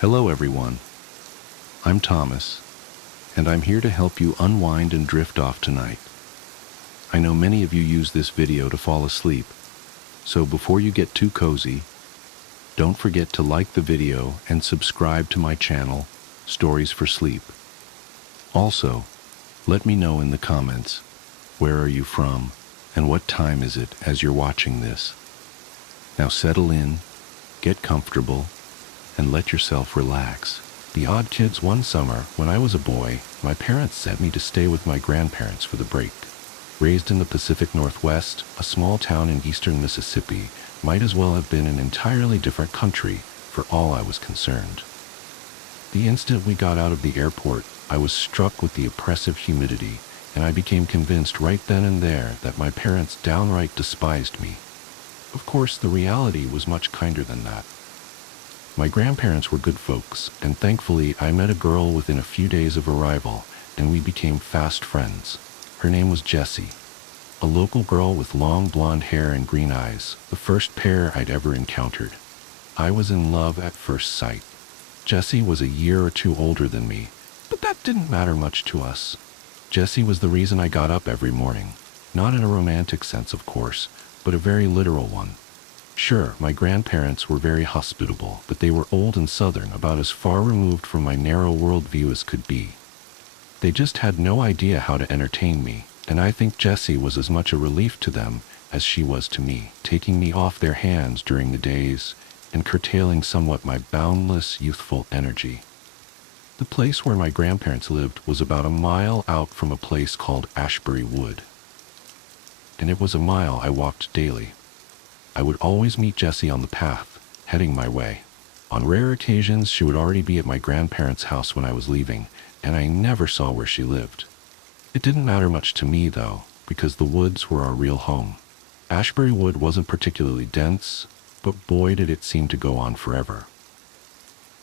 Hello everyone, I'm Thomas, and I'm here to help you unwind and drift off tonight. I know many of you use this video to fall asleep, so before you get too cozy, don't forget to like the video and subscribe to my channel, Stories for Sleep. Also, let me know in the comments, where are you from, and what time is it as you're watching this. Now settle in, get comfortable, and let yourself relax. The odd kids. One summer, when I was a boy, my parents sent me to stay with my grandparents for the break. Raised in the Pacific Northwest, a small town in eastern Mississippi might as well have been an entirely different country for all I was concerned. The instant we got out of the airport, I was struck with the oppressive humidity, and I became convinced right then and there that my parents downright despised me. Of course, the reality was much kinder than that. My grandparents were good folks, and thankfully I met a girl within a few days of arrival, and we became fast friends. Her name was Jessie, a local girl with long blonde hair and green eyes, the first pair I'd ever encountered. I was in love at first sight. Jessie was a year or two older than me, but that didn't matter much to us. Jessie was the reason I got up every morning, not in a romantic sense of course, but a very literal one. Sure, my grandparents were very hospitable, but they were old and southern, about as far removed from my narrow worldview as could be. They just had no idea how to entertain me, and I think Jessie was as much a relief to them as she was to me, taking me off their hands during the days and curtailing somewhat my boundless youthful energy. The place where my grandparents lived was about a mile out from a place called Ashbury Wood, and it was a mile I walked daily. I would always meet Jessie on the path, heading my way. On rare occasions, she would already be at my grandparents' house when I was leaving, and I never saw where she lived. It didn't matter much to me, though, because the woods were our real home. Ashbury Wood wasn't particularly dense, but boy did it seem to go on forever.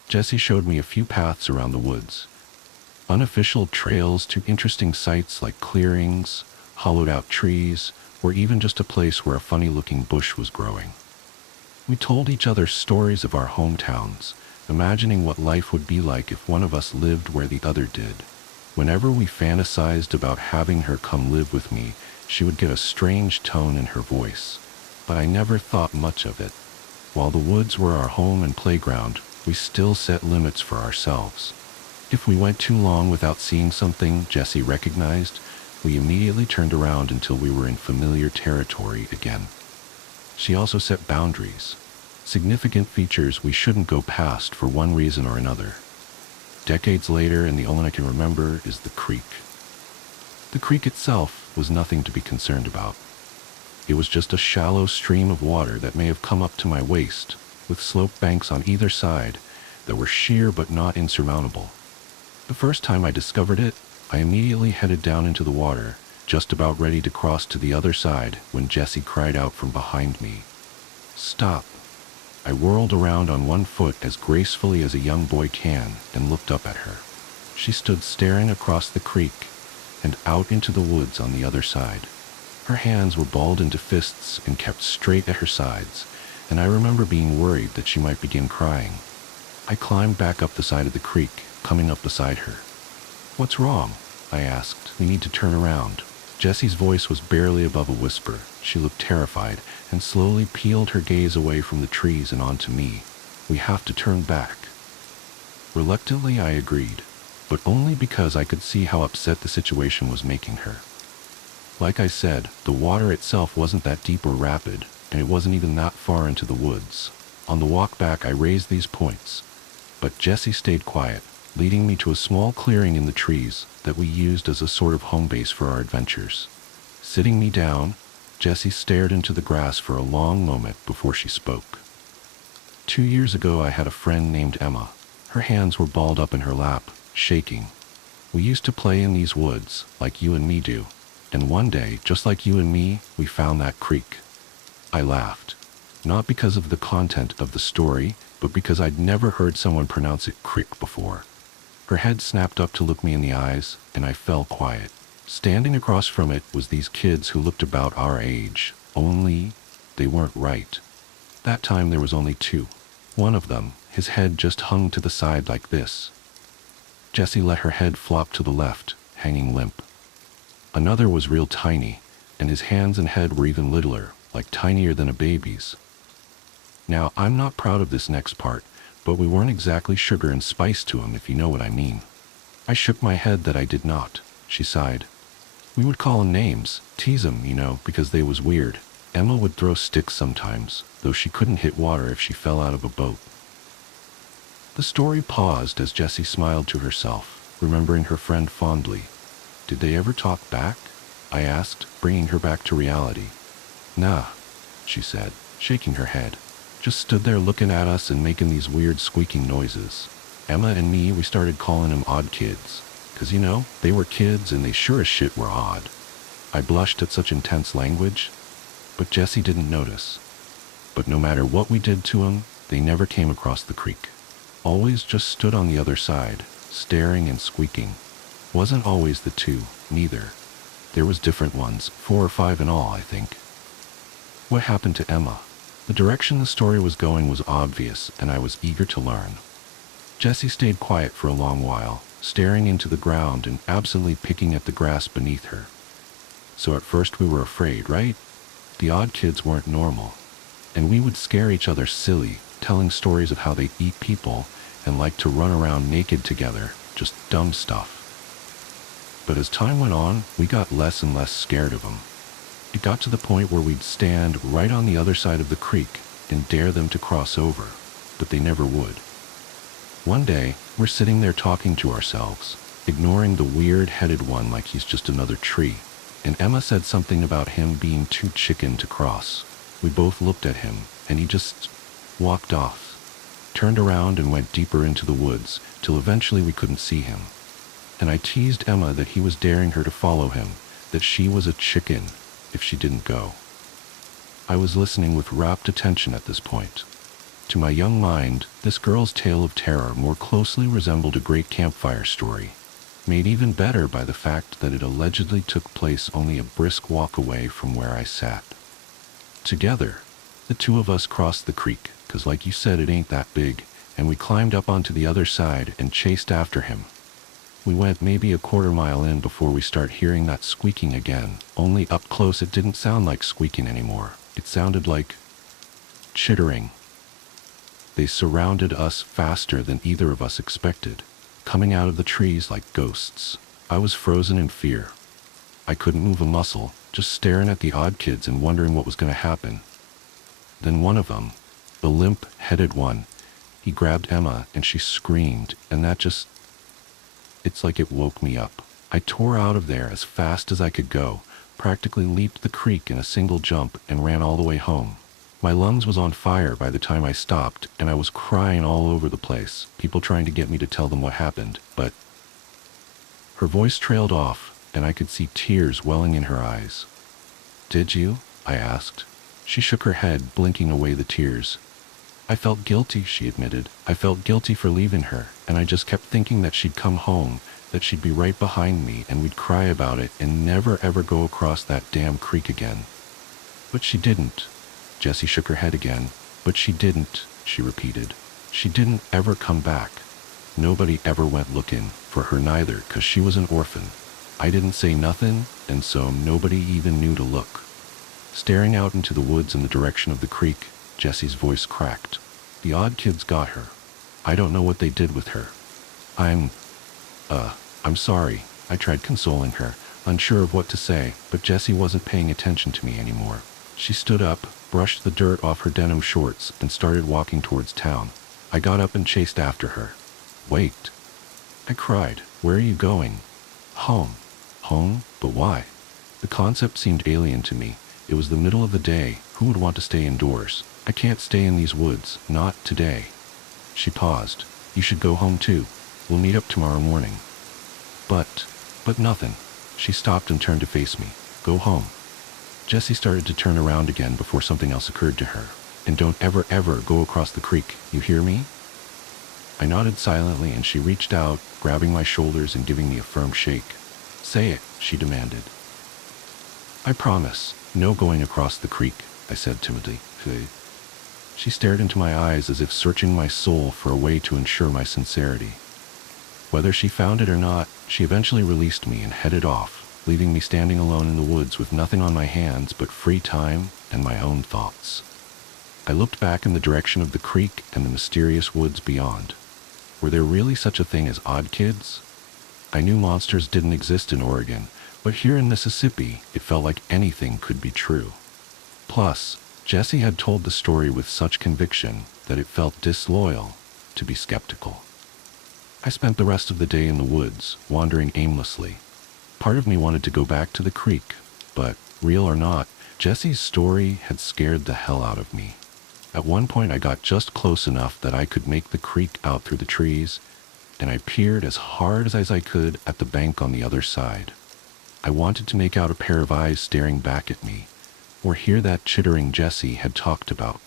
Jessie showed me a few paths around the woods, unofficial trails to interesting sights like clearings, hollowed-out trees, or even just a place where a funny-looking bush was growing. We told each other stories of our hometowns, imagining what life would be like if one of us lived where the other did. Whenever we fantasized about having her come live with me, she would get a strange tone in her voice, but I never thought much of it. While the woods were our home and playground, we still set limits for ourselves. If we went too long without seeing something Jessie recognized, we immediately turned around until we were in familiar territory again. She also set boundaries, significant features we shouldn't go past for one reason or another. Decades later, and the only I can remember is the creek. The creek itself was nothing to be concerned about. It was just a shallow stream of water that may have come up to my waist, with sloped banks on either side that were sheer but not insurmountable. The first time I discovered it, I immediately headed down into the water, just about ready to cross to the other side when Jessie cried out from behind me, "Stop!" I whirled around on one foot as gracefully as a young boy can and looked up at her. She stood staring across the creek and out into the woods on the other side. Her hands were balled into fists and kept straight at her sides, and I remember being worried that she might begin crying. I climbed back up the side of the creek, coming up beside her. "What's wrong?" I asked. "We need to turn around." Jessie's voice was barely above a whisper. She looked terrified and slowly peeled her gaze away from the trees and onto me. "We have to turn back." Reluctantly, I agreed, but only because I could see how upset the situation was making her. Like I said, the water itself wasn't that deep or rapid, and it wasn't even that far into the woods. On the walk back, I raised these points, but Jessie stayed quiet, leading me to a small clearing in the trees that we used as a sort of home base for our adventures. Sitting me down, Jessie stared into the grass for a long moment before she spoke. 2 years ago, I had a friend named Emma. Her hands were balled up in her lap, shaking. We used to play in these woods, like you and me do, and one day, just like you and me, we found that creek. I laughed, not because of the content of the story, but because I'd never heard someone pronounce it crick before. Her head snapped up to look me in the eyes, and I fell quiet. Standing across from it was these kids who looked about our age, only they weren't right. That time there was only two. One of them, His head just hung to the side like this. Jessie let her head flop to the left, hanging limp. Another was real tiny, and his hands and head were even littler, like tinier than a baby's. Now, I'm not proud of this next part, but we weren't exactly sugar and spice to him, if you know what I mean. I shook my head that I did not. She sighed. We would call him names, tease him, because they was weird. Emma would throw sticks sometimes, though she couldn't hit water if she fell out of a boat. The story paused as Jessie smiled to herself, remembering her friend fondly. Did they ever talk back? I asked, bringing her back to reality. Nah, she said, shaking her head. Just stood there looking at us and making these weird squeaking noises. Emma and me, we started calling them odd kids. 'Cause they were kids and they sure as shit were odd. I blushed at such intense language, but Jessie didn't notice. But no matter what we did to them, they never came across the creek. Always just stood on the other side, staring and squeaking. Wasn't always the two, neither. There was different ones, 4 or 5 in all, I think. What happened to Emma? The direction the story was going was obvious, and I was eager to learn. Jessie stayed quiet for a long while, staring into the ground and absently picking at the grass beneath her. So at first we were afraid, right? The odd kids weren't normal, and we would scare each other silly, telling stories of how they eat people and like to run around naked together, just dumb stuff. But as time went on, we got less and less scared of them. It got to the point where we'd stand right on the other side of the creek and dare them to cross over, but they never would. One day, we're sitting there talking to ourselves, ignoring the weird-headed one like he's just another tree, and Emma said something about him being too chicken to cross. We both looked at him, and he just walked off, turned around and went deeper into the woods, till eventually we couldn't see him. And I teased Emma that he was daring her to follow him, that she was a chicken if she didn't go. I was listening with rapt attention at this point. To my young mind, this girl's tale of terror more closely resembled a great campfire story, made even better by the fact that it allegedly took place only a brisk walk away from where I sat. Together, the two of us crossed the creek, 'cause like you said, it ain't that big, and we climbed up onto the other side and chased after him. We went maybe a quarter mile in before we start hearing that squeaking again, only up close it didn't sound like squeaking anymore. It sounded like chittering. They surrounded us faster than either of us expected, coming out of the trees like ghosts. I was frozen in fear. I couldn't move a muscle, just staring at the odd kids and wondering what was going to happen. Then one of them, the limp-headed one, he grabbed Emma and she screamed, and it's like it woke me up. I tore out of there as fast as I could go, practically leaped the creek in a single jump and ran all the way home. My lungs was on fire by the time I stopped, and I was crying all over the place, people trying to get me to tell them what happened, but her voice trailed off, and I could see tears welling in her eyes. Did you? I asked. She shook her head, blinking away the tears. I felt guilty, she admitted. I felt guilty for leaving her, and I just kept thinking that she'd come home, that she'd be right behind me, and we'd cry about it and never ever go across that damn creek again. But she didn't. Jessie shook her head again. But she didn't, she repeated. She didn't ever come back. Nobody ever went looking for her neither, 'cause she was an orphan. I didn't say nothing, and so nobody even knew to look. Staring out into the woods in the direction of the creek, Jessie's voice cracked. The odd kids got her. I don't know what they did with her. I'm sorry. I tried consoling her, unsure of what to say, but Jessie wasn't paying attention to me anymore. She stood up, brushed the dirt off her denim shorts, and started walking towards town. I got up and chased after her. Wait, I cried. Where are you going? Home. Home? But why? The concept seemed alien to me. It was the middle of the day. Who would want to stay indoors? I can't stay in these woods. Not today. She paused. You should go home too. We'll meet up tomorrow morning. But nothing. She stopped and turned to face me. Go home. Jessie started to turn around again before something else occurred to her. And don't ever go across the creek. You hear me? I nodded silently, and she reached out, grabbing my shoulders and giving me a firm shake. Say it, she demanded. I promise. No going across the creek, I said timidly. She stared into my eyes as if searching my soul for a way to ensure my sincerity. Whether she found it or not, she eventually released me and headed off, leaving me standing alone in the woods with nothing on my hands but free time and my own thoughts. I looked back in the direction of the creek and the mysterious woods beyond. Were there really such a thing as odd kids? I knew monsters didn't exist in Oregon, but here in Mississippi, it felt like anything could be true. Plus, Jesse had told the story with such conviction that it felt disloyal to be skeptical. I spent the rest of the day in the woods, wandering aimlessly. Part of me wanted to go back to the creek, but, real or not, Jesse's story had scared the hell out of me. At one point I got just close enough that I could make the creek out through the trees, and I peered as hard as I could at the bank on the other side. I wanted to make out a pair of eyes staring back at me, or hear that chittering Jesse had talked about.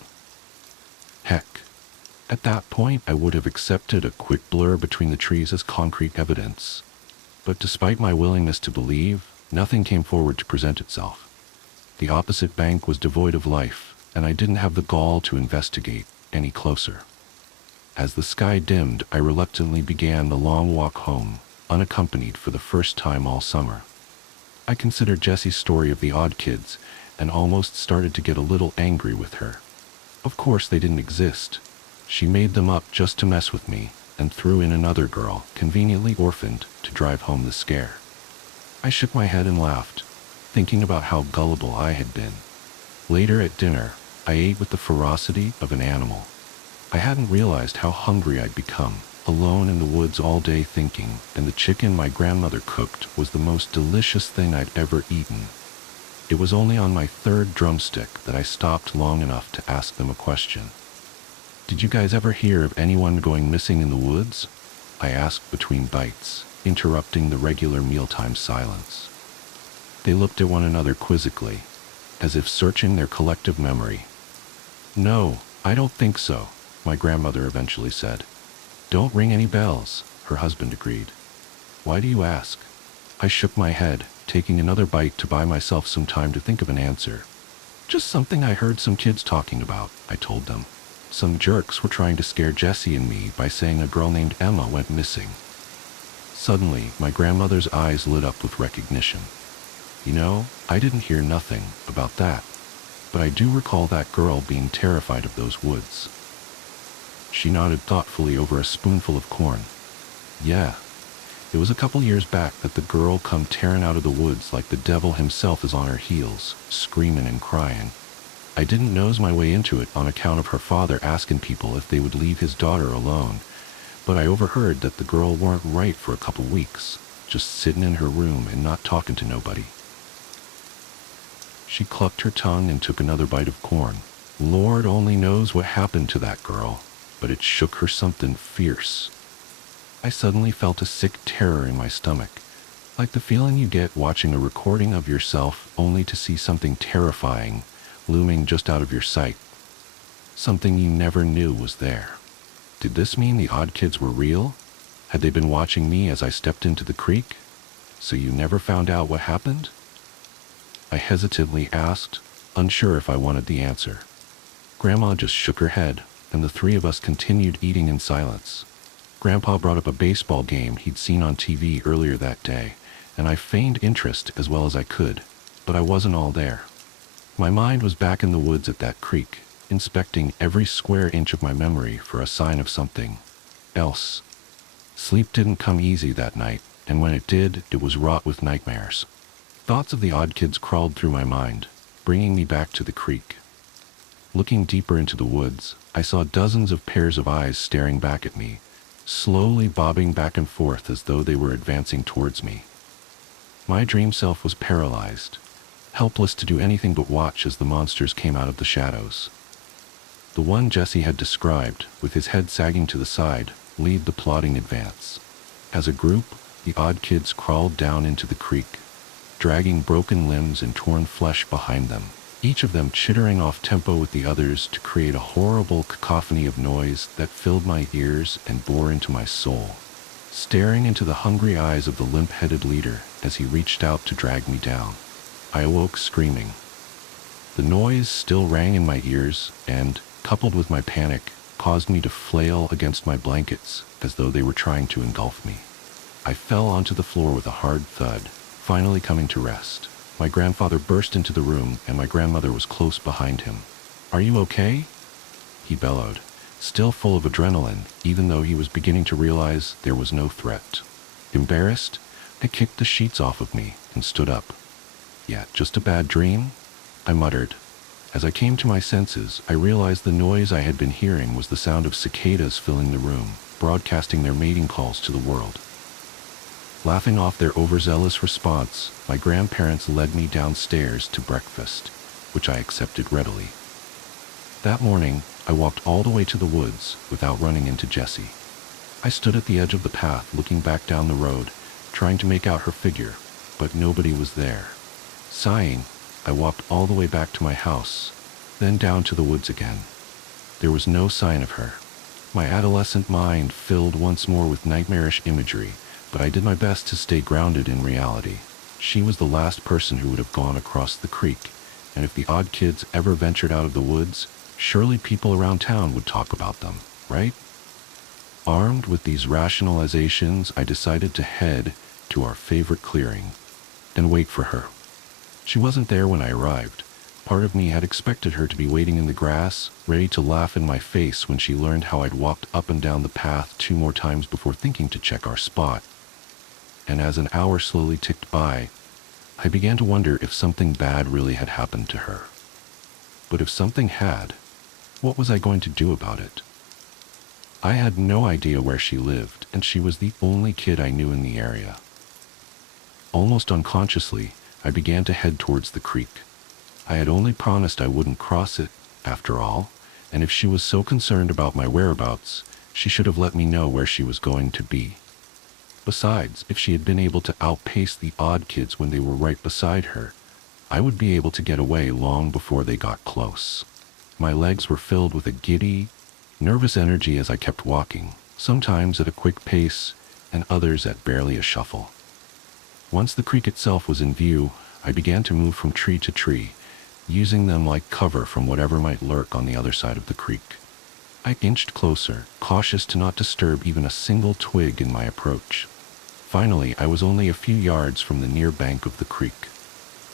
Heck, at that point I would have accepted a quick blur between the trees as concrete evidence. But despite my willingness to believe, nothing came forward to present itself. The opposite bank was devoid of life, and I didn't have the gall to investigate any closer. As the sky dimmed, I reluctantly began the long walk home, unaccompanied for the first time all summer. I considered Jessie's story of the odd kids, and almost started to get a little angry with her. Of course they didn't exist. She made them up just to mess with me, and threw in another girl, conveniently orphaned, to drive home the scare. I shook my head and laughed, thinking about how gullible I had been. Later at dinner, I ate with the ferocity of an animal. I hadn't realized how hungry I'd become, alone in the woods all day thinking, and the chicken my grandmother cooked was the most delicious thing I'd ever eaten. It was only on my third drumstick that I stopped long enough to ask them a question. "Did you guys ever hear of anyone going missing in the woods?" I asked between bites, interrupting the regular mealtime silence. They looked at one another quizzically, as if searching their collective memory. "No, I don't think so," my grandmother eventually said. "Don't ring any bells," her husband agreed. "Why do you ask?" I shook my head, taking another bite to buy myself some time to think of an answer. "Just something I heard some kids talking about," I told them. "Some jerks were trying to scare Jessie and me by saying a girl named Emma went missing." Suddenly, my grandmother's eyes lit up with recognition. "You know, I didn't hear nothing about that, but I do recall that girl being terrified of those woods." She nodded thoughtfully over a spoonful of corn. "Yeah, it was a couple years back that the girl come tearing out of the woods like the devil himself is on her heels, screaming and crying. I didn't nose my way into it on account of her father asking people if they would leave his daughter alone, but I overheard that the girl weren't right for a couple weeks, just sitting in her room and not talking to nobody." She clucked her tongue and took another bite of corn. Lord only knows what happened to that girl, but it shook her something fierce. I suddenly felt a sick terror in my stomach, like the feeling you get watching a recording of yourself only to see something terrifying looming just out of your sight. Something you never knew was there. Did this mean the odd kids were real? Had they been watching me as I stepped into the creek? So you never found out what happened? I hesitantly asked, unsure if I wanted the answer. Grandma just shook her head, and the three of us continued eating in silence. Grandpa brought up a baseball game he'd seen on TV earlier that day, and I feigned interest as well as I could, but I wasn't all there. My mind was back in the woods at that creek, inspecting every square inch of my memory for a sign of something else. Sleep didn't come easy that night, and when it did, it was wrought with nightmares. Thoughts of the odd kids crawled through my mind, bringing me back to the creek. Looking deeper into the woods, I saw dozens of pairs of eyes staring back at me, slowly bobbing back and forth as though they were advancing towards me. My dream self was paralyzed, helpless to do anything but watch as the monsters came out of the shadows. The one Jesse had described, with his head sagging to the side, led the plodding advance. As a group, the odd kids crawled down into the creek, dragging broken limbs and torn flesh behind them, each of them chittering off tempo with the others to create a horrible cacophony of noise that filled my ears and bore into my soul. Staring into the hungry eyes of the limp-headed leader as he reached out to drag me down, I awoke screaming. The noise still rang in my ears, and, coupled with my panic, caused me to flail against my blankets as though they were trying to engulf me. I fell onto the floor with a hard thud, finally coming to rest. My grandfather burst into the room, and my grandmother was close behind him. "Are you okay?" he bellowed, still full of adrenaline, even though he was beginning to realize there was no threat. Embarrassed, I kicked the sheets off of me and stood up. "Yeah, just a bad dream?" I muttered. As I came to my senses, I realized the noise I had been hearing was the sound of cicadas filling the room, broadcasting their mating calls to the world. Laughing off their overzealous response, my grandparents led me downstairs to breakfast, which I accepted readily. That morning, I walked all the way to the woods without running into Jessie. I stood at the edge of the path looking back down the road, trying to make out her figure, but nobody was there. Sighing, I walked all the way back to my house, then down to the woods again. There was no sign of her. My adolescent mind filled once more with nightmarish imagery, but I did my best to stay grounded in reality. She was the last person who would have gone across the creek, and if the odd kids ever ventured out of the woods, surely people around town would talk about them, right? Armed with these rationalizations, I decided to head to our favorite clearing and wait for her. She wasn't there when I arrived. Part of me had expected her to be waiting in the grass, ready to laugh in my face when she learned how I'd walked up and down the path 2 more times before thinking to check our spot. And as an hour slowly ticked by, I began to wonder if something bad really had happened to her. But if something had, what was I going to do about it? I had no idea where she lived, and she was the only kid I knew in the area. Almost unconsciously, I began to head towards the creek. I had only promised I wouldn't cross it, after all, and if she was so concerned about my whereabouts, she should have let me know where she was going to be. Besides, if she had been able to outpace the odd kids when they were right beside her, I would be able to get away long before they got close. My legs were filled with a giddy, nervous energy as I kept walking, sometimes at a quick pace, and others at barely a shuffle. Once the creek itself was in view, I began to move from tree to tree, using them like cover from whatever might lurk on the other side of the creek. I inched closer, cautious to not disturb even a single twig in my approach. Finally, I was only a few yards from the near bank of the creek.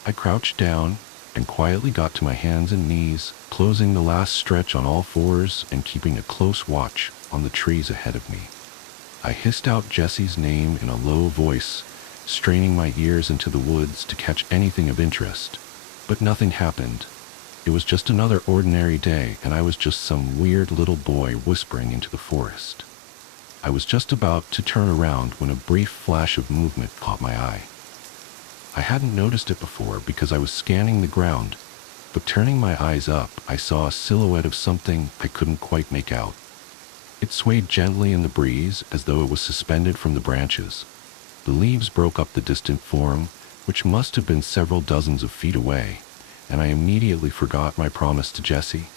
I crouched down and quietly got to my hands and knees, closing the last stretch on all fours and keeping a close watch on the trees ahead of me. I hissed out Jessie's name in a low voice, straining my ears into the woods to catch anything of interest. But nothing happened. It was just another ordinary day, and I was just some weird little boy whispering into the forest. I was just about to turn around when a brief flash of movement caught my eye. I hadn't noticed it before because I was scanning the ground, but turning my eyes up, I saw a silhouette of something I couldn't quite make out. It swayed gently in the breeze as though it was suspended from the branches. The leaves broke up the distant form, which must have been several dozens of feet away, and I immediately forgot my promise to Jessie.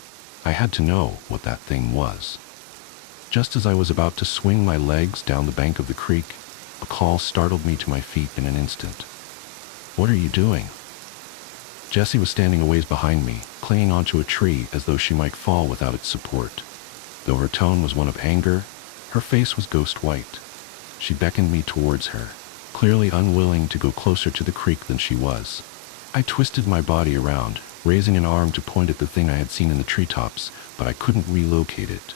I had to know what that thing was. Just as I was about to swing my legs down the bank of the creek, a call startled me to my feet in an instant. "What are you doing?" Jessie was standing a ways behind me, clinging onto a tree as though she might fall without its support. Though her tone was one of anger, her face was ghost white. She beckoned me towards her, clearly unwilling to go closer to the creek than she was. I twisted my body around, raising an arm to point at the thing I had seen in the treetops, but I couldn't relocate it.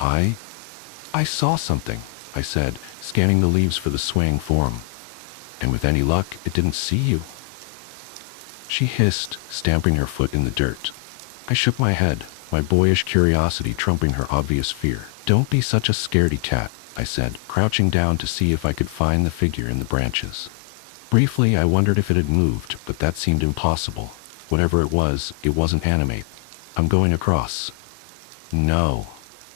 I saw something," I said, scanning the leaves for the swaying form. "And with any luck, it didn't see you." She hissed, stamping her foot in the dirt. I shook my head, my boyish curiosity trumping her obvious fear. "Don't be such a scaredy cat," I said, crouching down to see if I could find the figure in the branches. Briefly, I wondered if it had moved, but that seemed impossible. Whatever it wasn't animate. "I'm going across." "No,"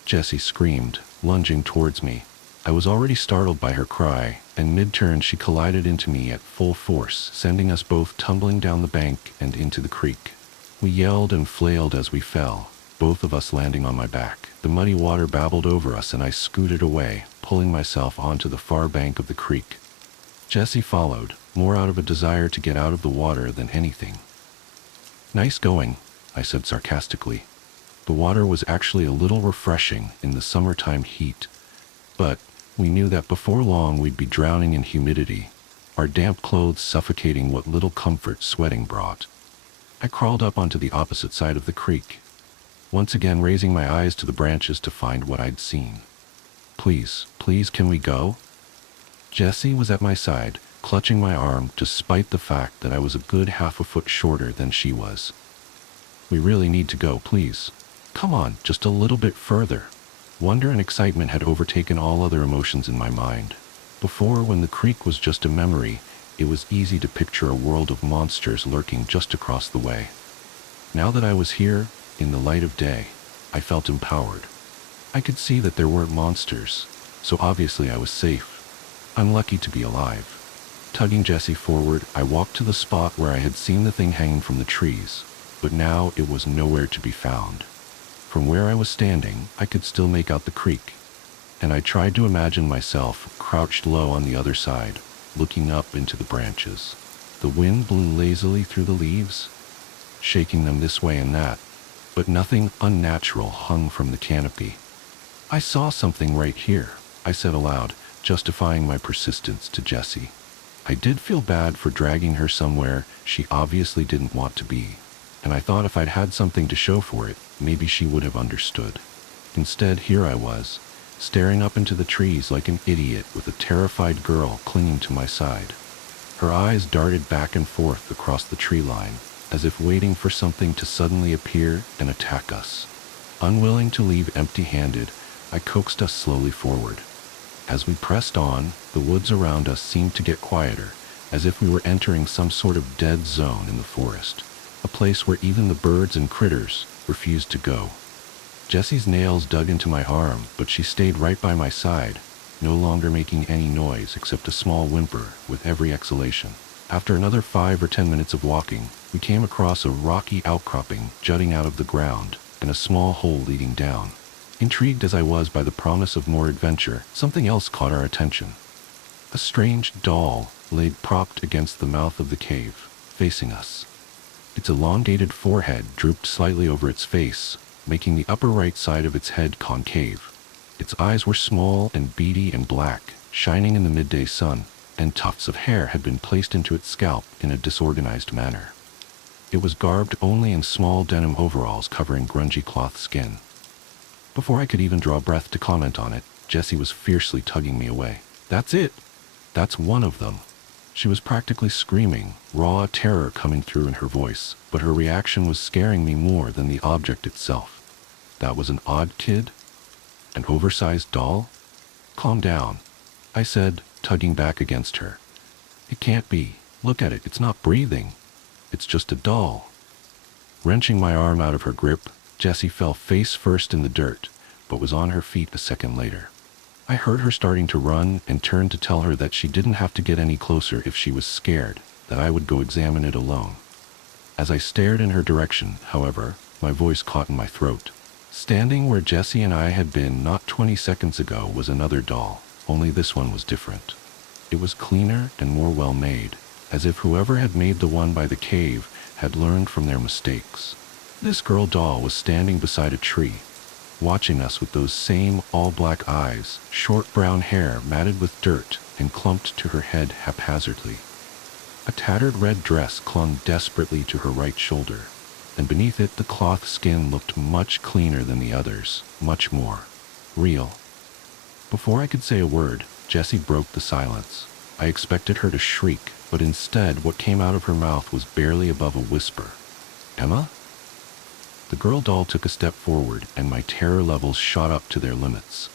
Jessie screamed, lunging towards me. I was already startled by her cry, and mid-turn she collided into me at full force, sending us both tumbling down the bank and into the creek. We yelled and flailed as we fell, both of us landing on my back. The muddy water babbled over us and I scooted away, pulling myself onto the far bank of the creek. Jessie followed, more out of a desire to get out of the water than anything. "Nice going," I said sarcastically. The water was actually a little refreshing in the summertime heat, but we knew that before long we'd be drowning in humidity, our damp clothes suffocating what little comfort sweating brought. I crawled up onto the opposite side of the creek, once again raising my eyes to the branches to find what I'd seen. Please, please, can we go? Jessie was at my side, clutching my arm despite the fact that I was a good half a foot shorter than she was. We really need to go, please. Come on, just a little bit further. Wonder and excitement had overtaken all other emotions in my mind. Before, when the creek was just a memory, it was easy to picture a world of monsters lurking just across the way. Now that I was here, in the light of day, I felt empowered. I could see that there weren't monsters, so obviously I was safe. I'm lucky to be alive. Tugging Jessie forward, I walked to the spot where I had seen the thing hanging from the trees, but now it was nowhere to be found. From where I was standing, I could still make out the creek, and I tried to imagine myself crouched low on the other side, looking up into the branches. The wind blew lazily through the leaves, shaking them this way and that, but nothing unnatural hung from the canopy. I saw something right here, I said aloud, justifying my persistence to Jessie. I did feel bad for dragging her somewhere she obviously didn't want to be, and I thought if I'd had something to show for it, maybe she would have understood. Instead, here I was, staring up into the trees like an idiot with a terrified girl clinging to my side. Her eyes darted back and forth across the tree line, as if waiting for something to suddenly appear and attack us. Unwilling to leave empty-handed, I coaxed us slowly forward. As we pressed on, the woods around us seemed to get quieter, as if we were entering some sort of dead zone in the forest, a place where even the birds and critters refused to go. Jessie's nails dug into my arm, but she stayed right by my side, no longer making any noise except a small whimper with every exhalation. After another 5 or 10 minutes of walking, we came across a rocky outcropping jutting out of the ground and a small hole leading down. Intrigued as I was by the promise of more adventure, something else caught our attention. A strange doll lay propped against the mouth of the cave, facing us. Its elongated forehead drooped slightly over its face, making the upper right side of its head concave. Its eyes were small and beady and black, shining in the midday sun, and tufts of hair had been placed into its scalp in a disorganized manner. It was garbed only in small denim overalls covering grungy cloth skin. Before I could even draw breath to comment on it, Jessie was fiercely tugging me away. "That's it! That's one of them!" She was practically screaming, raw terror coming through in her voice, but her reaction was scaring me more than the object itself. That was an odd kid? An oversized doll? "Calm down," I said, tugging back against her. "It can't be. Look at it, it's not breathing. It's just a doll." Wrenching my arm out of her grip, Jessie fell face first in the dirt, but was on her feet a second later. I heard her starting to run and turned to tell her that she didn't have to get any closer if she was scared, that I would go examine it alone. As I stared in her direction, however, my voice caught in my throat. Standing where Jessie and I had been not 20 seconds ago was another doll, only this one was different. It was cleaner and more well-made, as if whoever had made the one by the cave had learned from their mistakes. This girl doll was standing beside a tree, watching us with those same all-black eyes, short brown hair matted with dirt and clumped to her head haphazardly. A tattered red dress clung desperately to her right shoulder, and beneath it the cloth skin looked much cleaner than the others, much more real. Before I could say a word, Jessie broke the silence. I expected her to shriek, but instead what came out of her mouth was barely above a whisper. "Emma?" The girl doll took a step forward, and my terror levels shot up to their limits.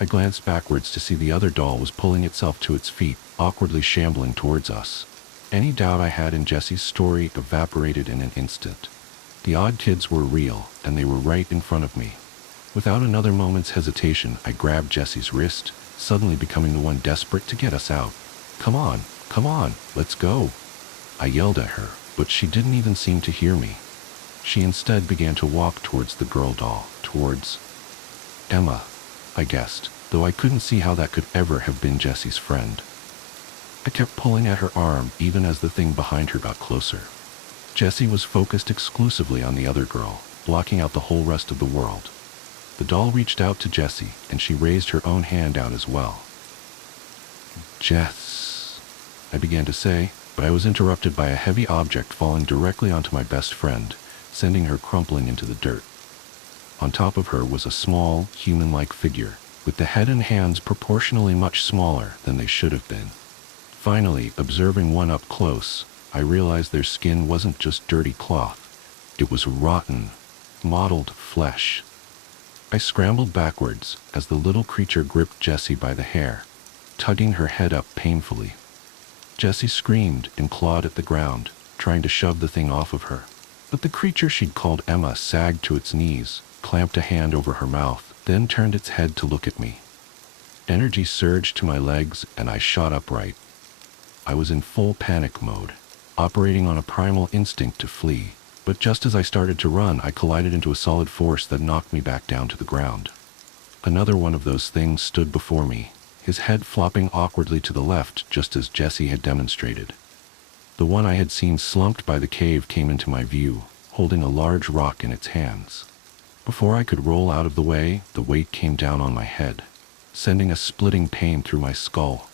I glanced backwards to see the other doll was pulling itself to its feet, awkwardly shambling towards us. Any doubt I had in Jessie's story evaporated in an instant. The odd kids were real, and they were right in front of me. Without another moment's hesitation, I grabbed Jessie's wrist, suddenly becoming the one desperate to get us out. Come on, let's go." I yelled at her, but she didn't even seem to hear me. She instead began to walk towards the girl doll, towards Emma, I guessed, though I couldn't see how that could ever have been Jessie's friend. I kept pulling at her arm even as the thing behind her got closer. Jessie was focused exclusively on the other girl, blocking out the whole rest of the world. The doll reached out to Jessie, and she raised her own hand out as well. "Jess," I began to say, but I was interrupted by a heavy object falling directly onto my best friend, sending her crumpling into the dirt. On top of her was a small, human-like figure, with the head and hands proportionally much smaller than they should have been. Finally, observing one up close, I realized their skin wasn't just dirty cloth. It was rotten, mottled flesh. I scrambled backwards as the little creature gripped Jessie by the hair, tugging her head up painfully. Jessie screamed and clawed at the ground, trying to shove the thing off of her. But the creature she'd called Emma sagged to its knees, clamped a hand over her mouth, then turned its head to look at me. Energy surged to my legs and I shot upright. I was in full panic mode, operating on a primal instinct to flee. But just as I started to run, I collided into a solid force that knocked me back down to the ground. Another one of those things stood before me, his head flopping awkwardly to the left just as Jessie had demonstrated. The one I had seen slumped by the cave came into my view, holding a large rock in its hands. Before I could roll out of the way, the weight came down on my head, sending a splitting pain through my skull.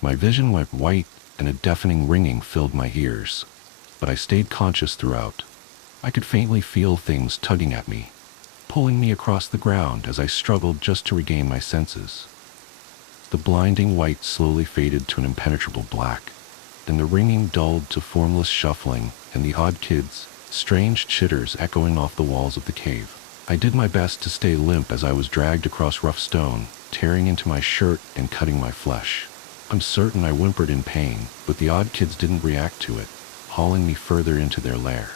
My vision went white and a deafening ringing filled my ears. But I stayed conscious throughout. I could faintly feel things tugging at me, pulling me across the ground as I struggled just to regain my senses. The blinding white slowly faded to an impenetrable black, then the ringing dulled to formless shuffling, and the odd kids' strange chitters echoing off the walls of the cave. I did my best to stay limp as I was dragged across rough stone, tearing into my shirt and cutting my flesh. I'm certain I whimpered in pain, but the odd kids didn't react to it, hauling me further into their lair.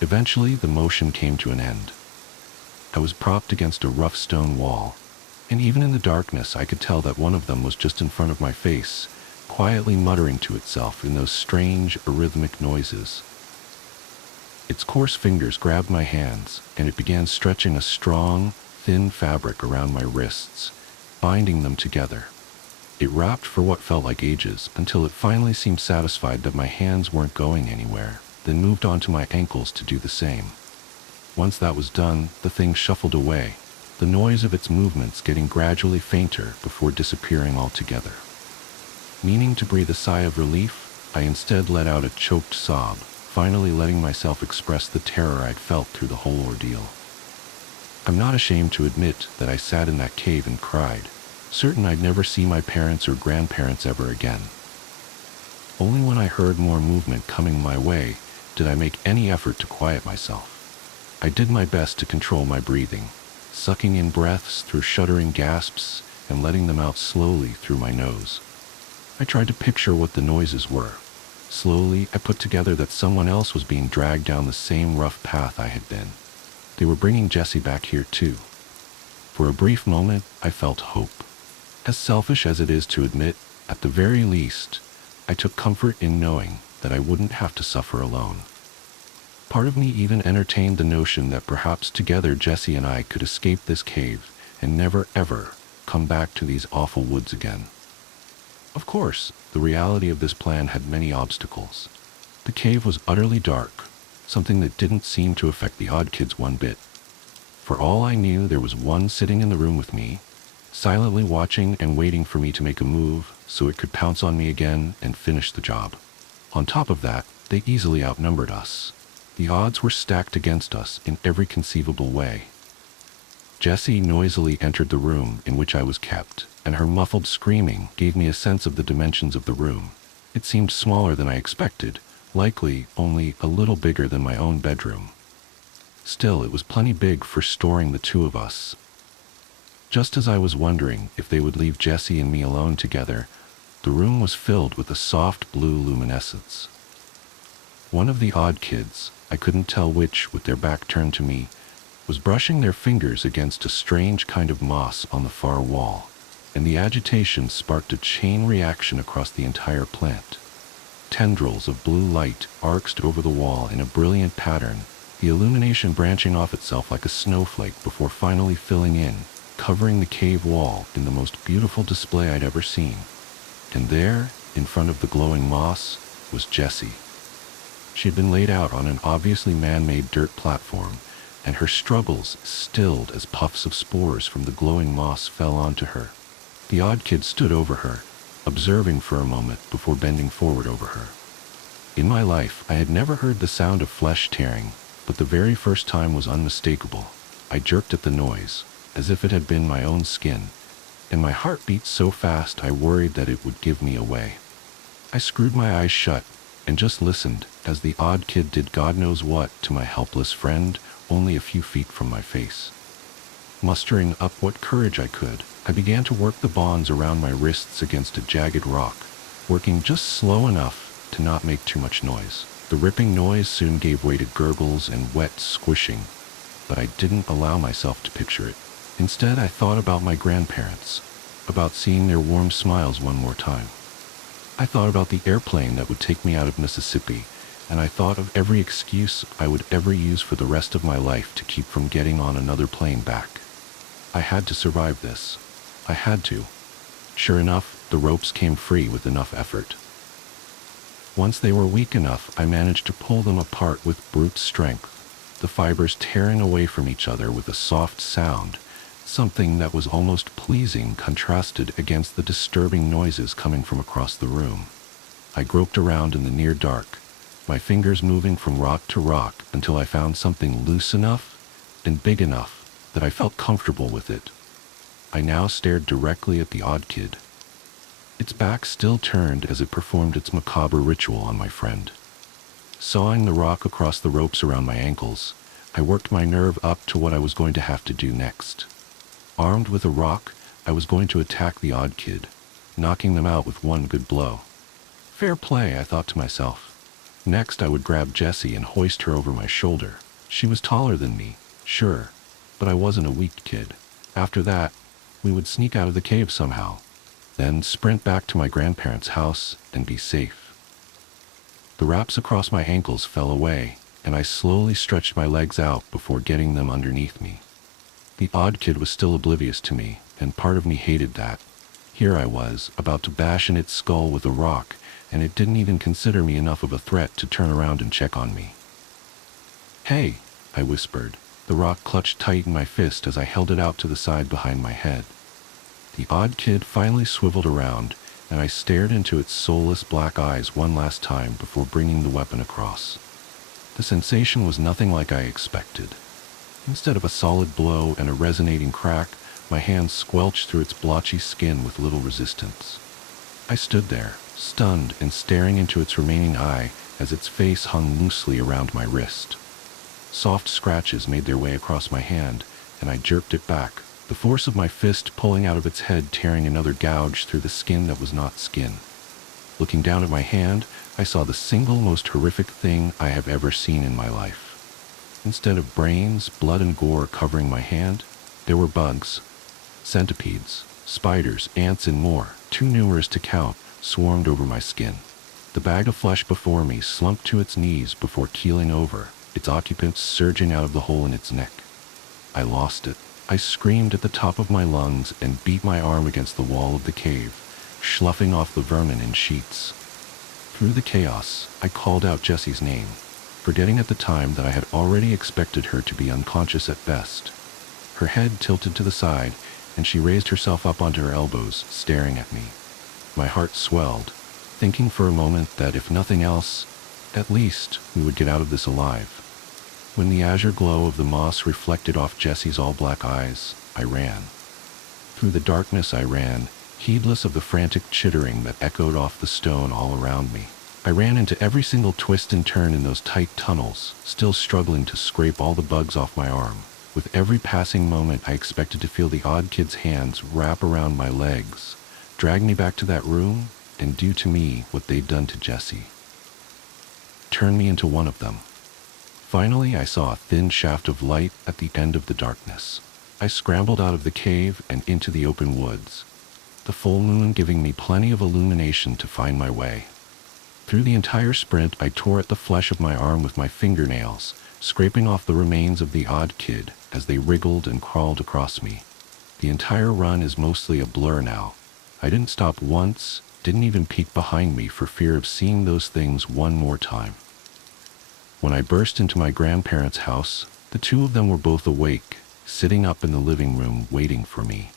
Eventually, the motion came to an end. I was propped against a rough stone wall, and even in the darkness I could tell that one of them was just in front of my face, quietly muttering to itself in those strange, rhythmic noises. Its coarse fingers grabbed my hands, and it began stretching a strong, thin fabric around my wrists, binding them together. It wrapped for what felt like ages, until it finally seemed satisfied that my hands weren't going anywhere, then moved on to my ankles to do the same. Once that was done, the thing shuffled away, the noise of its movements getting gradually fainter before disappearing altogether. Meaning to breathe a sigh of relief, I instead let out a choked sob, finally letting myself express the terror I'd felt through the whole ordeal. I'm not ashamed to admit that I sat in that cave and cried, certain I'd never see my parents or grandparents ever again. Only when I heard more movement coming my way did I make any effort to quiet myself. I did my best to control my breathing, sucking in breaths through shuddering gasps and letting them out slowly through my nose. I tried to picture what the noises were. Slowly, I put together that someone else was being dragged down the same rough path I had been. They were bringing Jessie back here too. For a brief moment, I felt hope. As selfish as it is to admit, at the very least, I took comfort in knowing that I wouldn't have to suffer alone. Part of me even entertained the notion that perhaps together Jessie and I could escape this cave and never ever come back to these awful woods again. Of course, the reality of this plan had many obstacles. The cave was utterly dark, something that didn't seem to affect the odd kids one bit. For all I knew, there was one sitting in the room with me, silently watching and waiting for me to make a move so it could pounce on me again and finish the job. On top of that, they easily outnumbered us. The odds were stacked against us in every conceivable way. Jessie noisily entered the room in which I was kept, and her muffled screaming gave me a sense of the dimensions of the room. It seemed smaller than I expected, likely only a little bigger than my own bedroom. Still, it was plenty big for storing the two of us. Just as I was wondering if they would leave Jessie and me alone together, the room was filled with a soft blue luminescence. One of the odd kids, I couldn't tell which with their back turned to me, was brushing their fingers against a strange kind of moss on the far wall, and the agitation sparked a chain reaction across the entire plant. Tendrils of blue light arced over the wall in a brilliant pattern, the illumination branching off itself like a snowflake before finally filling in, covering the cave wall in the most beautiful display I'd ever seen. And there, in front of the glowing moss, was Jessie. She had been laid out on an obviously man-made dirt platform, and her struggles stilled as puffs of spores from the glowing moss fell onto her. The odd kid stood over her, observing for a moment before bending forward over her. In my life, I had never heard the sound of flesh tearing, but the very first time was unmistakable. I jerked at the noise, as if it had been my own skin, and my heart beat so fast I worried that it would give me away. I screwed my eyes shut and just listened as the odd kid did God knows what to my helpless friend only a few feet from my face. Mustering up what courage I could, I began to work the bonds around my wrists against a jagged rock, working just slow enough to not make too much noise. The ripping noise soon gave way to gurgles and wet squishing, but I didn't allow myself to picture it. Instead, I thought about my grandparents, about seeing their warm smiles one more time. I thought about the airplane that would take me out of Mississippi, and I thought of every excuse I would ever use for the rest of my life to keep from getting on another plane back. I had to survive this. I had to. Sure enough, the ropes came free with enough effort. Once they were weak enough, I managed to pull them apart with brute strength, the fibers tearing away from each other with a soft sound, something that was almost pleasing contrasted against the disturbing noises coming from across the room. I groped around in the near dark, my fingers moving from rock to rock until I found something loose enough and big enough that I felt comfortable with it. I now stared directly at the odd kid. Its back still turned as it performed its macabre ritual on my friend. Sawing the rock across the ropes around my ankles, I worked my nerve up to what I was going to have to do next. Armed with a rock, I was going to attack the odd kid, knocking them out with one good blow. Fair play, I thought to myself. Next, I would grab Jessie and hoist her over my shoulder. She was taller than me, sure, but I wasn't a weak kid. After that, we would sneak out of the cave somehow, then sprint back to my grandparents' house and be safe. The wraps across my ankles fell away, and I slowly stretched my legs out before getting them underneath me. The odd kid was still oblivious to me, and part of me hated that. Here I was, about to bash in its skull with a rock, and it didn't even consider me enough of a threat to turn around and check on me. "Hey," I whispered. The rock clutched tight in my fist as I held it out to the side behind my head. The odd kid finally swiveled around, and I stared into its soulless black eyes one last time before bringing the weapon across. The sensation was nothing like I expected. Instead of a solid blow and a resonating crack, my hand squelched through its blotchy skin with little resistance. I stood there, stunned and staring into its remaining eye as its face hung loosely around my wrist. Soft scratches made their way across my hand, and I jerked it back, the force of my fist pulling out of its head, tearing another gouge through the skin that was not skin. Looking down at my hand, I saw the single most horrific thing I have ever seen in my life. Instead of brains, blood, and gore covering my hand, there were bugs. Centipedes, spiders, ants, and more, too numerous to count, swarmed over my skin. The bag of flesh before me slumped to its knees before keeling over, its occupants surging out of the hole in its neck. I lost it. I screamed at the top of my lungs and beat my arm against the wall of the cave, sloughing off the vermin in sheets. Through the chaos, I called out Jessie's name, forgetting at the time that I had already expected her to be unconscious at best. Her head tilted to the side, and she raised herself up onto her elbows, staring at me. My heart swelled, thinking for a moment that if nothing else, at least we would get out of this alive. When the azure glow of the moss reflected off Jessie's all-black eyes, I ran. Through the darkness I ran, heedless of the frantic chittering that echoed off the stone all around me. I ran into every single twist and turn in those tight tunnels, still struggling to scrape all the bugs off my arm. With every passing moment, I expected to feel the odd kid's hands wrap around my legs, drag me back to that room, and do to me what they'd done to Jessie. Turn me into one of them. Finally, I saw a thin shaft of light at the end of the darkness. I scrambled out of the cave and into the open woods, the full moon giving me plenty of illumination to find my way. Through the entire sprint, I tore at the flesh of my arm with my fingernails, scraping off the remains of the odd kid as they wriggled and crawled across me. The entire run is mostly a blur now. I didn't stop once, didn't even peek behind me for fear of seeing those things one more time. When I burst into my grandparents' house, the two of them were both awake, sitting up in the living room waiting for me.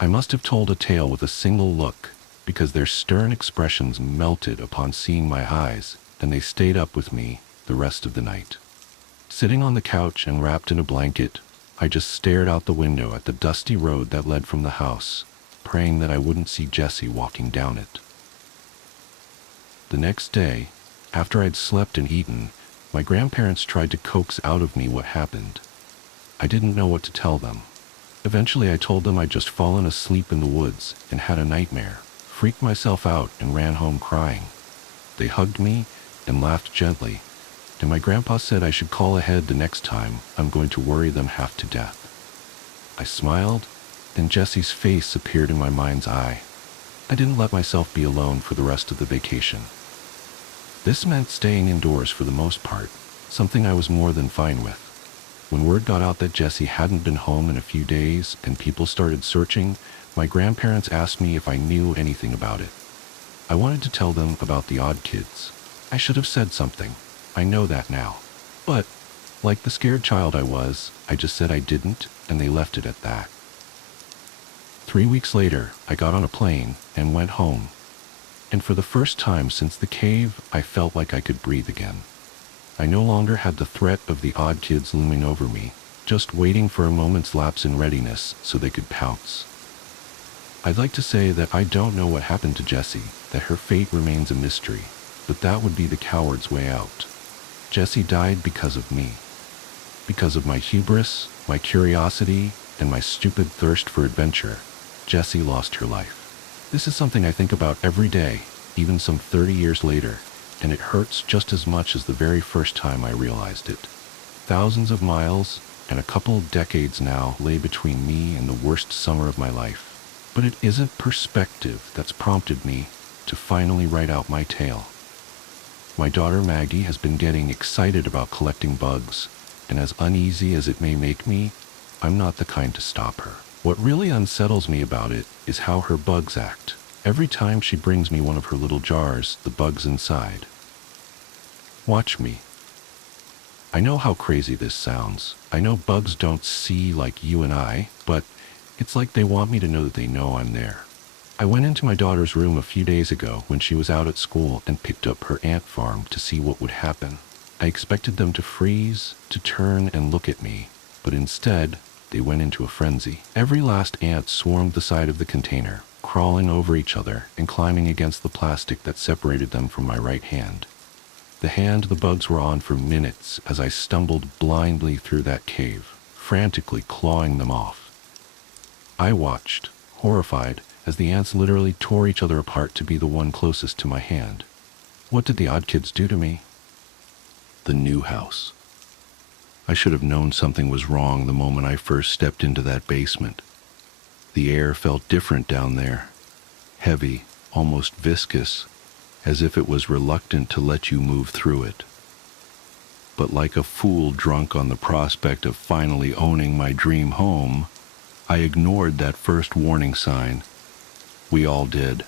I must have told a tale with a single look, because their stern expressions melted upon seeing my eyes, and they stayed up with me the rest of the night. Sitting on the couch and wrapped in a blanket, I just stared out the window at the dusty road that led from the house, praying that I wouldn't see Jessie walking down it. The next day, after I'd slept and eaten, my grandparents tried to coax out of me what happened. I didn't know what to tell them. Eventually I told them I'd just fallen asleep in the woods and had a nightmare, freaked myself out and ran home crying. They hugged me and laughed gently, and my grandpa said I should call ahead the next time I'm going to worry them half to death. I smiled, and Jessie's face appeared in my mind's eye. I didn't let myself be alone for the rest of the vacation. This meant staying indoors for the most part, something I was more than fine with. When word got out that Jessie hadn't been home in a few days and people started searching, my grandparents asked me if I knew anything about it. I wanted to tell them about the odd kids. I should have said something. I know that now. But, like the scared child I was, I just said I didn't, and they left it at that. 3 weeks later, I got on a plane and went home. And for the first time since the cave, I felt like I could breathe again. I no longer had the threat of the odd kids looming over me, just waiting for a moment's lapse in readiness so they could pounce. I'd like to say that I don't know what happened to Jessie, that her fate remains a mystery, but that would be the coward's way out. Jessie died because of me. Because of my hubris, my curiosity, and my stupid thirst for adventure, Jessie lost her life. This is something I think about every day, even some 30 years later, and it hurts just as much as the very first time I realized it. Thousands of miles and a couple decades now lay between me and the worst summer of my life. But it isn't perspective that's prompted me to finally write out my tale. My daughter Maggie has been getting excited about collecting bugs, and as uneasy as it may make me, I'm not the kind to stop her. What really unsettles me about it is how her bugs act. Every time she brings me one of her little jars, the bugs inside. Watch me. I know how crazy this sounds. I know bugs don't see like you and I, but it's like they want me to know that they know I'm there. I went into my daughter's room a few days ago when she was out at school and picked up her ant farm to see what would happen. I expected them to freeze, to turn and look at me, but instead, they went into a frenzy. Every last ant swarmed the side of the container, crawling over each other and climbing against the plastic that separated them from my right hand. The hand the bugs were on for minutes as I stumbled blindly through that cave, frantically clawing them off. I watched, horrified, as the ants literally tore each other apart to be the one closest to my hand. What did the odd kids do to me? The new house. I should have known something was wrong the moment I first stepped into that basement. The air felt different down there, heavy, almost viscous, as if it was reluctant to let you move through it. But like a fool drunk on the prospect of finally owning my dream home, I ignored that first warning sign. We all did.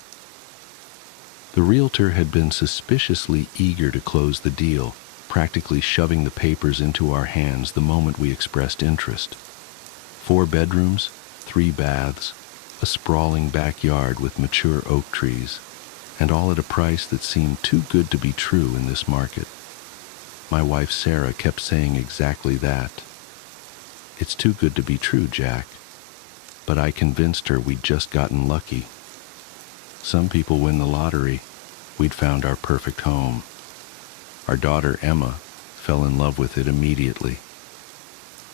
The realtor had been suspiciously eager to close the deal, practically shoving the papers into our hands the moment we expressed interest. 4 bedrooms, 3 baths, a sprawling backyard with mature oak trees, and all at a price that seemed too good to be true in this market. My wife Sarah kept saying exactly that. It's too good to be true, Jack. But I convinced her we'd just gotten lucky. Some people win the lottery. We'd found our perfect home. Our daughter Emma fell in love with it immediately.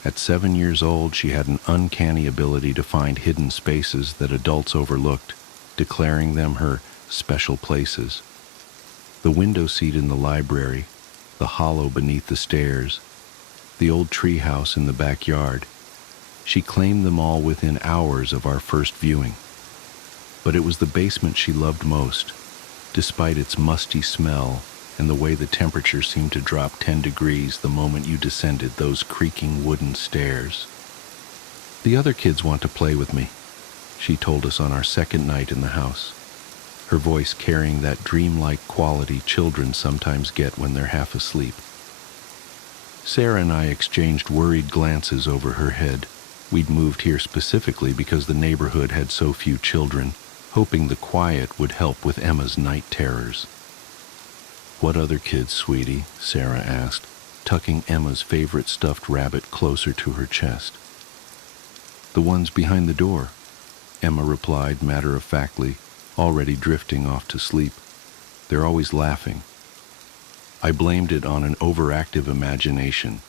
At 7 years old, she had an uncanny ability to find hidden spaces that adults overlooked, declaring them her special places. The window seat in the library, the hollow beneath the stairs, the old treehouse in the backyard. She claimed them all within hours of our first viewing. But it was the basement she loved most, despite its musty smell and the way the temperature seemed to drop 10 degrees the moment you descended those creaking wooden stairs. The other kids want to play with me, she told us on our second night in the house, her voice carrying that dreamlike quality children sometimes get when they're half asleep. Sarah and I exchanged worried glances over her head. We'd moved here specifically because the neighborhood had so few children, hoping the quiet would help with Emma's night terrors. "What other kids, sweetie?" Sarah asked, tucking Emma's favorite stuffed rabbit closer to her chest. "The ones behind the door," Emma replied matter-of-factly, already drifting off to sleep. "They're always laughing." I blamed it on an overactive imagination,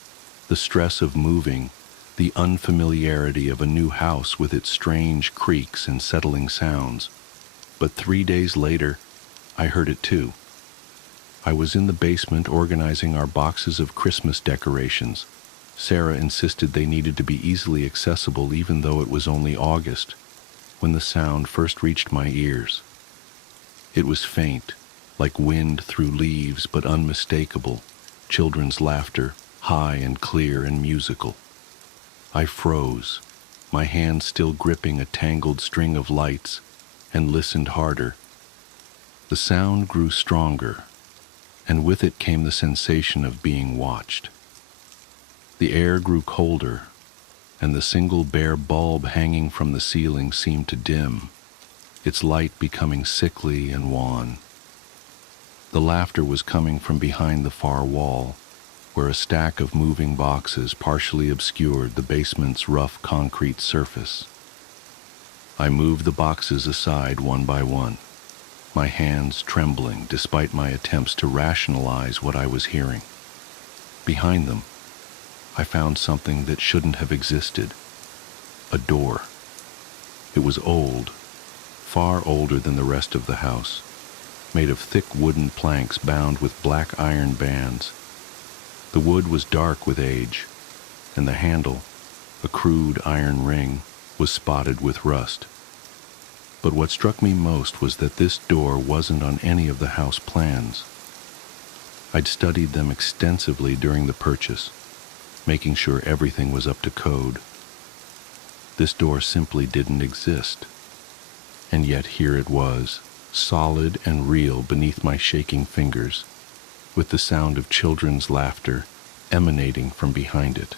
the stress of moving, the unfamiliarity of a new house with its strange creaks and settling sounds. But 3 days later, I heard it too. I was in the basement organizing our boxes of Christmas decorations. Sarah insisted they needed to be easily accessible even though it was only August, when the sound first reached my ears. It was faint, like wind through leaves, but unmistakable, children's laughter, high and clear and musical. I froze, my hand still gripping a tangled string of lights, and listened harder. The sound grew stronger, and with it came the sensation of being watched. The air grew colder, and the single bare bulb hanging from the ceiling seemed to dim, its light becoming sickly and wan. The laughter was coming from behind the far wall, where a stack of moving boxes partially obscured the basement's rough concrete surface. I moved the boxes aside one by one, my hands trembling despite my attempts to rationalize what I was hearing. Behind them, I found something that shouldn't have existed. A door. It was old, far older than the rest of the house, made of thick wooden planks bound with black iron bands. The wood was dark with age, and the handle, a crude iron ring, was spotted with rust. But what struck me most was that this door wasn't on any of the house plans. I'd studied them extensively during the purchase, making sure everything was up to code. This door simply didn't exist. And yet here it was, solid and real beneath my shaking fingers, with the sound of children's laughter emanating from behind it.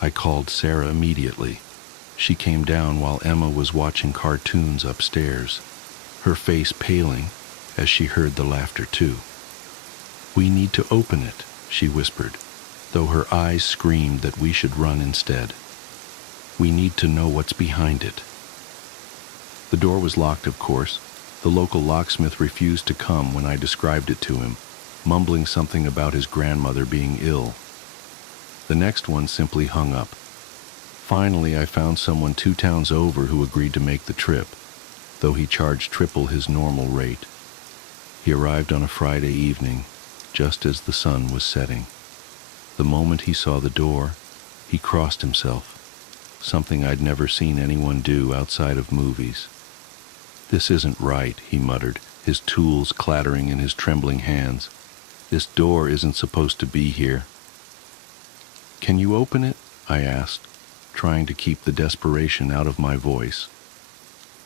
I called Sarah immediately. She came down while Emma was watching cartoons upstairs, her face paling as she heard the laughter too. "We need to open it," she whispered, though her eyes screamed that we should run instead. "We need to know what's behind it." The door was locked, of course. The local locksmith refused to come when I described it to him, mumbling something about his grandmother being ill. The next one simply hung up. Finally, I found someone 2 towns over who agreed to make the trip, though he charged triple his normal rate. He arrived on a Friday evening, just as the sun was setting. The moment he saw the door, he crossed himself, something I'd never seen anyone do outside of movies. "This isn't right," he muttered, his tools clattering in his trembling hands. "This door isn't supposed to be here." "Can you open it?" I asked, trying to keep the desperation out of my voice.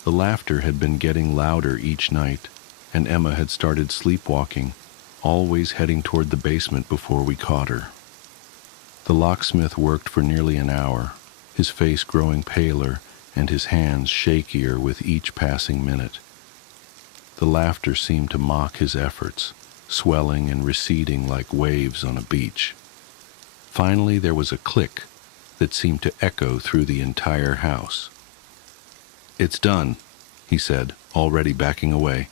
The laughter had been getting louder each night, and Emma had started sleepwalking, always heading toward the basement before we caught her. The locksmith worked for nearly an hour, his face growing paler and his hands shakier with each passing minute. The laughter seemed to mock his efforts, swelling and receding like waves on a beach. Finally, there was a click that seemed to echo through the entire house. "It's done," he said, already backing away.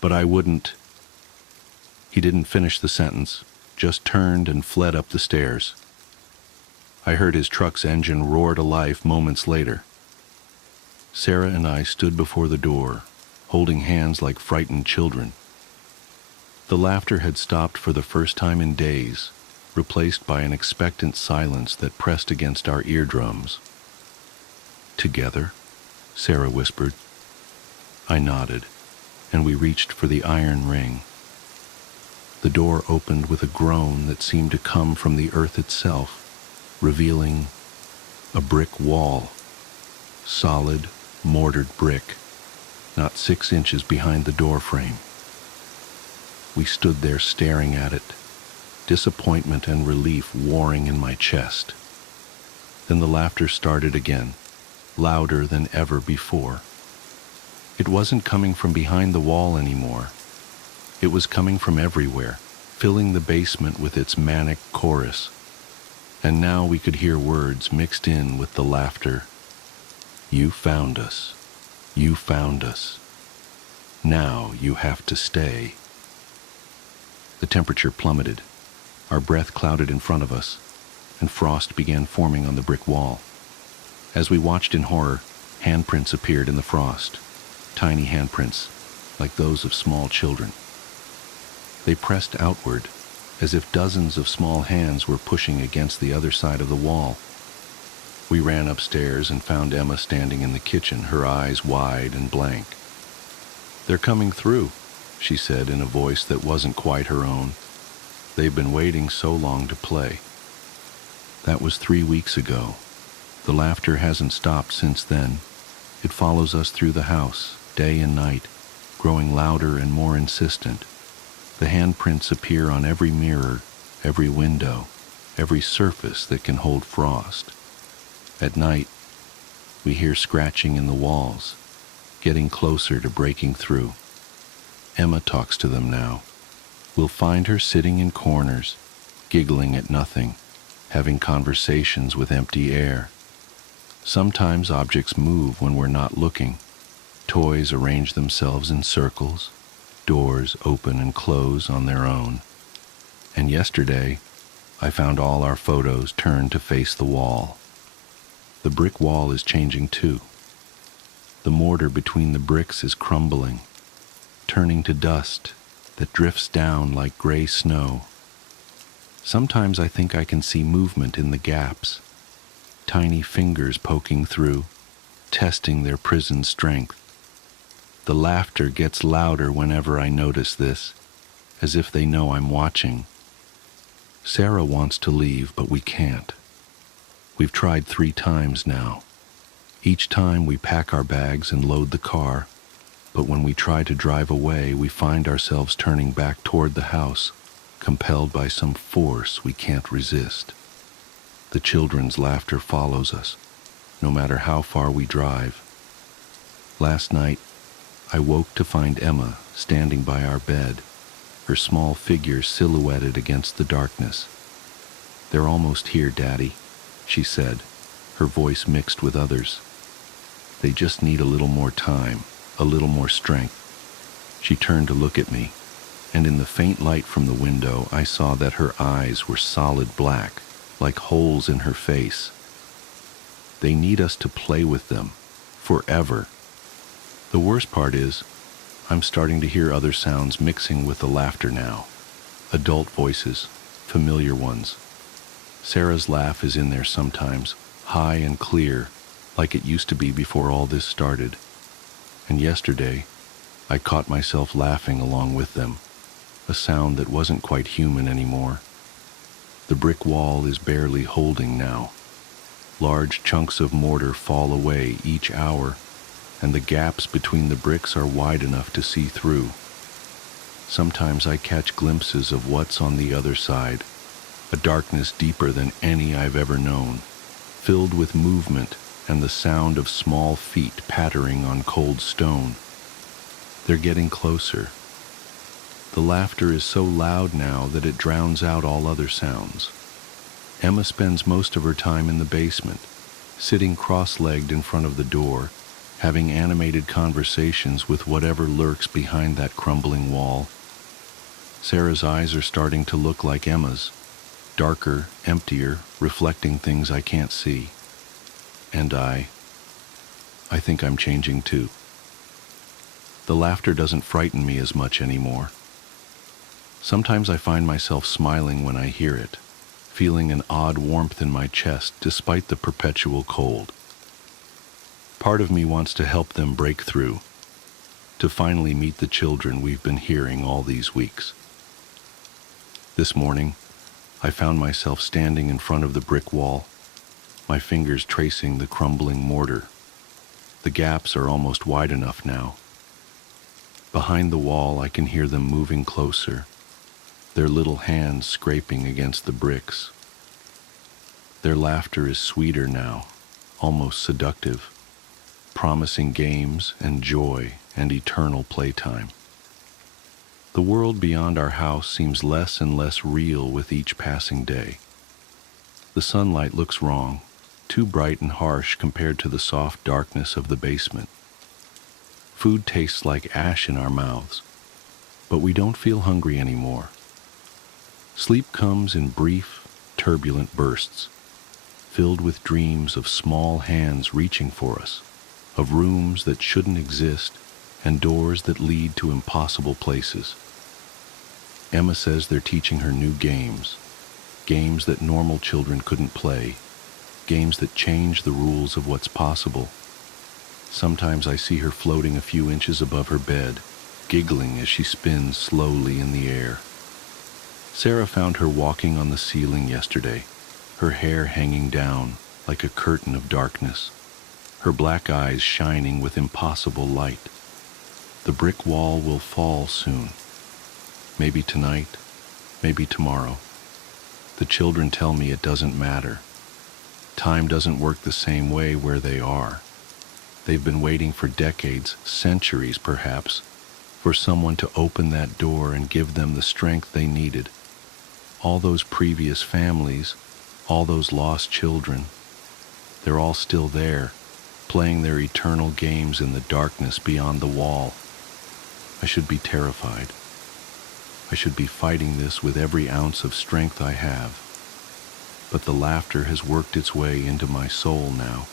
"But I wouldn't—" He didn't finish the sentence, just turned and fled up the stairs. I heard his truck's engine roar to life moments later. Sarah and I stood before the door, holding hands like frightened children. The laughter had stopped for the first time in days, replaced by an expectant silence that pressed against our eardrums. "Together?" Sarah whispered. I nodded, and we reached for the iron ring. The door opened with a groan that seemed to come from the earth itself, revealing a brick wall, solid, mortared brick, not 6 inches behind the door frame. We stood there staring at it, disappointment and relief warring in my chest. Then the laughter started again, louder than ever before. It wasn't coming from behind the wall anymore. It was coming from everywhere, filling the basement with its manic chorus. And now we could hear words mixed in with the laughter. You found us. You found us. Now you have to stay. The temperature plummeted. Our breath clouded in front of us, and frost began forming on the brick wall. As we watched in horror, handprints appeared in the frost, tiny handprints, like those of small children. They pressed outward, as if dozens of small hands were pushing against the other side of the wall. We ran upstairs and found Emma standing in the kitchen, her eyes wide and blank. "They're coming through," she said in a voice that wasn't quite her own. "They've been waiting so long to play." That was 3 weeks ago. The laughter hasn't stopped since then. It follows us through the house, day and night, growing louder and more insistent. The handprints appear on every mirror, every window, every surface that can hold frost. At night, we hear scratching in the walls, getting closer to breaking through. Emma talks to them now. We'll find her sitting in corners, giggling at nothing, having conversations with empty air. Sometimes objects move when we're not looking. Toys arrange themselves in circles. Doors open and close on their own. And yesterday, I found all our photos turned to face the wall. The brick wall is changing too. The mortar between the bricks is crumbling, turning to dust that drifts down like gray snow. Sometimes I think I can see movement in the gaps, tiny fingers poking through, testing their prison strength. The laughter gets louder whenever I notice this, as if they know I'm watching. Sarah wants to leave, but we can't. We've tried 3 times now. Each time we pack our bags and load the car, but when we try to drive away, we find ourselves turning back toward the house, compelled by some force we can't resist. The children's laughter follows us, no matter how far we drive. Last night, I woke to find Emma standing by our bed, her small figure silhouetted against the darkness. "They're almost here, Daddy," she said, her voice mixed with others. "They just need a little more time, a little more strength." She turned to look at me, and in the faint light from the window, I saw that her eyes were solid black, like holes in her face. "They need us to play with them, forever." The worst part is, I'm starting to hear other sounds mixing with the laughter now. Adult voices, familiar ones. Sarah's laugh is in there sometimes, high and clear, like it used to be before all this started. And yesterday, I caught myself laughing along with them, a sound that wasn't quite human anymore. The brick wall is barely holding now. Large chunks of mortar fall away each hour, and the gaps between the bricks are wide enough to see through. Sometimes I catch glimpses of what's on the other side, a darkness deeper than any I've ever known, filled with movement and the sound of small feet pattering on cold stone. They're getting closer. The laughter is so loud now that it drowns out all other sounds. Emma spends most of her time in the basement, sitting cross-legged in front of the door, having animated conversations with whatever lurks behind that crumbling wall. Sarah's eyes are starting to look like Emma's, darker, emptier, reflecting things I can't see. And I think I'm changing too. The laughter doesn't frighten me as much anymore. Sometimes I find myself smiling when I hear it, feeling an odd warmth in my chest despite the perpetual cold. Part of me wants to help them break through, to finally meet the children we've been hearing all these weeks. This morning, I found myself standing in front of the brick wall, my fingers tracing the crumbling mortar. The gaps are almost wide enough now. Behind the wall, I can hear them moving closer, their little hands scraping against the bricks. Their laughter is sweeter now, almost seductive, promising games and joy and eternal playtime. The world beyond our house seems less and less real with each passing day. The sunlight looks wrong, too bright and harsh compared to the soft darkness of the basement. Food tastes like ash in our mouths, but we don't feel hungry anymore. Sleep comes in brief, turbulent bursts, filled with dreams of small hands reaching for us, of rooms that shouldn't exist, and doors that lead to impossible places. Emma says they're teaching her new games, games that normal children couldn't play, games that change the rules of what's possible. Sometimes I see her floating a few inches above her bed, giggling as she spins slowly in the air. Sarah found her walking on the ceiling yesterday, her hair hanging down like a curtain of darkness, her black eyes shining with impossible light. The brick wall will fall soon. Maybe tonight, maybe tomorrow. The children tell me it doesn't matter. Time doesn't work the same way where they are. They've been waiting for decades, centuries perhaps, for someone to open that door and give them the strength they needed. All those previous families, all those lost children, they're all still there, playing their eternal games in the darkness beyond the wall. I should be terrified. I should be fighting this with every ounce of strength I have. But the laughter has worked its way into my soul now,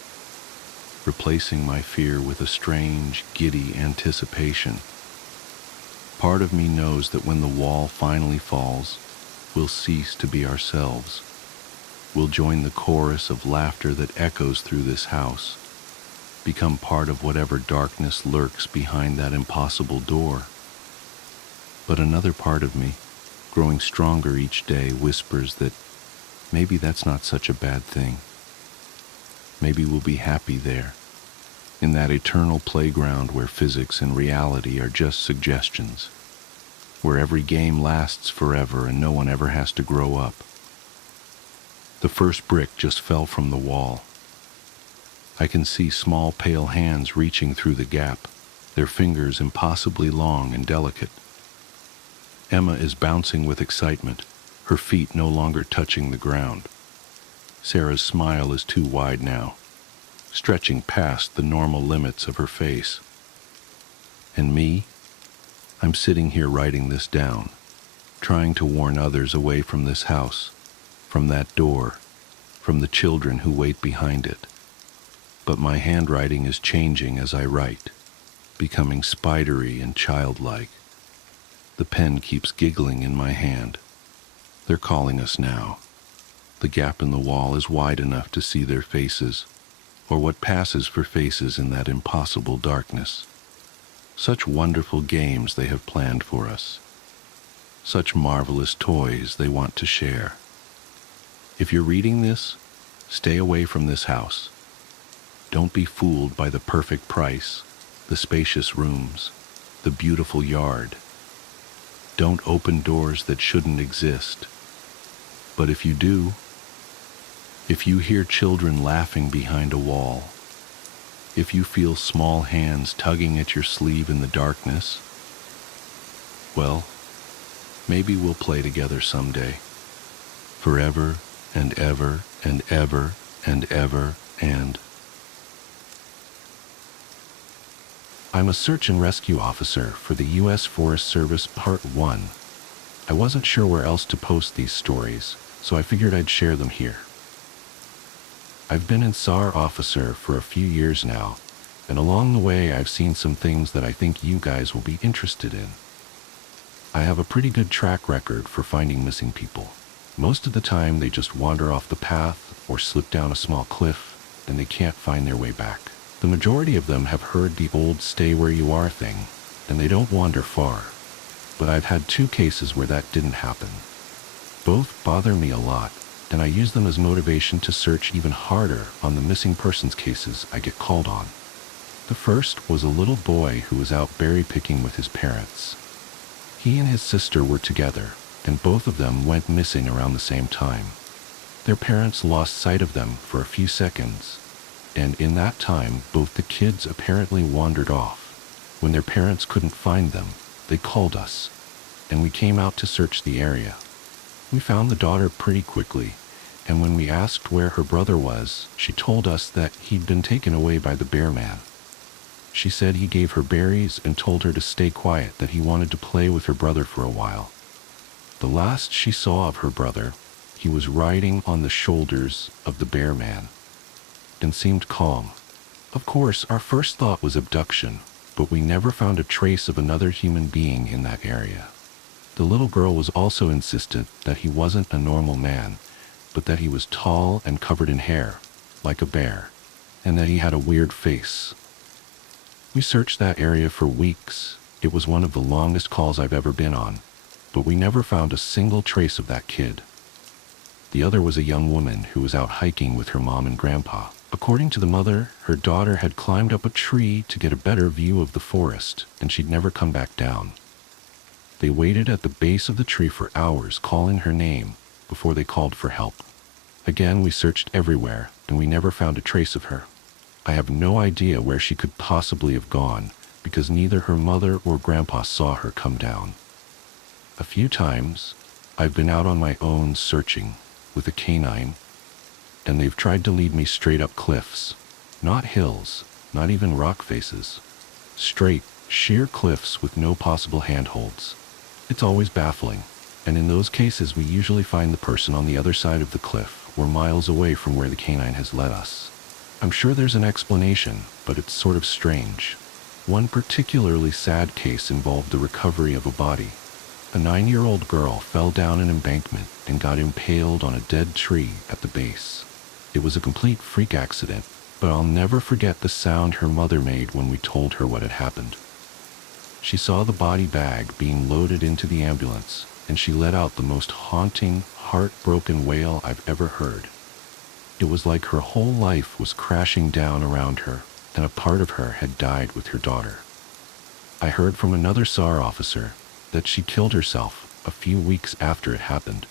replacing my fear with a strange, giddy anticipation. Part of me knows that when the wall finally falls, we'll cease to be ourselves. We'll join the chorus of laughter that echoes through this house, become part of whatever darkness lurks behind that impossible door. But another part of me, growing stronger each day, whispers that maybe that's not such a bad thing. Maybe we'll be happy there, in that eternal playground where physics and reality are just suggestions, where every game lasts forever and no one ever has to grow up. The first brick just fell from the wall. I can see small pale hands reaching through the gap, their fingers impossibly long and delicate. Emma is bouncing with excitement, her feet no longer touching the ground. Sarah's smile is too wide now, stretching past the normal limits of her face. And me? I'm sitting here writing this down, trying to warn others away from this house, from that door, from the children who wait behind it. But my handwriting is changing as I write, becoming spidery and childlike. The pen keeps giggling in my hand. They're calling us now. The gap in the wall is wide enough to see their faces, or what passes for faces in that impossible darkness. Such wonderful games they have planned for us. Such marvelous toys they want to share. If you're reading this, stay away from this house. Don't be fooled by the perfect price, the spacious rooms, the beautiful yard. Don't open doors that shouldn't exist. But if you do, if you hear children laughing behind a wall, if you feel small hands tugging at your sleeve in the darkness, well, maybe we'll play together someday. Forever and ever and ever and ever and... I'm a search and rescue officer for the U.S. Forest Service Part 1. I wasn't sure where else to post these stories, so I figured I'd share them here. I've been in SAR officer for a few years now, and along the way I've seen some things that I think you guys will be interested in. I have a pretty good track record for finding missing people. Most of the time they just wander off the path or slip down a small cliff and they can't find their way back. The majority of them have heard the old stay where you are thing, and they don't wander far. But I've had 2 cases where that didn't happen. Both bother me a lot, and I use them as motivation to search even harder on the missing persons cases I get called on. The first was a little boy who was out berry picking with his parents. He and his sister were together, and both of them went missing around the same time. Their parents lost sight of them for a few seconds, and in that time, both the kids apparently wandered off. When their parents couldn't find them, they called us, and we came out to search the area. We found the daughter pretty quickly, and when we asked where her brother was, she told us that he'd been taken away by the bear man. She said he gave her berries and told her to stay quiet, that he wanted to play with her brother for a while. The last she saw of her brother, he was riding on the shoulders of the bear man and seemed calm. Of course, our first thought was abduction, but we never found a trace of another human being in that area. The little girl was also insistent that he wasn't a normal man, but that he was tall and covered in hair, like a bear, and that he had a weird face. We searched that area for weeks. It was one of the longest calls I've ever been on, but we never found a single trace of that kid. The other was a young woman who was out hiking with her mom and grandpa. According to the mother, her daughter had climbed up a tree to get a better view of the forest, and she'd never come back down. They waited at the base of the tree for hours, calling her name, before they called for help. Again, we searched everywhere, and we never found a trace of her. I have no idea where she could possibly have gone, because neither her mother or grandpa saw her come down. A few times, I've been out on my own searching with a canine, and they've tried to lead me straight up cliffs. Not hills, not even rock faces. Straight, sheer cliffs with no possible handholds. It's always baffling, and in those cases we usually find the person on the other side of the cliff, or miles away from where the canine has led us. I'm sure there's an explanation, but it's sort of strange. One particularly sad case involved the recovery of a body. A 9-year-old girl fell down an embankment and got impaled on a dead tree at the base. It was a complete freak accident, but I'll never forget the sound her mother made when we told her what had happened. She saw the body bag being loaded into the ambulance, and she let out the most haunting, heartbroken wail I've ever heard. It was like her whole life was crashing down around her, and a part of her had died with her daughter. I heard from another SAR officer that she killed herself a few weeks after it happened.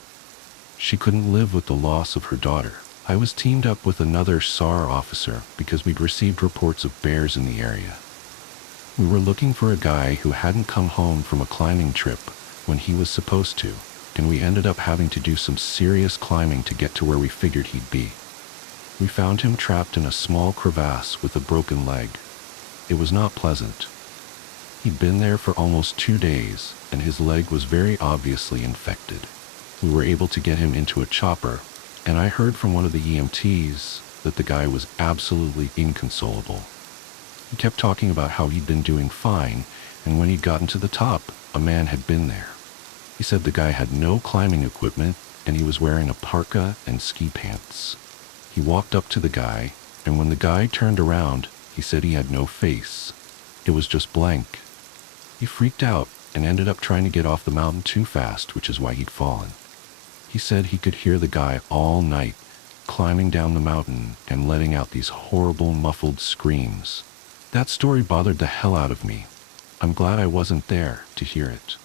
She couldn't live with the loss of her daughter. I was teamed up with another SAR officer because we'd received reports of bears in the area. We were looking for a guy who hadn't come home from a climbing trip when he was supposed to, and we ended up having to do some serious climbing to get to where we figured he'd be. We found him trapped in a small crevasse with a broken leg. It was not pleasant. He'd been there for almost 2 days, and his leg was very obviously infected. We were able to get him into a chopper, and I heard from one of the EMTs that the guy was absolutely inconsolable. He kept talking about how he'd been doing fine, and when he'd gotten to the top, a man had been there. He said the guy had no climbing equipment, and he was wearing a parka and ski pants. He walked up to the guy, and when the guy turned around, he said he had no face. It was just blank. He freaked out and ended up trying to get off the mountain too fast, which is why he'd fallen. He said he could hear the guy all night, climbing down the mountain and letting out these horrible muffled screams. That story bothered the hell out of me. I'm glad I wasn't there to hear it.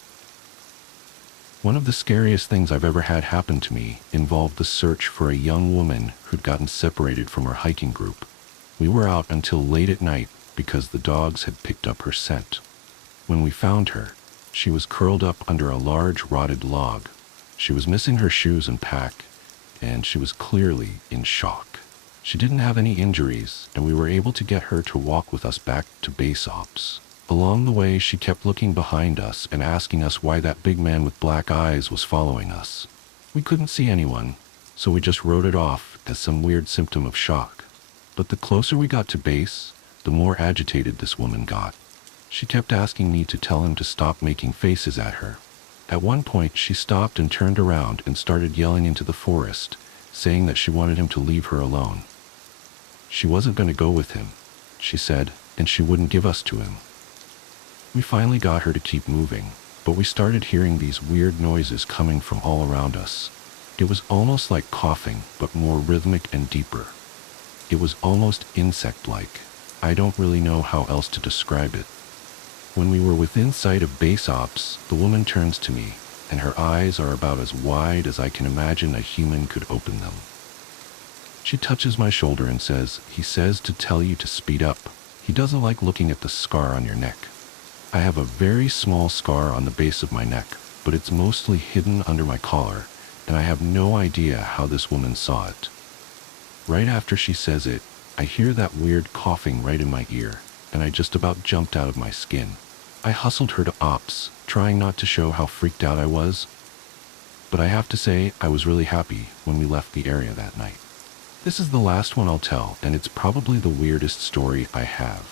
One of the scariest things I've ever had happen to me involved the search for a young woman who'd gotten separated from her hiking group. We were out until late at night because the dogs had picked up her scent. When we found her, she was curled up under a large rotted log. She was missing her shoes and pack, and she was clearly in shock. She didn't have any injuries, and we were able to get her to walk with us back to base ops. Along the way, she kept looking behind us and asking us why that big man with black eyes was following us. We couldn't see anyone, so we just wrote it off as some weird symptom of shock. But the closer we got to base, the more agitated this woman got. She kept asking me to tell him to stop making faces at her. At one point, she stopped and turned around and started yelling into the forest, saying that she wanted him to leave her alone. She wasn't going to go with him, she said, and she wouldn't give us to him. We finally got her to keep moving, but we started hearing these weird noises coming from all around us. It was almost like coughing, but more rhythmic and deeper. It was almost insect-like. I don't really know how else to describe it. When we were within sight of base ops, the woman turns to me and her eyes are about as wide as I can imagine a human could open them. She touches my shoulder and says, "He says to tell you to speed up. He doesn't like looking at the scar on your neck." I have a very small scar on the base of my neck, but it's mostly hidden under my collar, and I have no idea how this woman saw it. Right after she says it, I hear that weird coughing right in my ear, and I just about jumped out of my skin. I hustled her to ops, trying not to show how freaked out I was, but I have to say I was really happy when we left the area that night. This is the last one I'll tell, and it's probably the weirdest story I have.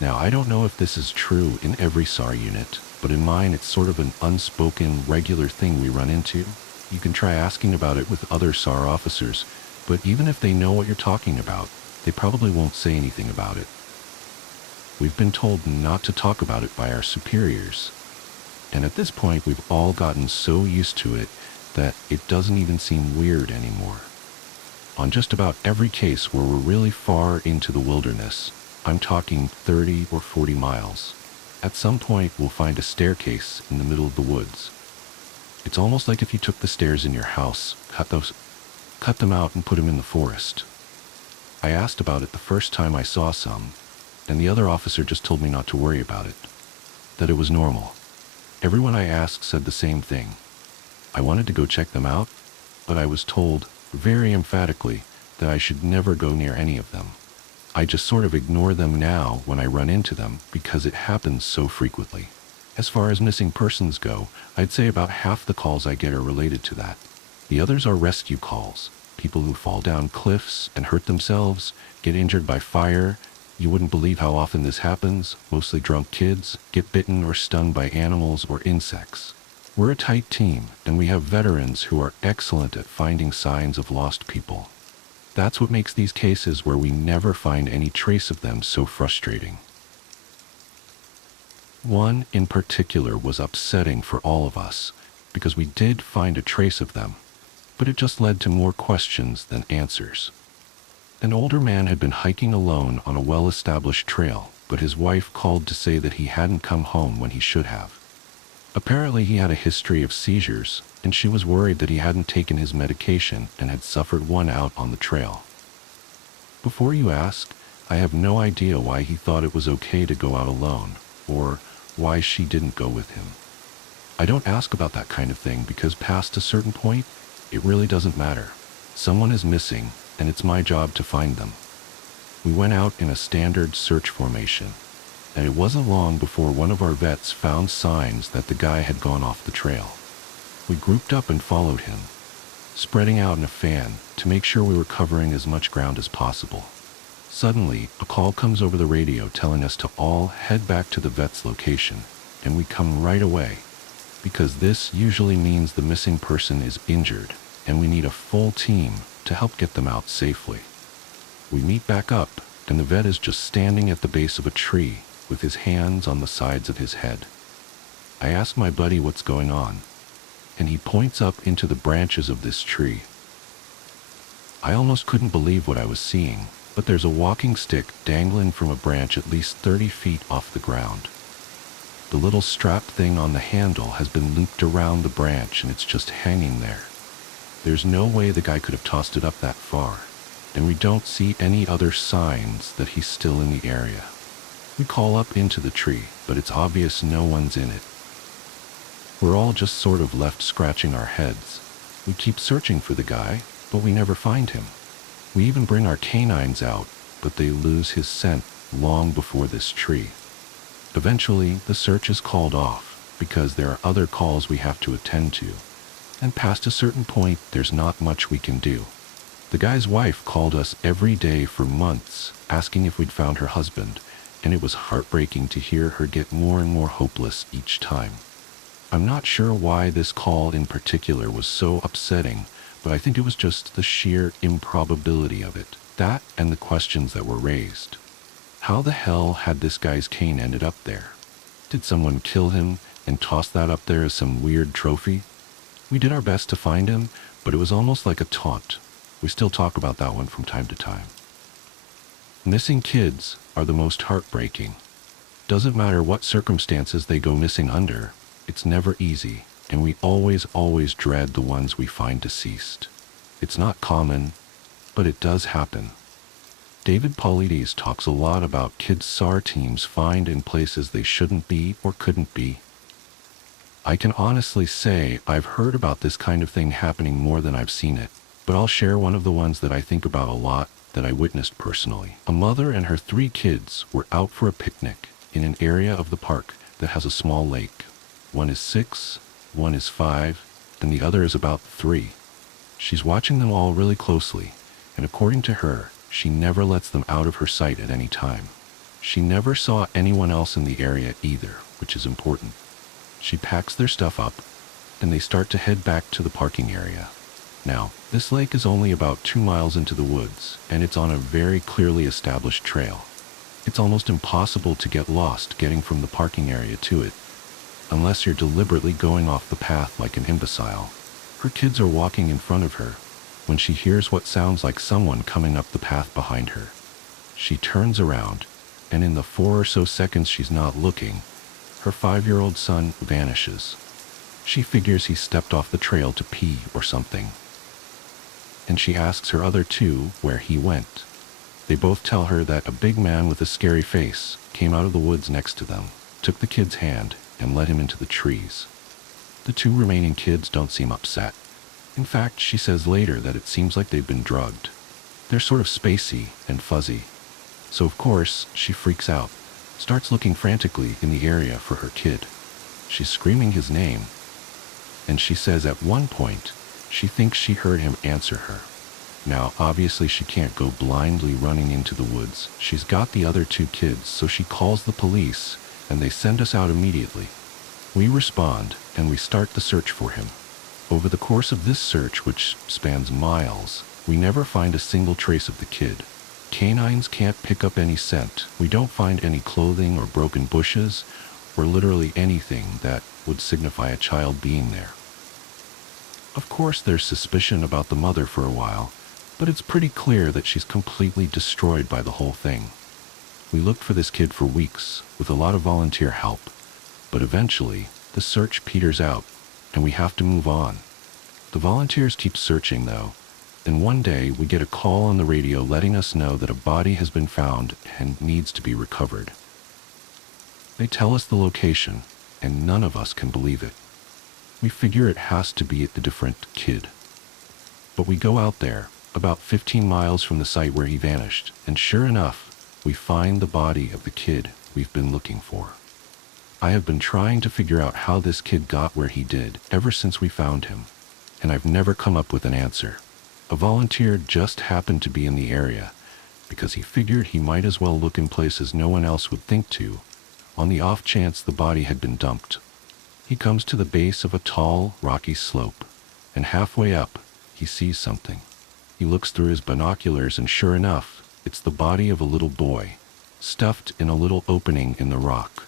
Now, I don't know if this is true in every SAR unit, but in mine it's sort of an unspoken, regular thing we run into. You can try asking about it with other SAR officers, but even if they know what you're talking about, they probably won't say anything about it. We've been told not to talk about it by our superiors, and at this point we've all gotten so used to it that it doesn't even seem weird anymore. On just about every case where we're really far into the wilderness, I'm talking 30 or 40 miles, at some point we'll find a staircase in the middle of the woods. It's almost like if you took the stairs in your house, cut them out and put them in the forest. I asked about it the first time I saw some, and the other officer just told me not to worry about it, that it was normal. Everyone I asked said the same thing. I wanted to go check them out, but I was told, very emphatically, that I should never go near any of them. I just sort of ignore them now when I run into them because it happens so frequently. As far as missing persons go, I'd say about half the calls I get are related to that. The others are rescue calls, people who fall down cliffs and hurt themselves, get injured by fire. You wouldn't believe how often this happens, mostly drunk kids, get bitten or stunned by animals or insects. We're a tight team, and we have veterans who are excellent at finding signs of lost people. That's what makes these cases where we never find any trace of them so frustrating. One in particular was upsetting for all of us, because we did find a trace of them, but it just led to more questions than answers. An older man had been hiking alone on a well-established trail, but his wife called to say that he hadn't come home when he should have. Apparently he had a history of seizures, and she was worried that he hadn't taken his medication and had suffered one out on the trail. Before you ask, I have no idea why he thought it was okay to go out alone, or why she didn't go with him. I don't ask about that kind of thing because past a certain point, it really doesn't matter. Someone is missing, and it's my job to find them. We went out in a standard search formation, and it wasn't long before one of our vets found signs that the guy had gone off the trail. We grouped up and followed him, spreading out in a fan to make sure we were covering as much ground as possible. Suddenly, a call comes over the radio telling us to all head back to the vet's location, and we come right away, because this usually means the missing person is injured, and we need a full team to help get them out safely. We meet back up, and the vet is just standing at the base of a tree with his hands on the sides of his head. I ask my buddy what's going on, and he points up into the branches of this tree. I almost couldn't believe what I was seeing, but there's a walking stick dangling from a branch at least 30 feet off the ground. The little strap thing on the handle has been looped around the branch and it's just hanging there. There's no way the guy could have tossed it up that far, and we don't see any other signs that he's still in the area. We call up into the tree, but it's obvious no one's in it. We're all just sort of left scratching our heads. We keep searching for the guy, but we never find him. We even bring our canines out, but they lose his scent long before this tree. Eventually, the search is called off because there are other calls we have to attend to, and past a certain point, there's not much we can do. The guy's wife called us every day for months, asking if we'd found her husband, and it was heartbreaking to hear her get more and more hopeless each time. I'm not sure why this call in particular was so upsetting, but I think it was just the sheer improbability of it, that and the questions that were raised. How the hell had this guy's cane ended up there? Did someone kill him and toss that up there as some weird trophy? We did our best to find him, but it was almost like a taunt. We still talk about that one from time to time. Missing kids are the most heartbreaking. Doesn't matter what circumstances they go missing under, it's never easy. and we always dread the ones we find deceased. It's not common, but it does happen. David Paulides talks a lot about kids SAR teams find in places they shouldn't be or couldn't be. I can honestly say I've heard about this kind of thing happening more than I've seen it, but I'll share one of the ones that I think about a lot that I witnessed personally. A mother and her 3 kids were out for a picnic in an area of the park that has a small lake. One is 6, one is 5, and the other is about 3. She's watching them all really closely, and according to her, she never lets them out of her sight at any time. She never saw anyone else in the area either, which is important. She packs their stuff up, and they start to head back to the parking area. Now, this lake is only about 2 miles into the woods, and it's on a very clearly established trail. It's almost impossible to get lost getting from the parking area to it, unless you're deliberately going off the path like an imbecile. Her kids are walking in front of her when she hears what sounds like someone coming up the path behind her. She turns around, and in the 4 or so seconds she's not looking, her 5-year-old son vanishes. She figures he stepped off the trail to pee or something, and she asks her other 2 where he went. They both tell her that a big man with a scary face came out of the woods next to them, took the kid's hand, and led him into the trees. The 2 remaining kids don't seem upset. In fact, she says later that it seems like they've been drugged. They're sort of spacey and fuzzy. So of course, she freaks out, starts looking frantically in the area for her kid. She's screaming his name, and she says at one point, she thinks she heard him answer her. Now, obviously she can't go blindly running into the woods. She's got the other 2 kids, so she calls the police, and they send us out immediately. We respond, and we start the search for him. Over the course of this search, which spans miles, we never find a single trace of the kid. Canines can't pick up any scent. We don't find any clothing or broken bushes, or literally anything that would signify a child being there. Of course, there's suspicion about the mother for a while, but it's pretty clear that she's completely destroyed by the whole thing. We looked for this kid for weeks, with a lot of volunteer help, but eventually, the search peters out, and we have to move on. The volunteers keep searching, though, and one day we get a call on the radio letting us know that a body has been found and needs to be recovered. They tell us the location, and none of us can believe it. We figure it has to be a different kid. But we go out there, about 15 miles from the site where he vanished, and sure enough, we find the body of the kid we've been looking for. I have been trying to figure out how this kid got where he did ever since we found him, and I've never come up with an answer. A volunteer just happened to be in the area because he figured he might as well look in places no one else would think to, on the off chance the body had been dumped. He comes to the base of a tall, rocky slope, and halfway up, he sees something. He looks through his binoculars, and sure enough, it's the body of a little boy, stuffed in a little opening in the rock.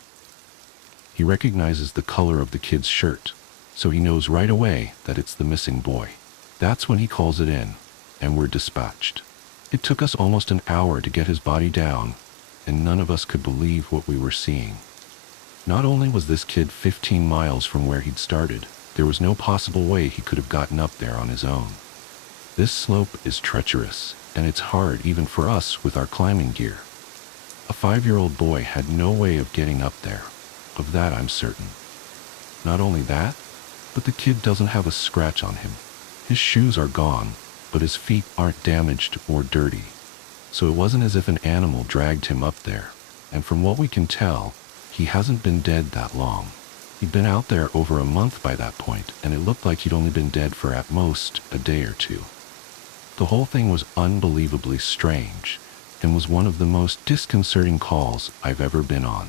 He recognizes the color of the kid's shirt, so he knows right away that it's the missing boy. That's when he calls it in, and we're dispatched. It took us almost an hour to get his body down, and none of us could believe what we were seeing. Not only was this kid 15 miles from where he'd started, there was no possible way he could have gotten up there on his own. This slope is treacherous, and it's hard even for us with our climbing gear. A 5-year-old boy had no way of getting up there. Of that I'm certain. Not only that, but the kid doesn't have a scratch on him. His shoes are gone, but his feet aren't damaged or dirty. So it wasn't as if an animal dragged him up there, and from what we can tell, he hasn't been dead that long. He'd been out there over a month by that point, and it looked like he'd only been dead for at most a day or 2. The whole thing was unbelievably strange, and was one of the most disconcerting calls I've ever been on.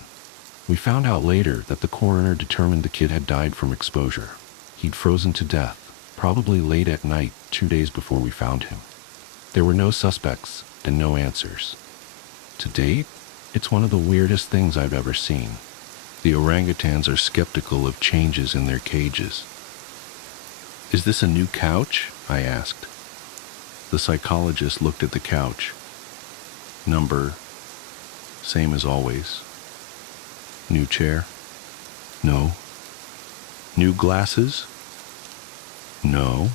We found out later that the coroner determined the kid had died from exposure. He'd frozen to death, probably late at night 2 days before we found him. There were no suspects and no answers. To date, it's one of the weirdest things I've ever seen. The orangutans are skeptical of changes in their cages. "Is this a new couch?" I asked. The psychologist looked at the couch. "Number, same as always." "New chair?" "No." New glasses? No.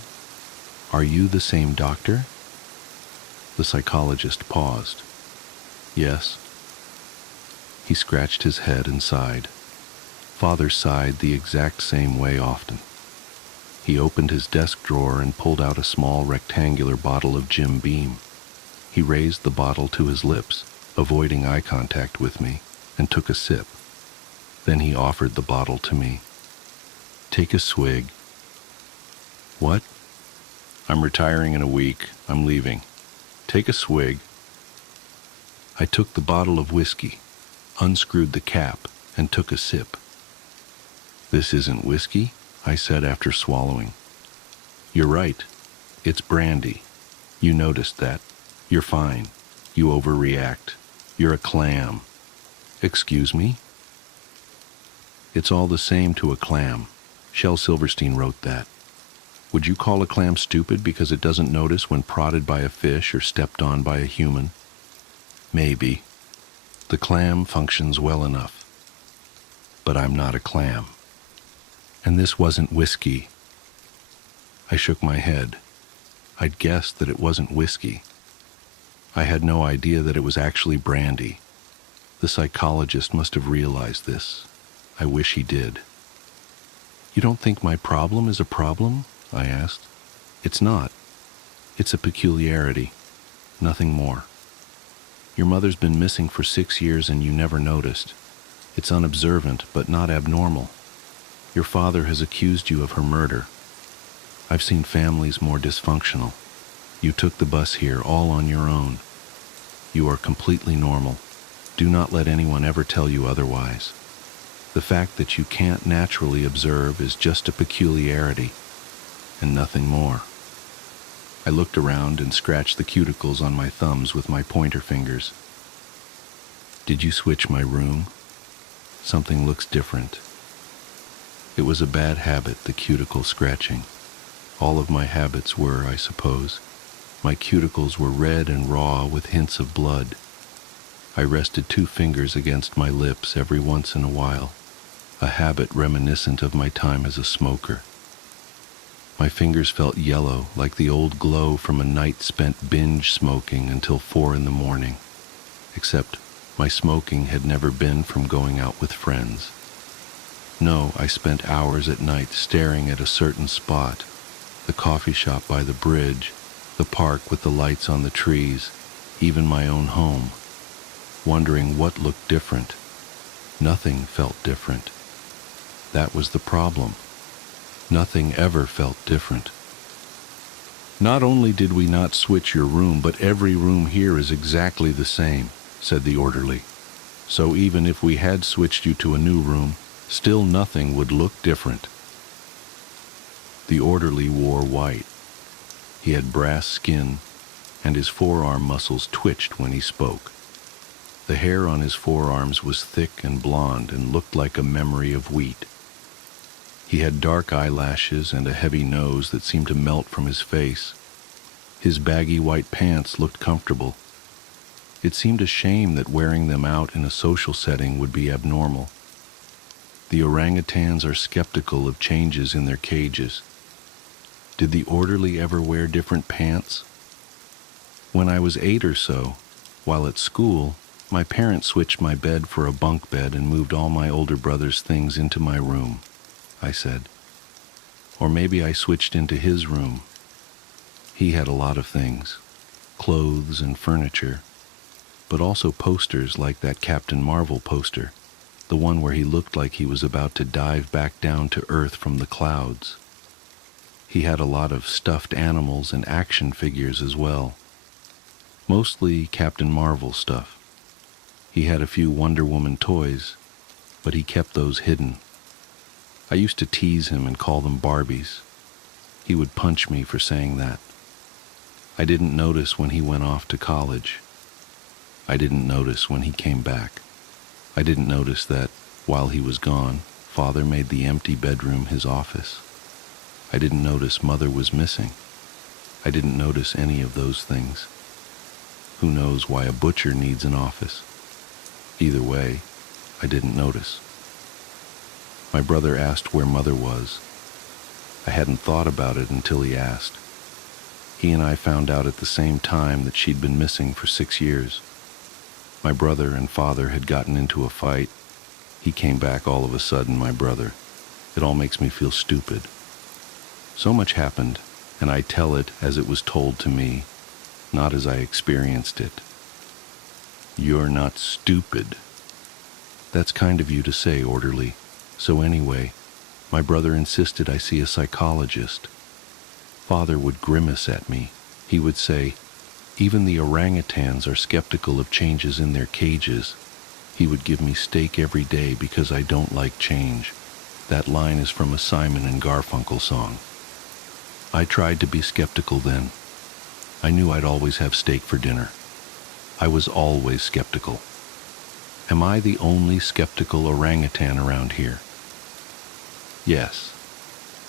Are you the same doctor? The psychologist paused. Yes. He scratched his head and sighed. Father sighed the exact same way often. He opened his desk drawer and pulled out a small rectangular bottle of Jim Beam. He raised the bottle to his lips, avoiding eye contact with me, and took a sip. Then he offered the bottle to me. Take a swig. What? I'm retiring in a week. I'm leaving. Take a swig. I took the bottle of whiskey, unscrewed the cap, and took a sip. This isn't whiskey, I said after swallowing. You're right. It's brandy. You noticed that. You're fine. You overreact. You're a clam. Excuse me? It's all the same to a clam. Shel Silverstein wrote that. Would you call a clam stupid because it doesn't notice when prodded by a fish or stepped on by a human? Maybe. The clam functions well enough. But I'm not a clam. And this wasn't whiskey. I shook my head. I'd guessed that it wasn't whiskey. I had no idea that it was actually brandy. The psychologist must have realized this. I wish he did. You don't think my problem is a problem? I asked. It's not. It's a peculiarity. Nothing more. Your mother's been missing for 6 years and you never noticed. It's unobservant, but not abnormal. Your father has accused you of her murder. I've seen families more dysfunctional. You took the bus here all on your own. You are completely normal. Do not let anyone ever tell you otherwise. The fact that you can't naturally observe is just a peculiarity, and nothing more. I looked around and scratched the cuticles on my thumbs with my pointer fingers. Did you switch my room? Something looks different. It was a bad habit, the cuticle scratching. All of my habits were, I suppose. My cuticles were red and raw with hints of blood. I rested 2 fingers against my lips every once in a while, a habit reminiscent of my time as a smoker. My fingers felt yellow, like the old glow from a night spent binge smoking until 4 in the morning, except my smoking had never been from going out with friends. No, I spent hours at night staring at a certain spot, the coffee shop by the bridge, the park with the lights on the trees, even my own home, wondering what looked different. Nothing felt different. That was the problem. Nothing ever felt different. Not only did we not switch your room, but every room here is exactly the same, said the orderly. So even if we had switched you to a new room, still nothing would look different. The orderly wore white. He had brass skin, and his forearm muscles twitched when he spoke. The hair on his forearms was thick and blonde and looked like a memory of wheat. He had dark eyelashes and a heavy nose that seemed to melt from his face. His baggy white pants looked comfortable. It seemed a shame that wearing them out in a social setting would be abnormal. The orangutans are skeptical of changes in their cages. Did the orderly ever wear different pants? When I was 8 or so, while at school, my parents switched my bed for a bunk bed and moved all my older brother's things into my room, I said. Or maybe I switched into his room. He had a lot of things, clothes and furniture, but also posters like that Captain Marvel poster, the one where he looked like he was about to dive back down to Earth from the clouds. He had a lot of stuffed animals and action figures as well. Mostly Captain Marvel stuff. He had a few Wonder Woman toys, but he kept those hidden. I used to tease him and call them Barbies. He would punch me for saying that. I didn't notice when he went off to college. I didn't notice when he came back. I didn't notice that, while he was gone, Father made the empty bedroom his office. I didn't notice Mother was missing. I didn't notice any of those things. Who knows why a butcher needs an office? Either way, I didn't notice. My brother asked where Mother was. I hadn't thought about it until he asked. He and I found out at the same time that she'd been missing for 6 years. My brother and father had gotten into a fight. He came back all of a sudden, my brother. It all makes me feel stupid. So much happened, and I tell it as it was told to me, not as I experienced it. You're not stupid. That's kind of you to say, orderly. So anyway, my brother insisted I see a psychologist. Father would grimace at me. He would say, even the orangutans are skeptical of changes in their cages. He would give me steak every day because I don't like change. That line is from a Simon and Garfunkel song. I tried to be skeptical then. I knew I'd always have steak for dinner. I was always skeptical. Am I the only skeptical orangutan around here? Yes.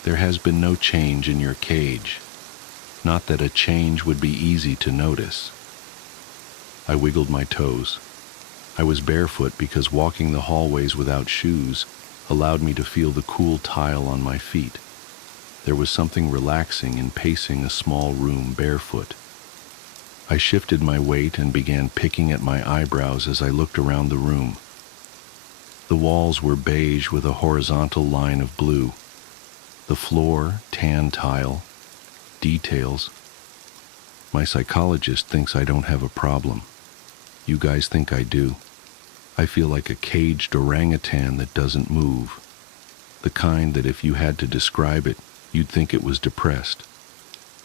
There has been no change in your cage. Not that a change would be easy to notice. I wiggled my toes. I was barefoot because walking the hallways without shoes allowed me to feel the cool tile on my feet. There was something relaxing in pacing a small room barefoot. I shifted my weight and began picking at my eyebrows as I looked around the room. The walls were beige with a horizontal line of blue. The floor, tan tile, details. My psychologist thinks I don't have a problem. You guys think I do. I feel like a caged orangutan that doesn't move. The kind that if you had to describe it, you'd think it was depressed.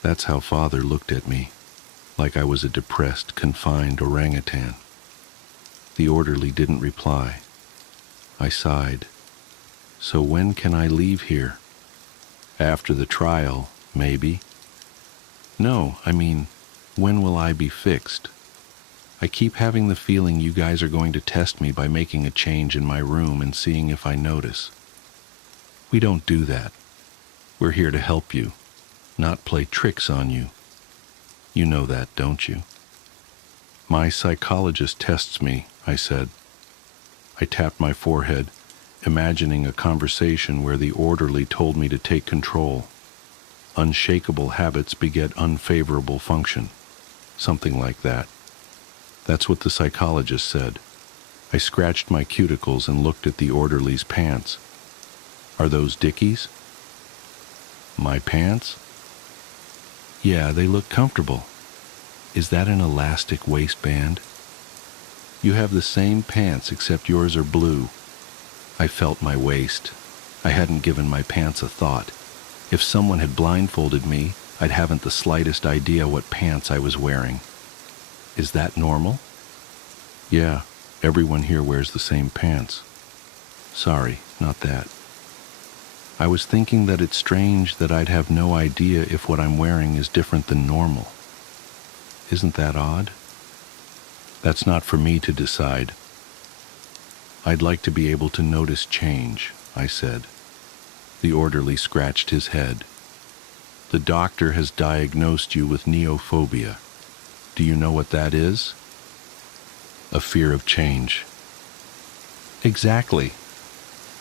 That's how Father looked at me, like I was a depressed, confined orangutan. The orderly didn't reply. I sighed. So when can I leave here? After the trial, maybe. No, I mean, when will I be fixed? I keep having the feeling you guys are going to test me by making a change in my room and seeing if I notice. We don't do that. We're here to help you, not play tricks on you. You know that, don't you? My psychologist tests me, I said. I tapped my forehead, imagining a conversation where the orderly told me to take control. Unshakable habits beget unfavorable function. Something like that. That's what the psychologist said. I scratched my cuticles and looked at the orderly's pants. Are those Dickies? My pants? Yeah, they look comfortable. Is that an elastic waistband? You have the same pants except yours are blue. I felt my waist. I hadn't given my pants a thought. If someone had blindfolded me, I'd haven't the slightest idea what pants I was wearing. Is that normal? Yeah, everyone here wears the same pants. Sorry, not that. I was thinking that it's strange that I'd have no idea if what I'm wearing is different than normal. Isn't that odd? That's not for me to decide. I'd like to be able to notice change, I said. The orderly scratched his head. The doctor has diagnosed you with neophobia. Do you know what that is? A fear of change. Exactly.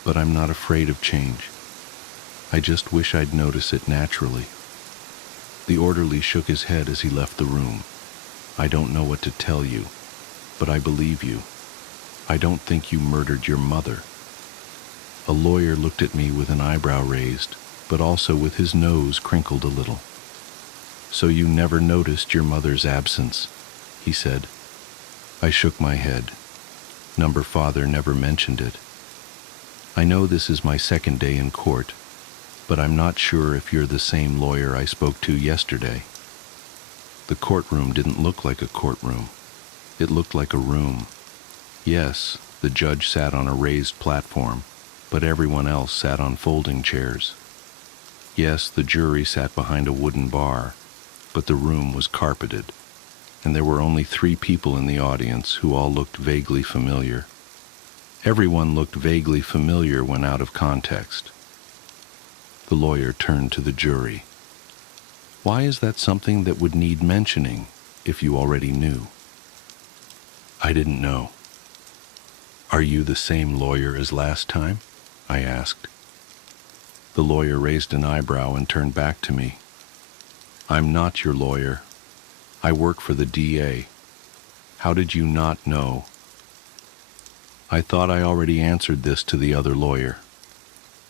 But I'm not afraid of change. I just wish I'd notice it naturally. The orderly shook his head as he left the room. I don't know what to tell you, but I believe you. I don't think you murdered your mother. A lawyer looked at me with an eyebrow raised, but also with his nose crinkled a little. So you never noticed your mother's absence, he said. I shook my head. Number Father never mentioned it. I know this is my second day in court, but I'm not sure if you're the same lawyer I spoke to yesterday. The courtroom didn't look like a courtroom. It looked like a room. Yes, the judge sat on a raised platform, but everyone else sat on folding chairs. Yes, the jury sat behind a wooden bar, but the room was carpeted, and there were only 3 people in the audience who all looked vaguely familiar. Everyone looked vaguely familiar when out of context. The lawyer turned to the jury. Why is that something that would need mentioning if you already knew? I didn't know. Are you the same lawyer as last time? I asked. The lawyer raised an eyebrow and turned back to me. I'm not your lawyer. I work for the DA. How did you not know? I thought I already answered this to the other lawyer.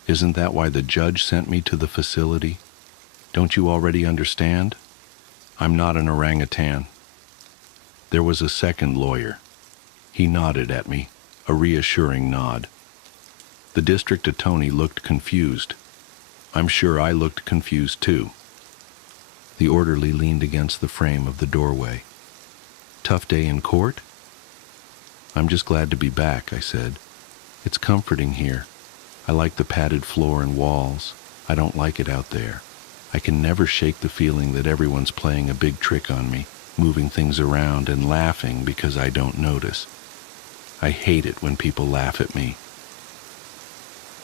Isn't that why the judge sent me to the facility? Don't you already understand? I'm not an orangutan. There was a second lawyer. He nodded at me, a reassuring nod. The district attorney looked confused. I'm sure I looked confused too. The orderly leaned against the frame of the doorway. Tough day in court? I'm just glad to be back, I said. It's comforting here. I like the padded floor and walls. I don't like it out there. I can never shake the feeling that everyone's playing a big trick on me, moving things around and laughing because I don't notice. I hate it when people laugh at me.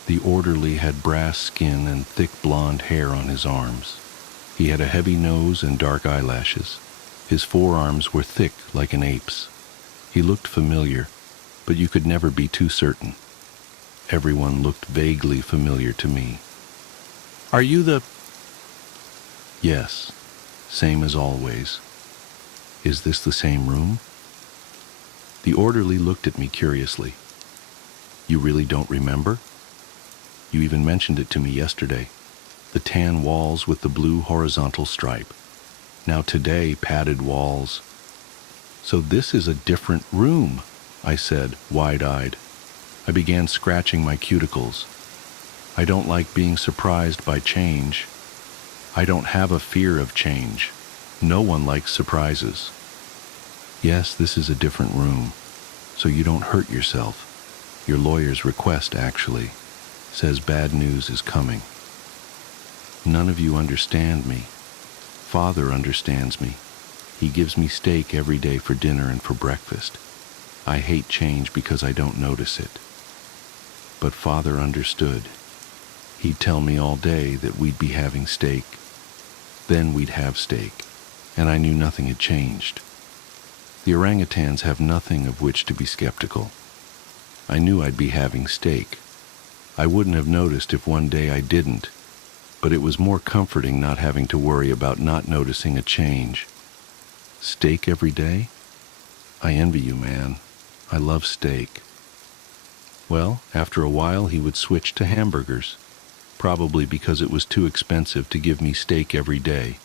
The orderly had brass skin and thick blonde hair on his arms. He had a heavy nose and dark eyelashes. His forearms were thick like an ape's. He looked familiar, but you could never be too certain. Everyone looked vaguely familiar to me. Are you the... Yes, same as always. Is this the same room? The orderly looked at me curiously. You really don't remember? You even mentioned it to me yesterday. The tan walls with the blue horizontal stripe. Now today, padded walls. So this is a different room, I said, wide-eyed. I began scratching my cuticles. I don't like being surprised by change. I don't have a fear of change. No one likes surprises. Yes, this is a different room, so you don't hurt yourself. Your lawyer's request, actually, says bad news is coming. None of you understand me. Father understands me. He gives me steak every day for dinner and for breakfast. I hate change because I don't notice it. But Father understood. He'd tell me all day that we'd be having steak. Then we'd have steak, and I knew nothing had changed. The orangutans have nothing of which to be skeptical. I knew I'd be having steak. I wouldn't have noticed if one day I didn't, but it was more comforting not having to worry about not noticing a change. Steak every day? I envy you, man. I love steak. Well, after a while he would switch to hamburgers, probably because it was too expensive to give me steak every day.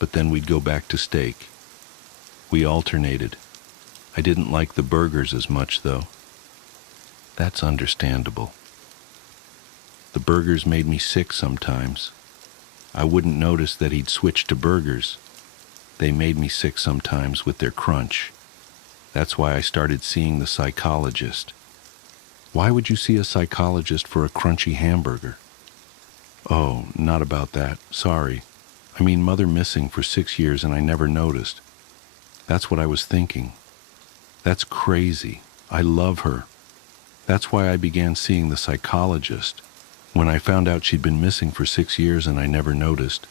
But then we'd go back to steak. We alternated. I didn't like the burgers as much, though. That's understandable. The burgers made me sick sometimes. I wouldn't notice that he'd switch to burgers. They made me sick sometimes with their crunch. That's why I started seeing the psychologist. Why would you see a psychologist for a crunchy hamburger? Oh, not about that. Sorry. I mean, Mother missing for 6 years and I never noticed. That's what I was thinking. That's crazy. I love her. That's why I began seeing the psychologist. When I found out she'd been missing for 6 years and I never noticed.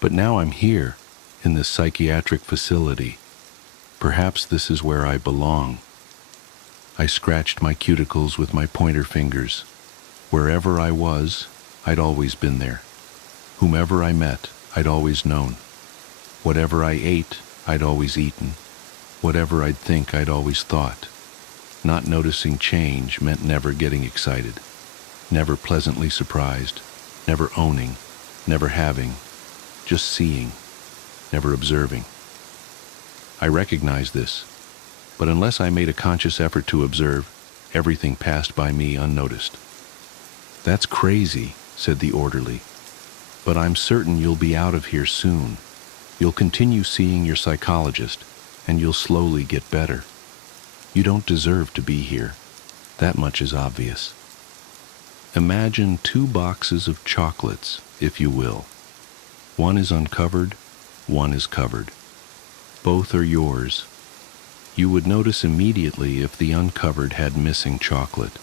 But now I'm here, in this psychiatric facility. Perhaps this is where I belong. I scratched my cuticles with my pointer fingers. Wherever I was, I'd always been there. Whomever I met, I'd always known. Whatever I ate, I'd always eaten. Whatever I'd think, I'd always thought. Not noticing change meant never getting excited, never pleasantly surprised, never owning, never having, just seeing, never observing. I recognized this, but unless I made a conscious effort to observe, everything passed by me unnoticed. That's crazy, said the orderly, but I'm certain you'll be out of here soon. You'll continue seeing your psychologist, and you'll slowly get better. You don't deserve to be here. That much is obvious. Imagine 2 boxes of chocolates, if you will. One is uncovered, one is covered. Both are yours. You would notice immediately if the uncovered had missing chocolate.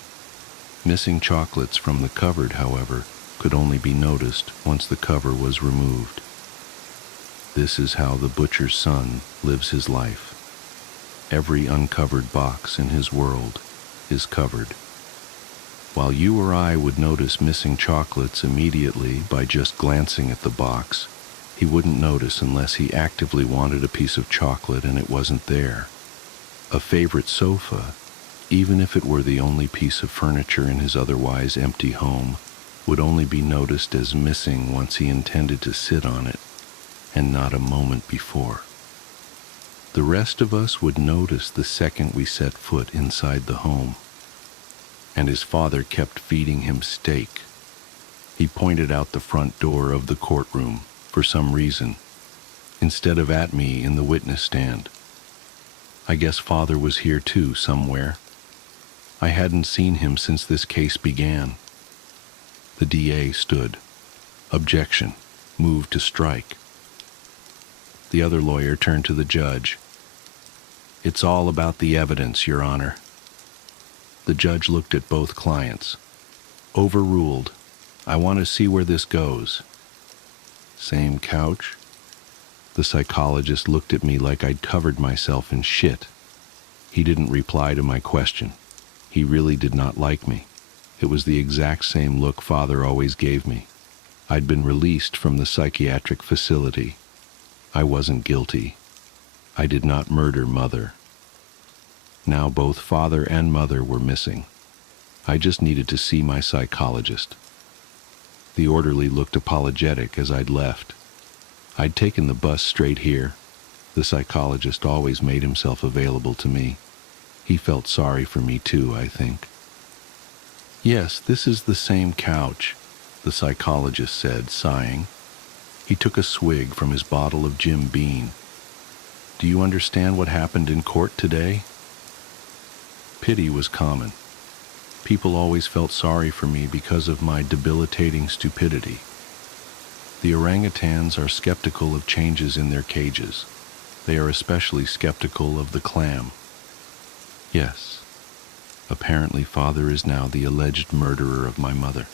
Missing chocolates from the covered, however, could only be noticed once the cover was removed. This is how the butcher's son lives his life. Every uncovered box in his world is covered. While you or I would notice missing chocolates immediately by just glancing at the box, he wouldn't notice unless he actively wanted a piece of chocolate and it wasn't there. A favorite sofa, even if it were the only piece of furniture in his otherwise empty home, would only be noticed as missing once he intended to sit on it, and not a moment before. The rest of us would notice the second we set foot inside the home. And his father kept feeding him steak. He pointed out the front door of the courtroom, for some reason, instead of at me in the witness stand. I guess Father was here too, somewhere. I hadn't seen him since this case began. The DA stood. Objection. Moved to strike. The other lawyer turned to the judge. It's all about the evidence, Your Honor. The judge looked at both clients. Overruled. I want to see where this goes. Same couch? The psychologist looked at me like I'd covered myself in shit. He didn't reply to my question. He really did not like me. It was the exact same look Father always gave me. I'd been released from the psychiatric facility. I wasn't guilty. I did not murder Mother. Now both Father and Mother were missing. I just needed to see my psychologist. The orderly looked apologetic as I'd left. I'd taken the bus straight here. The psychologist always made himself available to me. He felt sorry for me too, I think. Yes, this is the same couch, the psychologist said, sighing. He took a swig from his bottle of Jim Beam. Do you understand what happened in court today? Pity was common. People always felt sorry for me because of my debilitating stupidity. The orangutans are skeptical of changes in their cages. They are especially skeptical of the clam. Yes, apparently Father is now the alleged murderer of my mother.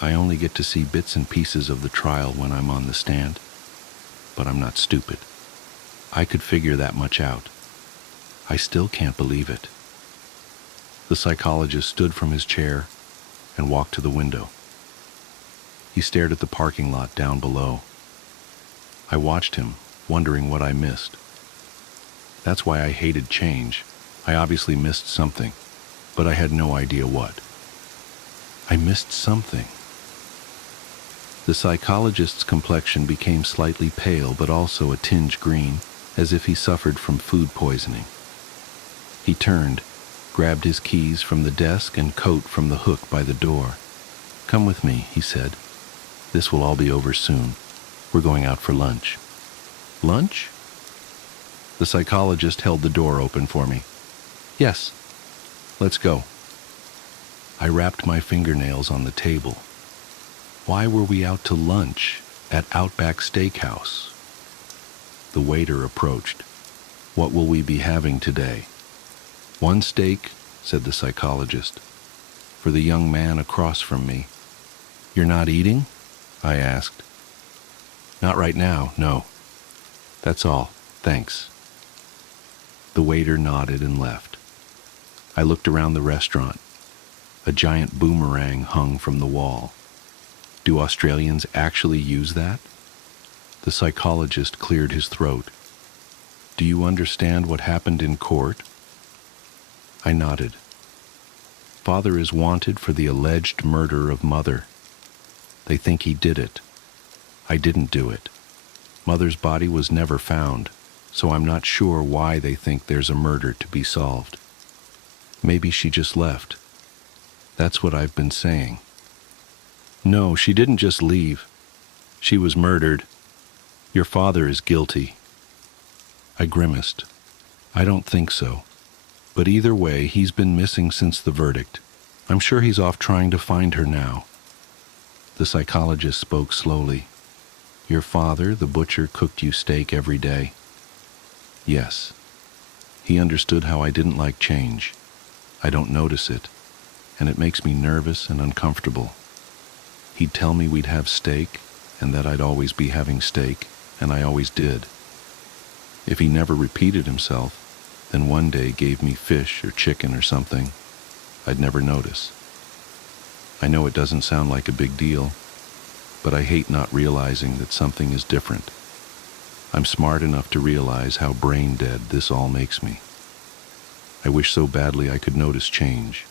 I only get to see bits and pieces of the trial when I'm on the stand. But I'm not stupid. I could figure that much out. I still can't believe it. The psychologist stood from his chair and walked to the window. He stared at the parking lot down below. I watched him, wondering what I missed. That's why I hated change. I obviously missed something, but I had no idea what. I missed something. The psychologist's complexion became slightly pale, but also a tinge green, as if he suffered from food poisoning. He turned, grabbed his keys from the desk and coat from the hook by the door. Come with me, he said. This will all be over soon. We're going out for lunch. Lunch? The psychologist held the door open for me. Yes, let's go. I wrapped my fingernails on the table. Why were we out to lunch at Outback Steakhouse? The waiter approached. What will we be having today? One steak, said the psychologist. For the young man across from me. You're not eating? I asked. Not right now, no. That's all, thanks. The waiter nodded and left. I looked around the restaurant. A giant boomerang hung from the wall. Do Australians actually use that? The psychologist cleared his throat. Do you understand what happened in court? I nodded. Father is wanted for the alleged murder of Mother. They think he did it. I didn't do it. Mother's body was never found, so I'm not sure why they think there's a murder to be solved. Maybe she just left. That's what I've been saying. No, she didn't just leave. She was murdered. Your father is guilty. I grimaced. I don't think so. But either way, he's been missing since the verdict. I'm sure he's off trying to find her now. The psychologist spoke slowly. Your father, the butcher, cooked you steak every day? Yes. He understood how I didn't like change. I don't notice it, and it makes me nervous and uncomfortable. He'd tell me we'd have steak, and that I'd always be having steak, and I always did. If he never repeated himself, then one day gave me fish or chicken or something, I'd never notice. I know it doesn't sound like a big deal, but I hate not realizing that something is different. I'm smart enough to realize how brain dead this all makes me. I wish so badly I could notice change,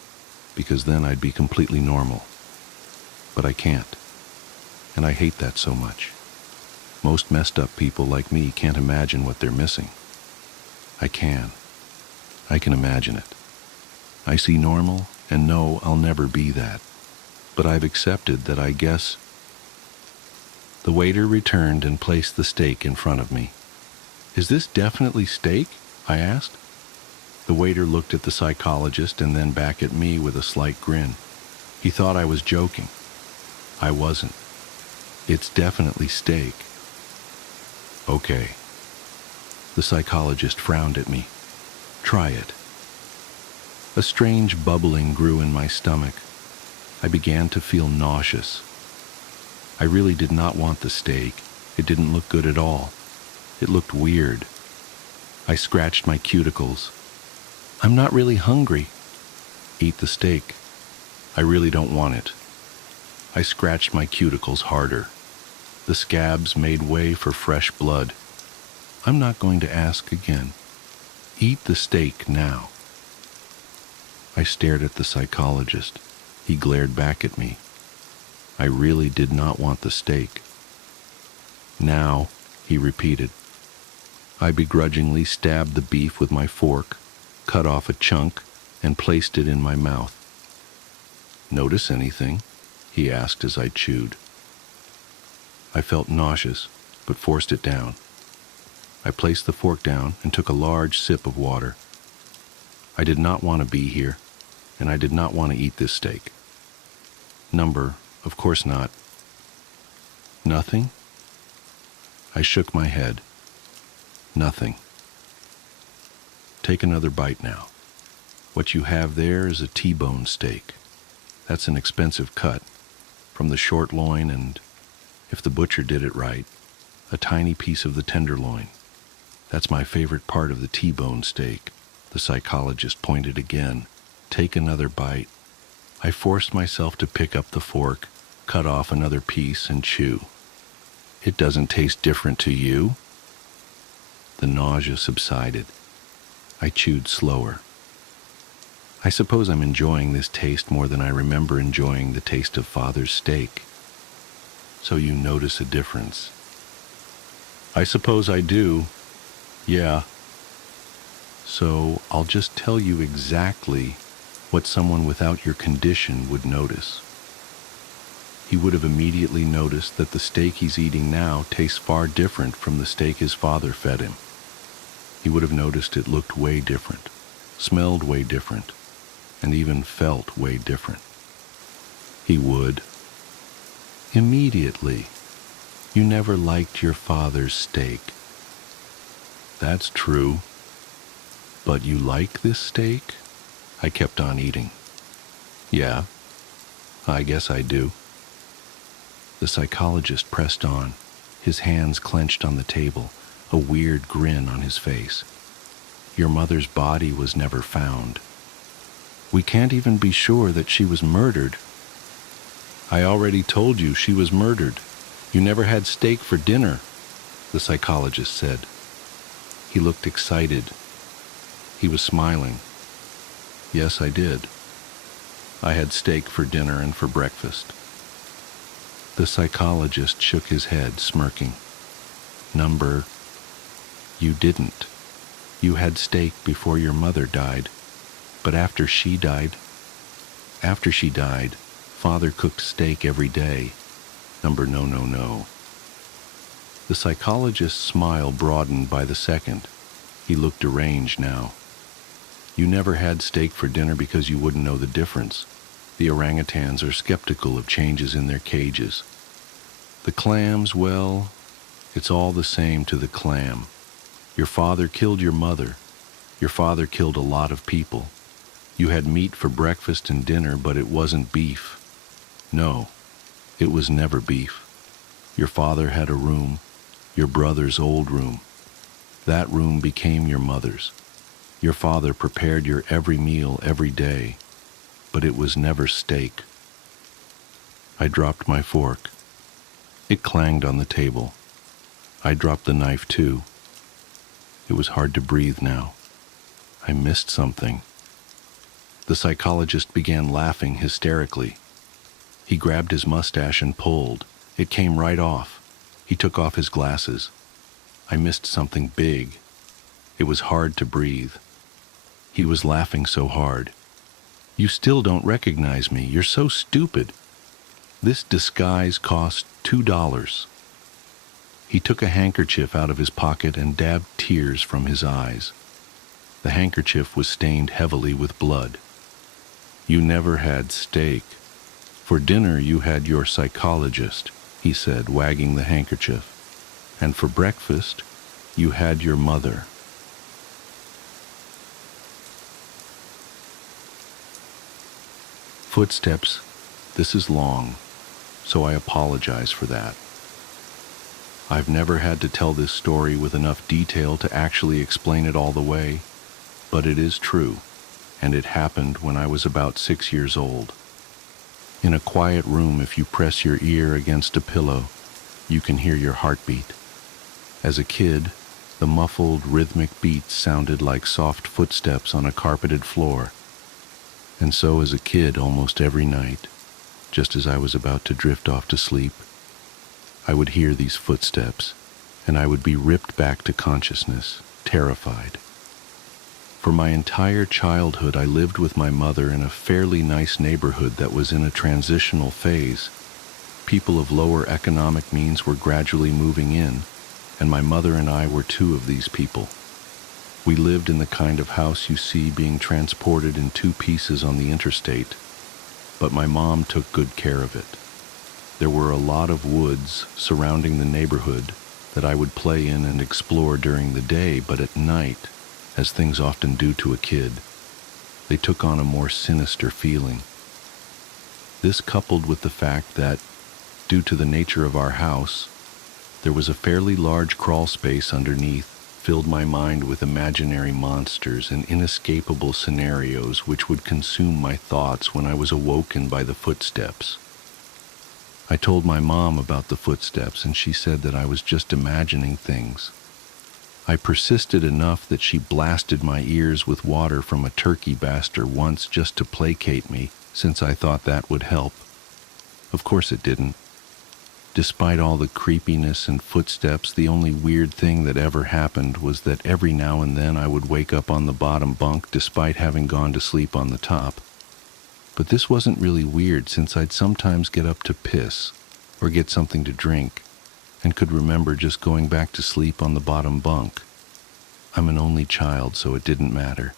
because then I'd be completely normal. But I can't, and I hate that so much. Most messed up people like me can't imagine what they're missing. I can. I can imagine it. I see normal and know I'll never be that. But I've accepted that, I guess. The waiter returned and placed the steak in front of me. "Is this definitely steak?" I asked. The waiter looked at the psychologist and then back at me with a slight grin. He thought I was joking. I wasn't. "It's definitely steak." "Okay." The psychologist frowned at me. "Try it." A strange bubbling grew in my stomach. I began to feel nauseous. I really did not want the steak. It didn't look good at all. It looked weird. I scratched my cuticles. "I'm not really hungry." "Eat the steak." "I really don't want it." I scratched my cuticles harder. The scabs made way for fresh blood. "I'm not going to ask again. Eat the steak now." I stared at the psychologist. He glared back at me. I really did not want the steak. "Now," he repeated. I begrudgingly stabbed the beef with my fork, cut off a chunk, and placed it in my mouth. "Notice anything?" he asked as I chewed. I felt nauseous, but forced it down. I placed the fork down and took a large sip of water. I did not want to be here, and I did not want to eat this steak. Of course not. "Nothing?" I shook my head. "Nothing." "Take another bite now. What you have there is a T-bone steak. That's an expensive cut, from the short loin and, if the butcher did it right, a tiny piece of the tenderloin. That's my favorite part of the T-bone steak." The psychologist pointed again. "Take another bite." I forced myself to pick up the fork, cut off another piece, and chew. "It doesn't taste different to you?" The nausea subsided. I chewed slower. I suppose I'm enjoying this taste more than I remember enjoying the taste of Father's steak. "So you notice a difference?" "I suppose I do. Yeah." "So I'll just tell you exactly what someone without your condition would notice. He would have immediately noticed that the steak he's eating now tastes far different from the steak his father fed him. He would have noticed it looked way different, smelled way different, and even felt way different. He would. Immediately. You never liked your father's steak." "That's true. But you like this steak?" I kept on eating. "Yeah, I guess I do." The psychologist pressed on, his hands clenched on the table, a weird grin on his face. "Your mother's body was never found. We can't even be sure that she was murdered." "I already told you she was murdered. You never had steak for dinner," the psychologist said. He looked excited. He was smiling. "Yes, I did. I had steak for dinner and for breakfast." The psychologist shook his head, smirking. "You didn't. You had steak before your mother died, but after she died, Father cooked steak every day. No. The psychologist's smile broadened by the second. He looked deranged now. "You never had steak for dinner because you wouldn't know the difference. The orangutans are skeptical of changes in their cages. The clams, well, it's all the same to the clam. Your father killed your mother. Your father killed a lot of people. You had meat for breakfast and dinner, but it wasn't beef. No, it was never beef. Your father had a room, your brother's old room. That room became your mother's. Your father prepared your every meal every day, but it was never steak. I dropped my fork. It clanged on the table. I dropped the knife too. It was hard to breathe now. I missed something. The psychologist began laughing hysterically. He grabbed his mustache and pulled. It came right off. He took off his glasses. I missed something big. It was hard to breathe. He was laughing so hard. You still don't recognize me. You're so stupid. This disguise cost $2. He took a handkerchief out of his pocket and dabbed tears from his eyes. The handkerchief was stained heavily with blood. You never had steak. For dinner you had your psychologist, he said, wagging the handkerchief. And for breakfast, you had your mother. Footsteps. This is long, so I apologize for that. I've never had to tell this story with enough detail to actually explain it all the way, but it is true, and it happened when I was about 6 years old. In a quiet room, if you press your ear against a pillow, you can hear your heartbeat. As a kid, the muffled, rhythmic beats sounded like soft footsteps on a carpeted floor. And so as a kid, almost every night, just as I was about to drift off to sleep, I would hear these footsteps, and I would be ripped back to consciousness, terrified. For my entire childhood, I lived with my mother in a fairly nice neighborhood that was in a transitional phase. People of lower economic means were gradually moving in, and my mother and I were two of these people. We lived in the kind of house you see being transported in 2 pieces on the interstate, but my mom took good care of it. There were a lot of woods surrounding the neighborhood that I would play in and explore during the day, but at night, as things often do to a kid, they took on a more sinister feeling. This, coupled with the fact that, due to the nature of our house, there was a fairly large crawl space underneath, filled my mind with imaginary monsters and inescapable scenarios which would consume my thoughts when I was awoken by the footsteps. I told my mom about the footsteps, and she said that I was just imagining things. I persisted enough that she blasted my ears with water from a turkey baster once just to placate me, since I thought that would help. Of course it didn't. Despite all the creepiness and footsteps, the only weird thing that ever happened was that every now and then I would wake up on the bottom bunk despite having gone to sleep on the top. But this wasn't really weird, since I'd sometimes get up to piss or get something to drink, and could remember just going back to sleep on the bottom bunk. I'm an only child, so it didn't matter.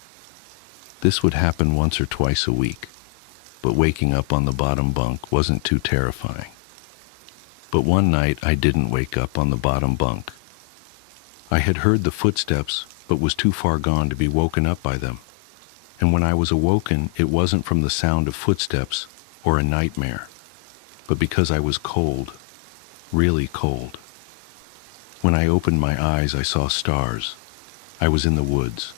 This would happen once or twice a week, but waking up on the bottom bunk wasn't too terrifying. But one night I didn't wake up on the bottom bunk. I had heard the footsteps, but was too far gone to be woken up by them. And when I was awoken, it wasn't from the sound of footsteps or a nightmare, but because I was cold. Really cold. When I opened my eyes, I saw stars. I was in the woods.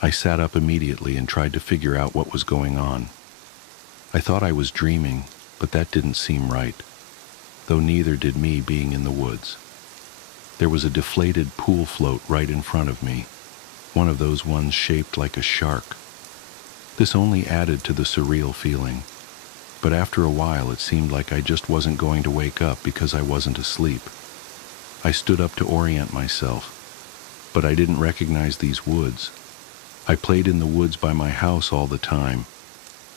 I sat up immediately and tried to figure out what was going on. I thought I was dreaming, but that didn't seem right, though neither did me being in the woods. There was a deflated pool float right in front of me, one of those ones shaped like a shark. This only added to the surreal feeling. But after a while it seemed like I just wasn't going to wake up because I wasn't asleep. I stood up to orient myself, but I didn't recognize these woods. I played in the woods by my house all the time,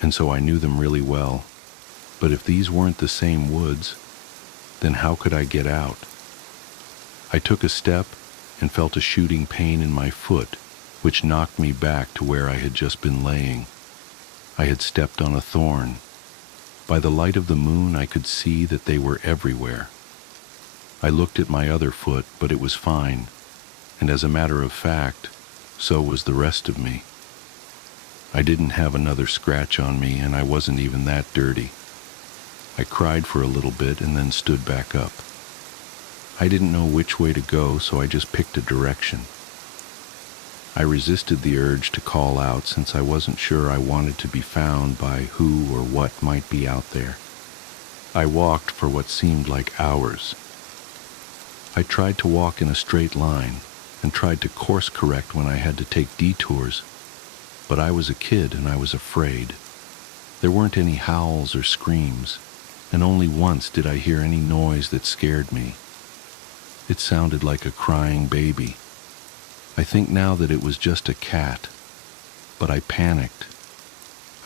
and so I knew them really well. But if these weren't the same woods, then how could I get out? I took a step and felt a shooting pain in my foot, which knocked me back to where I had just been laying. I had stepped on a thorn. By the light of the moon, I could see that they were everywhere. I looked at my other foot, but it was fine, and as a matter of fact, so was the rest of me. I didn't have another scratch on me, and I wasn't even that dirty. I cried for a little bit and then stood back up. I didn't know which way to go, so I just picked a direction. I resisted the urge to call out, since I wasn't sure I wanted to be found by who or what might be out there. I walked for what seemed like hours. I tried to walk in a straight line and tried to course correct when I had to take detours, but I was a kid and I was afraid. There weren't any howls or screams, and only once did I hear any noise that scared me. It sounded like a crying baby. I think now that it was just a cat, but I panicked.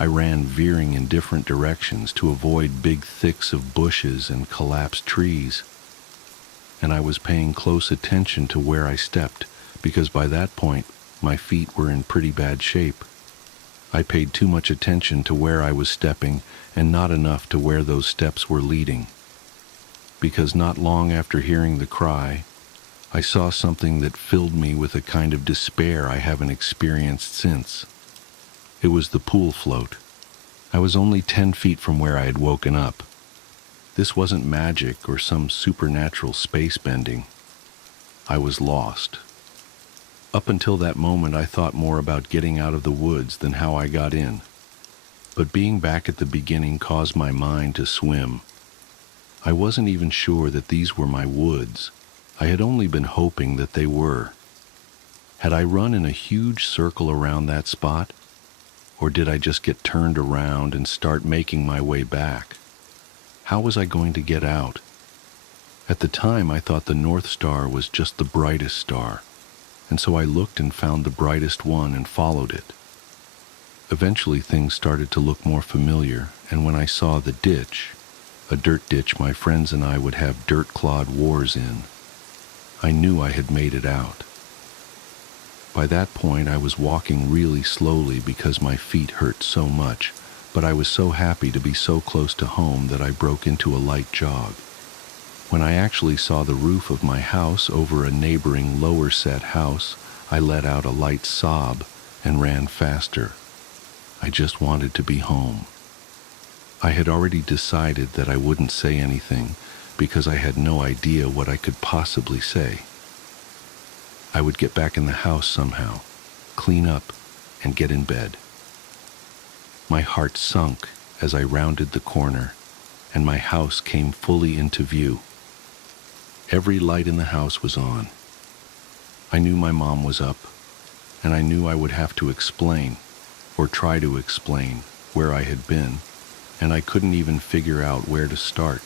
I ran veering in different directions to avoid big thicks of bushes and collapsed trees. And I was paying close attention to where I stepped, because by that point, my feet were in pretty bad shape. I paid too much attention to where I was stepping and not enough to where those steps were leading. Because not long after hearing the cry, I saw something that filled me with a kind of despair I haven't experienced since. It was the pool float. I was only 10 feet from where I had woken up. This wasn't magic or some supernatural space bending. I was lost. Up until that moment, I thought more about getting out of the woods than how I got in. But being back at the beginning caused my mind to swim. I wasn't even sure that these were my woods. I had only been hoping that they were. Had I run in a huge circle around that spot? Or did I just get turned around and start making my way back? How was I going to get out? At the time, I thought the North Star was just the brightest star, and so I looked and found the brightest one and followed it. Eventually, things started to look more familiar, and when I saw the ditch, a dirt ditch my friends and I would have dirt-clawed wars in, I knew I had made it out. By that point, I was walking really slowly because my feet hurt so much, but I was so happy to be so close to home that I broke into a light jog. When I actually saw the roof of my house over a neighboring lower-set house, I let out a light sob and ran faster. I just wanted to be home. I had already decided that I wouldn't say anything because I had no idea what I could possibly say. I would get back in the house somehow, clean up, and get in bed. My heart sunk as I rounded the corner, and my house came fully into view. Every light in the house was on. I knew my mom was up, and I knew I would have to explain, or try to explain, where I had been, and I couldn't even figure out where to start.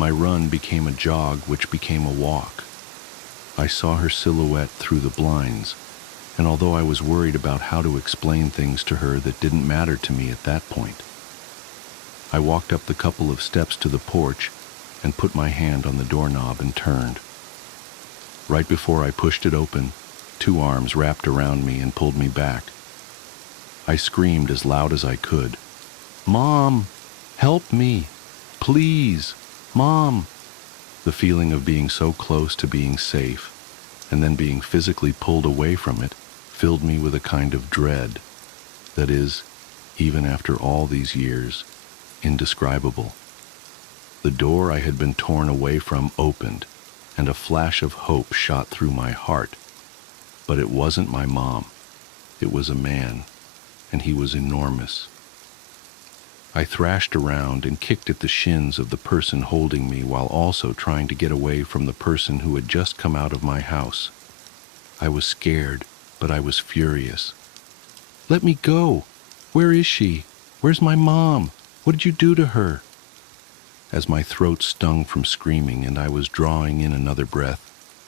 My run became a jog, which became a walk. I saw her silhouette through the blinds, and although I was worried about how to explain things to her that didn't matter to me at that point, I walked up the couple of steps to the porch and put my hand on the doorknob and turned. Right before I pushed it open, 2 arms wrapped around me and pulled me back. I screamed as loud as I could, "Mom, help me, please, Mom!" The feeling of being so close to being safe, and then being physically pulled away from it, filled me with a kind of dread that is, even after all these years, indescribable. The door I had been torn away from opened, and a flash of hope shot through my heart. But it wasn't my mom. It was a man, and he was enormous. I thrashed around and kicked at the shins of the person holding me while also trying to get away from the person who had just come out of my house. I was scared, but I was furious. "Let me go! Where is she? Where's my mom? What did you do to her?" As my throat stung from screaming and I was drawing in another breath,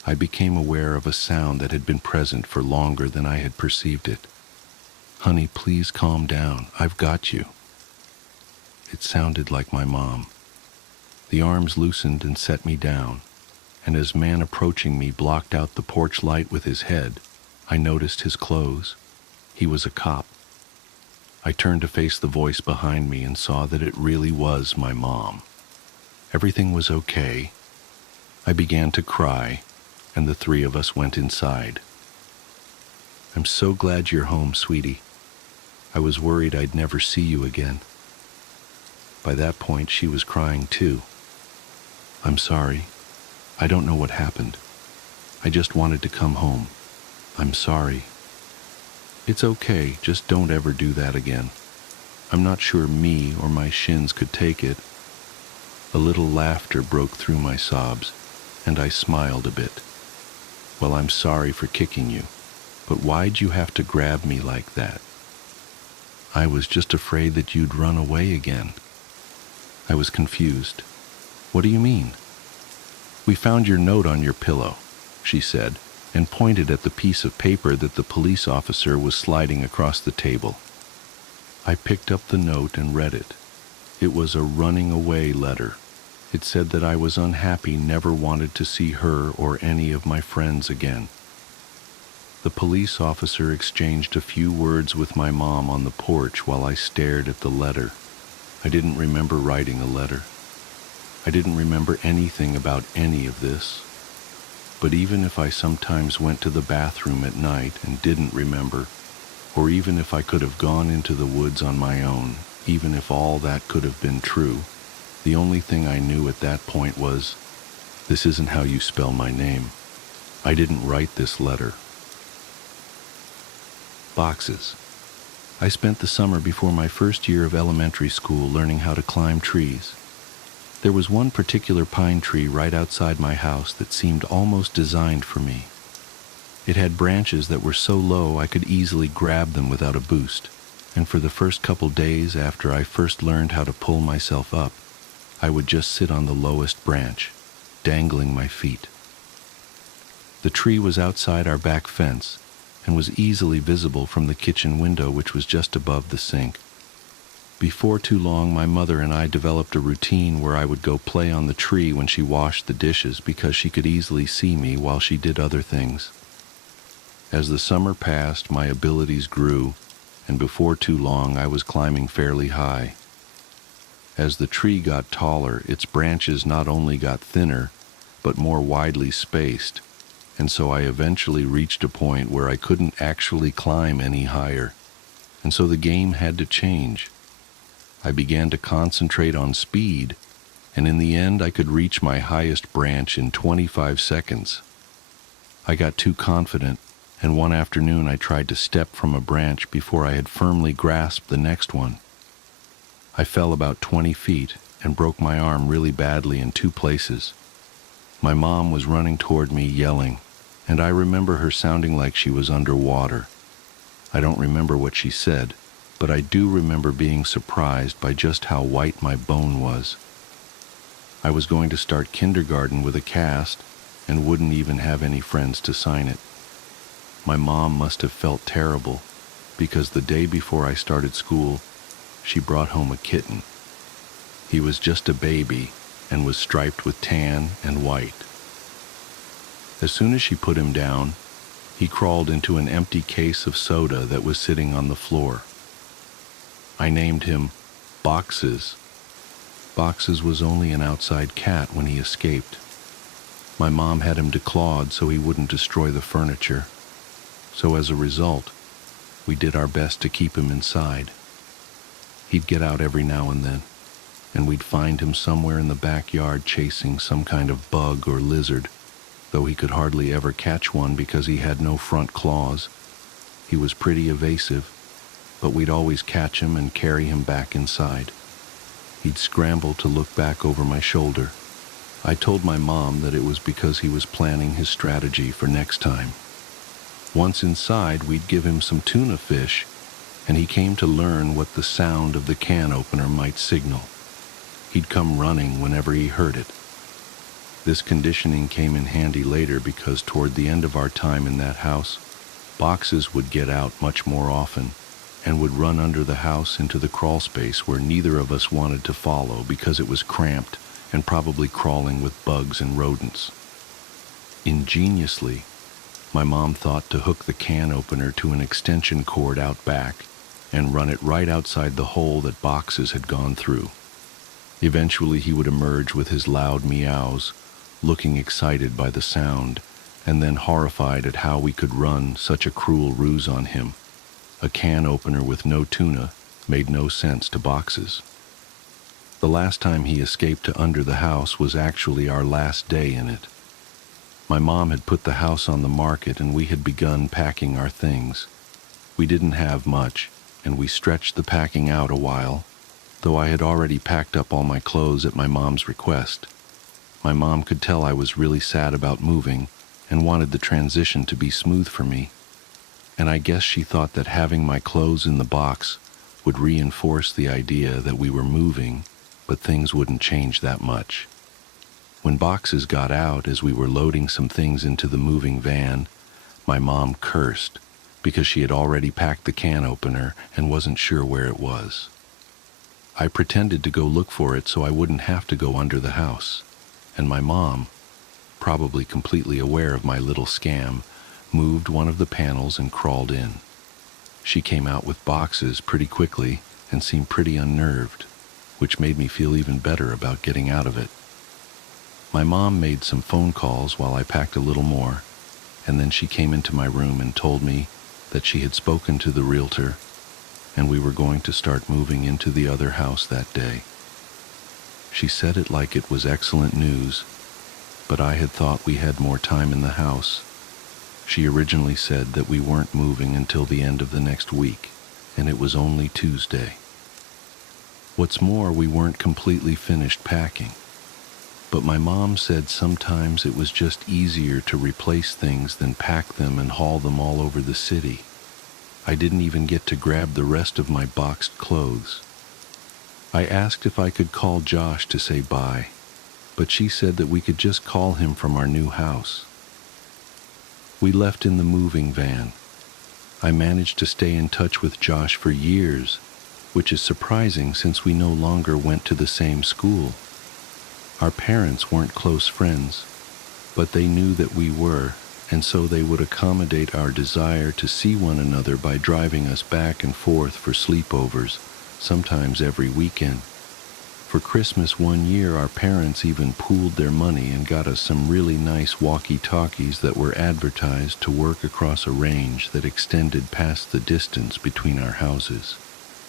I became aware of a sound that had been present for longer than I had perceived it. "Honey, please calm down. I've got you." It sounded like my mom. The arms loosened and set me down, and as man approaching me blocked out the porch light with his head, I noticed his clothes. He was a cop. I turned to face the voice behind me and saw that it really was my mom. Everything was okay. I began to cry, and the 3 of us went inside. "I'm so glad you're home, sweetie. I was worried I'd never see you again." By that point, she was crying too. "I'm sorry. I don't know what happened. I just wanted to come home. I'm sorry." "It's okay, just don't ever do that again. I'm not sure me or my shins could take it, A little laughter broke through my sobs, and I smiled a bit. "Well, I'm sorry for kicking you, but why'd you have to grab me like that?" "I was just afraid that you'd run away again." I was confused. "What do you mean?" "We found your note on your pillow," she said, and pointed at the piece of paper that the police officer was sliding across the table. I picked up the note and read it. It was a running away letter. It said that I was unhappy, never wanted to see her or any of my friends again. The police officer exchanged a few words with my mom on the porch while I stared at the letter. I didn't remember writing a letter. I didn't remember anything about any of this. But even if I sometimes went to the bathroom at night and didn't remember, or even if I could have gone into the woods on my own, even if all that could have been true, the only thing I knew at that point was, this isn't how you spell my name. I didn't write this letter. Boxes. I spent the summer before my first year of elementary school learning how to climb trees. There was one particular pine tree right outside my house that seemed almost designed for me. It had branches that were so low I could easily grab them without a boost, and for the first couple days after I first learned how to pull myself up, I would just sit on the lowest branch, dangling my feet. The tree was outside our back fence and was easily visible from the kitchen window, which was just above the sink. Before too long, my mother and I developed a routine where I would go play on the tree when she washed the dishes because she could easily see me while she did other things. As the summer passed, my abilities grew, and before too long I was climbing fairly high. As the tree got taller, its branches not only got thinner, but more widely spaced, and so I eventually reached a point where I couldn't actually climb any higher, and so the game had to change. I began to concentrate on speed, and in the end I could reach my highest branch in 25 seconds. I got too confident, and one afternoon I tried to step from a branch before I had firmly grasped the next one. I fell about 20 feet and broke my arm really badly in 2 places. My mom was running toward me yelling, and I remember her sounding like she was underwater. I don't remember what she said, but I do remember being surprised by just how white my bone was. I was going to start kindergarten with a cast and wouldn't even have any friends to sign it. My mom must have felt terrible, because the day before I started school, she brought home a kitten. He was just a baby and was striped with tan and white. As soon as she put him down, he crawled into an empty case of soda that was sitting on the floor. I named him Boxes. Boxes was only an outside cat when he escaped. My mom had him declawed so he wouldn't destroy the furniture. So as a result, we did our best to keep him inside. He'd get out every now and then, and we'd find him somewhere in the backyard chasing some kind of bug or lizard, though he could hardly ever catch one because he had no front claws. He was pretty evasive, but we'd always catch him and carry him back inside. He'd scramble to look back over my shoulder. I told my mom that it was because he was planning his strategy for next time. Once inside, we'd give him some tuna fish, and he came to learn what the sound of the can opener might signal. He'd come running whenever he heard it. This conditioning came in handy later because toward the end of our time in that house, Boxes would get out much more often and would run under the house into the crawl space where neither of us wanted to follow because it was cramped and probably crawling with bugs and rodents. Ingeniously, my mom thought to hook the can opener to an extension cord out back and run it right outside the hole that Boxes had gone through. Eventually he would emerge with his loud meows, looking excited by the sound, and then horrified at how we could run such a cruel ruse on him. A can opener with no tuna made no sense to Boxes. The last time he escaped to under the house was actually our last day in it. My mom had put the house on the market and we had begun packing our things. We didn't have much, and we stretched the packing out a while, though I had already packed up all my clothes at my mom's request. My mom could tell I was really sad about moving and wanted the transition to be smooth for me, and I guess she thought that having my clothes in the box would reinforce the idea that we were moving, but things wouldn't change that much. When boxes got out as we were loading some things into the moving van, my mom cursed because she had already packed the can opener and wasn't sure where it was. I pretended to go look for it so I wouldn't have to go under the house, and my mom, probably completely aware of my little scam, moved one of the panels and crawled in. She came out with boxes pretty quickly and seemed pretty unnerved, which made me feel even better about getting out of it. My mom made some phone calls while I packed a little more, and then she came into my room and told me that she had spoken to the realtor and we were going to start moving into the other house that day. She said it like it was excellent news, but I had thought we had more time in the house. She originally said that we weren't moving until the end of the next week, and it was only Tuesday. What's more, we weren't completely finished packing. But my mom said sometimes it was just easier to replace things than pack them and haul them all over the city. I didn't even get to grab the rest of my boxed clothes. I asked if I could call Josh to say bye, but she said that we could just call him from our new house. We left in the moving van. I managed to stay in touch with Josh for years, which is surprising since we no longer went to the same school. Our parents weren't close friends, but they knew that we were, and so they would accommodate our desire to see one another by driving us back and forth for sleepovers, sometimes every weekend. For Christmas one year, our parents even pooled their money and got us some really nice walkie-talkies that were advertised to work across a range that extended past the distance between our houses.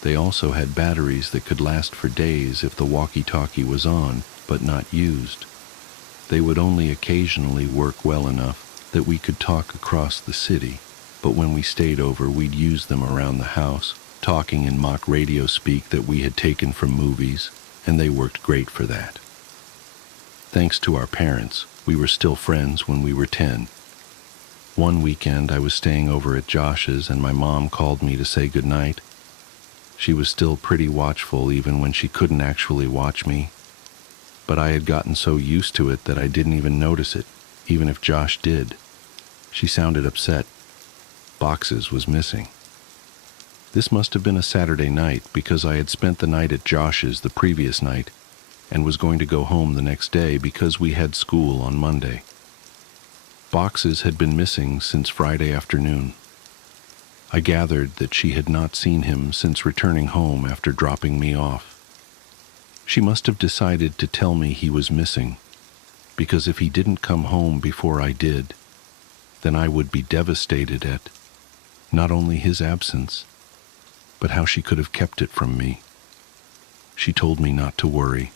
They also had batteries that could last for days if the walkie-talkie was on, but not used. They would only occasionally work well enough that we could talk across the city, but when we stayed over, we'd use them around the house, talking in mock radio speak that we had taken from movies, and they worked great for that. Thanks to our parents, we were still friends when we were 10. One weekend, I was staying over at Josh's, and my mom called me to say goodnight. She was still pretty watchful even when she couldn't actually watch me, but I had gotten so used to it that I didn't even notice it, even if Josh did. She sounded upset. Boxes was missing. This must have been a Saturday night because I had spent the night at Josh's the previous night and was going to go home the next day because we had school on Monday. Boxes had been missing since Friday afternoon. I gathered that she had not seen him since returning home after dropping me off. She must have decided to tell me he was missing, because if he didn't come home before I did, then I would be devastated at not only his absence, but how she could have kept it from me. She told me not to worry.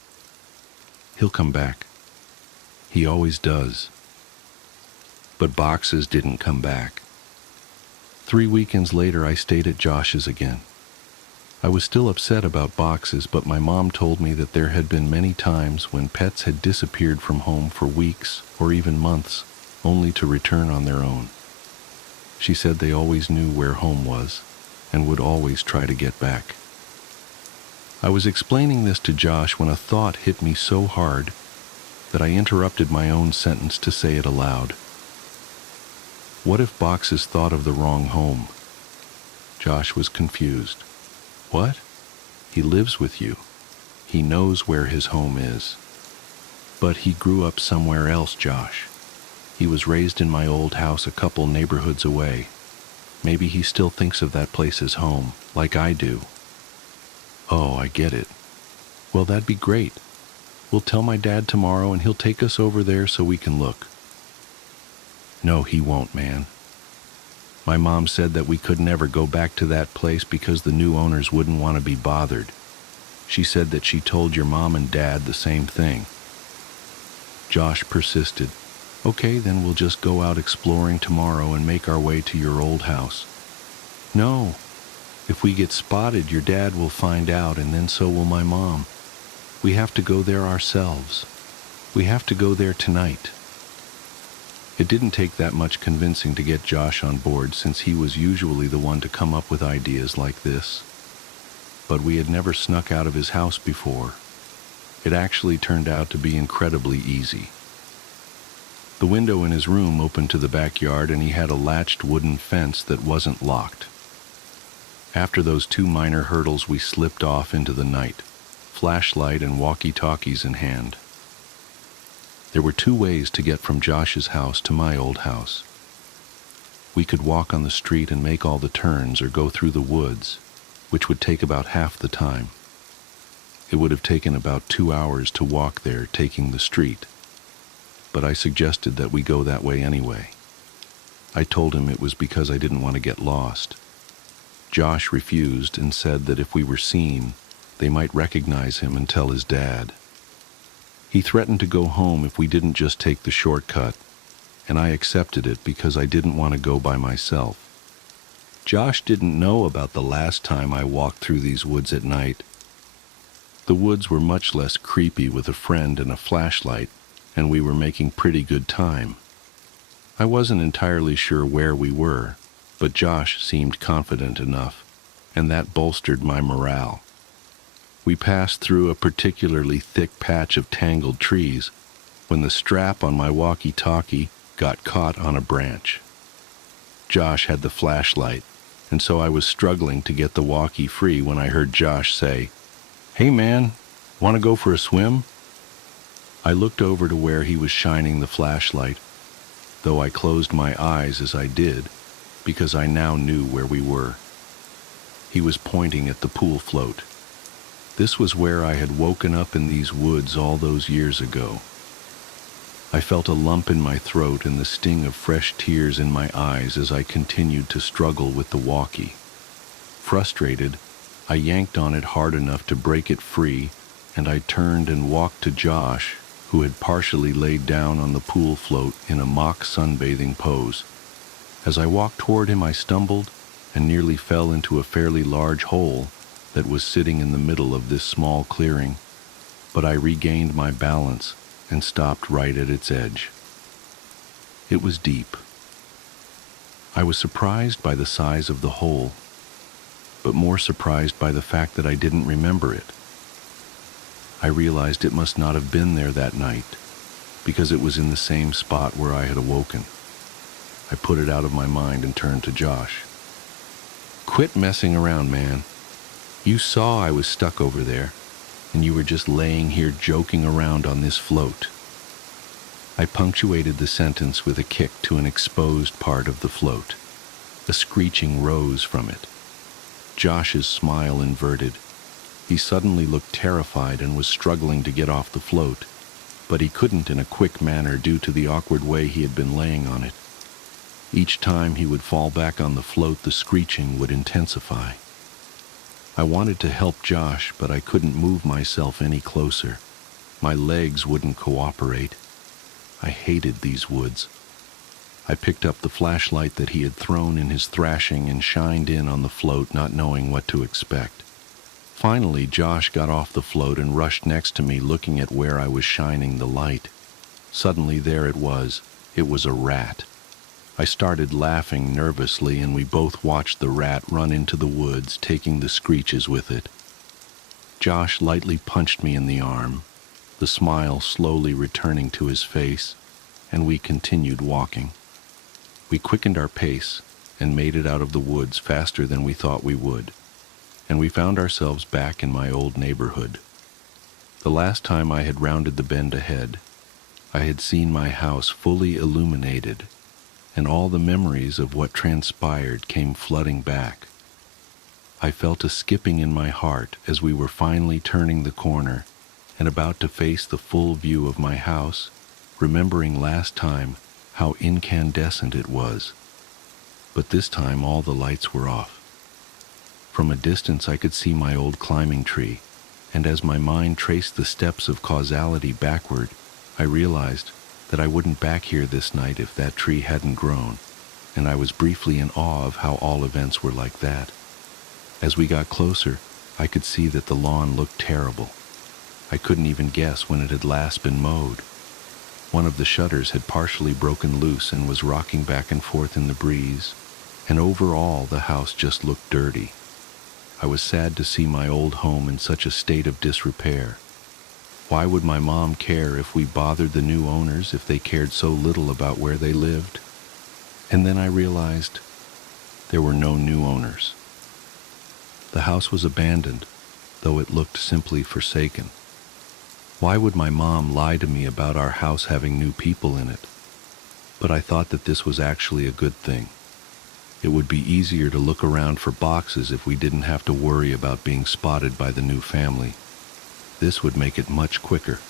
He'll come back. He always does. But Boxes didn't come back. 3 weekends later, I stayed at Josh's again. I was still upset about Boxes, but my mom told me that there had been many times when pets had disappeared from home for weeks or even months, only to return on their own. She said they always knew where home was and would always try to get back. I was explaining this to Josh when a thought hit me so hard that I interrupted my own sentence to say it aloud. What if Boxes thought of the wrong home? Josh was confused. What? He lives with you. He knows where his home is. But he grew up somewhere else, Josh. He was raised in my old house a couple neighborhoods away. Maybe he still thinks of that place as home, like I do. Oh, I get it. Well, that'd be great. We'll tell my dad tomorrow and he'll take us over there so we can look. No, he won't, man. My mom said that we could never go back to that place because the new owners wouldn't want to be bothered. She said that she told your mom and dad the same thing. Josh persisted. Okay, then we'll just go out exploring tomorrow and make our way to your old house. No, If we get spotted, your dad will find out, and then so will my mom. We have to go there ourselves. We have to go there tonight." It didn't take that much convincing to get Josh on board, since he was usually the one to come up with ideas like this. But we had never snuck out of his house before. It actually turned out to be incredibly easy. The window in his room opened to the backyard, and he had a latched wooden fence that wasn't locked. After those 2 minor hurdles, we slipped off into the night, flashlight and walkie-talkies in hand. There were 2 ways to get from Josh's house to my old house. We could walk on the street and make all the turns, or go through the woods, which would take about half the time. It would have taken about 2 hours to walk there, taking the street, but I suggested that we go that way anyway. I told him it was because I didn't want to get lost. Josh refused and said that if we were seen, they might recognize him and tell his dad. He threatened to go home if we didn't just take the shortcut, and I accepted it because I didn't want to go by myself. Josh didn't know about the last time I walked through these woods at night. The woods were much less creepy with a friend and a flashlight, and we were making pretty good time. I wasn't entirely sure where we were, but Josh seemed confident enough, and that bolstered my morale. We passed through a particularly thick patch of tangled trees when the strap on my walkie-talkie got caught on a branch. Josh had the flashlight, and so I was struggling to get the walkie free when I heard Josh say, "Hey man, want to go for a swim?" I looked over to where he was shining the flashlight, though I closed my eyes as I did, because I now knew where we were. He was pointing at the pool float. This was where I had woken up in these woods all those years ago. I felt a lump in my throat and the sting of fresh tears in my eyes as I continued to struggle with the walkie. Frustrated, I yanked on it hard enough to break it free, and I turned and walked to Josh, who had partially laid down on the pool float in a mock sunbathing pose. As I walked toward him, I stumbled and nearly fell into a fairly large hole that was sitting in the middle of this small clearing, but I regained my balance and stopped right at its edge. It was deep. I was surprised by the size of the hole, but more surprised by the fact that I didn't remember it. I realized it must not have been there that night, because it was in the same spot where I had awoken. I put it out of my mind and turned to Josh. "Quit messing around, man. You saw I was stuck over there, and you were just laying here joking around on this float." I punctuated the sentence with a kick to an exposed part of the float. A screeching rose from it. Josh's smile inverted. He suddenly looked terrified and was struggling to get off the float, but he couldn't in a quick manner due to the awkward way he had been laying on it. Each time he would fall back on the float, the screeching would intensify. I wanted to help Josh, but I couldn't move myself any closer. My legs wouldn't cooperate. I hated these woods. I picked up the flashlight that he had thrown in his thrashing and shined in on the float, not knowing what to expect. Finally, Josh got off the float and rushed next to me, looking at where I was shining the light. Suddenly, there it was. It was a rat. I started laughing nervously, and we both watched the rat run into the woods, taking the screeches with it. Josh lightly punched me in the arm, the smile slowly returning to his face, and we continued walking. We quickened our pace and made it out of the woods faster than we thought we would, and we found ourselves back in my old neighborhood. The last time I had rounded the bend ahead, I had seen my house fully illuminated, and all the memories of what transpired came flooding back. I felt a skipping in my heart as we were finally turning the corner and about to face the full view of my house, remembering last time how incandescent it was. But this time all the lights were off. From a distance I could see my old climbing tree, and as my mind traced the steps of causality backward, I realized that I wouldn't back here this night if that tree hadn't grown, and I was briefly in awe of how all events were like that. As we got closer, I could see that the lawn looked terrible. I couldn't even guess when it had last been mowed. One of the shutters had partially broken loose and was rocking back and forth in the breeze, and overall the house just looked dirty. I was sad to see my old home in such a state of disrepair. Why would my mom care if we bothered the new owners if they cared so little about where they lived? And then I realized there were no new owners. The house was abandoned, though it looked simply forsaken. Why would my mom lie to me about our house having new people in it? But I thought that this was actually a good thing. It would be easier to look around for boxes if we didn't have to worry about being spotted by the new family. This would make it much quicker.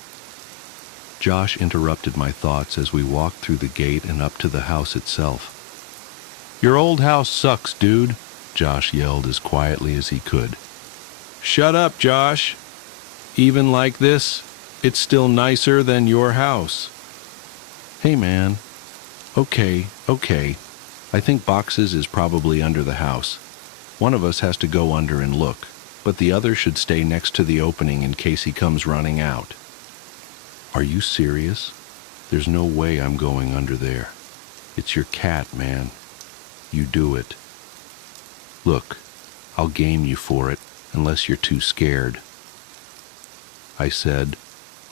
Josh interrupted my thoughts as we walked through the gate and up to the house itself. "Your old house sucks, dude," Josh yelled as quietly as he could. "Shut up, Josh. Even like this, it's still nicer than your house." "Hey, man. Okay. I think boxes is probably under the house. One of us has to go under and look, but the other should stay next to the opening in case he comes running out." "Are you serious? There's no way I'm going under there. It's your cat, man. You do it." "Look, I'll game you for it, unless you're too scared," I said,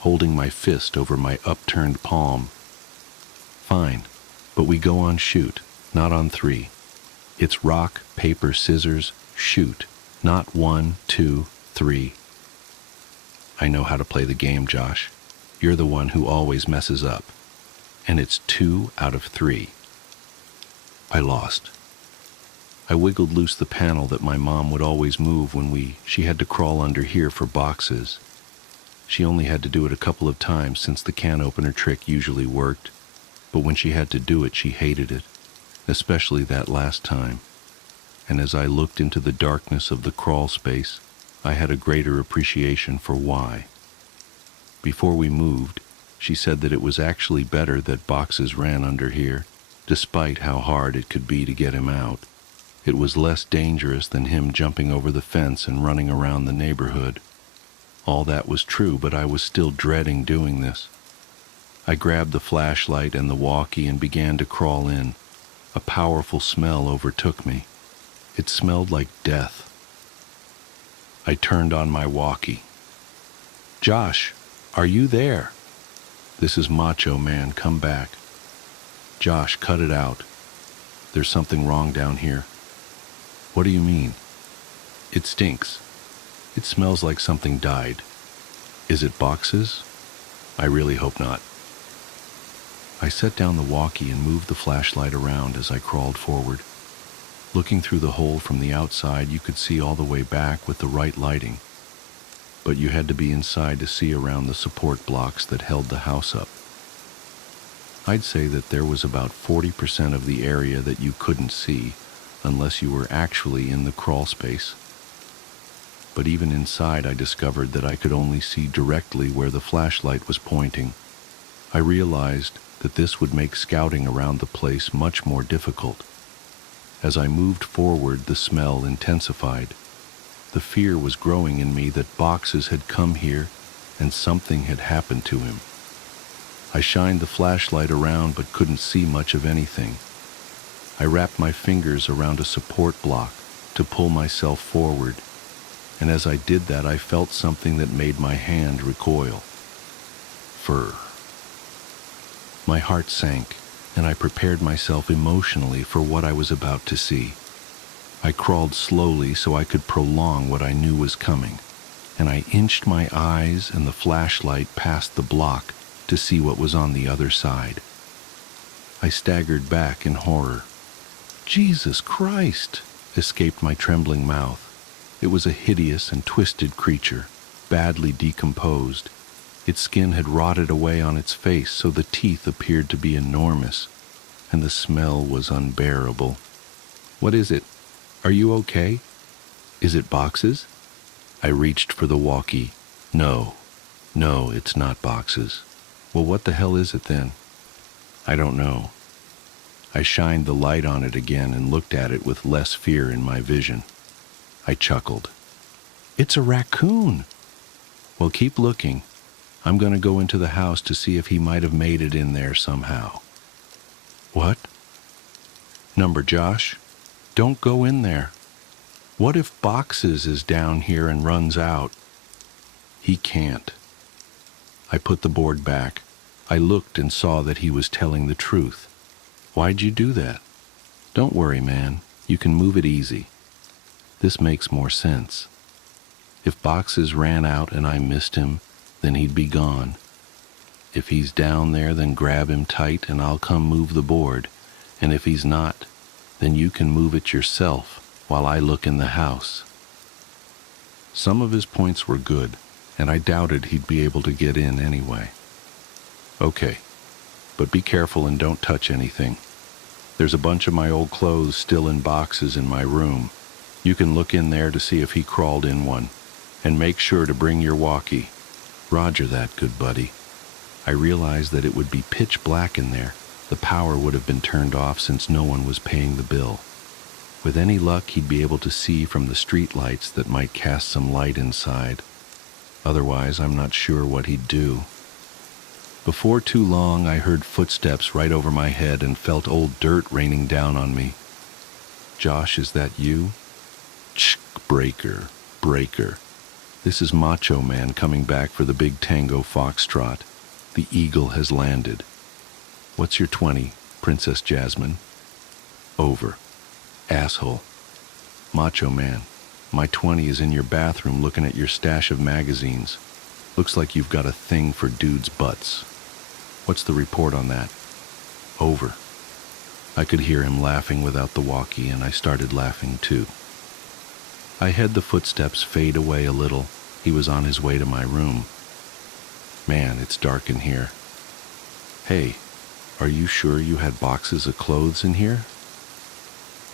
holding my fist over my upturned palm. "Fine, but we go on shoot, not on 3. It's rock, paper, scissors, shoot, not 1, 2, 3. I know how to play the game, Josh. You're the one who always messes up. And it's 2 out of 3. I lost. I wiggled loose the panel that my mom would always move when she had to crawl under here for boxes. She only had to do it a couple of times since the can opener trick usually worked, but when she had to do it, she hated it, especially that last time. And as I looked into the darkness of the crawl space, I had a greater appreciation for why. Before we moved, she said that it was actually better that boxes ran under here, despite how hard it could be to get him out. It was less dangerous than him jumping over the fence and running around the neighborhood. All that was true, but I was still dreading doing this. I grabbed the flashlight and the walkie and began to crawl in. A powerful smell overtook me. It smelled like death. I turned on my walkie. "Josh, are you there? This is Macho Man, come back." "Josh, cut it out. There's something wrong down here." "What do you mean?" "It stinks. It smells like something died." "Is it boxes?" "I really hope not." I set down the walkie and moved the flashlight around as I crawled forward. Looking through the hole from the outside, you could see all the way back with the right lighting, but you had to be inside to see around the support blocks that held the house up. I'd say that there was about 40% of the area that you couldn't see unless you were actually in the crawl space. But even inside, I discovered that I could only see directly where the flashlight was pointing. I realized that this would make scouting around the place much more difficult. As I moved forward, the smell intensified. The fear was growing in me that boxes had come here and something had happened to him. I shined the flashlight around but couldn't see much of anything. I wrapped my fingers around a support block to pull myself forward, and as I did that, I felt something that made my hand recoil. Fur. My heart sank, and I prepared myself emotionally for what I was about to see. I crawled slowly so I could prolong what I knew was coming, and I inched my eyes and the flashlight past the block to see what was on the other side. I staggered back in horror. "Jesus Christ!" escaped my trembling mouth. It was a hideous and twisted creature, badly decomposed. Its skin had rotted away on its face, so the teeth appeared to be enormous, and the smell was unbearable. "What is it? Are you okay? Is it boxes?" I reached for the walkie. No, it's not boxes." "Well, what the hell is it then?" "I don't know." I shined the light on it again and looked at it with less fear in my vision. I chuckled. It's a raccoon. Well, keep looking. I'm going to go into the house to see if he might have made it in there somehow. What? Number Josh, don't go in there. What if Boxes is down here and runs out? He can't. I put the board back. I looked and saw that he was telling the truth. Why'd you do that? Don't worry, man. You can move it easy. This makes more sense. If Boxes ran out and I missed him, then he'd be gone. If he's down there, then grab him tight and I'll come move the board. And if he's not, then you can move it yourself while I look in the house. Some of his points were good, and I doubted he'd be able to get in anyway. Okay, but be careful and don't touch anything. There's a bunch of my old clothes still in boxes in my room. You can look in there to see if he crawled in one. And make sure to bring your walkie. Roger that, good buddy. I realized that it would be pitch black in there. The power would have been turned off since no one was paying the bill. With any luck, he'd be able to see from the street lights that might cast some light inside. Otherwise, I'm not sure what he'd do. Before too long, I heard footsteps right over my head and felt old dirt raining down on me. Josh, is that you? Tsk, breaker. This is Macho Man coming back for the big tango foxtrot. The eagle has landed. What's your 20, Princess Jasmine? Over. Asshole. Macho Man, my 20 is in your bathroom looking at your stash of magazines. Looks like you've got a thing for dudes' butts. What's the report on that? Over. I could hear him laughing without the walkie, and I started laughing too. I had the footsteps fade away a little. He was on his way to my room. Man, it's dark in here. Hey, are you sure you had boxes of clothes in here?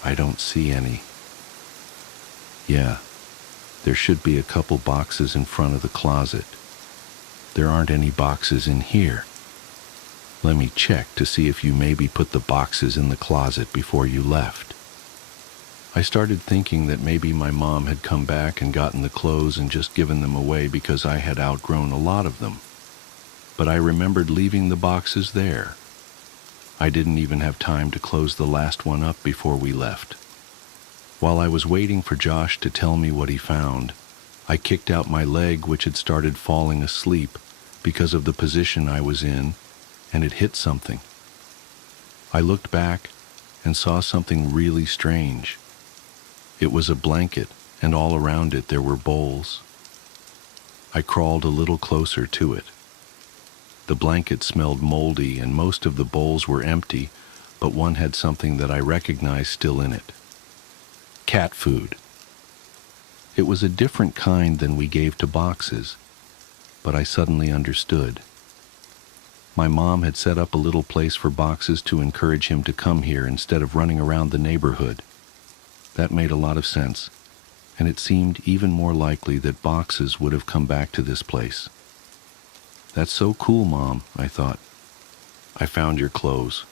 I don't see any. Yeah, there should be a couple boxes in front of the closet. There aren't any boxes in here. Let me check to see if you maybe put the boxes in the closet before you left. I started thinking that maybe my mom had come back and gotten the clothes and just given them away because I had outgrown a lot of them. But I remembered leaving the boxes there. I didn't even have time to close the last one up before we left. While I was waiting for Josh to tell me what he found, I kicked out my leg, which had started falling asleep because of the position I was in, and it hit something. I looked back and saw something really strange. It was a blanket, and all around it there were bowls. I crawled a little closer to it. The blanket smelled moldy, and most of the bowls were empty, but one had something that I recognized still in it. Cat food. It was a different kind than we gave to boxes, but I suddenly understood. My mom had set up a little place for Boxes to encourage him to come here instead of running around the neighborhood. That made a lot of sense, and it seemed even more likely that Boxes would have come back to this place. That's so cool, Mom, I thought. I found your clothes.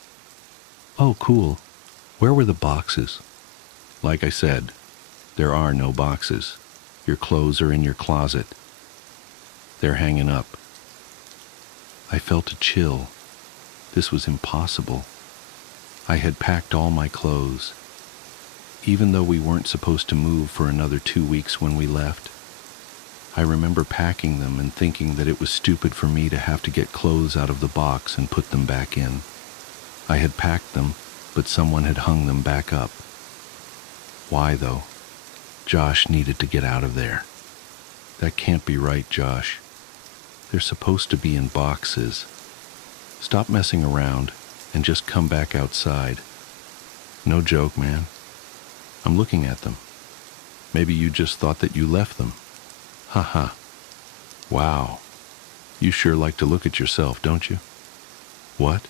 Oh, cool. Where were the boxes? Like I said, there are no boxes. Your clothes are in your closet. They're hanging up. I felt a chill. This was impossible. I had packed all my clothes. Even though we weren't supposed to move for another 2 weeks when we left, I remember packing them and thinking that it was stupid for me to have to get clothes out of the box and put them back in. I had packed them, but someone had hung them back up. Why, though? Josh needed to get out of there. That can't be right, Josh. They're supposed to be in boxes. Stop messing around and just come back outside. No joke, man. I'm looking at them. Maybe you just thought that you left them. Haha. Wow. You sure like to look at yourself, don't you? What?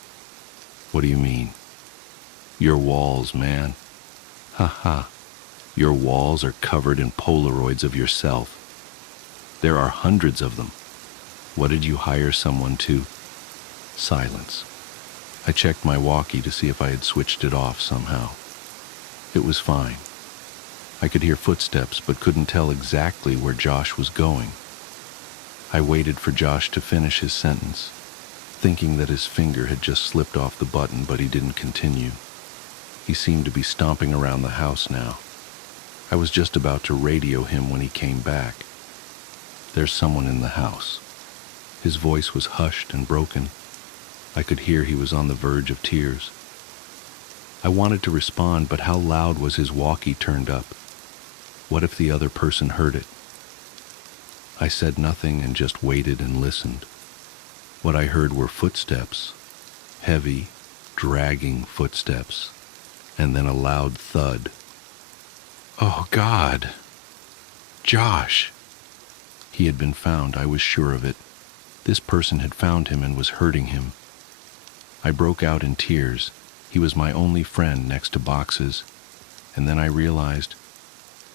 What do you mean? Your walls, man. Haha. Your walls are covered in Polaroids of yourself. There are hundreds of them. What did you hire someone to? Silence. I checked my walkie to see if I had switched it off somehow. It was fine. I could hear footsteps but couldn't tell exactly where Josh was going. I waited for Josh to finish his sentence, thinking that his finger had just slipped off the button, but he didn't continue. He seemed to be stomping around the house now. I was just about to radio him when he came back. "There's someone in the house." His voice was hushed and broken. I could hear he was on the verge of tears. I wanted to respond, but how loud was his walkie turned up? What if the other person heard it? I said nothing and just waited and listened. What I heard were footsteps, heavy, dragging footsteps, and then a loud thud. Oh, God! Josh! He had been found, I was sure of it. This person had found him and was hurting him. I broke out in tears. He was my only friend next to boxes. And then I realized,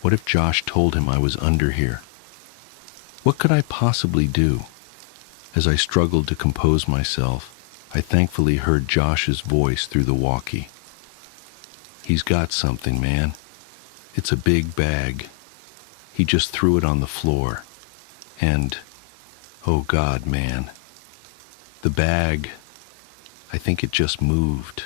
what if Josh told him I was under here? What could I possibly do? As I struggled to compose myself, I thankfully heard Josh's voice through the walkie. "He's got something, man. It's a big bag. He just threw it on the floor. And, oh God, man. The bag, I think it just moved."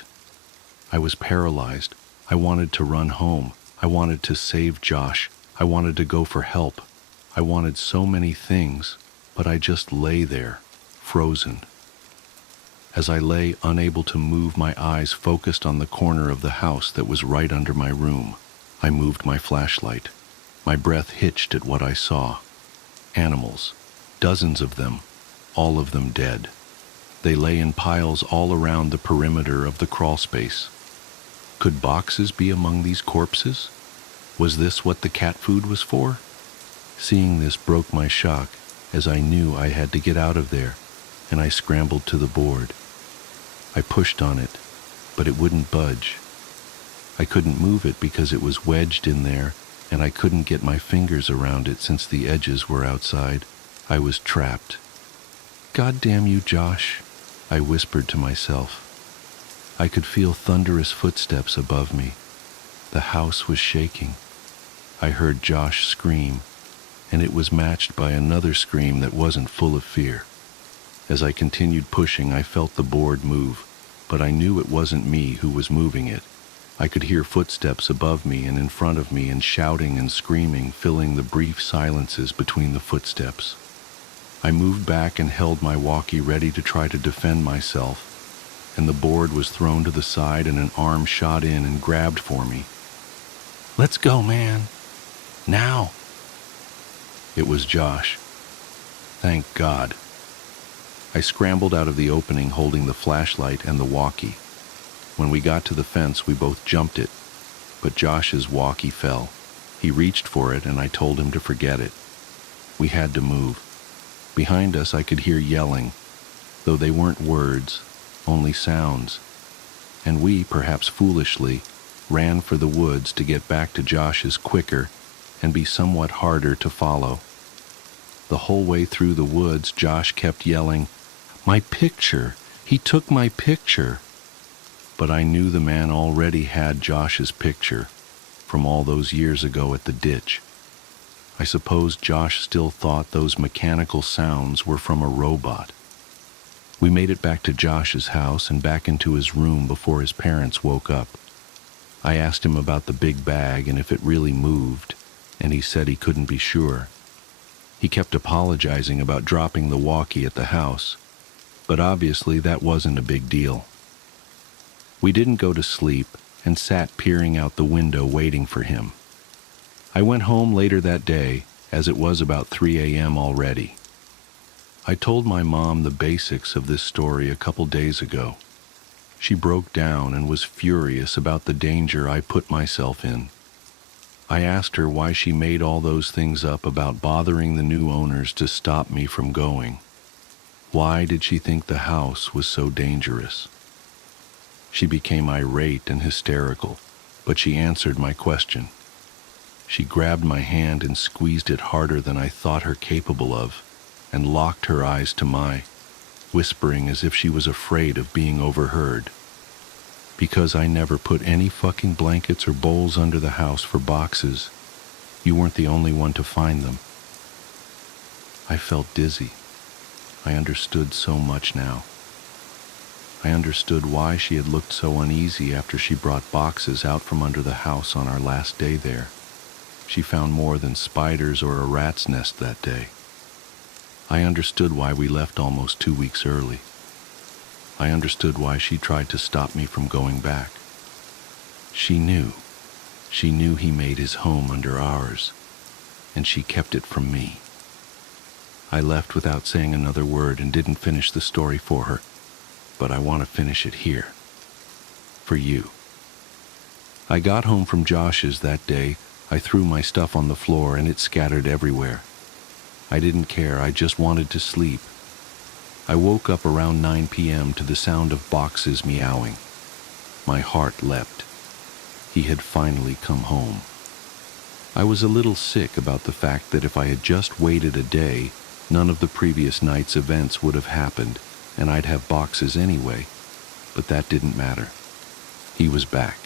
I was paralyzed. I wanted to run home. I wanted to save Josh. I wanted to go for help. I wanted so many things, but I just lay there, frozen. As I lay unable to move, my eyes focused on the corner of the house that was right under my room. I moved my flashlight. My breath hitched at what I saw. Animals, dozens of them, all of them dead. They lay in piles all around the perimeter of the crawl space. Could boxes be among these corpses? Was this what the cat food was for? Seeing this broke my shock, as I knew I had to get out of there, and I scrambled to the board. I pushed on it, but it wouldn't budge. I couldn't move it because it was wedged in there, and I couldn't get my fingers around it since the edges were outside. I was trapped. "God damn you, Josh," I whispered to myself. I could feel thunderous footsteps above me. The house was shaking. I heard Josh scream, and it was matched by another scream that wasn't full of fear. As I continued pushing, I felt the board move, but I knew it wasn't me who was moving it. I could hear footsteps above me and in front of me, and shouting and screaming, filling the brief silences between the footsteps. I moved back and held my walkie ready to try to defend myself, and the board was thrown to the side and an arm shot in and grabbed for me. "Let's go, man. Now!" It was Josh. Thank God. I scrambled out of the opening holding the flashlight and the walkie. When we got to the fence, we both jumped it, but Josh's walkie fell. He reached for it, and I told him to forget it. We had to move. Behind us, I could hear yelling, though they weren't words, only sounds. And we, perhaps foolishly, ran for the woods to get back to Josh's quicker and be somewhat harder to follow. The whole way through the woods, Josh kept yelling, "My picture! He took my picture!" But I knew the man already had Josh's picture from all those years ago at the ditch. I suppose Josh still thought those mechanical sounds were from a robot. We made it back to Josh's house and back into his room before his parents woke up. I asked him about the big bag and if it really moved, and he said he couldn't be sure. He kept apologizing about dropping the walkie at the house, but obviously that wasn't a big deal. We didn't go to sleep and sat peering out the window waiting for him. I went home later that day, as it was about 3 a.m. already. I told my mom the basics of this story a couple days ago. She broke down and was furious about the danger I put myself in. I asked her why she made all those things up about bothering the new owners to stop me from going. Why did she think the house was so dangerous? She became irate and hysterical, but she answered my question. She grabbed my hand and squeezed it harder than I thought her capable of, and locked her eyes to mine, whispering as if she was afraid of being overheard. Because I never put any fucking blankets or bowls under the house for boxes, You weren't the only one to find them. I felt dizzy. I understood so much now. I understood why she had looked so uneasy after she brought boxes out from under the house on our last day there. She found more than spiders or a rat's nest that day. I understood why we left almost 2 weeks early. I understood why she tried to stop me from going back. She knew. She knew he made his home under ours, and she kept it from me. I left without saying another word and didn't finish the story for her, but I want to finish it here. For you. I got home from Josh's that day. I threw my stuff on the floor and it scattered everywhere. I didn't care, I just wanted to sleep. I woke up around 9 p.m. to the sound of boxes meowing. My heart leapt. He had finally come home. I was a little sick about the fact that if I had just waited a day, none of the previous night's events would have happened, and I'd have boxes anyway, but that didn't matter. He was back.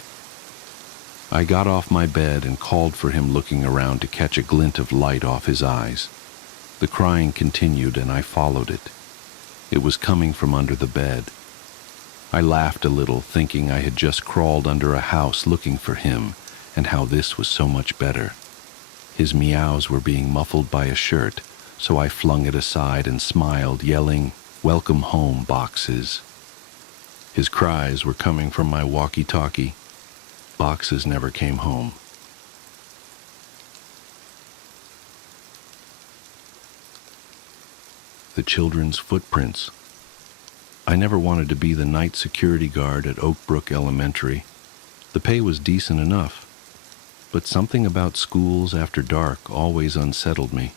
I got off my bed and called for him, looking around to catch a glint of light off his eyes. The crying continued and I followed it. It was coming from under the bed. I laughed a little, thinking I had just crawled under a house looking for him, and how this was so much better. His meows were being muffled by a shirt, so I flung it aside and smiled, yelling, "Welcome home, boxes." His cries were coming from my walkie-talkie. Boxes never came home. The children's footprints. I never wanted to be the night security guard at Oak Brook Elementary. The pay was decent enough, but something about schools after dark always unsettled me.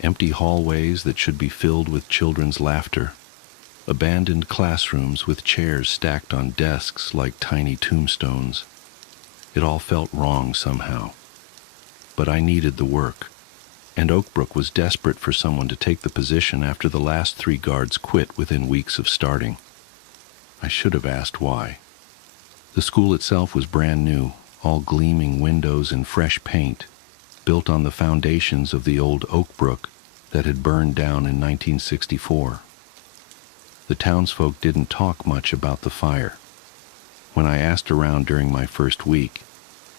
Empty hallways that should be filled with children's laughter. Abandoned classrooms with chairs stacked on desks like tiny tombstones. It all felt wrong somehow. But I needed the work, and Oak Brook was desperate for someone to take the position after the last 3 guards quit within weeks of starting. I should have asked why. The school itself was brand new, all gleaming windows and fresh paint, built on the foundations of the old Oak Brook that had burned down in 1964. The townsfolk didn't talk much about the fire. When I asked around during my first week,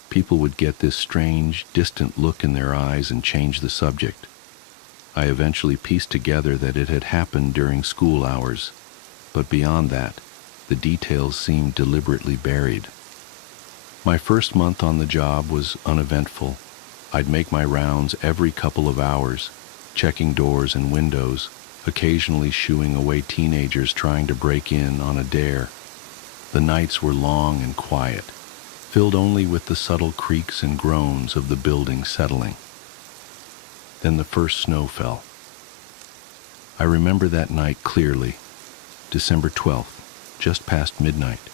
people would get this strange, distant look in their eyes and change the subject. I eventually pieced together that it had happened during school hours, but beyond that, the details seemed deliberately buried. My first month on the job was uneventful. I'd make my rounds every couple of hours, checking doors and windows, occasionally shooing away teenagers trying to break in on a dare. The nights were long and quiet, filled only with the subtle creaks and groans of the building settling. Then the first snow fell. I remember that night clearly, December 12th, just past midnight.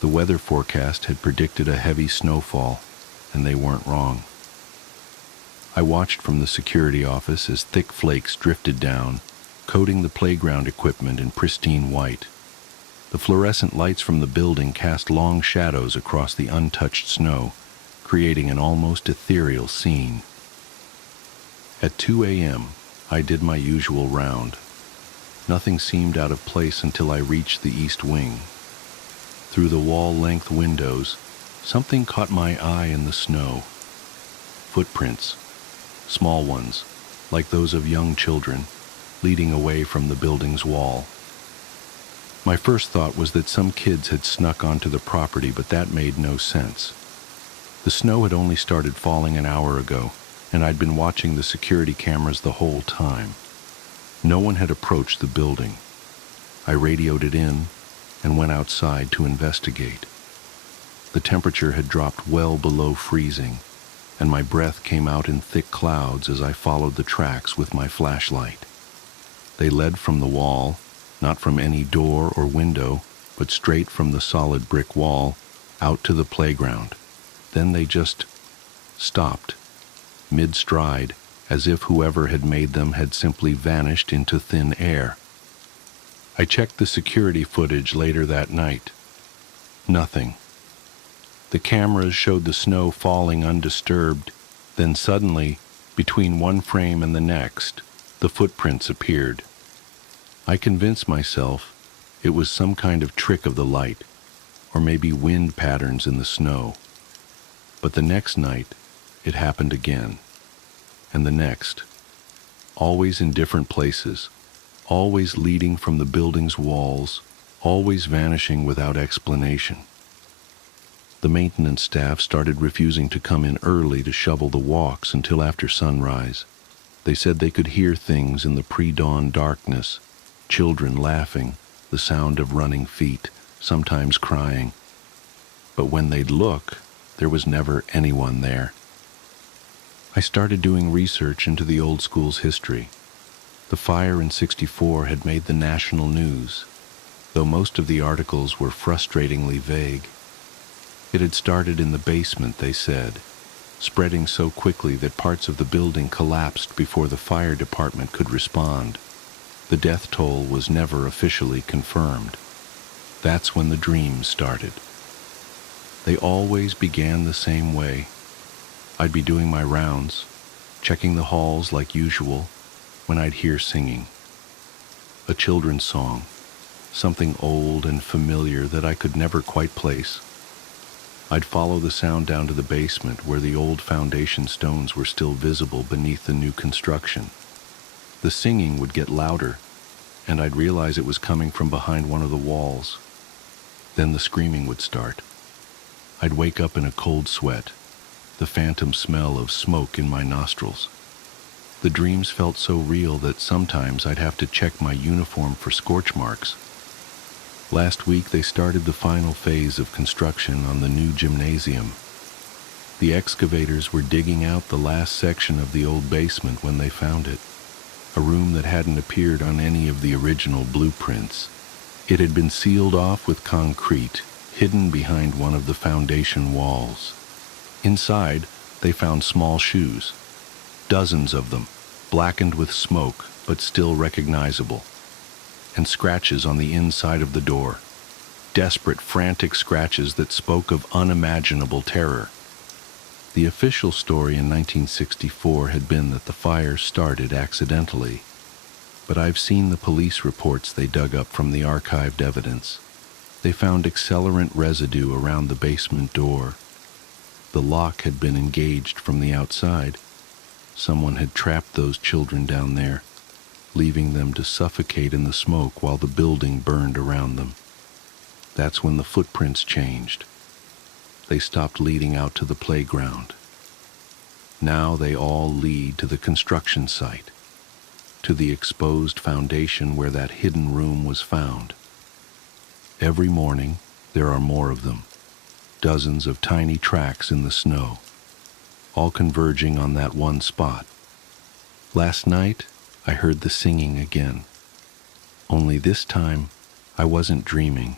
The weather forecast had predicted a heavy snowfall, and they weren't wrong. I watched from the security office as thick flakes drifted down, coating the playground equipment in pristine white. The fluorescent lights from the building cast long shadows across the untouched snow, creating an almost ethereal scene. At 2 a.m., I did my usual round. Nothing seemed out of place until I reached the east wing. Through the wall-length windows, something caught my eye in the snow. Footprints, small ones, like those of young children, leading away from the building's wall. My first thought was that some kids had snuck onto the property, but that made no sense. The snow had only started falling an hour ago, and I'd been watching the security cameras the whole time. No one had approached the building. I radioed it in and went outside to investigate. The temperature had dropped well below freezing, and my breath came out in thick clouds as I followed the tracks with my flashlight. They led from the wall, not from any door or window, but straight from the solid brick wall, out to the playground. Then they just stopped, mid-stride, as if whoever had made them had simply vanished into thin air. I checked the security footage later that night. Nothing. The cameras showed the snow falling undisturbed, Then suddenly, between one frame and the next, the footprints appeared. I convinced myself it was some kind of trick of the light, or maybe wind patterns in the snow. But the next night, it happened again, and the next, always in different places, always leading from the building's walls, always vanishing without explanation. The maintenance staff started refusing to come in early to shovel the walks until after sunrise. They said they could hear things in the pre-dawn darkness, children laughing, the sound of running feet, sometimes crying. But when they'd look, there was never anyone there. I started doing research into the old school's history. The fire in '64 had made the national news, though most of the articles were frustratingly vague. It had started in the basement, they said, spreading so quickly that parts of the building collapsed before the fire department could respond. The death toll was never officially confirmed. That's when the dreams started. They always began the same way. I'd be doing my rounds, checking the halls like usual, when I'd hear singing. A children's song, something old and familiar that I could never quite place. I'd follow the sound down to the basement where the old foundation stones were still visible beneath the new construction. The singing would get louder, and I'd realize it was coming from behind one of the walls. Then the screaming would start. I'd wake up in a cold sweat, the phantom smell of smoke in my nostrils. The dreams felt so real that sometimes I'd have to check my uniform for scorch marks. Last week they started the final phase of construction on the new gymnasium. The excavators were digging out the last section of the old basement when they found it, a room that hadn't appeared on any of the original blueprints. It had been sealed off with concrete, hidden behind one of the foundation walls. Inside, they found small shoes, dozens of them, blackened with smoke but still recognizable, and scratches on the inside of the door, desperate, frantic scratches that spoke of unimaginable terror. The official story in 1964 had been that the fire started accidentally, but I've seen the police reports they dug up from the archived evidence. They found accelerant residue around the basement door. The lock had been engaged from the outside. Someone had trapped those children down there, leaving them to suffocate in the smoke while the building burned around them. That's when the footprints changed. They stopped leading out to the playground. Now they all lead to the construction site, to the exposed foundation where that hidden room was found. Every morning, there are more of them, dozens of tiny tracks in the snow, all converging on that one spot. Last night, I heard the singing again. Only this time, I wasn't dreaming.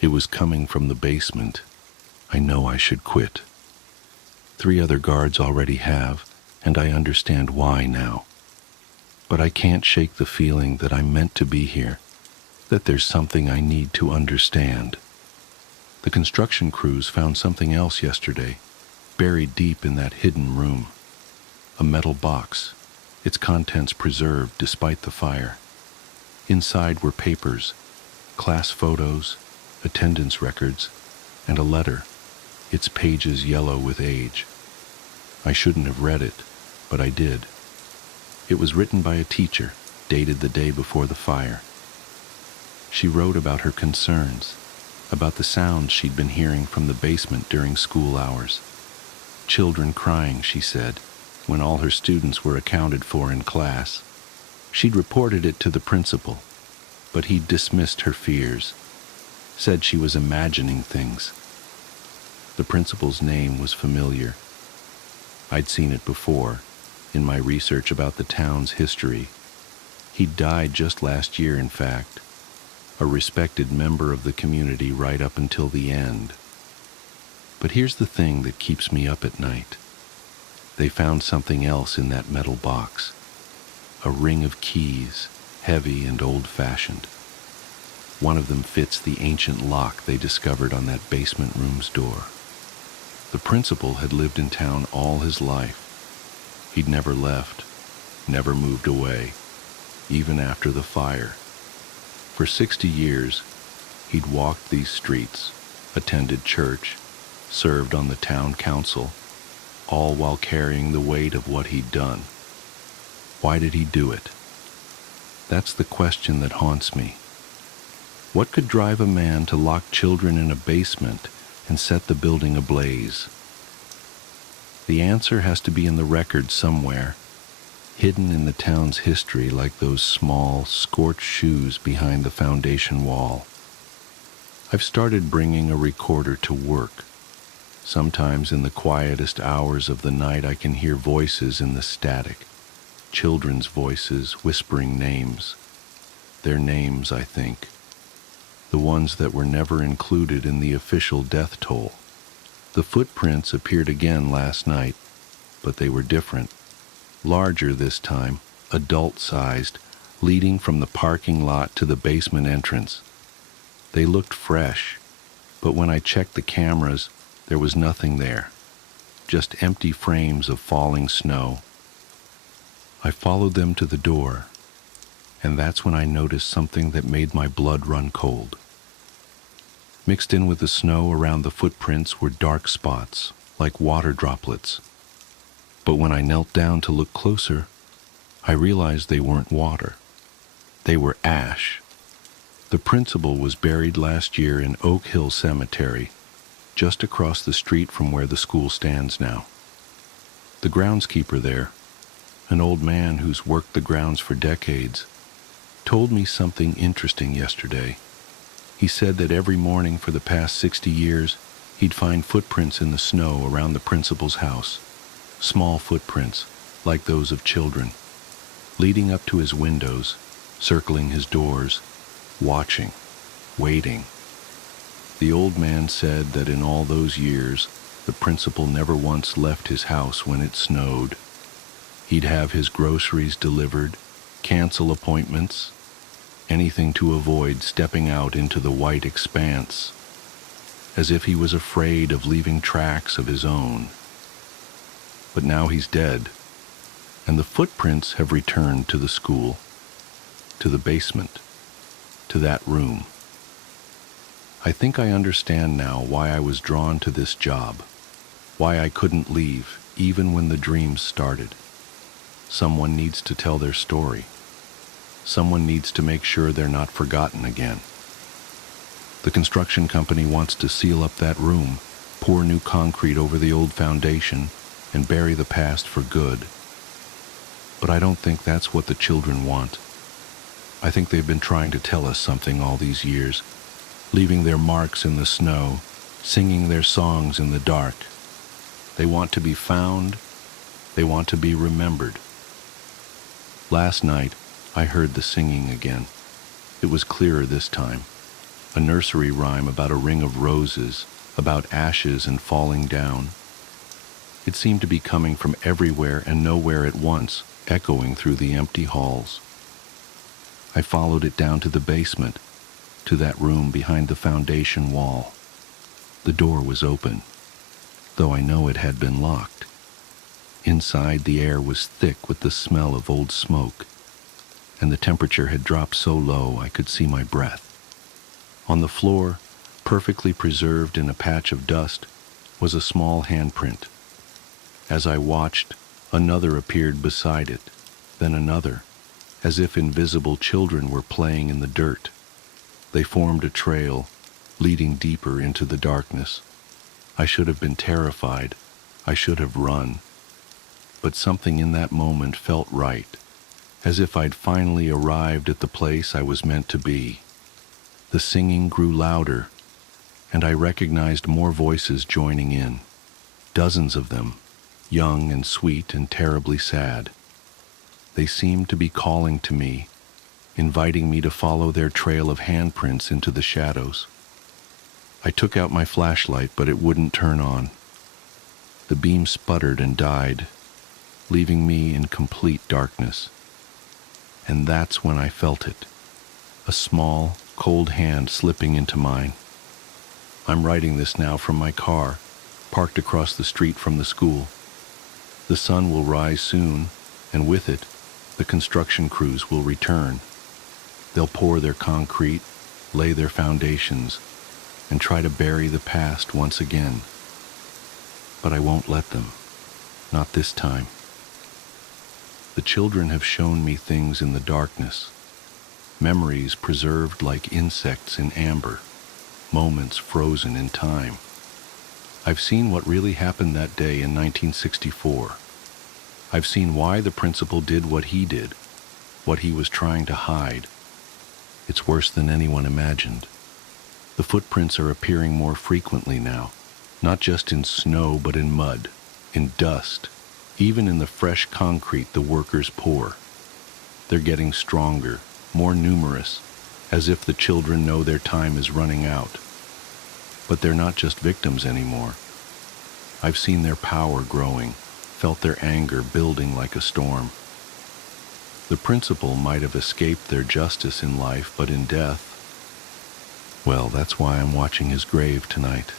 It was coming from the basement. I know I should quit. 3 other guards already have, and I understand why now. But I can't shake the feeling that I'm meant to be here, that there's something I need to understand. The construction crews found something else yesterday, buried deep in that hidden room. A metal box, its contents preserved despite the fire. Inside were papers, class photos, attendance records, and a letter, its pages yellow with age. I shouldn't have read it, but I did. It was written by a teacher, dated the day before the fire. She wrote about her concerns, about the sounds she'd been hearing from the basement during school hours. Children crying, she said, when all her students were accounted for in class. She'd reported it to the principal, but he'd dismissed her fears, said she was imagining things. The principal's name was familiar. I'd seen it before, in my research about the town's history. He'd died just last year, in fact, a respected member of the community right up until the end. But here's the thing that keeps me up at night. They found something else in that metal box, a ring of keys, heavy and old-fashioned. One of them fits the ancient lock they discovered on that basement room's door. The principal had lived in town all his life, He'd never left, never moved away, even after the fire. For 60 years, he'd walked these streets, attended church, served on the town council, all while carrying the weight of what he'd done. Why did he do it? That's the question that haunts me. What could drive a man to lock children in a basement and set the building ablaze? The answer has to be in the record somewhere, hidden in the town's history like those small, scorched shoes behind the foundation wall. I've started bringing a recorder to work. Sometimes in the quietest hours of the night I can hear voices in the static, children's voices whispering names. Their names, I think. The ones that were never included in the official death toll. The footprints appeared again last night, but they were different. Larger this time, adult-sized, leading from the parking lot to the basement entrance. They looked fresh, but when I checked the cameras, there was nothing there, just empty frames of falling snow. I followed them to the door, and that's when I noticed something that made my blood run cold. Mixed in with the snow around the footprints were dark spots, like water droplets. But when I knelt down to look closer, I realized they weren't water. They were ash. The principal was buried last year in Oak Hill Cemetery, just across the street from where the school stands now. The groundskeeper there, an old man who's worked the grounds for decades, told me something interesting yesterday. He said that every morning for the past 60 years, he'd find footprints in the snow around the principal's house. Small footprints, like those of children, leading up to his windows, circling his doors, watching, waiting. The old man said that in all those years, the principal never once left his house when it snowed. He'd have his groceries delivered, cancel appointments, anything to avoid stepping out into the white expanse, as if he was afraid of leaving tracks of his own. But now he's dead, and the footprints have returned to the school, to the basement, to that room. I think I understand now why I was drawn to this job, why I couldn't leave even when the dreams started. Someone needs to tell their story. Someone needs to make sure they're not forgotten again. The construction company wants to seal up that room, pour new concrete over the old foundation, and bury the past for good. But I don't think that's what the children want. I think they've been trying to tell us something all these years, leaving their marks in the snow, singing their songs in the dark. They want to be found. They want to be remembered. Last night, I heard the singing again. It was clearer this time. A nursery rhyme about a ring of roses, about ashes and falling down. It seemed to be coming from everywhere and nowhere at once, echoing through the empty halls. I followed it down to the basement, to that room behind the foundation wall. The door was open, though I know it had been locked. Inside, the air was thick with the smell of old smoke, and the temperature had dropped so low I could see my breath. On the floor, perfectly preserved in a patch of dust, was a small handprint. As I watched, another appeared beside it, then another, as if invisible children were playing in the dirt. They formed a trail, leading deeper into the darkness. I should have been terrified. I should have run. But something in that moment felt right, as if I'd finally arrived at the place I was meant to be. The singing grew louder, and I recognized more voices joining in. Dozens of them, young and sweet and terribly sad. They seemed to be calling to me, inviting me to follow their trail of handprints into the shadows. I took out my flashlight, but it wouldn't turn on. The beam sputtered and died, leaving me in complete darkness. And that's when I felt it, a small, cold hand slipping into mine. I'm writing this now from my car, parked across the street from the school. The sun will rise soon, and with it, the construction crews will return. They'll pour their concrete, lay their foundations, and try to bury the past once again. But I won't let them. Not this time. The children have shown me things in the darkness, memories preserved like insects in amber, moments frozen in time. I've seen what really happened that day in 1964. I've seen why the principal did what he did, what he was trying to hide. It's worse than anyone imagined. The footprints are appearing more frequently now, not just in snow but in mud, in dust, even in the fresh concrete the workers pour. They're getting stronger, more numerous, as if the children know their time is running out. But they're not just victims anymore. I've seen their power growing, felt their anger building like a storm. The principal might have escaped their justice in life, but in death, well, that's why I'm watching his grave tonight.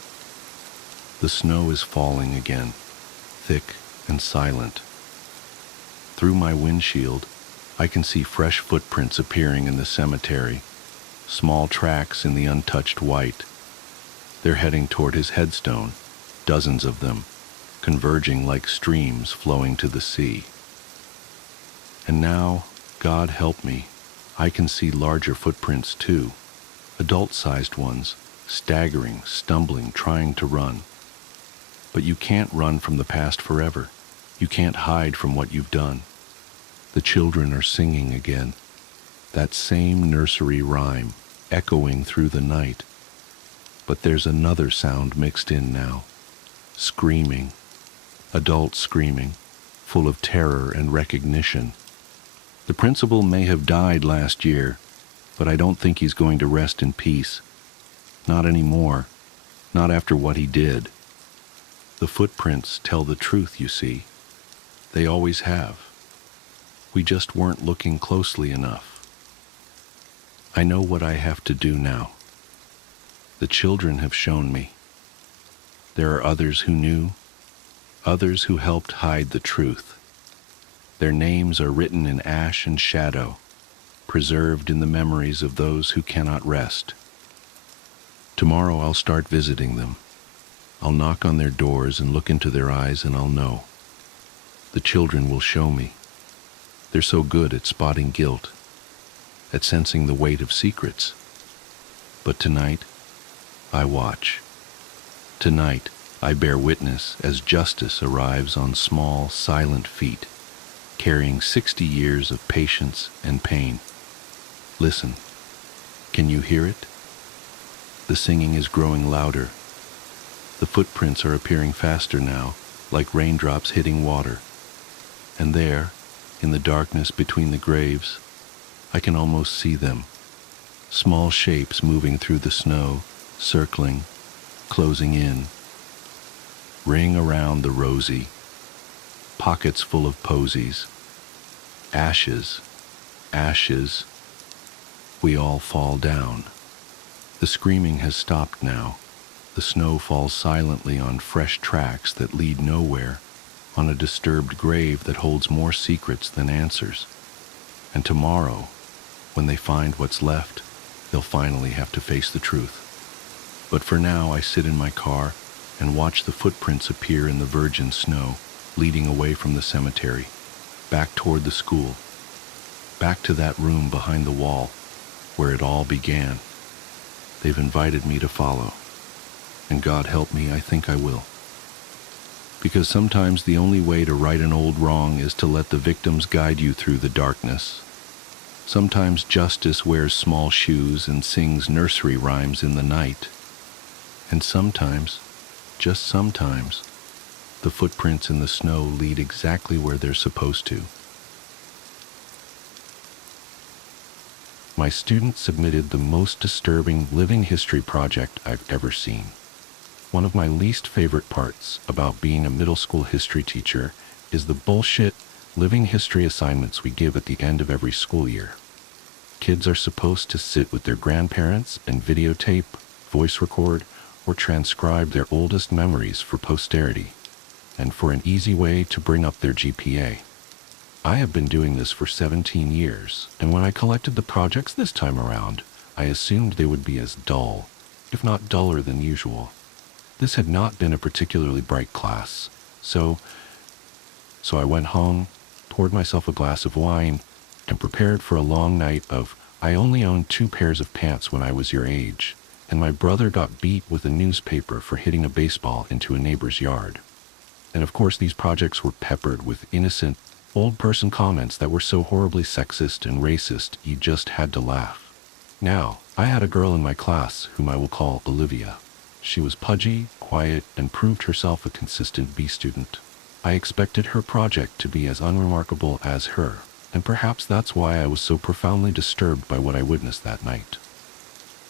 The snow is falling again, thick and silent. Through my windshield, I can see fresh footprints appearing in the cemetery, small tracks in the untouched white. They're heading toward his headstone, dozens of them, converging like streams flowing to the sea. And now, God help me, I can see larger footprints too, adult-sized ones, staggering, stumbling, trying to run. But you can't run from the past forever. You can't hide from what you've done. The children are singing again, that same nursery rhyme, echoing through the night. But there's another sound mixed in now. Screaming. Adult screaming, full of terror and recognition. The principal may have died last year, but I don't think he's going to rest in peace. Not anymore. Not after what he did. The footprints tell the truth, you see. They always have. We just weren't looking closely enough. I know what I have to do now. The children have shown me. There are others who knew, others who helped hide the truth. Their names are written in ash and shadow, preserved in the memories of those who cannot rest. Tomorrow I'll start visiting them. I'll knock on their doors and look into their eyes, and I'll know. The children will show me. They're so good at spotting guilt, at sensing the weight of secrets. But tonight, I watch. Tonight, I bear witness as justice arrives on small, silent feet, carrying 60 years of patience and pain. Listen. Can you hear it? The singing is growing louder. The footprints are appearing faster now, like raindrops hitting water. And there, in the darkness between the graves, I can almost see them. Small shapes moving through the snow, circling, closing in. Ring around the rosy, pockets full of posies. Ashes, ashes. We all fall down. The screaming has stopped now. The snow falls silently on fresh tracks that lead nowhere, on a disturbed grave that holds more secrets than answers. And tomorrow, when they find what's left, they'll finally have to face the truth. But for now, I sit in my car and watch the footprints appear in the virgin snow, leading away from the cemetery, back toward the school, back to that room behind the wall where it all began. They've invited me to follow. And God help me, I think I will. Because sometimes the only way to right an old wrong is to let the victims guide you through the darkness. Sometimes justice wears small shoes and sings nursery rhymes in the night. And sometimes, just sometimes, the footprints in the snow lead exactly where they're supposed to. My students submitted the most disturbing living history project I've ever seen. One of my least favorite parts about being a middle school history teacher is the bullshit living history assignments we give at the end of every school year. Kids are supposed to sit with their grandparents and videotape, voice record, or transcribe their oldest memories for posterity. and for an easy way to bring up their GPA. I have been doing this for 17 years, and when I collected the projects this time around, I assumed they would be as dull, if not duller than usual. This had not been a particularly bright class, so I went home, poured myself a glass of wine, and prepared for a long night of I only owned 2 pairs of pants when I was your age, and my brother got beat with a newspaper for hitting a baseball into a neighbor's yard. And of course these projects were peppered with innocent, old-person comments that were so horribly sexist and racist you just had to laugh. Now, I had a girl in my class whom I will call Olivia. She was pudgy, quiet, and proved herself a consistent B student. I expected her project to be as unremarkable as her, and perhaps that's why I was so profoundly disturbed by what I witnessed that night.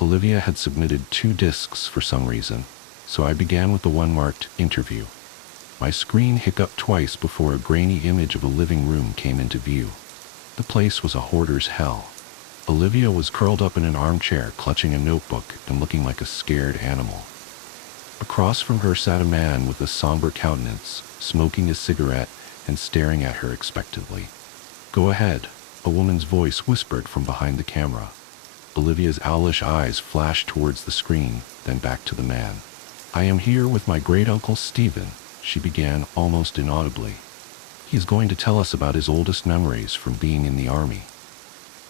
Olivia had submitted 2 discs for some reason, so I began with the one marked Interview. My screen hiccuped twice before a grainy image of a living room came into view. The place was a hoarder's hell. Olivia was curled up in an armchair, clutching a notebook and looking like a scared animal. Across from her sat a man with a somber countenance, smoking a cigarette and staring at her expectantly. "Go ahead," a woman's voice whispered from behind the camera. Olivia's owlish eyes flashed towards the screen, then back to the man. "I am here with my great-uncle Stephen," she began almost inaudibly. "He is going to tell us about his oldest memories from being in the army."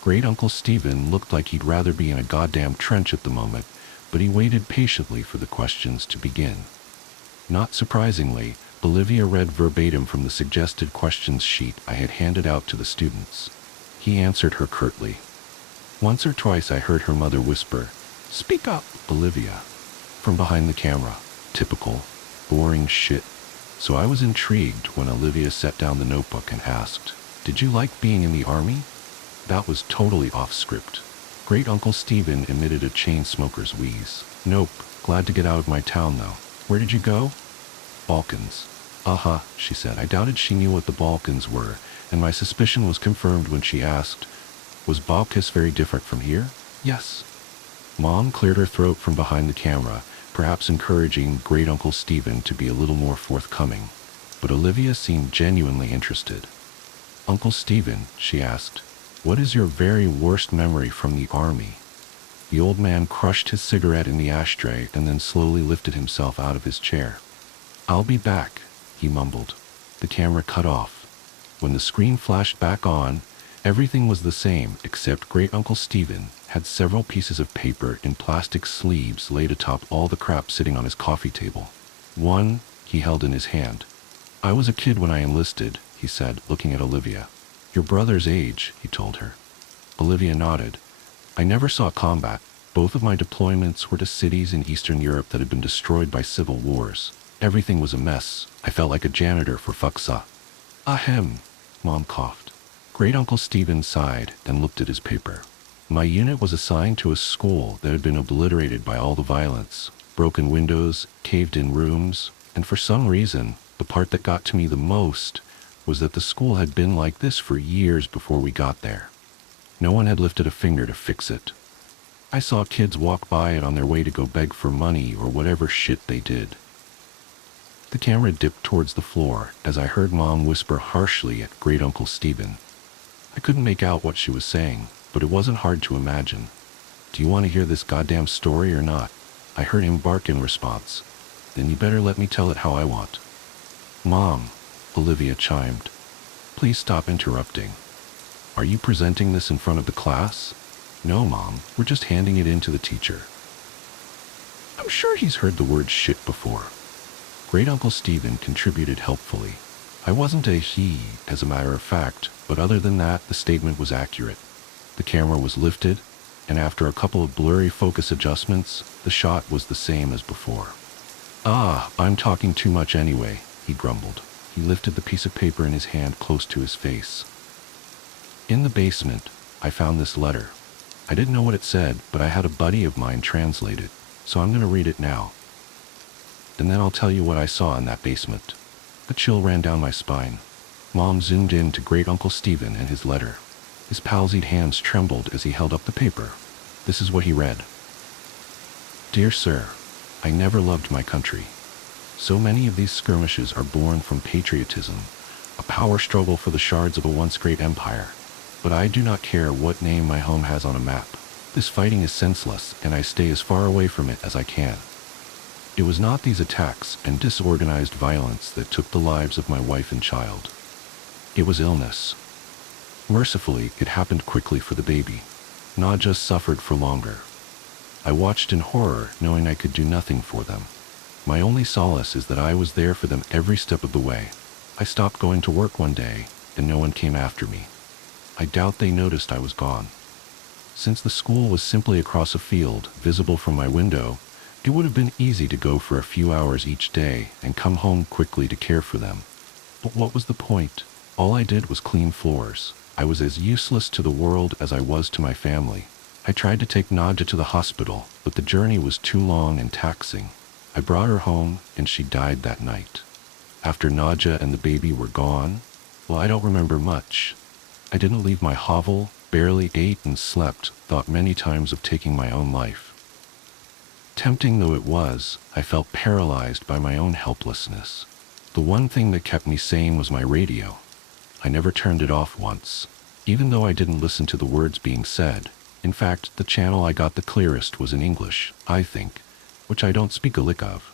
Great-uncle Stephen looked like he'd rather be in a goddamn trench at the moment, but he waited patiently for the questions to begin. Not surprisingly, Olivia read verbatim from the suggested questions sheet I had handed out to the students. He answered her curtly. Once or twice I heard her mother whisper, "Speak up, Olivia," from behind the camera. Typical, boring shit. So I was intrigued when Olivia set down the notebook and asked, "Did you like being in the army?" That was totally off script. Great-uncle Stephen emitted a chain smoker's wheeze. "Nope, glad to get out of my town though. Where did you go?" "Balkans." "Uh-huh," she said. I doubted she knew what the Balkans were, and my suspicion was confirmed when she asked, "Was Balkis very different from here?" "Yes." Mom cleared her throat from behind the camera, perhaps encouraging Great-uncle Stephen to be a little more forthcoming. But Olivia seemed genuinely interested. "Uncle Stephen," she asked, "what is your very worst memory from the army?" The old man crushed his cigarette in the ashtray and then slowly lifted himself out of his chair. "I'll be back," he mumbled. The camera cut off. When the screen flashed back on, everything was the same except Great-uncle Stephen had several pieces of paper in plastic sleeves laid atop all the crap sitting on his coffee table. One he held in his hand. "I was a kid when I enlisted," he said, looking at Olivia. "Your brother's age," he told her. Olivia nodded. "I never saw combat. Both of my deployments were to cities in Eastern Europe that had been destroyed by civil wars. Everything was a mess. I felt like a janitor for fucksa." "Ahem," Mom coughed. Great-uncle Stephen sighed and looked at his paper. "My unit was assigned to a school that had been obliterated by all the violence. Broken windows, caved-in rooms, and for some reason, the part that got to me the most was that the school had been like this for years before we got there. No one had lifted a finger to fix it. I saw kids walk by it on their way to go beg for money or whatever shit they did." The camera dipped towards the floor as I heard Mom whisper harshly at Great-uncle Stephen. I couldn't make out what she was saying, but it wasn't hard to imagine. "Do you want to hear this goddamn story or not?" I heard him bark in response. "Then you better let me tell it how I want." "Mom," Olivia chimed, "please stop interrupting. Are you presenting this in front of the class?" "No, Mom, we're just handing it in to the teacher." "I'm sure he's heard the word shit before." Great-uncle Stephen contributed helpfully. "I wasn't a he, as a matter of fact, but other than that, the statement was accurate." The camera was lifted, and after a couple of blurry focus adjustments, the shot was the same as before. I'm talking too much anyway," he grumbled. He lifted the piece of paper in his hand close to his face. "In the basement, I found this letter. I didn't know what it said, but I had a buddy of mine translate it, so I'm going to read it now. And then I'll tell you what I saw in that basement." A chill ran down my spine. Mom zoomed in to Great-uncle Stephen and his letter. His palsied hands trembled as he held up the paper. This is what he read. "Dear Sir, I never loved my country. So many of these skirmishes are born from patriotism, a power struggle for the shards of a once great empire. But I do not care what name my home has on a map. This fighting is senseless, and I stay as far away from it as I can. It was not these attacks and disorganized violence that took the lives of my wife and child. It was illness. Mercifully, it happened quickly for the baby. Nadja suffered for longer. I watched in horror, knowing I could do nothing for them. My only solace is that I was there for them every step of the way. I stopped going to work one day, and no one came after me. I doubt they noticed I was gone. Since the school was simply across a field, visible from my window, it would have been easy to go for a few hours each day and come home quickly to care for them. But what was the point? All I did was clean floors. I was as useless to the world as I was to my family. I tried to take Nadja to the hospital, but the journey was too long and taxing. I brought her home, and she died that night. After Nadja and the baby were gone, well, I don't remember much. I didn't leave my hovel, barely ate and slept, thought many times of taking my own life. Tempting though it was, I felt paralyzed by my own helplessness. The one thing that kept me sane was my radio. I never turned it off once, even though I didn't listen to the words being said. In fact, the channel I got the clearest was in English, I think, which I don't speak a lick of.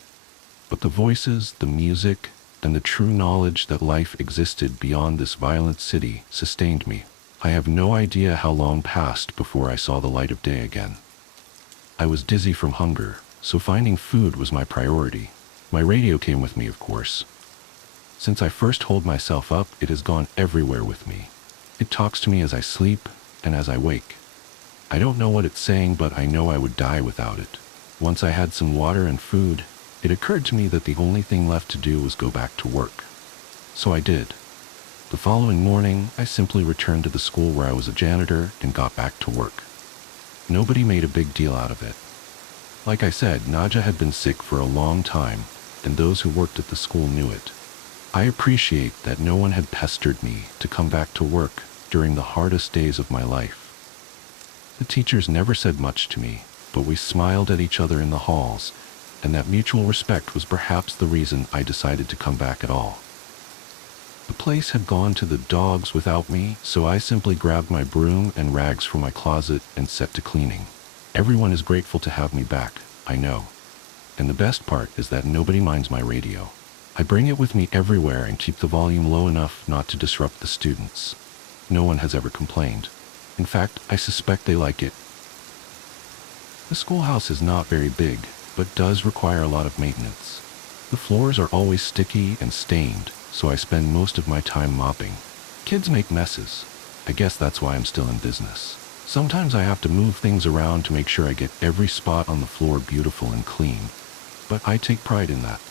But the voices, the music, and the true knowledge that life existed beyond this violent city sustained me. I have no idea how long passed before I saw the light of day again. I was dizzy from hunger, so finding food was my priority. My radio came with me, of course. Since I first holed myself up, it has gone everywhere with me. It talks to me as I sleep and as I wake. I don't know what it's saying, but I know I would die without it. Once I had some water and food, it occurred to me that the only thing left to do was go back to work. So I did. The following morning, I simply returned to the school where I was a janitor and got back to work. Nobody made a big deal out of it. Like I said, Nadja had been sick for a long time, and those who worked at the school knew it. I appreciate that no one had pestered me to come back to work during the hardest days of my life. The teachers never said much to me, but we smiled at each other in the halls, and that mutual respect was perhaps the reason I decided to come back at all. The place had gone to the dogs without me, so I simply grabbed my broom and rags from my closet and set to cleaning. Everyone is grateful to have me back, I know. And the best part is that nobody minds my radio. I bring it with me everywhere and keep the volume low enough not to disrupt the students. No one has ever complained. In fact, I suspect they like it. The schoolhouse is not very big, but does require a lot of maintenance. The floors are always sticky and stained, so I spend most of my time mopping. Kids make messes. I guess that's why I'm still in business. Sometimes I have to move things around to make sure I get every spot on the floor beautiful and clean. But I take pride in that.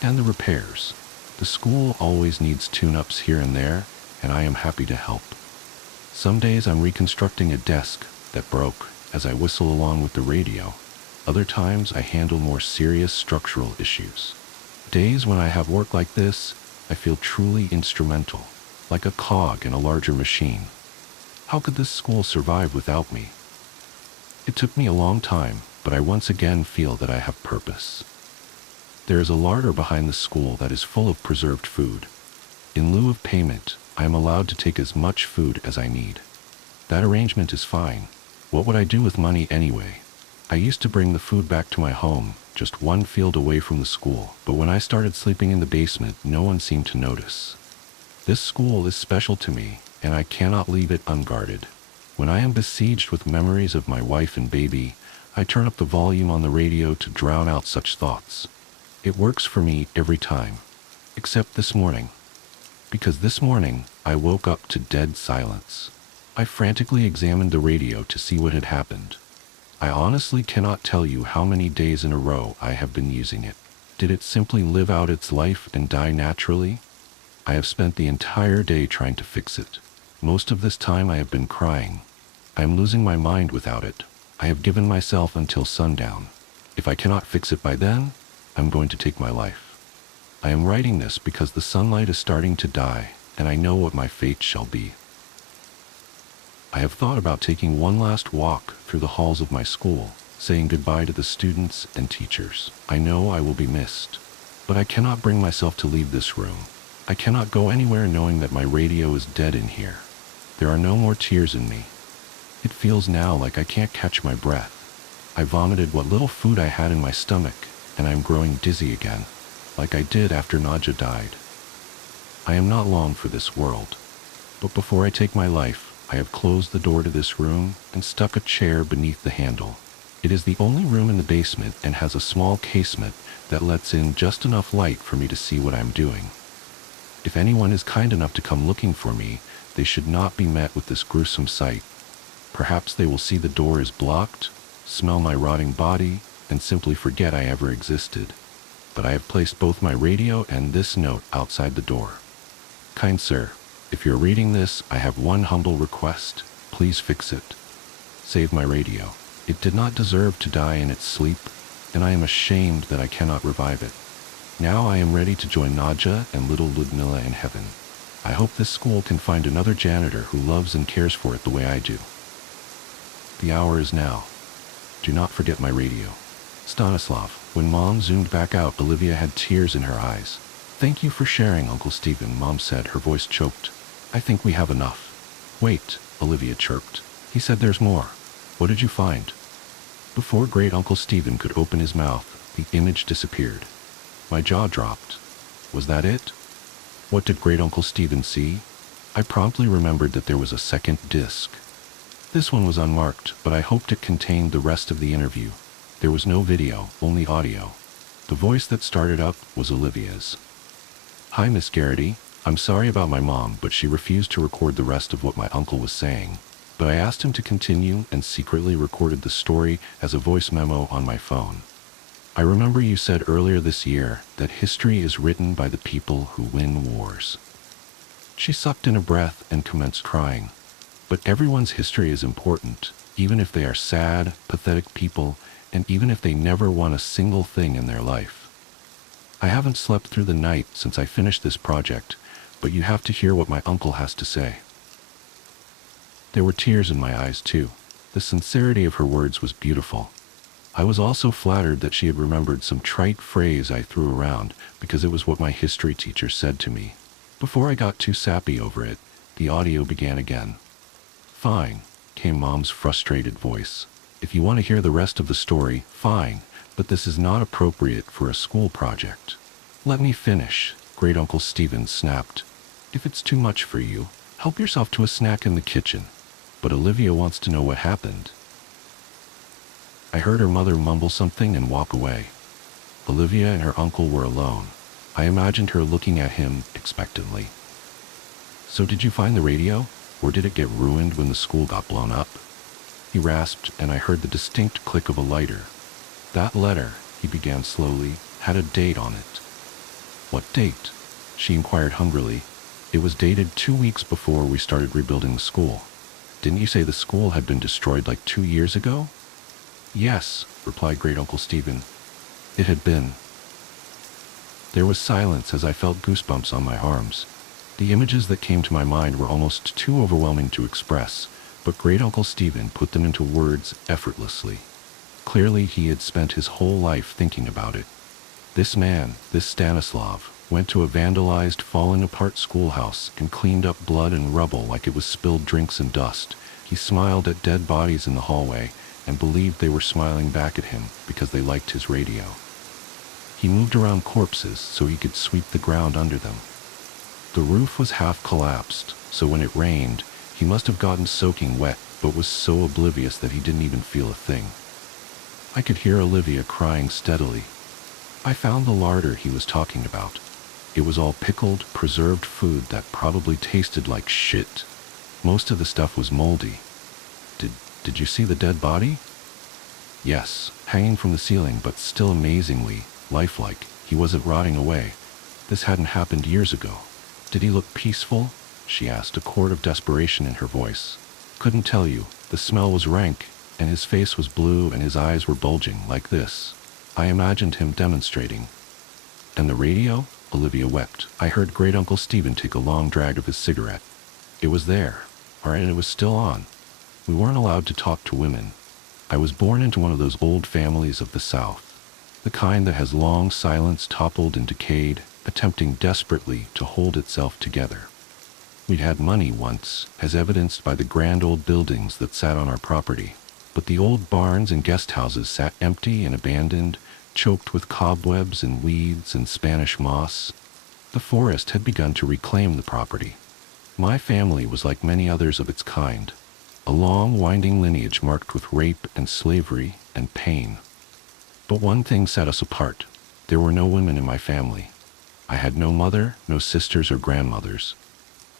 And the repairs. The school always needs tune-ups here and there, and I am happy to help. Some days I'm reconstructing a desk that broke as I whistle along with the radio. Other times I handle more serious structural issues. Days when I have work like this, I feel truly instrumental, like a cog in a larger machine. How could this school survive without me? It took me a long time, but I once again feel that I have purpose. There is a larder behind the school that is full of preserved food. In lieu of payment, I am allowed to take as much food as I need. That arrangement is fine. What would I do with money anyway? I used to bring the food back to my home, just one field away from the school, but when I started sleeping in the basement, no one seemed to notice. This school is special to me, and I cannot leave it unguarded. When I am besieged with memories of my wife and baby, I turn up the volume on the radio to drown out such thoughts. It works for me every time, except this morning. Because this morning, I woke up to dead silence. I frantically examined the radio to see what had happened. I honestly cannot tell you how many days in a row I have been using it. Did it simply live out its life and die naturally? I have spent the entire day trying to fix it. Most of this time I have been crying. I am losing my mind without it. I have given myself until sundown. If I cannot fix it by then, I'm going to take my life. I am writing this because the sunlight is starting to die, and I know what my fate shall be. I have thought about taking one last walk through the halls of my school, saying goodbye to the students and teachers. I know I will be missed. But I cannot bring myself to leave this room. I cannot go anywhere knowing that my radio is dead in here. There are no more tears in me. It feels now like I can't catch my breath. I vomited what little food I had in my stomach, and I am growing dizzy again, like I did after Nadja died. I am not long for this world. But before I take my life, I have closed the door to this room and stuck a chair beneath the handle. It is the only room in the basement and has a small casement that lets in just enough light for me to see what I'm doing. If anyone is kind enough to come looking for me, they should not be met with this gruesome sight. Perhaps they will see the door is blocked, smell my rotting body, and simply forget I ever existed. But I have placed both my radio and this note outside the door. Kind sir, if you're reading this, I have one humble request. Please fix it. Save my radio. It did not deserve to die in its sleep, and I am ashamed that I cannot revive it. Now I am ready to join Nadja and little Ludmilla in heaven. I hope this school can find another janitor who loves and cares for it the way I do. The hour is now. Do not forget my radio. Stanislav. When Mom zoomed back out, Olivia had tears in her eyes. Thank you for sharing, Uncle Stephen, Mom said, her voice choked. I think we have enough. Wait, Olivia chirped. He said there's more. What did you find? Before Great Uncle Stephen could open his mouth, the image disappeared. My jaw dropped. Was that it? What did Great Uncle Stephen see? I promptly remembered that there was a second disc. This one was unmarked, but I hoped it contained the rest of the interview. There was no video, only audio. The voice that started up was Olivia's. Hi, Miss Garrity. I'm sorry about my mom, but she refused to record the rest of what my uncle was saying. But I asked him to continue and secretly recorded the story as a voice memo on my phone. I remember you said earlier this year that history is written by the people who win wars. She sucked in a breath and commenced crying. But everyone's history is important, even if they are sad, pathetic people, and even if they never won a single thing in their life. I haven't slept through the night since I finished this project, but you have to hear what my uncle has to say. There were tears in my eyes too. The sincerity of her words was beautiful. I was also flattered that she had remembered some trite phrase I threw around because it was what my history teacher said to me. Before I got too sappy over it, the audio began again. Fine, came Mom's frustrated voice. If you want to hear the rest of the story, fine, but this is not appropriate for a school project. Let me finish, Great Uncle Stephen snapped. If it's too much for you, help yourself to a snack in the kitchen. But Olivia wants to know what happened. I heard her mother mumble something and walk away. Olivia and her uncle were alone. I imagined her looking at him expectantly. So did you find the radio, or did it get ruined when the school got blown up? He rasped, and I heard the distinct click of a lighter. That letter, he began slowly, had a date on it. What date? She inquired hungrily. It was dated 2 weeks before we started rebuilding the school. Didn't you say the school had been destroyed like 2 years ago? Yes, replied Great Uncle Stephen. It had been. There was silence as I felt goosebumps on my arms. The images that came to my mind were almost too overwhelming to express, but Great Uncle Stephen put them into words effortlessly. Clearly he had spent his whole life thinking about it. This man, this Stanislav, went to a vandalized, falling-apart schoolhouse and cleaned up blood and rubble like it was spilled drinks and dust. He smiled at dead bodies in the hallway and believed they were smiling back at him because they liked his radio. He moved around corpses so he could sweep the ground under them. The roof was half collapsed, so when it rained, he must have gotten soaking wet, but was so oblivious that he didn't even feel a thing. I could hear Olivia crying steadily. I found the larder he was talking about. It was all pickled, preserved food that probably tasted like shit. Most of the stuff was moldy. Did you see the dead body? Yes, hanging from the ceiling, but still amazingly lifelike. He wasn't rotting away. This hadn't happened years ago. Did he look peaceful? She asked, a chord of desperation in her voice. Couldn't tell you. The smell was rank, and his face was blue and his eyes were bulging like this. I imagined him demonstrating. And the radio? Olivia wept. I heard Great Uncle Stephen take a long drag of his cigarette. It was there, and it was still on. We weren't allowed to talk to women. I was born into one of those old families of the South. the kind that has long silence toppled and decayed, attempting desperately to hold itself together. We'd had money once, as evidenced by the grand old buildings that sat on our property, but the old barns and guest houses sat empty and abandoned, choked with cobwebs and weeds and Spanish moss. The forest had begun to reclaim the property. My family was like many others of its kind, a long, winding lineage marked with rape and slavery and pain. But one thing set us apart. There were no women in my family. I had no mother, no sisters or grandmothers.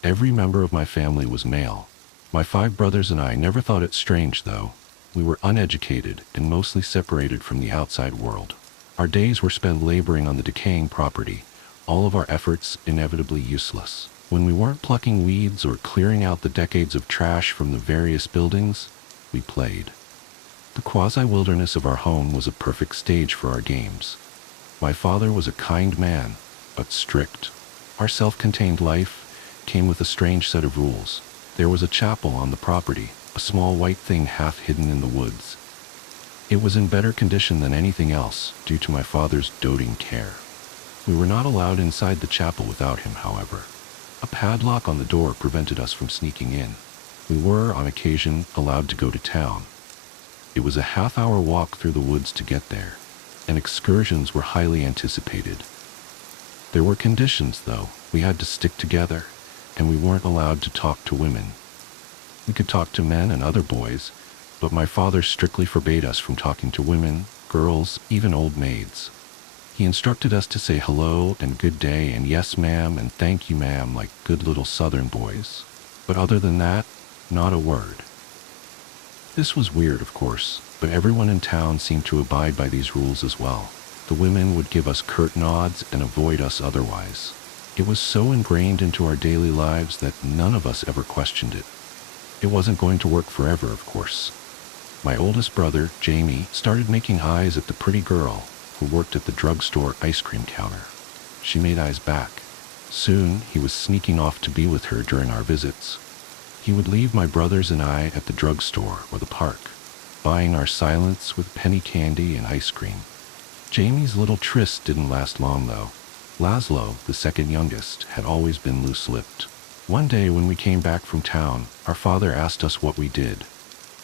Every member of my family was male. My 5 brothers and I never thought it strange, though. We were uneducated and mostly separated from the outside world. Our days were spent laboring on the decaying property, all of our efforts inevitably useless. When we weren't plucking weeds or clearing out the decades of trash from the various buildings, we played. The quasi-wilderness of our home was a perfect stage for our games. My father was a kind man, but strict. Our self-contained life came with a strange set of rules. There was a chapel on the property, a small white thing half hidden in the woods. It was in better condition than anything else, due to my father's doting care. We were not allowed inside the chapel without him, however. A padlock on the door prevented us from sneaking in. We were, on occasion, allowed to go to town. It was a half-hour walk through the woods to get there, and excursions were highly anticipated. There were conditions, though. We had to stick together, and we weren't allowed to talk to women. We could talk to men and other boys, but my father strictly forbade us from talking to women, girls, even old maids. He instructed us to say hello and good day and yes ma'am and thank you ma'am like good little southern boys. But other than that, not a word. This was weird, of course, but everyone in town seemed to abide by these rules as well. The women would give us curt nods and avoid us otherwise. It was so ingrained into our daily lives that none of us ever questioned it. It wasn't going to work forever, of course. My oldest brother, Jamie, started making eyes at the pretty girl who worked at the drugstore ice cream counter. She made eyes back. Soon, he was sneaking off to be with her during our visits. He would leave my brothers and I at the drugstore or the park, buying our silence with penny candy and ice cream. Jamie's little tryst didn't last long, though. Laszlo, the second youngest, had always been loose-lipped. One day when we came back from town, our father asked us what we did.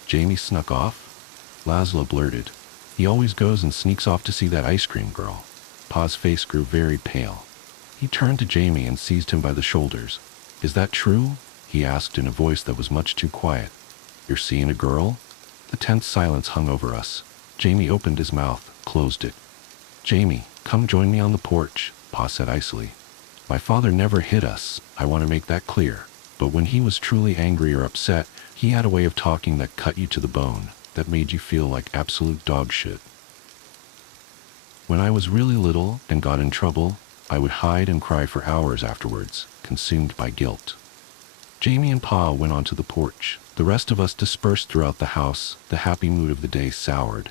Jamie snuck off? Laszlo blurted. He always goes and sneaks off to see that ice cream girl. Pa's face grew very pale. He turned to Jamie and seized him by the shoulders. Is that true? He asked in a voice that was much too quiet. You're seeing a girl? The tense silence hung over us. Jamie opened his mouth, closed it. Jamie, come join me on the porch, Pa said icily. My father never hit us, I want to make that clear. But when he was truly angry or upset, he had a way of talking that cut you to the bone, that made you feel like absolute dog shit. When I was really little and got in trouble, I would hide and cry for hours afterwards, consumed by guilt. Jamie and Pa went onto the porch. The rest of us dispersed throughout the house. The happy mood of the day soured.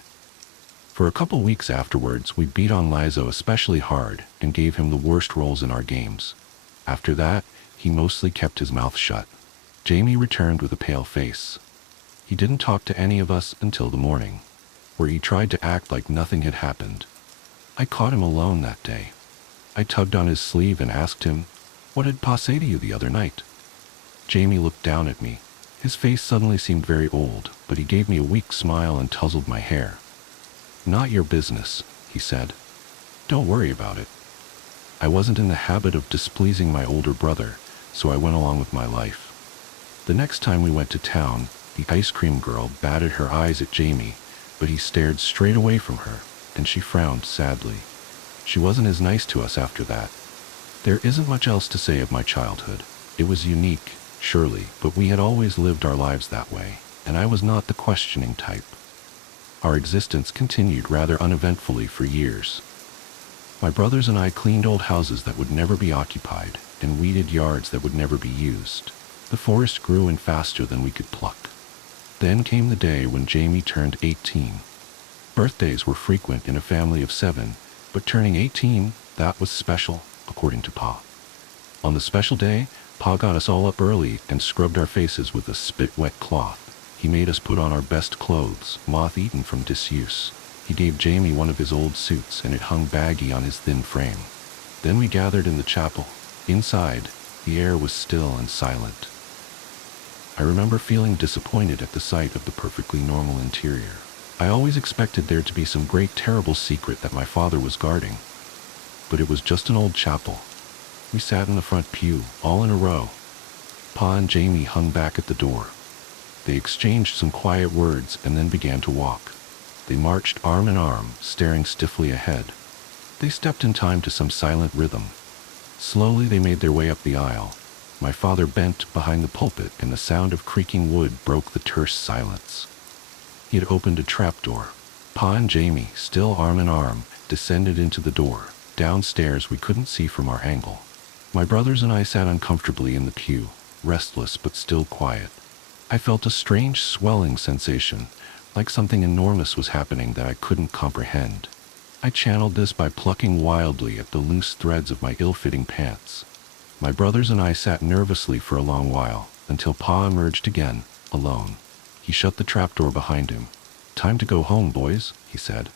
For a couple weeks afterwards, we beat on Lizo especially hard and gave him the worst roles in our games. After that, he mostly kept his mouth shut. Jamie returned with a pale face. He didn't talk to any of us until the morning, where he tried to act like nothing had happened. I caught him alone that day. I tugged on his sleeve and asked him, "What did Pa say to you the other night?" Jamie looked down at me. His face suddenly seemed very old, but he gave me a weak smile and tousled my hair. "Not your business," he said. "Don't worry about it." I wasn't in the habit of displeasing my older brother, so I went along with my life. The next time we went to town, the ice cream girl batted her eyes at Jamie, but he stared straight away from her, and she frowned sadly. She wasn't as nice to us after that. There isn't much else to say of my childhood. It was unique, surely, but we had always lived our lives that way, and I was not the questioning type. Our existence continued rather uneventfully for years. My brothers and I cleaned old houses that would never be occupied, and weeded yards that would never be used. The forest grew in faster than we could pluck. Then came the day when Jamie turned 18. Birthdays were frequent in a family of 7, but turning 18, that was special, according to Pa. On the special day, Pa got us all up early and scrubbed our faces with a spit-wet cloth. He made us put on our best cloths, moth-eaten from disuse. He gave Jamie one of his old suits, and it hung baggy on his thin frame. Then we gathered in the chapel. Inside, the air was still and silent. I remember feeling disappointed at the sight of the perfectly normal interior. I always expected there to be some great terrible secret that my father was guarding. But it was just an old chapel. We sat in the front pew, all in a row. Pa and Jamie hung back at the door. They exchanged some quiet words and then began to walk. They marched arm in arm, staring stiffly ahead. They stepped in time to some silent rhythm. Slowly they made their way up the aisle. My father bent behind the pulpit, and the sound of creaking wood broke the terse silence. He had opened a trapdoor. Pa and Jamie, still arm in arm, descended into the door. Downstairs we couldn't see from our angle. My brothers and I sat uncomfortably in the pew, restless but still quiet. I felt a strange swelling sensation, like something enormous was happening that I couldn't comprehend. I channeled this by plucking wildly at the loose threads of my ill-fitting pants. My brothers and I sat nervously for a long while, until Pa emerged again, alone. He shut the trapdoor behind him. "Time to go home, boys," he said.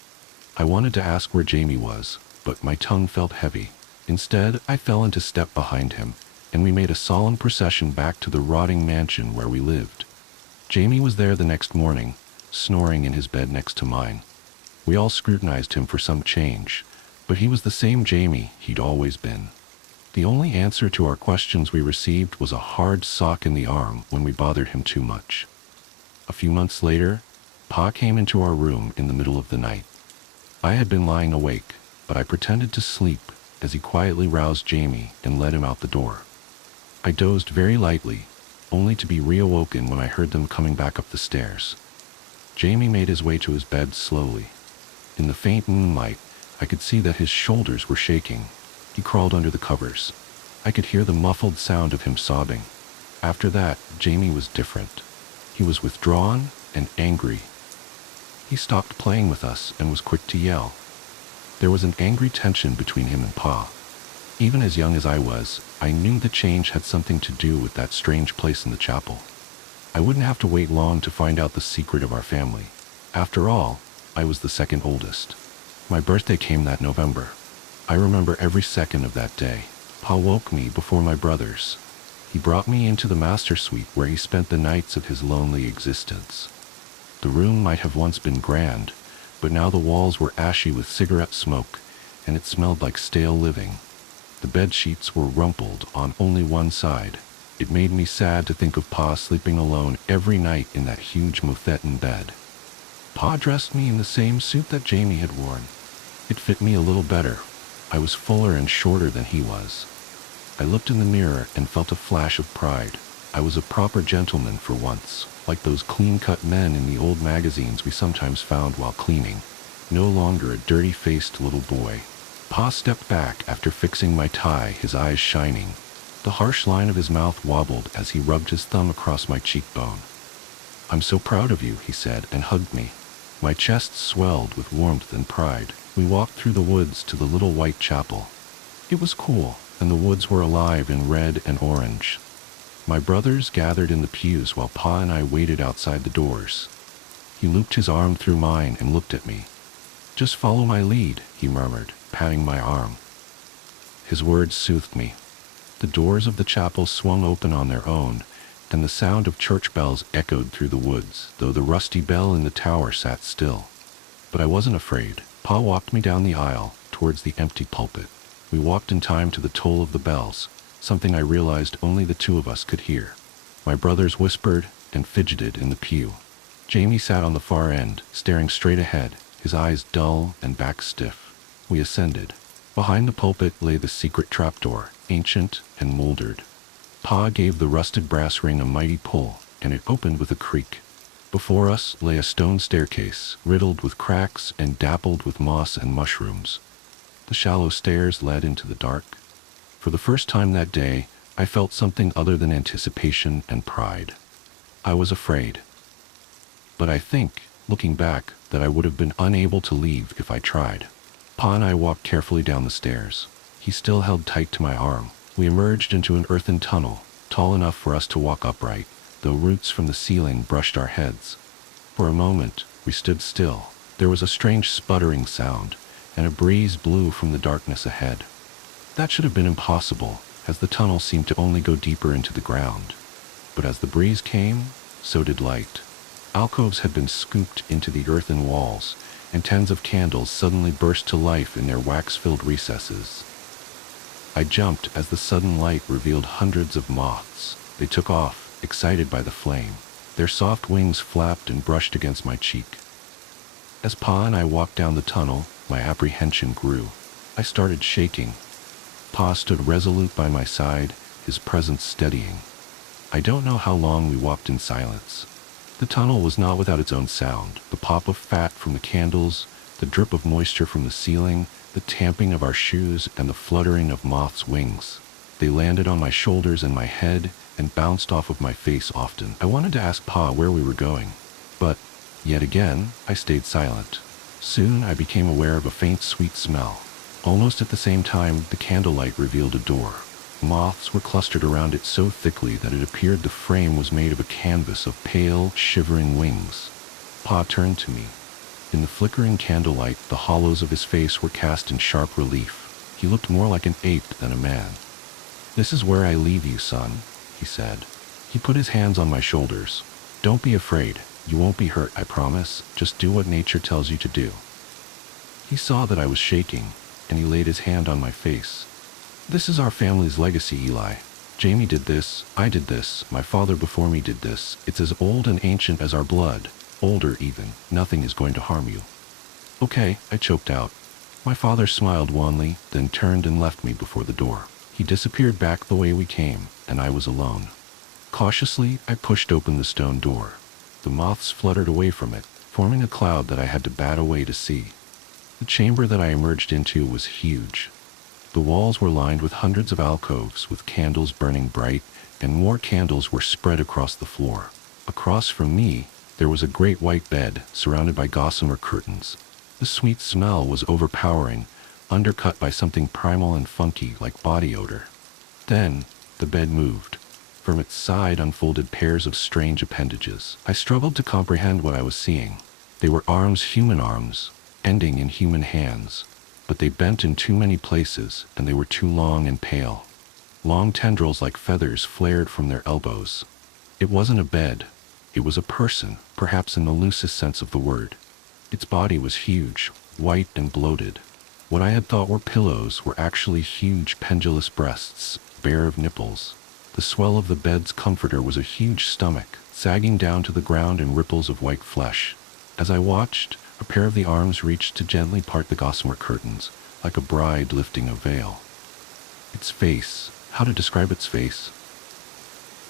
I wanted to ask where Jamie was, but my tongue felt heavy. Instead, I fell into step behind him, and we made a solemn procession back to the rotting mansion where we lived. Jamie was there the next morning, snoring in his bed next to mine. We all scrutinized him for some change, but he was the same Jamie he'd always been. The only answer to our questions we received was a hard sock in the arm when we bothered him too much. A few months later, Pa came into our room in the middle of the night. I had been lying awake, but I pretended to sleep as he quietly roused Jamie and led him out the door. I dozed very lightly, only to be reawoken when I heard them coming back up the stairs. Jamie made his way to his bed slowly. In the faint moonlight, I could see that his shoulders were shaking. He crawled under the covers. I could hear the muffled sound of him sobbing. After that, Jamie was different. He was withdrawn and angry. He stopped playing with us and was quick to yell. There was an angry tension between him and Pa. Even as young as I was, I knew the change had something to do with that strange place in the chapel. I wouldn't have to wait long to find out the secret of our family. After all, I was the second oldest. My birthday came that November. I remember every second of that day. Pa woke me before my brothers. He brought me into the master suite where he spent the nights of his lonely existence. The room might have once been grand, but now the walls were ashy with cigarette smoke, and it smelled like stale living. The bed sheets were rumpled on only one side. It made me sad to think of Pa sleeping alone every night in that huge Mouffetton bed. Pa dressed me in the same suit that Jamie had worn. It fit me a little better. I was fuller and shorter than he was. I looked in the mirror and felt a flash of pride. I was a proper gentleman for once, like those clean-cut men in the old magazines we sometimes found while cleaning. No longer a dirty-faced little boy. Pa stepped back after fixing my tie, his eyes shining. The harsh line of his mouth wobbled as he rubbed his thumb across my cheekbone. "I'm so proud of you," he said, and hugged me. My chest swelled with warmth and pride. We walked through the woods to the little white chapel. It was cool, and the woods were alive in red and orange. My brothers gathered in the pews while Pa and I waited outside the doors. He looped his arm through mine and looked at me. "Just follow my lead," he murmured, patting my arm. His words soothed me. The doors of the chapel swung open on their own, and the sound of church bells echoed through the woods, though the rusty bell in the tower sat still. But I wasn't afraid. Pa walked me down the aisle, towards the empty pulpit. We walked in time to the toll of the bells, something I realized only the two of us could hear. My brothers whispered and fidgeted in the pew. Jamie sat on the far end, staring straight ahead, his eyes dull and back stiff. We ascended. Behind the pulpit lay the secret trapdoor, ancient and mouldered. Pa gave the rusted brass ring a mighty pull, and it opened with a creak. Before us lay a stone staircase, riddled with cracks and dappled with moss and mushrooms. The shallow stairs led into the dark. For the first time that day, I felt something other than anticipation and pride. I was afraid. But I think, looking back, that I would have been unable to leave if I tried. Pa and I walked carefully down the stairs. He still held tight to my arm. We emerged into an earthen tunnel, tall enough for us to walk upright, though roots from the ceiling brushed our heads. For a moment, we stood still. There was a strange sputtering sound, and a breeze blew from the darkness ahead. That should have been impossible, as the tunnel seemed to only go deeper into the ground. But as the breeze came, so did light. Alcoves had been scooped into the earthen walls, and tens of candles suddenly burst to life in their wax-filled recesses. I jumped as the sudden light revealed hundreds of moths. They took off, excited by the flame. Their soft wings flapped and brushed against my cheek. As Pa and I walked down the tunnel, my apprehension grew. I started shaking. Pa stood resolute by my side, his presence steadying. I don't know how long we walked in silence. The tunnel was not without its own sound. The pop of fat from the candles, the drip of moisture from the ceiling, the tamping of our shoes, and the fluttering of moths' wings. They landed on my shoulders and my head, and bounced off of my face often. I wanted to ask Pa where we were going, but, yet again, I stayed silent. Soon I became aware of a faint sweet smell. Almost at the same time, the candlelight revealed a door. Moths were clustered around it so thickly that it appeared the frame was made of a canvas of pale, shivering wings. Pa turned to me. In the flickering candlelight, the hollows of his face were cast in sharp relief. He looked more like an ape than a man. "This is where I leave you, son," he said. He put his hands on my shoulders. "Don't be afraid. You won't be hurt, I promise. Just do what nature tells you to do." He saw that I was shaking, and he laid his hand on my face. "This is our family's legacy, Eli. Jamie did this, I did this, my father before me did this. It's as old and ancient as our blood. Older even. Nothing is going to harm you." "Okay," I choked out. My father smiled wanly, then turned and left me before the door. He disappeared back the way we came, and I was alone. Cautiously, I pushed open the stone door. The moths fluttered away from it, forming a cloud that I had to bat away to see. The chamber that I emerged into was huge. The walls were lined with hundreds of alcoves with candles burning bright, and more candles were spread across the floor. Across from me, there was a great white bed surrounded by gossamer curtains. The sweet smell was overpowering, undercut by something primal and funky like body odor. Then, the bed moved. From its side unfolded pairs of strange appendages. I struggled to comprehend what I was seeing. They were arms, human arms, ending in human hands. But they bent in too many places, and they were too long and pale. Long tendrils like feathers flared from their elbows. It wasn't a bed. It was a person, perhaps in the loosest sense of the word. Its body was huge, white and bloated. What I had thought were pillows were actually huge pendulous breasts, bare of nipples. The swell of the bed's comforter was a huge stomach, sagging down to the ground in ripples of white flesh. As I watched, a pair of the arms reached to gently part the gossamer curtains, like a bride lifting a veil. Its face. How to describe its face?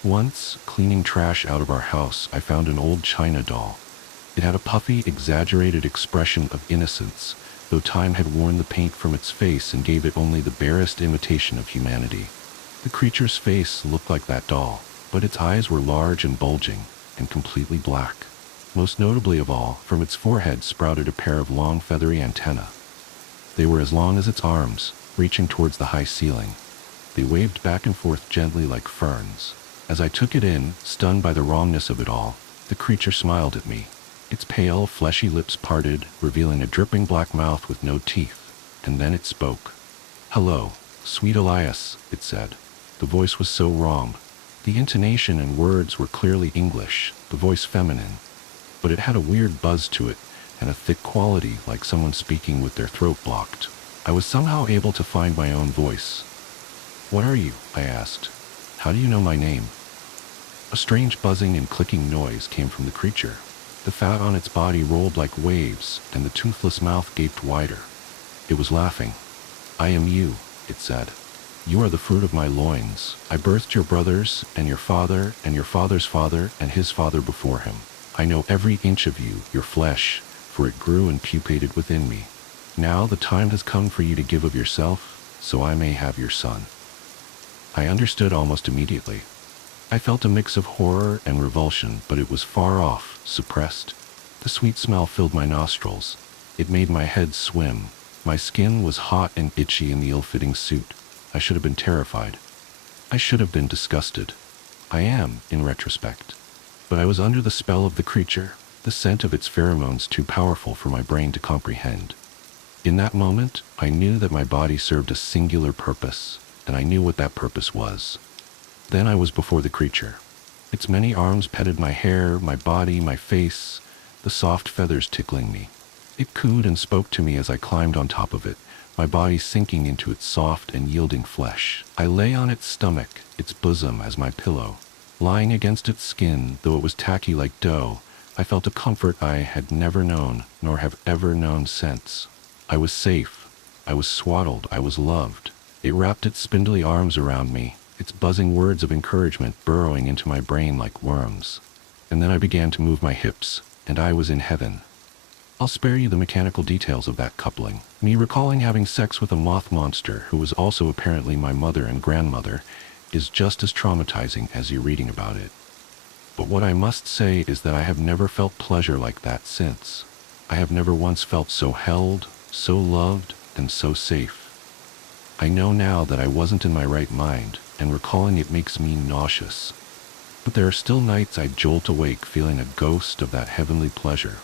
Once, cleaning trash out of our house, I found an old china doll. It had a puffy, exaggerated expression of innocence, though time had worn the paint from its face and gave it only the barest imitation of humanity. The creature's face looked like that doll, but its eyes were large and bulging, and completely black. Most notably of all, from its forehead sprouted a pair of long feathery antennae. They were as long as its arms, reaching towards the high ceiling. They waved back and forth gently like ferns. As I took it in, stunned by the wrongness of it all, the creature smiled at me. Its pale, fleshy lips parted, revealing a dripping black mouth with no teeth, and then it spoke. "Hello, sweet Elias," it said. The voice was so wrong. The intonation and words were clearly English, the voice feminine. But it had a weird buzz to it, and a thick quality like someone speaking with their throat blocked. I was somehow able to find my own voice. "What are you?" I asked. "How do you know my name?" A strange buzzing and clicking noise came from the creature. The fat on its body rolled like waves, and the toothless mouth gaped wider. It was laughing. "I am you," it said. "You are the fruit of my loins. I birthed your brothers, and your father, and your father's father, and his father before him. I know every inch of you, your flesh, for it grew and pupated within me. Now the time has come for you to give of yourself, so I may have your son." I understood almost immediately. I felt a mix of horror and revulsion, but it was far off, suppressed. The sweet smell filled my nostrils. It made my head swim. My skin was hot and itchy in the ill-fitting suit. I should have been terrified. I should have been disgusted. I am, in retrospect. But I was under the spell of the creature. the scent of its pheromones too powerful for my brain to comprehend. In that moment, I knew that my body served a singular purpose, and I knew what that purpose was. Then I was before the creature. Its many arms petted my hair, my body, my face, the soft feathers tickling me. It cooed and spoke to me as I climbed on top of it, my body sinking into its soft and yielding flesh. I lay on its stomach, its bosom as my pillow. Lying against its skin, though it was tacky like dough, I felt a comfort I had never known, nor have ever known since. I was safe. I was swaddled. I was loved. It wrapped its spindly arms around me, its buzzing words of encouragement burrowing into my brain like worms. And then I began to move my hips, and I was in heaven. I'll spare you the mechanical details of that coupling. Me recalling having sex with a moth monster, who was also apparently my mother and grandmother, is just as traumatizing as you reading about it. But what I must say is that I have never felt pleasure like that since. I have never once felt so held, so loved, and so safe. I know now that I wasn't in my right mind, and recalling it makes me nauseous. But there are still nights I jolt awake feeling a ghost of that heavenly pleasure,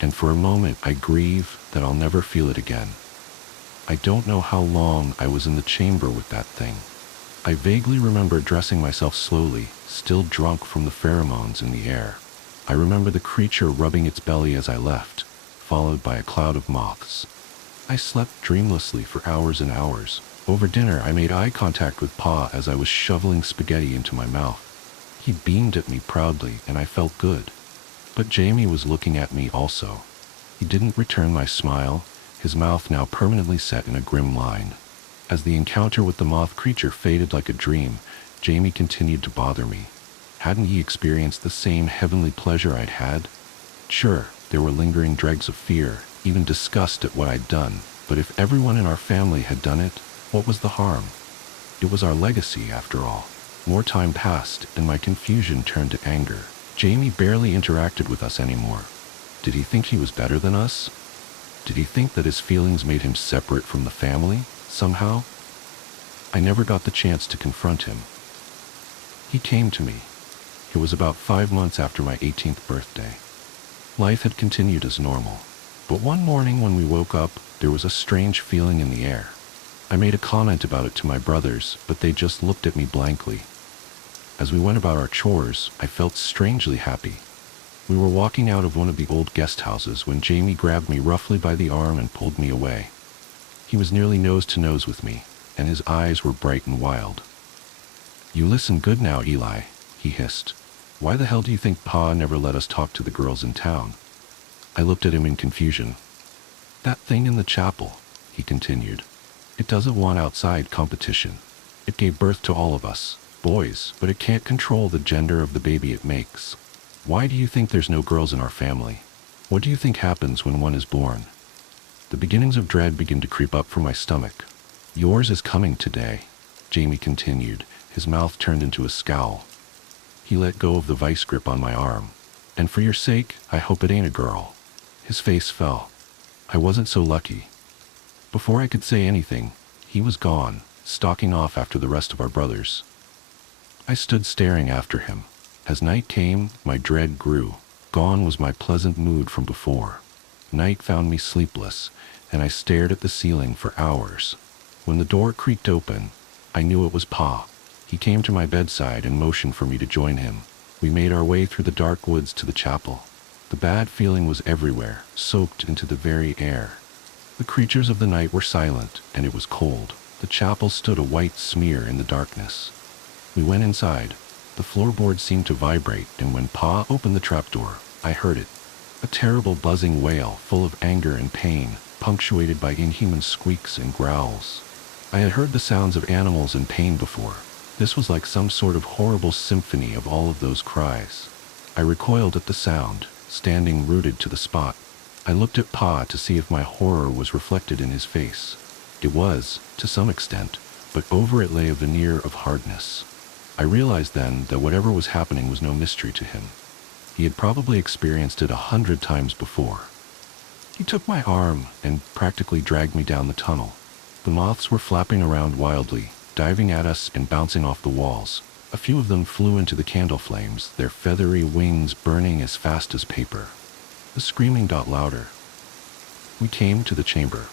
and for a moment I grieve that I'll never feel it again. I don't know how long I was in the chamber with that thing. I vaguely remember dressing myself slowly, still drunk from the pheromones in the air. I remember the creature rubbing its belly as I left, followed by a cloud of moths. I slept dreamlessly for hours and hours. Over dinner, I made eye contact with Pa as I was shoveling spaghetti into my mouth. He beamed at me proudly, and I felt good. But Jamie was looking at me also. He didn't return my smile, his mouth now permanently set in a grim line. As the encounter with the moth creature faded like a dream, Jamie continued to bother me. Hadn't he experienced the same heavenly pleasure I'd had? Sure, there were lingering dregs of fear, even disgust at what I'd done, but if everyone in our family had done it, what was the harm? It was our legacy, after all. More time passed, and my confusion turned to anger. Jamie barely interacted with us anymore. Did he think he was better than us? Did he think that his feelings made him separate from the family, somehow? I never got the chance to confront him. He came to me. It was about 5 months after my 18th birthday. Life had continued as normal, but one morning when we woke up, there was a strange feeling in the air. I made a comment about it to my brothers, but they just looked at me blankly. As we went about our chores, I felt strangely happy. We were walking out of one of the old guest houses when Jamie grabbed me roughly by the arm and pulled me away. He was nearly nose to nose with me, and his eyes were bright and wild. "You listen good now, Eli," he hissed. "Why the hell do you think Pa never let us talk to the girls in town?" I looked at him in confusion. "That thing in the chapel," he continued. "It doesn't want outside competition. It gave birth to all of us, boys, but it can't control the gender of the baby it makes. Why do you think there's no girls in our family? What do you think happens when one is born?" The beginnings of dread began to creep up from my stomach. "Yours is coming today," Jamie continued, his mouth turned into a scowl. He let go of the vice grip on my arm. "And for your sake, I hope it ain't a girl." His face fell. I wasn't so lucky. Before I could say anything, he was gone, stalking off after the rest of our brothers. I stood staring after him. As night came, my dread grew. Gone was my pleasant mood from before. Night found me sleepless, and I stared at the ceiling for hours. When the door creaked open, I knew it was Pa. He came to my bedside and motioned for me to join him. We made our way through the dark woods to the chapel. The bad feeling was everywhere, soaked into the very air. The creatures of the night were silent, and it was cold. The chapel stood a white smear in the darkness. We went inside. The floorboards seemed to vibrate, and when Pa opened the trapdoor, I heard it. A terrible buzzing wail, full of anger and pain, punctuated by inhuman squeaks and growls. I had heard the sounds of animals in pain before. This was like some sort of horrible symphony of all of those cries. I recoiled at the sound, standing rooted to the spot. I looked at Pa to see if my horror was reflected in his face. It was, to some extent, but over it lay a veneer of hardness. I realized then that whatever was happening was no mystery to him. He had probably experienced it 100 times before. He took my arm and practically dragged me down the tunnel. The moths were flapping around wildly, diving at us and bouncing off the walls. A few of them flew into the candle flames, their feathery wings burning as fast as paper. The screaming got louder. We came to the chamber.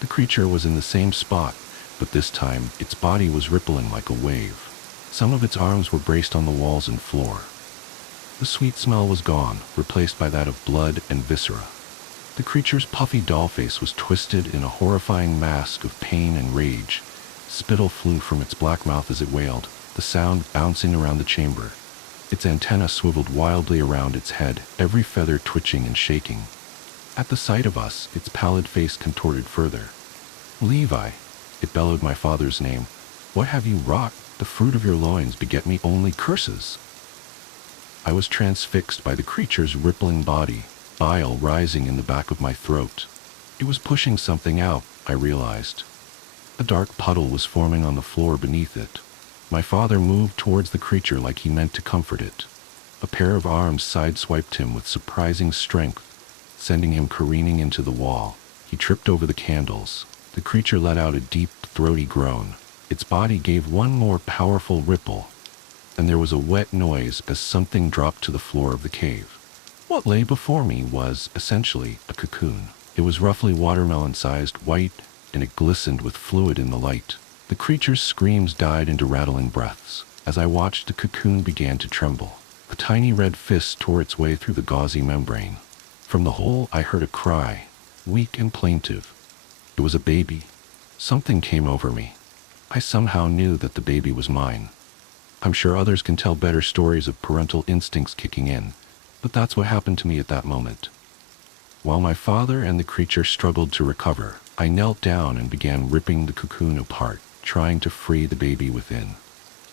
The creature was in the same spot, but this time its body was rippling like a wave. Some of its arms were braced on the walls and floor. The sweet smell was gone, replaced by that of blood and viscera. The creature's puffy doll face was twisted in a horrifying mask of pain and rage. Spittle flew from its black mouth as it wailed, the sound bouncing around the chamber. Its antennae swiveled wildly around its head, every feather twitching and shaking. At the sight of us, its pallid face contorted further. "Levi," it bellowed my father's name. "What have you wrought? The fruit of your loins beget me only curses." I was transfixed by the creature's rippling body, bile rising in the back of my throat. It was pushing something out, I realized. A dark puddle was forming on the floor beneath it. My father moved towards the creature like he meant to comfort it. A pair of arms sideswiped him with surprising strength, sending him careening into the wall. He tripped over the candles. The creature let out a deep, throaty groan. Its body gave one more powerful ripple, and there was a wet noise as something dropped to the floor of the cave. What lay before me was, essentially, a cocoon. It was roughly watermelon-sized, white, and it glistened with fluid in the light. The creature's screams died into rattling breaths. As I watched, the cocoon began to tremble. A tiny red fist tore its way through the gauzy membrane. From the hole, I heard a cry, weak and plaintive. It was a baby. Something came over me. I somehow knew that the baby was mine. I'm sure others can tell better stories of parental instincts kicking in, but that's what happened to me at that moment. While my father and the creature struggled to recover, I knelt down and began ripping the cocoon apart, trying to free the baby within.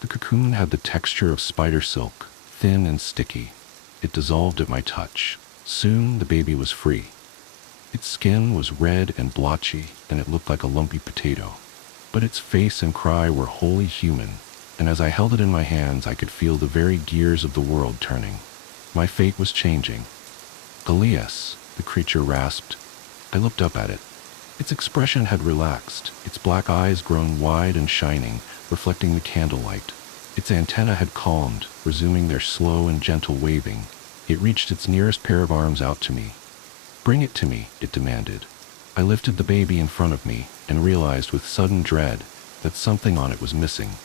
The cocoon had the texture of spider silk, thin and sticky. It dissolved at my touch. Soon the baby was free. Its skin was red and blotchy, and it looked like a lumpy potato. But its face and cry were wholly human, and as I held it in my hands, I could feel the very gears of the world turning. My fate was changing. "Elias," the creature rasped. I looked up at it. Its expression had relaxed, its black eyes grown wide and shining, reflecting the candlelight. Its antennae had calmed, resuming their slow and gentle waving. It reached its nearest pair of arms out to me. "Bring it to me," it demanded. I lifted the baby in front of me and realized with sudden dread that something on it was missing.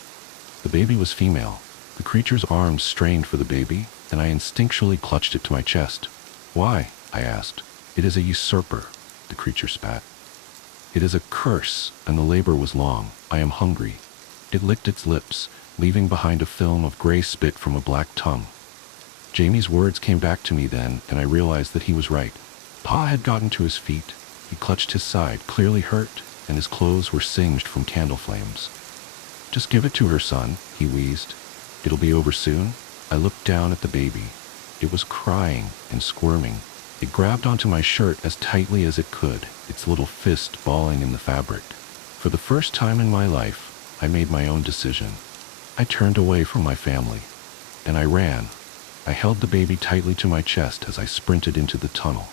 The baby was female. The creature's arms strained for the baby, and I instinctually clutched it to my chest. "Why?" I asked. "It is a usurper," the creature spat. "It is a curse, and the labor was long. I am hungry." It licked its lips, leaving behind a film of gray spit from a black tongue. Jamie's words came back to me then, and I realized that he was right. Pa had gotten to his feet. He clutched his side, clearly hurt, and his clothes were singed from candle flames. "Just give it to her, son," he wheezed. "It'll be over soon." I looked down at the baby. It was crying and squirming. It grabbed onto my shirt as tightly as it could, its little fist balling in the fabric. For the first time in my life, I made my own decision. I turned away from my family, and I ran. I held the baby tightly to my chest as I sprinted into the tunnel.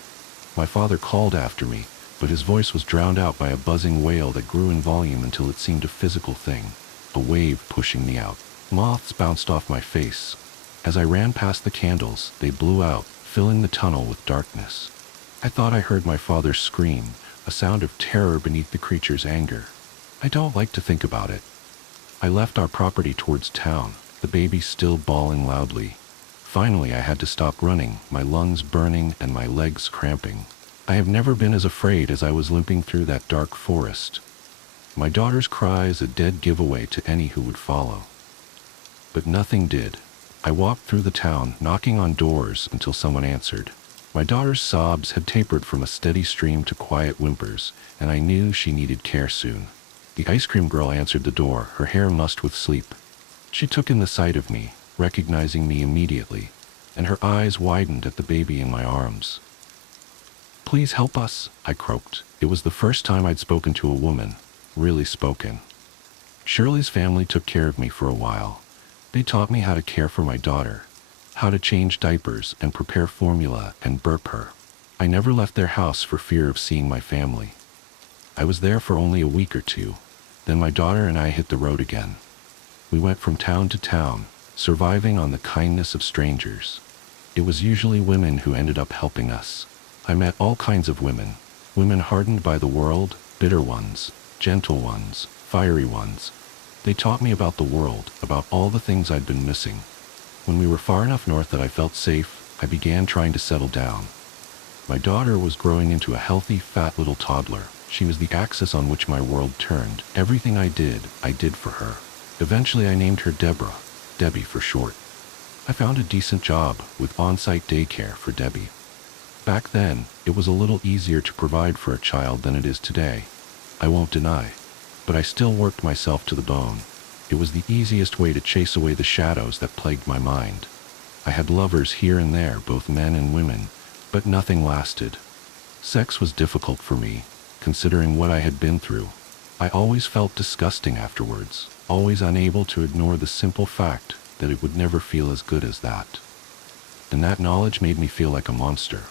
My father called after me, but his voice was drowned out by a buzzing wail that grew in volume until it seemed a physical thing, a wave pushing me out. Moths bounced off my face. As I ran past the candles, they blew out, filling the tunnel with darkness. I thought I heard my father scream, a sound of terror beneath the creature's anger. I don't like to think about it. I left our property towards town, the baby still bawling loudly. Finally, I had to stop running, my lungs burning and my legs cramping. I have never been as afraid as I was limping through that dark forest. My daughter's cries a dead giveaway to any who would follow. But nothing did. I walked through the town, knocking on doors until someone answered. My daughter's sobs had tapered from a steady stream to quiet whimpers, and I knew she needed care soon. The ice cream girl answered the door, her hair mussed with sleep. She took in the sight of me, recognizing me immediately, and her eyes widened at the baby in my arms. "Please help us," I croaked. It was the first time I'd spoken to a woman, really spoken. Shirley's family took care of me for a while. They taught me how to care for my daughter, how to change diapers and prepare formula and burp her. I never left their house for fear of seeing my family. I was there for only a week or two. Then my daughter and I hit the road again. We went from town to town, surviving on the kindness of strangers. It was usually women who ended up helping us. I met all kinds of women. Women hardened by the world, bitter ones, gentle ones, fiery ones. They taught me about the world, about all the things I'd been missing. When we were far enough north that I felt safe, I began trying to settle down. My daughter was growing into a healthy, fat little toddler. She was the axis on which my world turned. Everything I did for her. Eventually I named her Deborah, Debbie for short. I found a decent job with on-site daycare for Debbie. Back then, it was a little easier to provide for a child than it is today. I won't deny, but I still worked myself to the bone. It was the easiest way to chase away the shadows that plagued my mind. I had lovers here and there, both men and women, but nothing lasted. Sex was difficult for me, considering what I had been through. I always felt disgusting afterwards, always unable to ignore the simple fact that it would never feel as good as that. And that knowledge made me feel like a monster.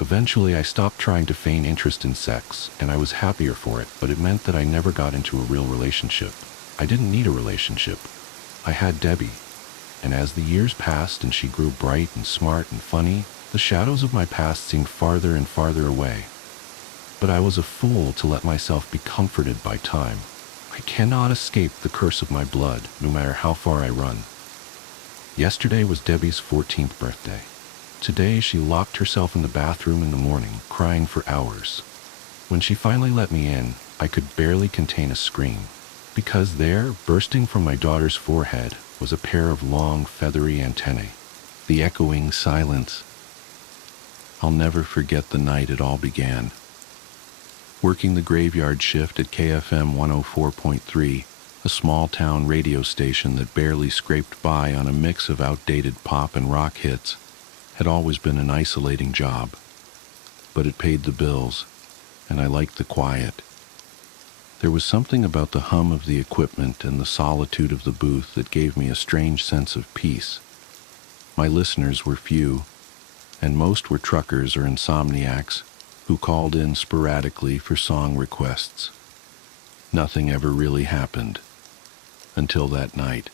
Eventually I stopped trying to feign interest in sex, and I was happier for it, but it meant that I never got into a real relationship. I didn't need a relationship. I had Debbie, and as the years passed and she grew bright and smart and funny, the shadows of my past seemed farther and farther away. But I was a fool to let myself be comforted by time. I cannot escape the curse of my blood, no matter how far I run. Yesterday was Debbie's 14th birthday. Today she locked herself in the bathroom in the morning, crying for hours. When she finally let me in, I could barely contain a scream, because there, bursting from my daughter's forehead, was a pair of long, feathery antennae. The echoing silence. I'll never forget the night it all began. Working the graveyard shift at KFM 104.3, a small-town radio station that barely scraped by on a mix of outdated pop and rock hits, had always been an isolating job. But it paid the bills, and I liked the quiet. There was something about the hum of the equipment and the solitude of the booth that gave me a strange sense of peace. My listeners were few, and most were truckers or insomniacs who called in sporadically for song requests. Nothing ever really happened, until that night.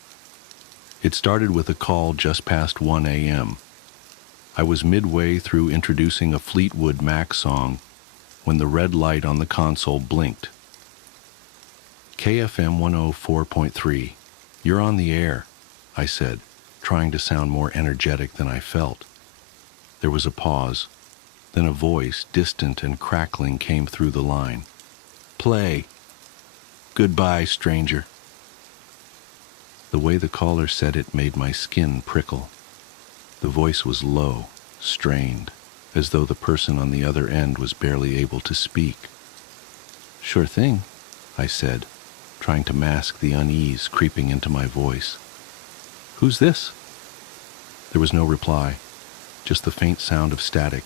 It started with a call just past 1 a.m. I was midway through introducing a Fleetwood Mac song when the red light on the console blinked. KFM 104.3, you're on the air, I said, trying to sound more energetic than I felt. There was a pause. Then a voice, distant and crackling, came through the line. Play. Goodbye, stranger. The way the caller said it made my skin prickle. The voice was low, strained, as though the person on the other end was barely able to speak. Sure thing, I said, trying to mask the unease creeping into my voice. Who's this? There was no reply, just the faint sound of static.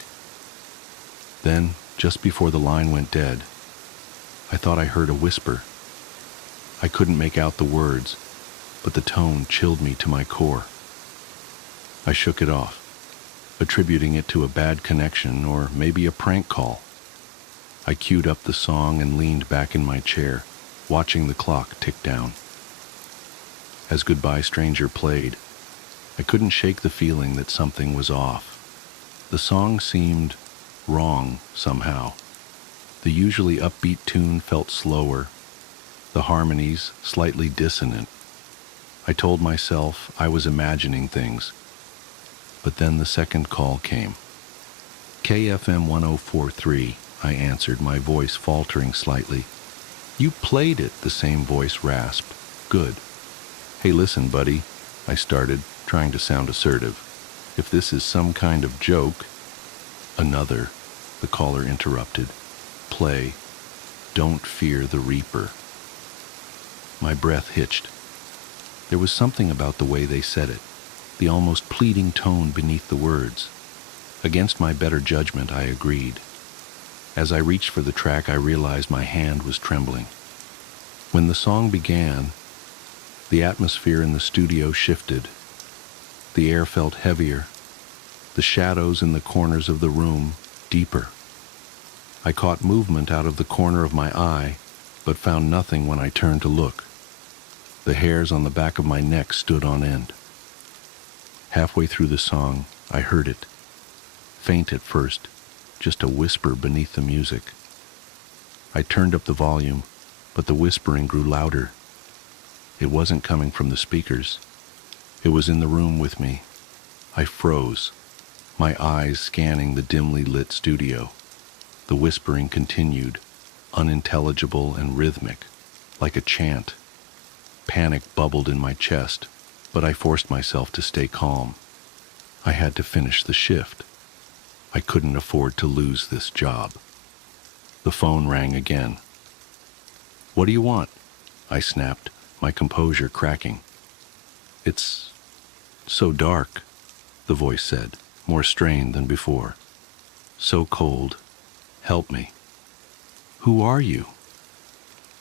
Then, just before the line went dead, I thought I heard a whisper. I couldn't make out the words, but the tone chilled me to my core. I shook it off, attributing it to a bad connection or maybe a prank call. I queued up the song and leaned back in my chair, watching the clock tick down. As Goodbye Stranger played, I couldn't shake the feeling that something was off. The song seemed wrong somehow. The usually upbeat tune felt slower, the harmonies slightly dissonant. I told myself I was imagining things, but then the second call came. KFM 104.3, I answered, my voice faltering slightly. You played it, the same voice rasped. Good. Hey, listen, buddy, I started, trying to sound assertive. If this is some kind of joke... Another, the caller interrupted. Play. Don't fear the Reaper. My breath hitched. There was something about the way they said it, the almost pleading tone beneath the words. Against my better judgment, I agreed. As I reached for the track, I realized my hand was trembling. When the song began, the atmosphere in the studio shifted. The air felt heavier, the shadows in the corners of the room deeper. I caught movement out of the corner of my eye, but found nothing when I turned to look. The hairs on the back of my neck stood on end. Halfway through the song, I heard it, faint at first, just a whisper beneath the music. I turned up the volume, but the whispering grew louder. It wasn't coming from the speakers. It was in the room with me. I froze, my eyes scanning the dimly lit studio. The whispering continued, unintelligible and rhythmic, like a chant. Panic bubbled in my chest, but I forced myself to stay calm. I had to finish the shift. I couldn't afford to lose this job. The phone rang again. "What do you want?" I snapped, my composure cracking. "It's so dark," the voice said, more strained than before. "So cold. Help me." "Who are you?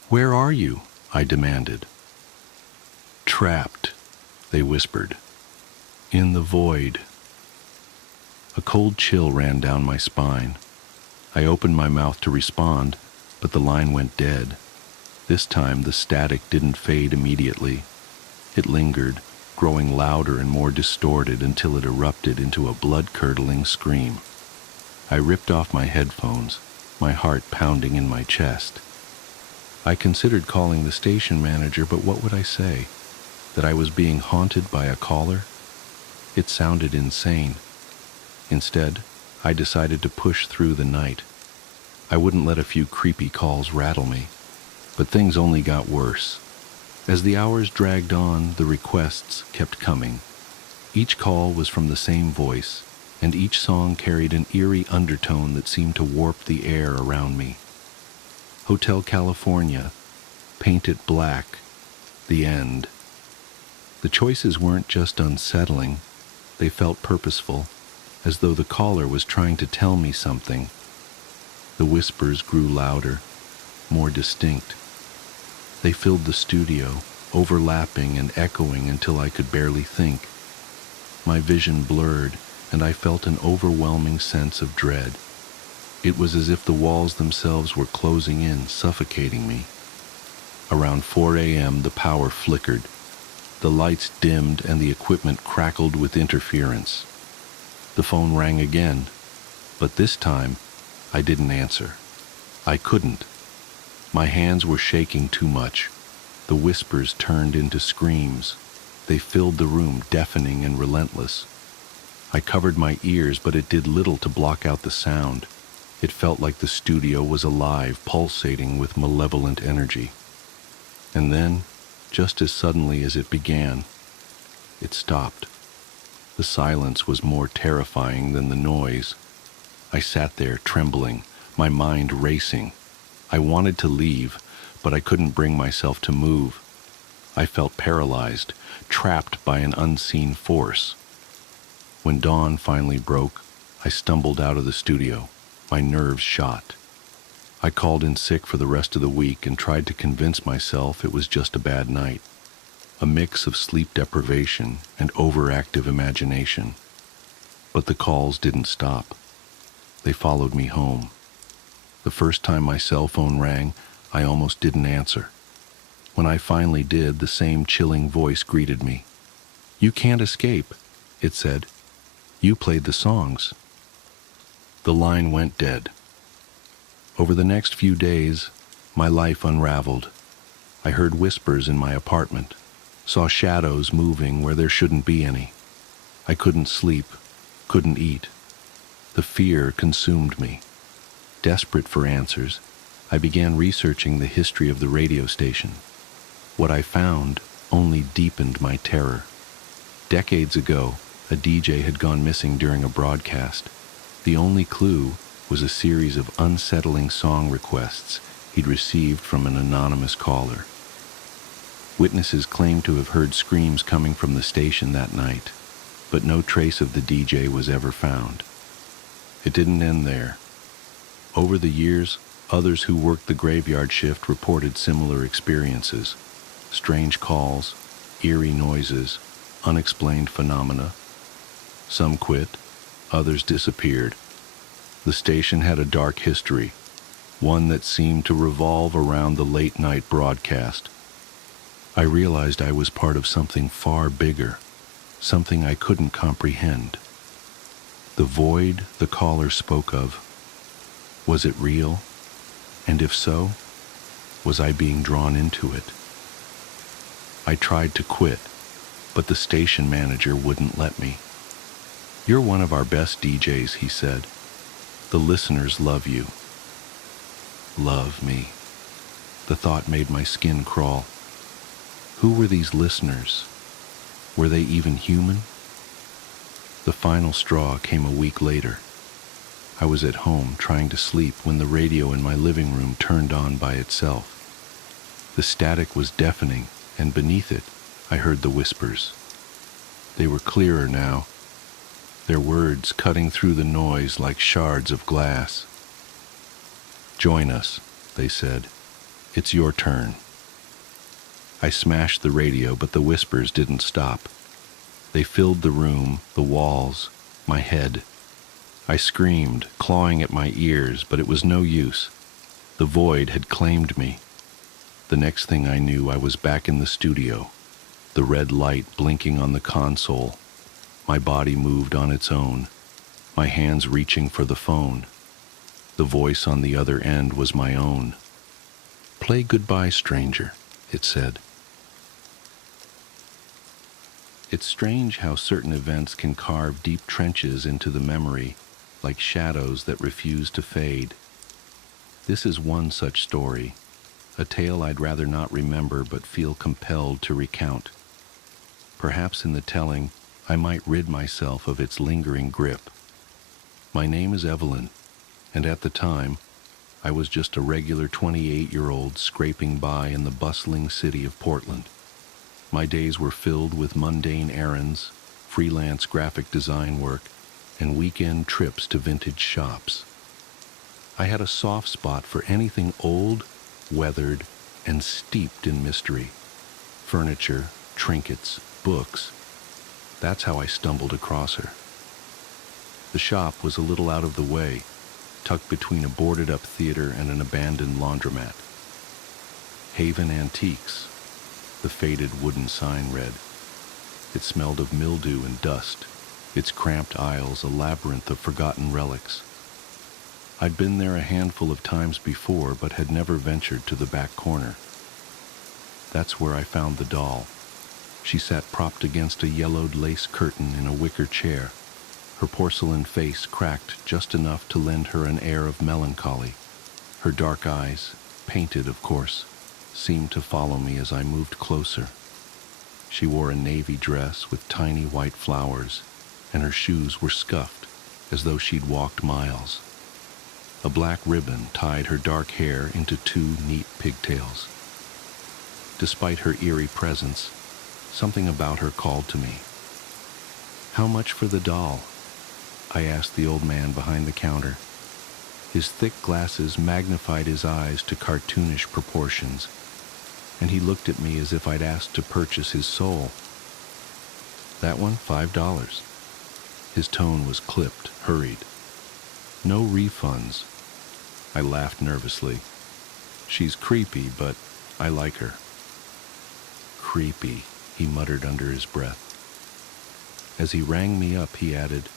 Where are you?" I demanded. "Trapped," they whispered. "In the void." A cold chill ran down my spine. I opened my mouth to respond, but the line went dead. This time the static didn't fade immediately. It lingered, growing louder and more distorted until it erupted into a blood-curdling scream. I ripped off my headphones, my heart pounding in my chest. I considered calling the station manager, but what would I say? That I was being haunted by a caller? It sounded insane. Instead, I decided to push through the night. I wouldn't let a few creepy calls rattle me. But things only got worse. As the hours dragged on, the requests kept coming. Each call was from the same voice, and each song carried an eerie undertone that seemed to warp the air around me. Hotel California, Paint It Black, The End. The choices weren't just unsettling, they felt purposeful, as though the caller was trying to tell me something. The whispers grew louder, more distinct. They filled the studio, overlapping and echoing until I could barely think. My vision blurred, and I felt an overwhelming sense of dread. It was as if the walls themselves were closing in, suffocating me. Around 4 a.m. the power flickered. The lights dimmed and the equipment crackled with interference. The phone rang again, but this time I didn't answer. I couldn't. My hands were shaking too much. The whispers turned into screams. They filled the room, deafening and relentless. I covered my ears, but it did little to block out the sound. It felt like the studio was alive, pulsating with malevolent energy. And then, just as suddenly as it began, it stopped. The silence was more terrifying than the noise. I sat there, trembling, my mind racing. I wanted to leave, but I couldn't bring myself to move. I felt paralyzed, trapped by an unseen force. When dawn finally broke, I stumbled out of the studio, my nerves shot. I called in sick for the rest of the week and tried to convince myself it was just a bad night, a mix of sleep deprivation and overactive imagination. But the calls didn't stop. They followed me home. The first time my cell phone rang, I almost didn't answer. When I finally did, the same chilling voice greeted me. "You can't escape," it said. "You played the songs." The line went dead. Over the next few days, my life unraveled. I heard whispers in my apartment, saw shadows moving where there shouldn't be any. I couldn't sleep, couldn't eat. The fear consumed me. Desperate for answers, I began researching the history of the radio station. What I found only deepened my terror. Decades ago, a DJ had gone missing during a broadcast. The only clue was a series of unsettling song requests he'd received from an anonymous caller. Witnesses claimed to have heard screams coming from the station that night, but no trace of the DJ was ever found. It didn't end there. Over the years, others who worked the graveyard shift reported similar experiences. Strange calls, eerie noises, unexplained phenomena. Some quit, others disappeared. The station had a dark history, one that seemed to revolve around the late-night broadcast. I realized I was part of something far bigger, something I couldn't comprehend. The void the caller spoke of Was it real? And if so, was I being drawn into it? I tried to quit, but the station manager wouldn't let me. "You're one of our best DJs," he said. "The listeners love you." Love me. The thought made my skin crawl. Who were these listeners? Were they even human? The final straw came a week later. I was at home trying to sleep when the radio in my living room turned on by itself. The static was deafening, and beneath it, I heard the whispers. They were clearer now, their words cutting through the noise like shards of glass. "Join us," they said. "It's your turn." I smashed the radio, but the whispers didn't stop. They filled the room, the walls, my head. I screamed, clawing at my ears, but it was no use. The void had claimed me. The next thing I knew, I was back in the studio, the red light blinking on the console. My body moved on its own, my hands reaching for the phone. The voice on the other end was my own. "Play Goodbye, Stranger," it said. It's strange how certain events can carve deep trenches into the memory, like shadows that refuse to fade. This is one such story, a tale I'd rather not remember but feel compelled to recount. Perhaps in the telling, I might rid myself of its lingering grip. My name is Evelyn, and at the time, I was just a regular 28-year-old scraping by in the bustling city of Portland. My days were filled with mundane errands, freelance graphic design work, and weekend trips to vintage shops. I had a soft spot for anything old, weathered, and steeped in mystery. Furniture, trinkets, books. That's how I stumbled across her. The shop was a little out of the way, tucked between a boarded-up theater and an abandoned laundromat. Haven Antiques, the faded wooden sign read. It smelled of mildew and dust, its cramped aisles a labyrinth of forgotten relics. I'd been there a handful of times before, but had never ventured to the back corner. That's where I found the doll. She sat propped against a yellowed lace curtain in a wicker chair, her porcelain face cracked just enough to lend her an air of melancholy. Her dark eyes, painted of course, seemed to follow me as I moved closer. She wore a navy dress with tiny white flowers, and her shoes were scuffed, as though she'd walked miles. A black ribbon tied her dark hair into two neat pigtails. Despite her eerie presence, something about her called to me. "How much for the doll?" I asked the old man behind the counter. His thick glasses magnified his eyes to cartoonish proportions, and he looked at me as if I'd asked to purchase his soul. "That one, $5. His tone was clipped, hurried. "No refunds." I laughed nervously. "She's creepy, but I like her." "Creepy," he muttered under his breath. As he rang me up, he added,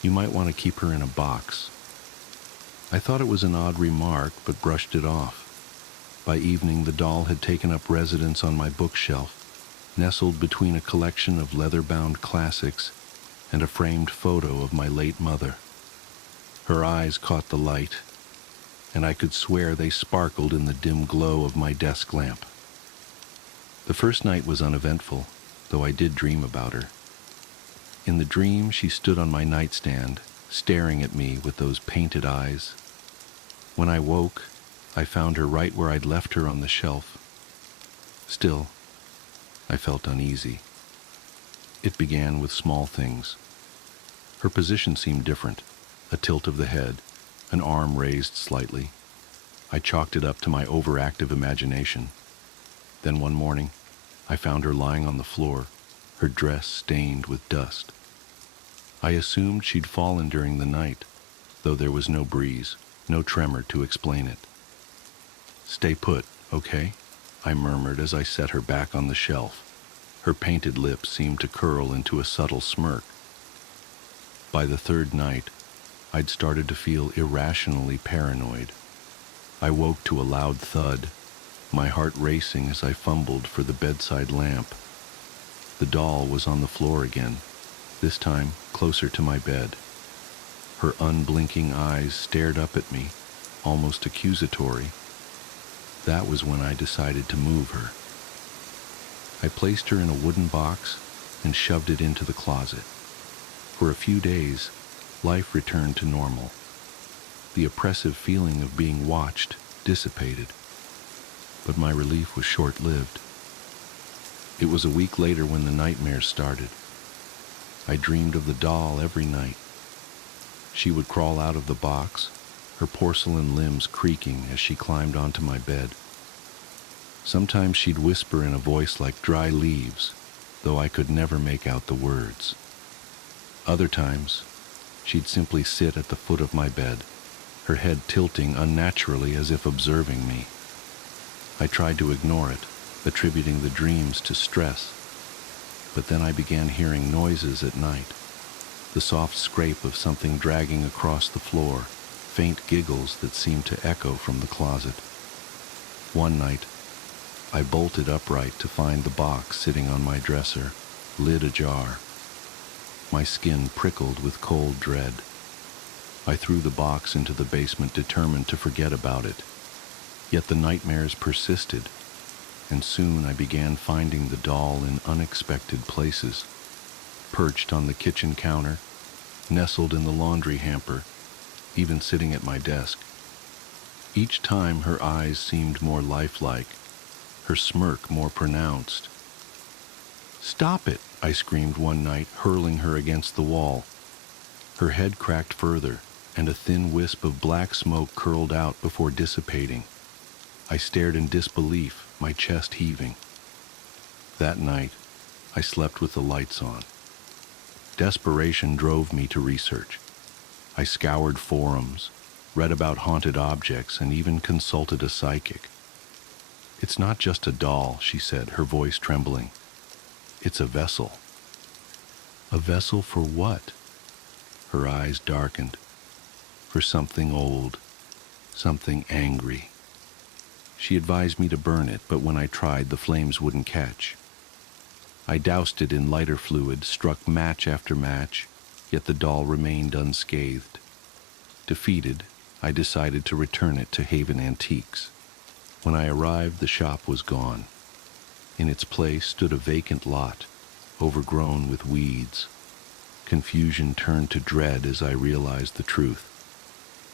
"You might want to keep her in a box." I thought it was an odd remark, but brushed it off. By evening, the doll had taken up residence on my bookshelf, nestled between a collection of leather-bound classics and a framed photo of my late mother. Her eyes caught the light, and I could swear they sparkled in the dim glow of my desk lamp. The first night was uneventful, though I did dream about her. In the dream, she stood on my nightstand, staring at me with those painted eyes. When I woke, I found her right where I'd left her on the shelf. Still, I felt uneasy. It began with small things. Her position seemed different, a tilt of the head, an arm raised slightly. I chalked it up to my overactive imagination. Then one morning, I found her lying on the floor, her dress stained with dust. I assumed she'd fallen during the night, though there was no breeze, no tremor to explain it. "Stay put, okay?" I murmured as I set her back on the shelf. Her painted lips seemed to curl into a subtle smirk. By the third night, I'd started to feel irrationally paranoid. I woke to a loud thud, my heart racing as I fumbled for the bedside lamp. The doll was on the floor again, this time closer to my bed. Her unblinking eyes stared up at me, almost accusatory. That was when I decided to move her. I placed her in a wooden box and shoved it into the closet. For a few days, life returned to normal. The oppressive feeling of being watched dissipated, but my relief was short-lived. It was a week later when the nightmares started. I dreamed of the doll every night. She would crawl out of the box, her porcelain limbs creaking as she climbed onto my bed. Sometimes she'd whisper in a voice like dry leaves, though I could never make out the words. Other times, she'd simply sit at the foot of my bed, her head tilting unnaturally as if observing me. I tried to ignore it, attributing the dreams to stress, but then I began hearing noises at night, the soft scrape of something dragging across the floor, faint giggles that seemed to echo from the closet. One night, I bolted upright to find the box sitting on my dresser, lid ajar. My skin prickled with cold dread. I threw the box into the basement, determined to forget about it. Yet the nightmares persisted, and soon I began finding the doll in unexpected places, perched on the kitchen counter, nestled in the laundry hamper, even sitting at my desk. Each time her eyes seemed more lifelike, her smirk more pronounced. "Stop it!" I screamed one night, hurling her against the wall. Her head cracked further, and a thin wisp of black smoke curled out before dissipating. I stared in disbelief, my chest heaving. That night, I slept with the lights on. Desperation drove me to research. I scoured forums, read about haunted objects, and even consulted a psychic. "It's not just a doll," she said, her voice trembling. "It's a vessel." "A vessel for what?" Her eyes darkened. "For something old, something angry." She advised me to burn it, but when I tried, the flames wouldn't catch. I doused it in lighter fluid, struck match after match, yet the doll remained unscathed. Defeated, I decided to return it to Haven Antiques. When I arrived, the shop was gone. In its place stood a vacant lot, overgrown with weeds. Confusion turned to dread as I realized the truth.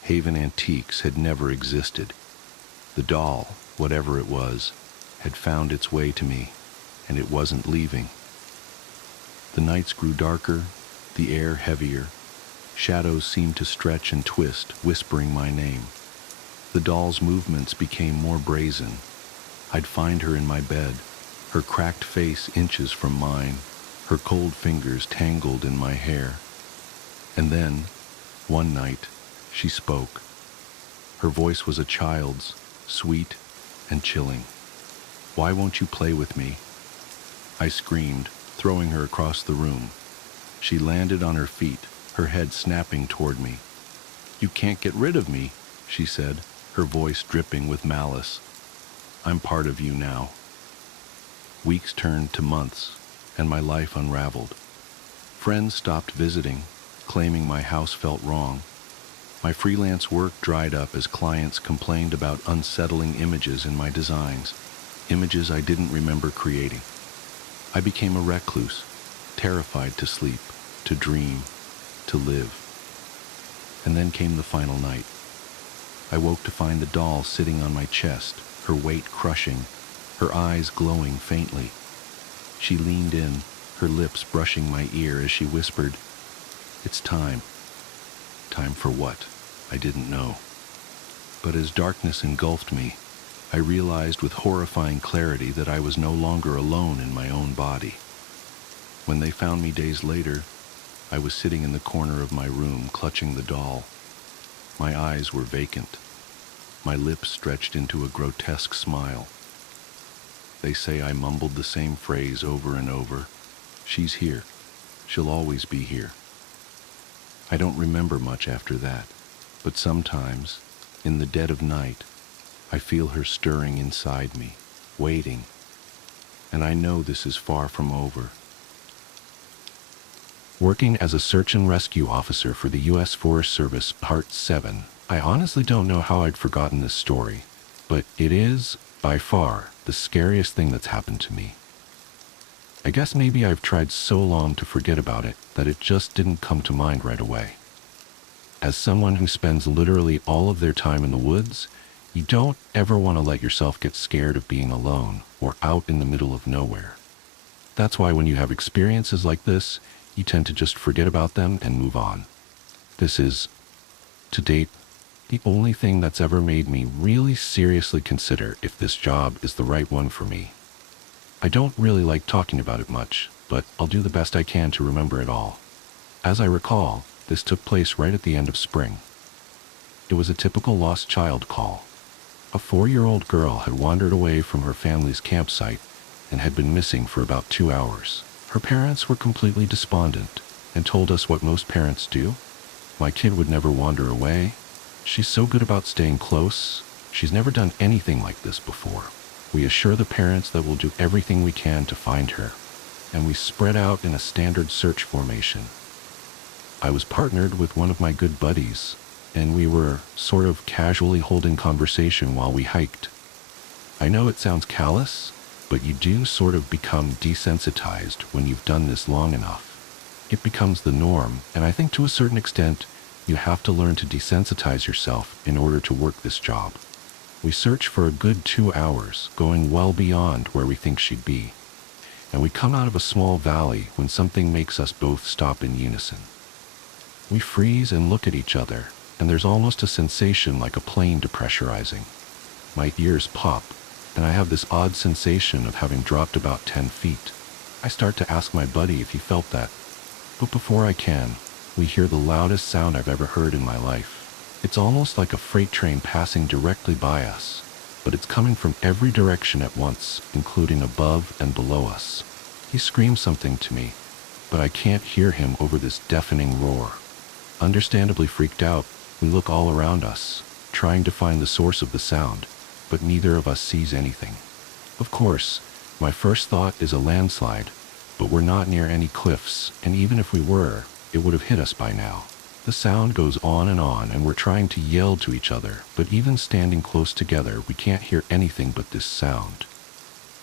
Haven Antiques had never existed. The doll, whatever it was, had found its way to me, and it wasn't leaving. The nights grew darker, the air heavier. Shadows seemed to stretch and twist, whispering my name. The doll's movements became more brazen. I'd find her in my bed, her cracked face inches from mine, her cold fingers tangled in my hair. And then, one night, she spoke. Her voice was a child's, sweet and chilling. "Why won't you play with me?" I screamed, throwing her across the room. She landed on her feet, her head snapping toward me. "You can't get rid of me," she said, her voice dripping with malice. "I'm part of you now." Weeks turned to months, and my life unraveled. Friends stopped visiting, claiming my house felt wrong. My freelance work dried up as clients complained about unsettling images in my designs, images I didn't remember creating. I became a recluse, terrified to sleep, to dream, to live. And then came the final night. I woke to find the doll sitting on my chest, her weight crushing, her eyes glowing faintly. She leaned in, her lips brushing my ear as she whispered, "It's time." Time for what? I didn't know. But as darkness engulfed me, I realized with horrifying clarity that I was no longer alone in my own body. When they found me days later, I was sitting in the corner of my room, clutching the doll. My eyes were vacant. My lips stretched into a grotesque smile. They say I mumbled the same phrase over and over. "She's here. She'll always be here." I don't remember much after that, but sometimes, in the dead of night, I feel her stirring inside me, waiting, and I know this is far from over. Working as a search and rescue officer for the U.S. Forest Service, Part 7, I honestly don't know how I'd forgotten this story, but it is, by far, the scariest thing that's happened to me. I guess maybe I've tried so long to forget about it that it just didn't come to mind right away. As someone who spends literally all of their time in the woods, you don't ever want to let yourself get scared of being alone or out in the middle of nowhere. That's why when you have experiences like this, you tend to just forget about them and move on. This is, to date, the only thing that's ever made me really seriously consider if this job is the right one for me. I don't really like talking about it much, but I'll do the best I can to remember it all. As I recall, this took place right at the end of spring. It was a typical lost child call. A 4-year-old girl had wandered away from her family's campsite and had been missing for about 2 hours. Her parents were completely despondent and told us what most parents do. My kid would never wander away. She's so good about staying close. She's never done anything like this before. We assure the parents that we'll do everything we can to find her, and we spread out in a standard search formation. I was partnered with one of my good buddies, and we were sort of casually holding conversation while we hiked. I know it sounds callous, but you do sort of become desensitized when you've done this long enough. It becomes the norm, and I think to a certain extent, you have to learn to desensitize yourself in order to work this job. We search for a good 2 hours, going well beyond where we think she'd be. And we come out of a small valley when something makes us both stop in unison. We freeze and look at each other, and there's almost a sensation like a plane depressurizing. My ears pop, and I have this odd sensation of having dropped about 10 feet. I start to ask my buddy if he felt that, but before I can, we hear the loudest sound I've ever heard in my life. It's almost like a freight train passing directly by us, but it's coming from every direction at once, including above and below us. He screams something to me, but I can't hear him over this deafening roar. Understandably freaked out, we look all around us, trying to find the source of the sound, but neither of us sees anything. Of course, my first thought is a landslide, but we're not near any cliffs, and even if we were, it would have hit us by now. The sound goes on, and we're trying to yell to each other, but even standing close together, we can't hear anything but this sound.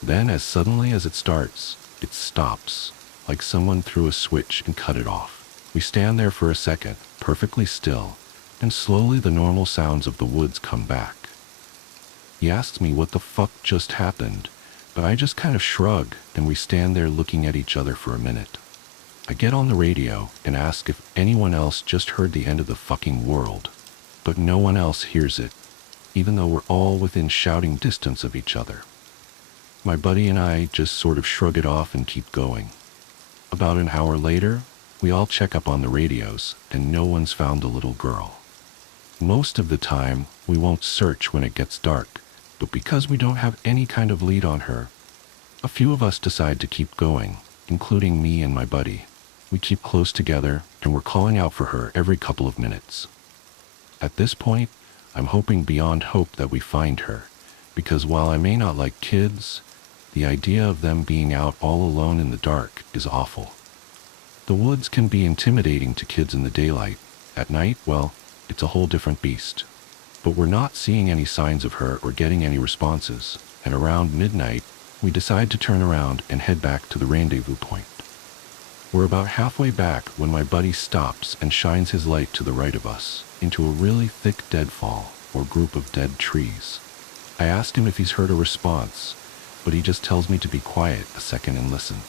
Then, as suddenly as it starts, it stops, like someone threw a switch and cut it off. We stand there for a second, perfectly still, and slowly the normal sounds of the woods come back. He asks me what the fuck just happened, but I just kind of shrug, and we stand there looking at each other for a minute. I get on the radio and ask if anyone else just heard the end of the fucking world, but no one else hears it, even though we're all within shouting distance of each other. My buddy and I just sort of shrug it off and keep going. About an hour later, we all check up on the radios, and no one's found the little girl. Most of the time, we won't search when it gets dark, but because we don't have any kind of lead on her, a few of us decide to keep going, including me and my buddy. We keep close together, and we're calling out for her every couple of minutes. At this point, I'm hoping beyond hope that we find her, because while I may not like kids, the idea of them being out all alone in the dark is awful. The woods can be intimidating to kids in the daylight. At night, well, it's a whole different beast. But we're not seeing any signs of her or getting any responses, and around midnight, we decide to turn around and head back to the rendezvous point. We're about halfway back when my buddy stops and shines his light to the right of us, into a really thick deadfall, or group of dead trees. I ask him if he's heard a response, but he just tells me to be quiet a second and listen.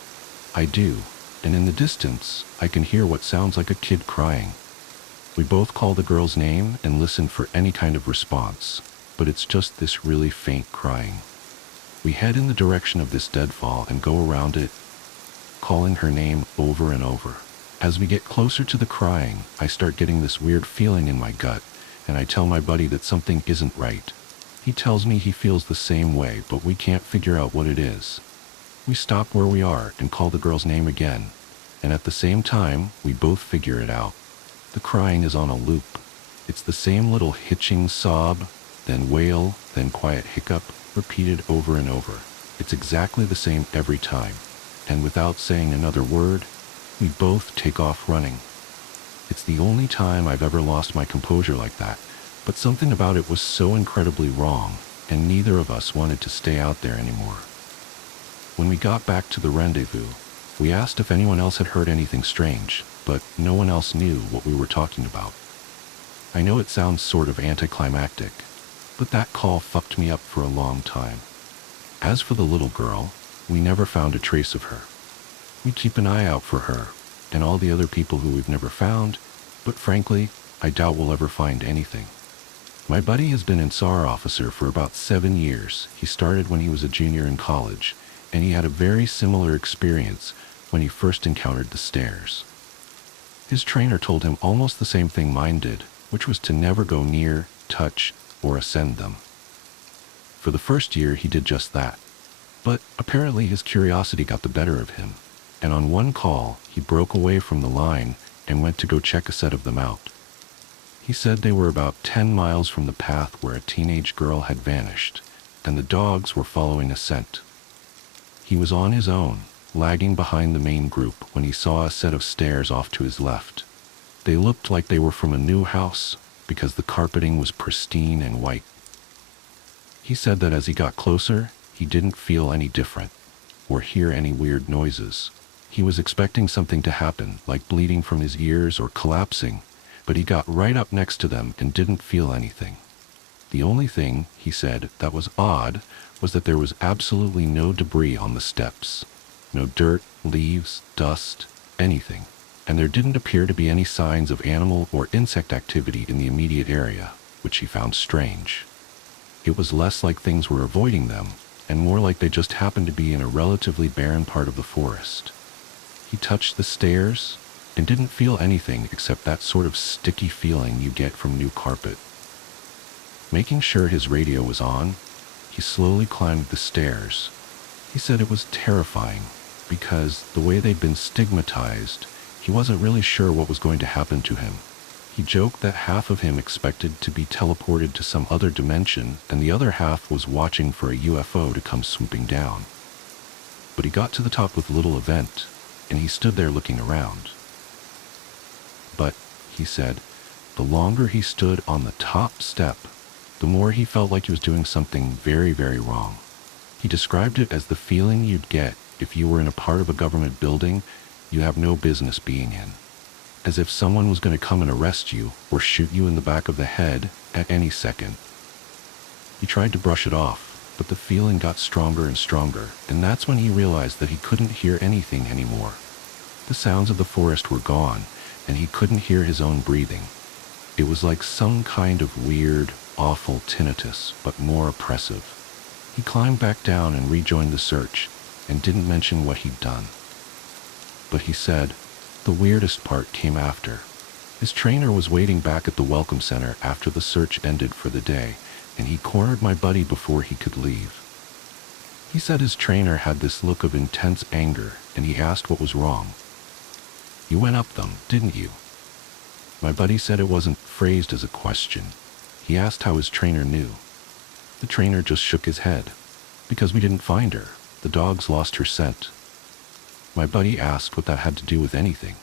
I do, and in the distance, I can hear what sounds like a kid crying. We both call the girl's name and listen for any kind of response, but it's just this really faint crying. We head in the direction of this deadfall and go around it, calling her name over and over. As we get closer to the crying, I start getting this weird feeling in my gut, and I tell my buddy that something isn't right. He tells me he feels the same way, but we can't figure out what it is. We stop where we are and call the girl's name again, and at the same time, we both figure it out. The crying is on a loop. It's the same little hitching sob, then wail, then quiet hiccup, repeated over and over. It's exactly the same every time. And without saying another word, we both take off running. It's the only time I've ever lost my composure like that, but something about it was so incredibly wrong, and neither of us wanted to stay out there anymore. When we got back to the rendezvous, we asked if anyone else had heard anything strange, but no one else knew what we were talking about. I know it sounds sort of anticlimactic, but that call fucked me up for a long time. As for the little girl, we never found a trace of her. We keep an eye out for her, and all the other people who we've never found, but frankly, I doubt we'll ever find anything. My buddy has been an SAR officer for about 7 years. He started when he was a junior in college, and he had a very similar experience when he first encountered the stairs. His trainer told him almost the same thing mine did, which was to never go near, touch, or ascend them. For the first year, he did just that. But apparently his curiosity got the better of him, and on one call, he broke away from the line and went to go check a set of them out. He said they were about 10 miles from the path where a teenage girl had vanished, and the dogs were following a scent. He was on his own, lagging behind the main group when he saw a set of stairs off to his left. They looked like they were from a new house because the carpeting was pristine and white. He said that as he got closer, he didn't feel any different or hear any weird noises. He was expecting something to happen, like bleeding from his ears or collapsing, but he got right up next to them and didn't feel anything. The only thing, he said, that was odd was that there was absolutely no debris on the steps. No dirt, leaves, dust, anything. And there didn't appear to be any signs of animal or insect activity in the immediate area, which he found strange. It was less like things were avoiding them, and more like they just happened to be in a relatively barren part of the forest. He touched the stairs and didn't feel anything except that sort of sticky feeling you get from new carpet. Making sure his radio was on, he slowly climbed the stairs. He said it was terrifying because the way they'd been stigmatized, he wasn't really sure what was going to happen to him. He joked that half of him expected to be teleported to some other dimension and the other half was watching for a UFO to come swooping down. But he got to the top with little event, and he stood there looking around. But, he said, the longer he stood on the top step, the more he felt like he was doing something very, very wrong. He described it as the feeling you'd get if you were in a part of a government building you have no business being in. As if someone was going to come and arrest you or shoot you in the back of the head at any second. He tried to brush it off, but the feeling got stronger and stronger, and that's when he realized that he couldn't hear anything anymore. The sounds of the forest were gone, and he couldn't hear his own breathing. It was like some kind of weird, awful tinnitus, but more oppressive. He climbed back down and rejoined the search, and didn't mention what he'd done. But he said, the weirdest part came after. His trainer was waiting back at the welcome center after the search ended for the day, and he cornered my buddy before he could leave. He said his trainer had this look of intense anger, and he asked what was wrong. You went up them, didn't you? My buddy said it wasn't phrased as a question. He asked how his trainer knew. The trainer just shook his head. Because we didn't find her. The dogs lost her scent. My buddy asked what that had to do with anything.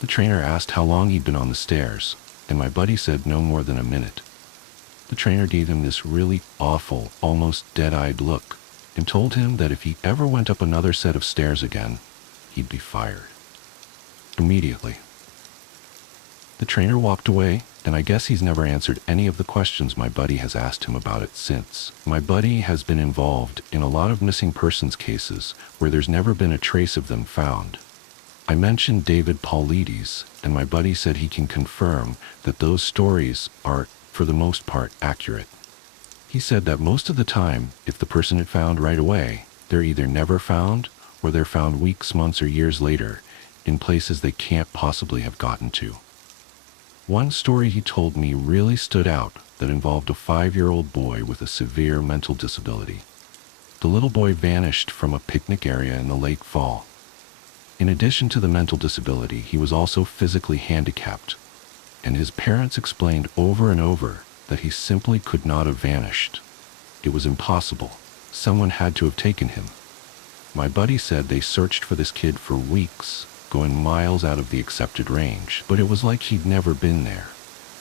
The trainer asked how long he'd been on the stairs, and my buddy said no more than a minute. The trainer gave him this really awful, almost dead-eyed look, and told him that if he ever went up another set of stairs again, he'd be fired. Immediately. The trainer walked away, and I guess he's never answered any of the questions my buddy has asked him about it since. My buddy has been involved in a lot of missing persons cases where there's never been a trace of them found. I mentioned David Paulides, and my buddy said he can confirm that those stories are, for the most part, accurate. He said that most of the time, if the person is found right away, they're either never found or they're found weeks, months, or years later in places they can't possibly have gotten to. One story he told me really stood out that involved a 5-year-old boy with a severe mental disability. The little boy vanished from a picnic area in the late fall. In addition to the mental disability, he was also physically handicapped. and his parents explained over and over that he simply could not have vanished. It was impossible. Someone had to have taken him. My buddy said they searched for this kid for weeks, going miles out of the accepted range, but it was like he'd never been there.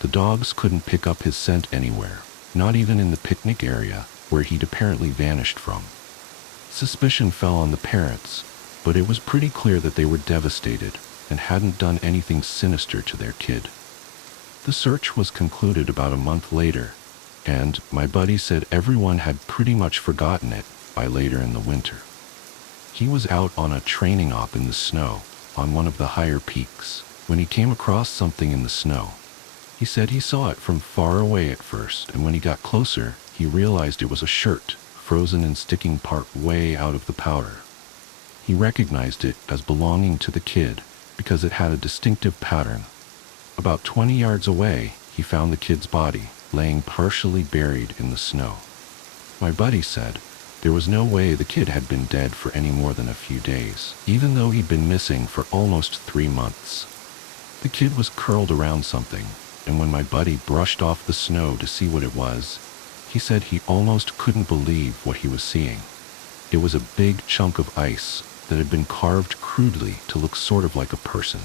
The dogs couldn't pick up his scent anywhere, not even in the picnic area where he'd apparently vanished from. Suspicion fell on the parents, but it was pretty clear that they were devastated and hadn't done anything sinister to their kid. The search was concluded about a month later, and my buddy said everyone had pretty much forgotten it by later in the winter. He was out on a training op in the snow on one of the higher peaks when he came across something in the snow. He said he saw it from far away at first, and when he got closer, he realized it was a shirt, frozen and sticking part way out of the powder. He recognized it as belonging to the kid because it had a distinctive pattern. About 20 yards away, he found the kid's body, laying partially buried in the snow. My buddy said there was no way the kid had been dead for any more than a few days, even though he'd been missing for almost 3 months. The kid was curled around something, and when my buddy brushed off the snow to see what it was, he said he almost couldn't believe what he was seeing. It was a big chunk of ice that had been carved crudely to look sort of like a person.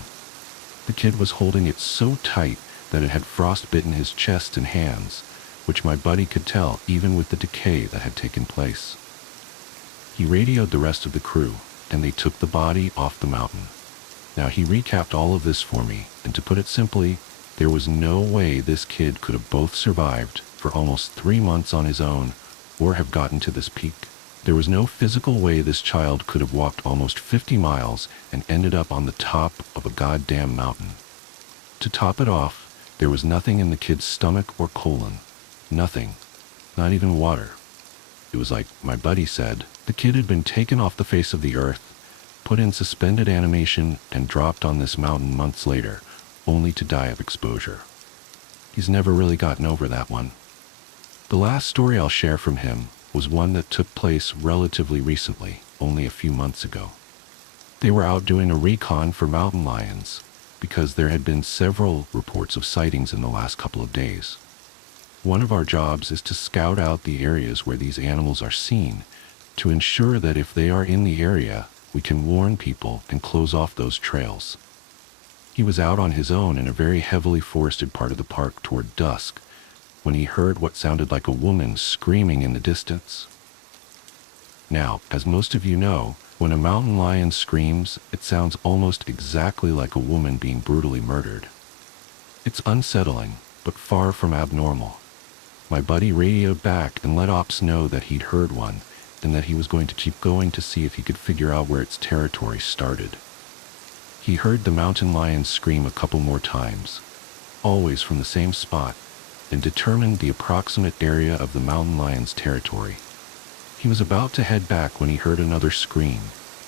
The kid was holding it so tight that it had frostbitten his chest and hands, which my buddy could tell even with the decay that had taken place. He radioed the rest of the crew, and they took the body off the mountain. Now he recapped all of this for me, and to put it simply, there was no way this kid could have both survived for almost 3 months on his own or have gotten to this peak. There was no physical way this child could have walked almost 50 miles and ended up on the top of a goddamn mountain. To top it off, there was nothing in the kid's stomach or colon. Nothing. Not even water. It was like my buddy said, the kid had been taken off the face of the earth, put in suspended animation, and dropped on this mountain months later, only to die of exposure. He's never really gotten over that one. The last story I'll share from him was one that took place relatively recently, only a few months ago. They were out doing a recon for mountain lions, because there had been several reports of sightings in the last couple of days. One of our jobs is to scout out the areas where these animals are seen, to ensure that if they are in the area, we can warn people and close off those trails. He was out on his own in a very heavily forested part of the park toward dusk, when he heard what sounded like a woman screaming in the distance. Now, as most of you know, when a mountain lion screams, it sounds almost exactly like a woman being brutally murdered. It's unsettling, but far from abnormal. My buddy radioed back and let ops know that he'd heard one, and that he was going to keep going to see if he could figure out where its territory started. He heard the mountain lion scream a couple more times, always from the same spot, and determined the approximate area of the mountain lion's territory. He was about to head back when he heard another scream,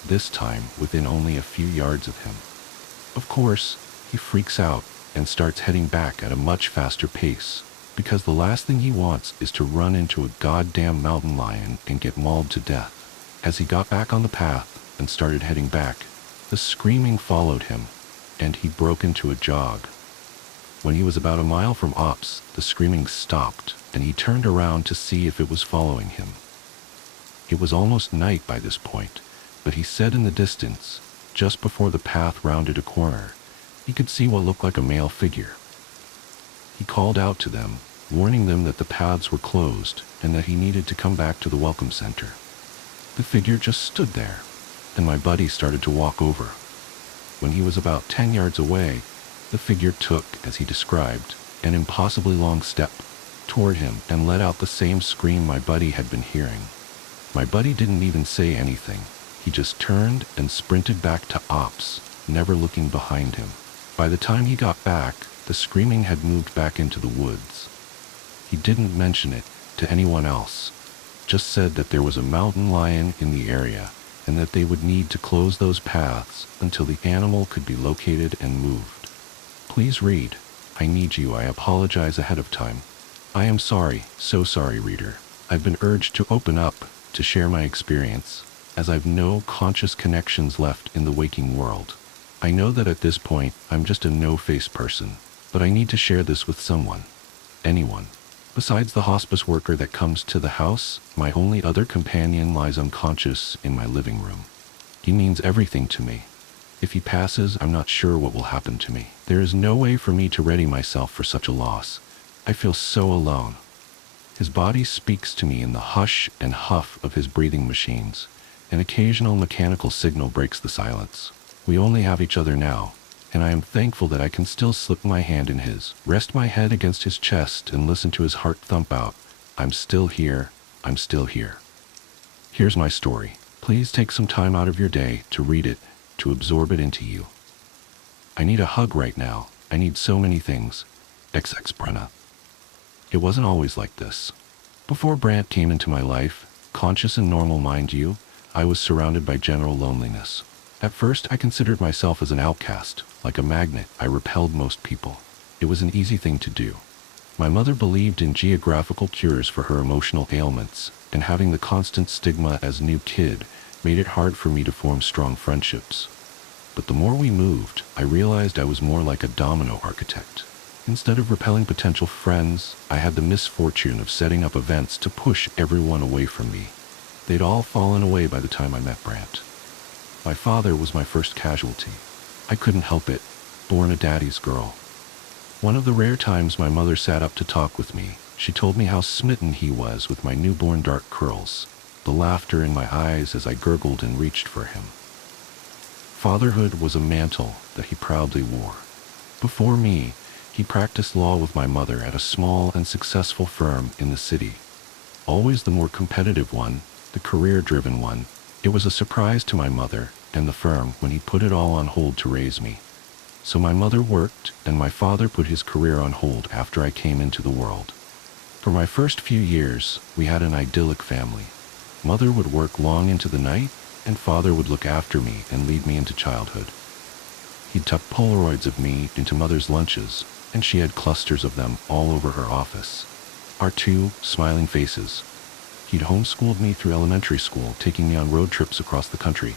this time within only a few yards of him. Of course, he freaks out and starts heading back at a much faster pace, because the last thing he wants is to run into a goddamn mountain lion and get mauled to death. As he got back on the path and started heading back, the screaming followed him, and he broke into a jog. When he was about a mile from ops, the screaming stopped, and he turned around to see if it was following him. It was almost night by this point, but he said in the distance, just before the path rounded a corner, he could see what looked like a male figure. He called out to them, warning them that the paths were closed and that he needed to come back to the welcome center. The figure just stood there, and my buddy started to walk over. When he was about 10 yards away, the figure took, as he described, an impossibly long step toward him and let out the same scream my buddy had been hearing. My buddy didn't even say anything. He just turned and sprinted back to ops, never looking behind him. By the time he got back, the screaming had moved back into the woods. He didn't mention it to anyone else, just said that there was a mountain lion in the area and that they would need to close those paths until the animal could be located and moved. Please read. I need you. I apologize ahead of time. I am sorry, so sorry, reader. I've been urged to open up, to share my experience, as I've no conscious connections left in the waking world. I know that at this point, I'm just a no-face person, but I need to share this with someone. Anyone. Besides the hospice worker that comes to the house, my only other companion lies unconscious in my living room. He means everything to me. If he passes, I'm not sure what will happen to me. There is no way for me to ready myself for such a loss. I feel so alone. His body speaks to me in the hush and huff of his breathing machines. An occasional mechanical signal breaks the silence. We only have each other now, and I am thankful that I can still slip my hand in his, rest my head against his chest, and listen to his heart thump out. I'm still here. I'm still here. Here's my story. Please take some time out of your day to read it, to absorb it into you. I need a hug right now. I need so many things. XX Brenna. It wasn't always like this. Before Brant came into my life, conscious and normal mind you, I was surrounded by general loneliness. At first, I considered myself as an outcast. Like a magnet, I repelled most people. It was an easy thing to do. My mother believed in geographical cures for her emotional ailments, and having the constant stigma as new kid made it hard for me to form strong friendships. But the more we moved, I realized I was more like a domino architect. Instead of repelling potential friends, I had the misfortune of setting up events to push everyone away from me. They'd all fallen away by the time I met Brant. My father was my first casualty. I couldn't help it, born a daddy's girl. One of the rare times my mother sat up to talk with me, she told me how smitten he was with my newborn dark curls, the laughter in my eyes as I gurgled and reached for him. Fatherhood was a mantle that he proudly wore. Before me, he practiced law with my mother at a small and successful firm in the city. Always the more competitive one, the career-driven one. It was a surprise to my mother and the firm when he put it all on hold to raise me. So my mother worked, and my father put his career on hold after I came into the world. For my first few years, we had an idyllic family. Mother would work long into the night, and father would look after me and lead me into childhood. He'd tuck Polaroids of me into mother's lunches, and she had clusters of them all over her office. Our two smiling faces. He'd homeschooled me through elementary school, taking me on road trips across the country,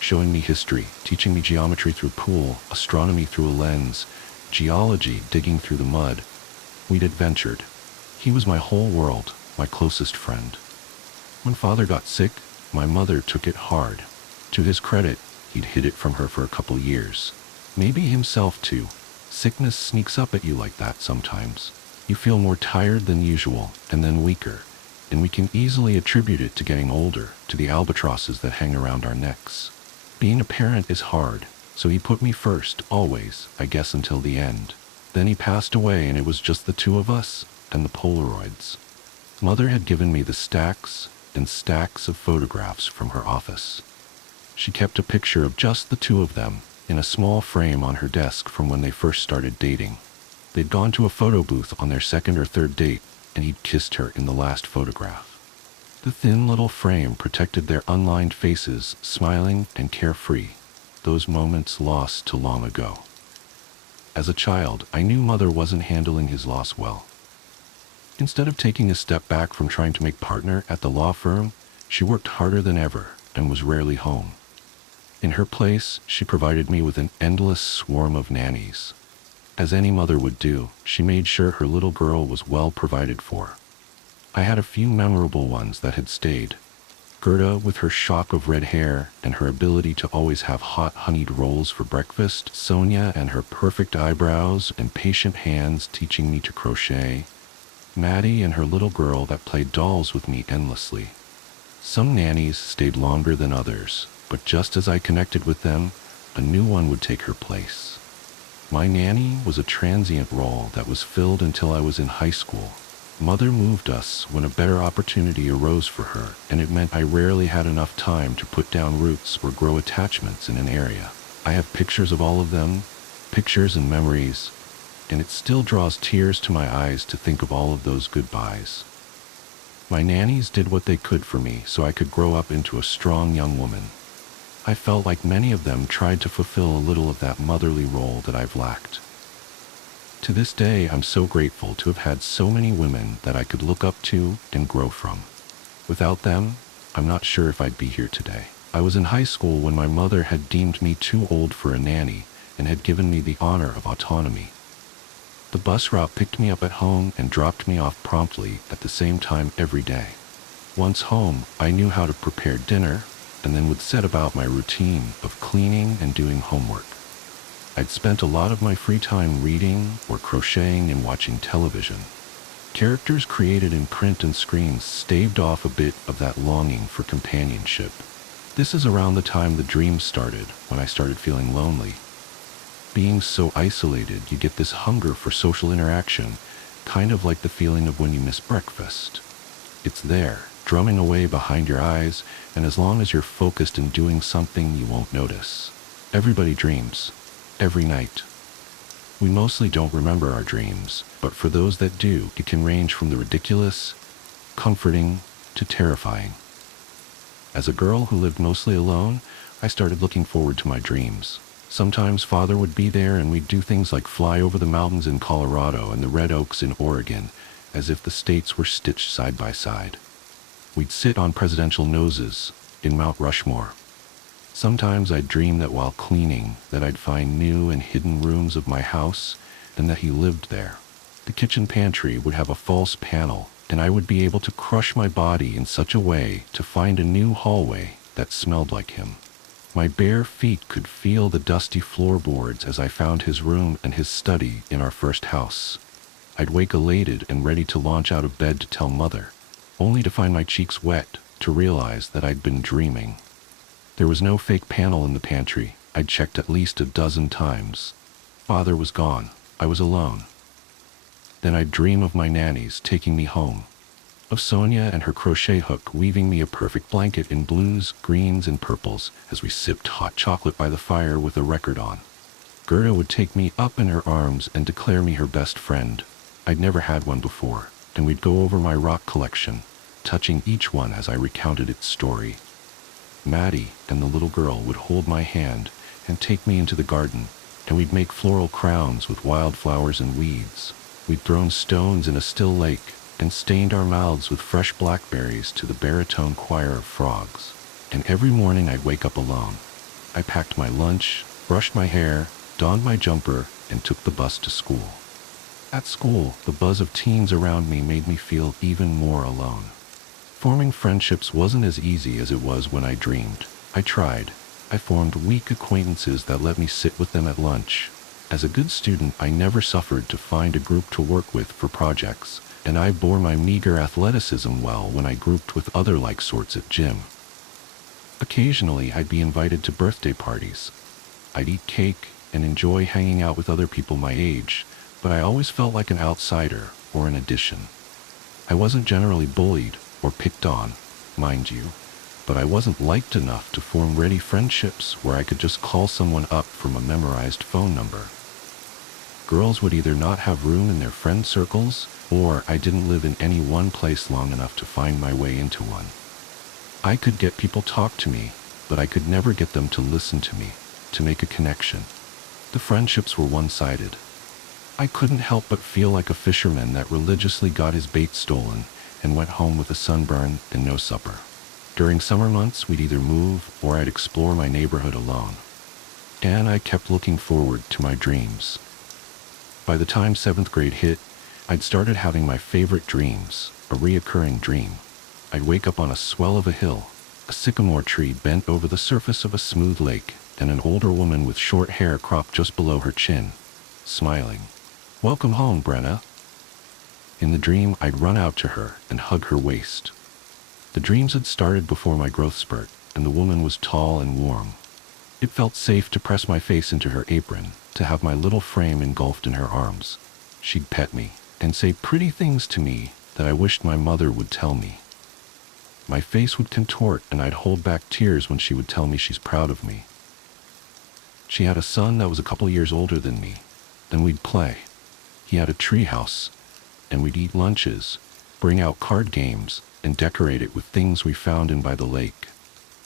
showing me history, teaching me geometry through pool, astronomy through a lens, geology digging through the mud. We'd adventured. He was my whole world, my closest friend. When father got sick, my mother took it hard. To his credit, he'd hid it from her for a couple years. Maybe himself too. Sickness sneaks up at you like that sometimes. You feel more tired than usual, and then weaker. And we can easily attribute it to getting older, to the albatrosses that hang around our necks. Being a parent is hard, so he put me first, always, I guess until the end. Then he passed away and it was just the two of us, and the Polaroids. Mother had given me the stacks and stacks of photographs from her office. She kept a picture of just the two of them, in a small frame on her desk from when they first started dating. They'd gone to a photo booth on their second or third date, and he'd kissed her in the last photograph. The thin little frame protected their unlined faces, smiling and carefree, those moments lost too long ago. As a child, I knew mother wasn't handling his loss well. Instead of taking a step back from trying to make partner at the law firm, she worked harder than ever and was rarely home. In her place, she provided me with an endless swarm of nannies. As any mother would do, she made sure her little girl was well provided for. I had a few memorable ones that had stayed. Gerda with her shock of red hair and her ability to always have hot honeyed rolls for breakfast, Sonia and her perfect eyebrows and patient hands teaching me to crochet, Maddie and her little girl that played dolls with me endlessly. Some nannies stayed longer than others, but just as I connected with them, a new one would take her place. My nanny was a transient role that was filled until I was in high school. Mother moved us when a better opportunity arose for her, and it meant I rarely had enough time to put down roots or grow attachments in an area. I have pictures of all of them, pictures and memories, and it still draws tears to my eyes to think of all of those goodbyes. My nannies did what they could for me so I could grow up into a strong young woman. I felt like many of them tried to fulfill a little of that motherly role that I've lacked. To this day, I'm so grateful to have had so many women that I could look up to and grow from. Without them, I'm not sure if I'd be here today. I was in high school when my mother had deemed me too old for a nanny and had given me the honor of autonomy. The bus route picked me up at home and dropped me off promptly at the same time every day. Once home, I knew how to prepare dinner and then would set about my routine of cleaning and doing homework. I'd spent a lot of my free time reading or crocheting and watching television. Characters created in print and screens staved off a bit of that longing for companionship. This is around the time the dreams started, when I started feeling lonely. Being so isolated, you get this hunger for social interaction, kind of like the feeling of when you miss breakfast. It's there, drumming away behind your eyes, and as long as you're focused in doing something, you won't notice. Everybody dreams, every night. We mostly don't remember our dreams, but for those that do, it can range from the ridiculous, comforting, to terrifying. As a girl who lived mostly alone, I started looking forward to my dreams. Sometimes Father would be there and we'd do things like fly over the mountains in Colorado and the red oaks in Oregon, as if the states were stitched side by side. We'd sit on presidential noses in Mount Rushmore. Sometimes I'd dream that while cleaning, that I'd find new and hidden rooms of my house and that he lived there. The kitchen pantry would have a false panel, and I would be able to crush my body in such a way to find a new hallway that smelled like him. My bare feet could feel the dusty floorboards as I found his room and his study in our first house. I'd wake elated and ready to launch out of bed to tell Mother, only to find my cheeks wet to realize that I'd been dreaming. There was no fake panel in the pantry. I'd checked at least a dozen times. Father was gone. I was alone. Then I'd dream of my nannies taking me home, of Sonia and her crochet hook weaving me a perfect blanket in blues, greens, and purples as we sipped hot chocolate by the fire with a record on. Gerda would take me up in her arms and declare me her best friend. I'd never had one before, and we'd go over my rock collection, touching each one as I recounted its story. Maddie and the little girl would hold my hand and take me into the garden, and we'd make floral crowns with wildflowers and weeds. We'd thrown stones in a still lake and stained our mouths with fresh blackberries to the baritone choir of frogs. And every morning I'd wake up alone. I packed my lunch, brushed my hair, donned my jumper, and took the bus to school. At school, the buzz of teens around me made me feel even more alone. Forming friendships wasn't as easy as it was when I dreamed. I tried. I formed weak acquaintances that let me sit with them at lunch. As a good student, I never suffered to find a group to work with for projects, and I bore my meager athleticism well when I grouped with other like sorts at gym. Occasionally, I'd be invited to birthday parties. I'd eat cake and enjoy hanging out with other people my age, but I always felt like an outsider or an addition. I wasn't generally bullied or picked on, mind you, but I wasn't liked enough to form ready friendships where I could just call someone up from a memorized phone number. Girls would either not have room in their friend circles, or I didn't live in any one place long enough to find my way into one. I could get people talk to me, but I could never get them to listen to me, to make a connection. The friendships were one-sided. I couldn't help but feel like a fisherman that religiously got his bait stolen and went home with a sunburn and no supper. During summer months, we'd either move or I'd explore my neighborhood alone. And I kept looking forward to my dreams. By the time 7th grade hit, I'd started having my favorite dreams, a reoccurring dream. I'd wake up on a swell of a hill, a sycamore tree bent over the surface of a smooth lake, and an older woman with short hair cropped just below her chin, smiling. "Welcome home, Brenna." In the dream, I'd run out to her and hug her waist. The dreams had started before my growth spurt, and the woman was tall and warm. It felt safe to press my face into her apron, to have my little frame engulfed in her arms. She'd pet me and say pretty things to me that I wished my mother would tell me. My face would contort and I'd hold back tears when she would tell me she's proud of me. She had a son that was a couple years older than me. Then we'd play. He had a tree house, and we'd eat lunches, bring out card games, and decorate it with things we found in by the lake.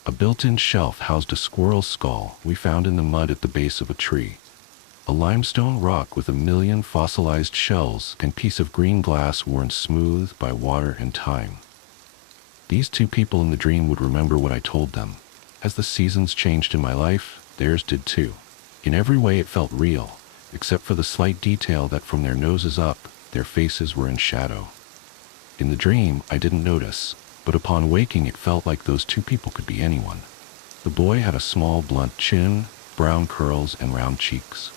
A built-in shelf housed a squirrel skull we found in the mud at the base of a tree. A limestone rock with 1,000,000 fossilized shells and piece of green glass worn smooth by water and time. These two people in the dream would remember what I told them. As the seasons changed in my life, theirs did too. In every way it felt real, except for the slight detail that from their noses up, their faces were in shadow. In the dream, I didn't notice, but upon waking it felt like those two people could be anyone. The boy had a small, blunt chin, brown curls, and round cheeks.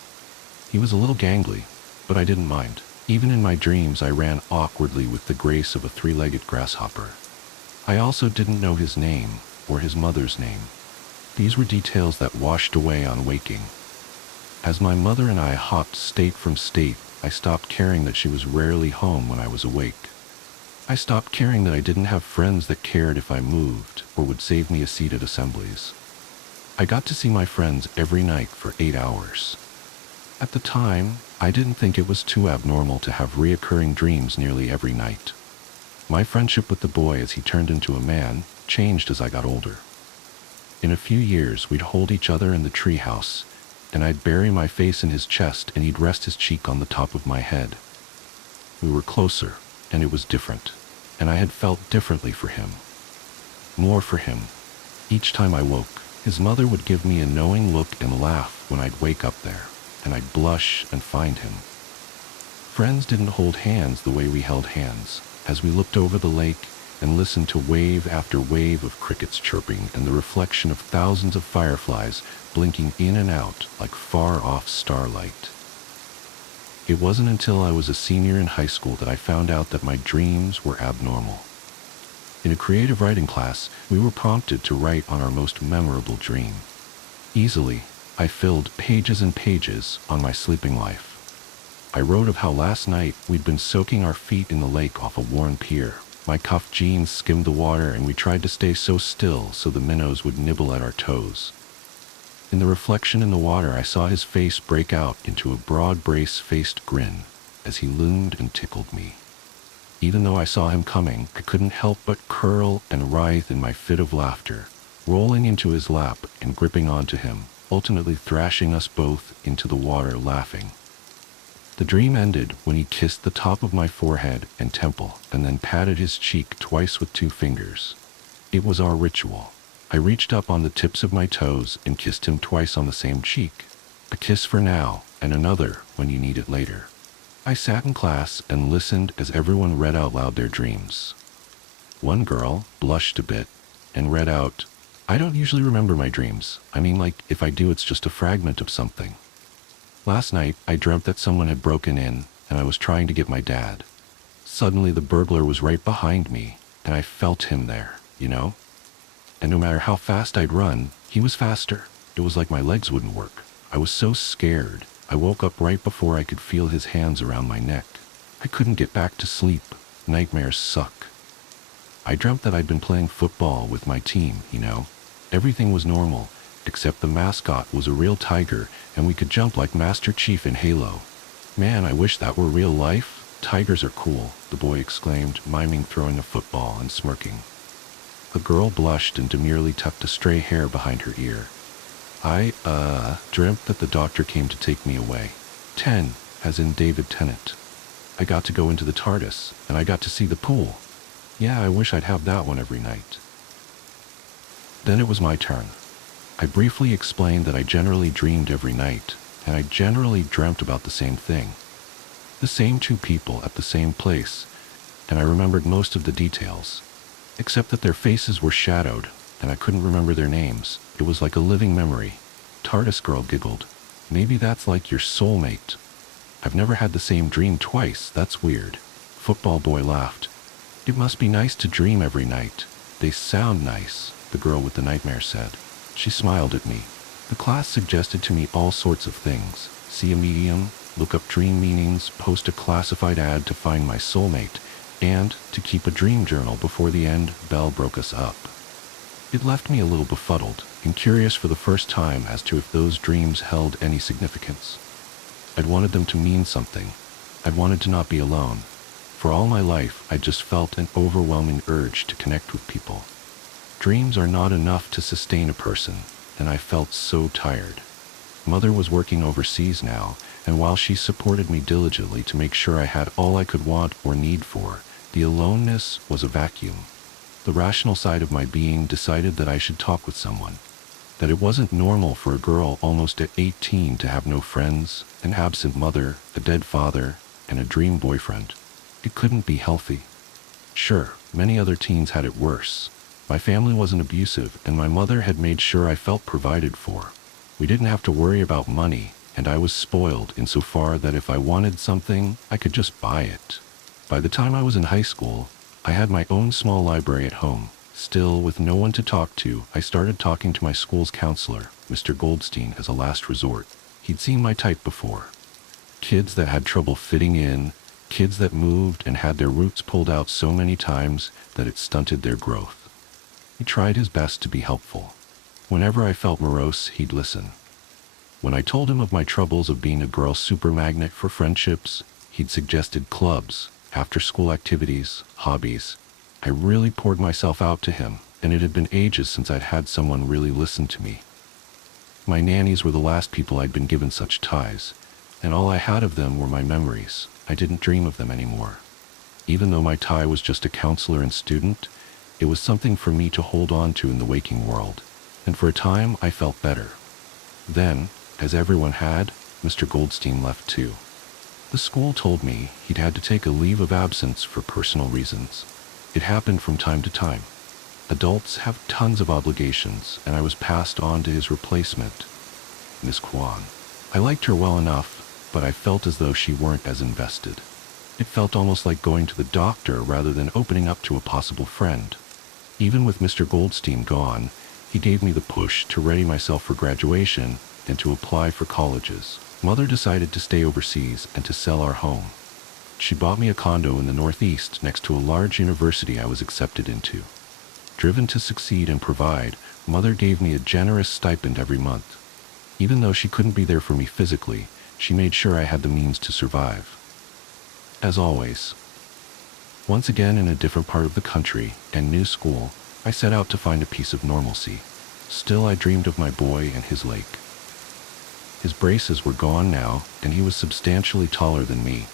He was a little gangly, but I didn't mind. Even in my dreams, I ran awkwardly with the grace of a three-legged grasshopper. I also didn't know his name, or his mother's name. These were details that washed away on waking. As my mother and I hopped state from state, I stopped caring that she was rarely home when I was awake. I stopped caring that I didn't have friends that cared if I moved, or would save me a seat at assemblies. I got to see my friends every night for 8 hours. At the time, I didn't think it was too abnormal to have reoccurring dreams nearly every night. My friendship with the boy as he turned into a man changed as I got older. In a few years, we'd hold each other in the treehouse, and I'd bury my face in his chest and he'd rest his cheek on the top of my head. We were closer, and it was different, and I had felt differently for him. More for him. Each time I woke, his mother would give me a knowing look and laugh when I'd wake up there, and I'd blush and find him. Friends didn't hold hands the way we held hands, as we looked over the lake and listened to wave after wave of crickets chirping and the reflection of thousands of fireflies blinking in and out like far-off starlight. It wasn't until I was a senior in high school that I found out that my dreams were abnormal. In a creative writing class, we were prompted to write on our most memorable dream. Easily, I filled pages and pages on my sleeping life. I wrote of how last night we'd been soaking our feet in the lake off a worn pier. My cuffed jeans skimmed the water and we tried to stay so still so the minnows would nibble at our toes. In the reflection in the water, I saw his face break out into a broad brace-faced grin as he loomed and tickled me. Even though I saw him coming, I couldn't help but curl and writhe in my fit of laughter, rolling into his lap and gripping onto him, ultimately thrashing us both into the water laughing. The dream ended when he kissed the top of my forehead and temple and then patted his cheek twice with 2 fingers. It was our ritual. I reached up on the tips of my toes and kissed him twice on the same cheek. A kiss for now and another when you need it later. I sat in class and listened as everyone read out loud their dreams. One girl blushed a bit and read out, "I don't usually remember my dreams. I mean, like, if I do, it's just a fragment of something. Last night, I dreamt that someone had broken in, and I was trying to get my dad. Suddenly, the burglar was right behind me, and I felt him there, you know? And no matter how fast I'd run, he was faster. It was like my legs wouldn't work. I was so scared. I woke up right before I could feel his hands around my neck. I couldn't get back to sleep. Nightmares suck. I dreamt that I'd been playing football with my team, you know? Everything was normal, except the mascot was a real tiger, and we could jump like Master Chief in Halo. Man, I wish that were real life. Tigers are cool," the boy exclaimed, miming throwing a football and smirking. A girl blushed and demurely tucked a stray hair behind her ear. I dreamt that the doctor came to take me away. 10, as in David Tennant. I got to go into the TARDIS, and I got to see the pool. Yeah, I wish I'd have that one every night." Then it was my turn. I briefly explained that I generally dreamed every night, and I generally dreamt about the same thing. The same 2 people at the same place, and I remembered most of the details, except that their faces were shadowed, and I couldn't remember their names. It was like a living memory. TARDIS girl giggled. "Maybe that's like your soulmate." "I've never had the same dream twice, that's weird." Football boy laughed. "It must be nice to dream every night. They sound nice," the girl with the nightmare said. She smiled at me. The class suggested to me all sorts of things. See a medium, look up dream meanings, post a classified ad to find my soulmate, and to keep a dream journal before the end bell broke us up. It left me a little befuddled and curious for the first time as to if those dreams held any significance. I'd wanted them to mean something. I'd wanted to not be alone. For all my life, I just felt an overwhelming urge to connect with people. Dreams are not enough to sustain a person, and I felt so tired. Mother was working overseas now, and while she supported me diligently to make sure I had all I could want or need for, the aloneness was a vacuum. The rational side of my being decided that I should talk with someone. that it wasn't normal for a girl almost at 18 to have no friends, an absent mother, a dead father, and a dream boyfriend. It couldn't be healthy. Sure, many other teens had it worse. My family wasn't abusive, and my mother had made sure I felt provided for. We didn't have to worry about money, and I was spoiled insofar that if I wanted something, I could just buy it. By the time I was in high school, I had my own small library at home. Still, with no one to talk to, I started talking to my school's counselor, Mr. Goldstein, as a last resort. He'd seen my type before. Kids that had trouble fitting in, kids that moved and had their roots pulled out so many times that it stunted their growth. He tried his best to be helpful. Whenever I felt morose, he'd listen. When I told him of my troubles of being a girl super magnet for friendships, he'd suggested clubs, after-school activities, hobbies. I really poured myself out to him, and it had been ages since I'd had someone really listen to me. My nannies were the last people I'd been given such ties, and all I had of them were my memories. I didn't dream of them anymore. Even though my tie was just a counselor and student, it was something for me to hold on to in the waking world, and for a time I felt better. Then, as everyone had, Mr. Goldstein left too. The school told me he'd had to take a leave of absence for personal reasons. It happened from time to time. Adults have tons of obligations, and I was passed on to his replacement, Miss Kwan. I liked her well enough, but I felt as though she weren't as invested. It felt almost like going to the doctor rather than opening up to a possible friend. Even with Mr. Goldstein gone, he gave me the push to ready myself for graduation and to apply for colleges. Mother decided to stay overseas and to sell our home. She bought me a condo in the Northeast next to a large university I was accepted into. Driven to succeed and provide, Mother gave me a generous stipend every month. Even though she couldn't be there for me physically, she made sure I had the means to survive. As always, once again in a different part of the country and new school, I set out to find a piece of normalcy. Still, I dreamed of my boy and his lake. His braces were gone now, and he was substantially taller than me.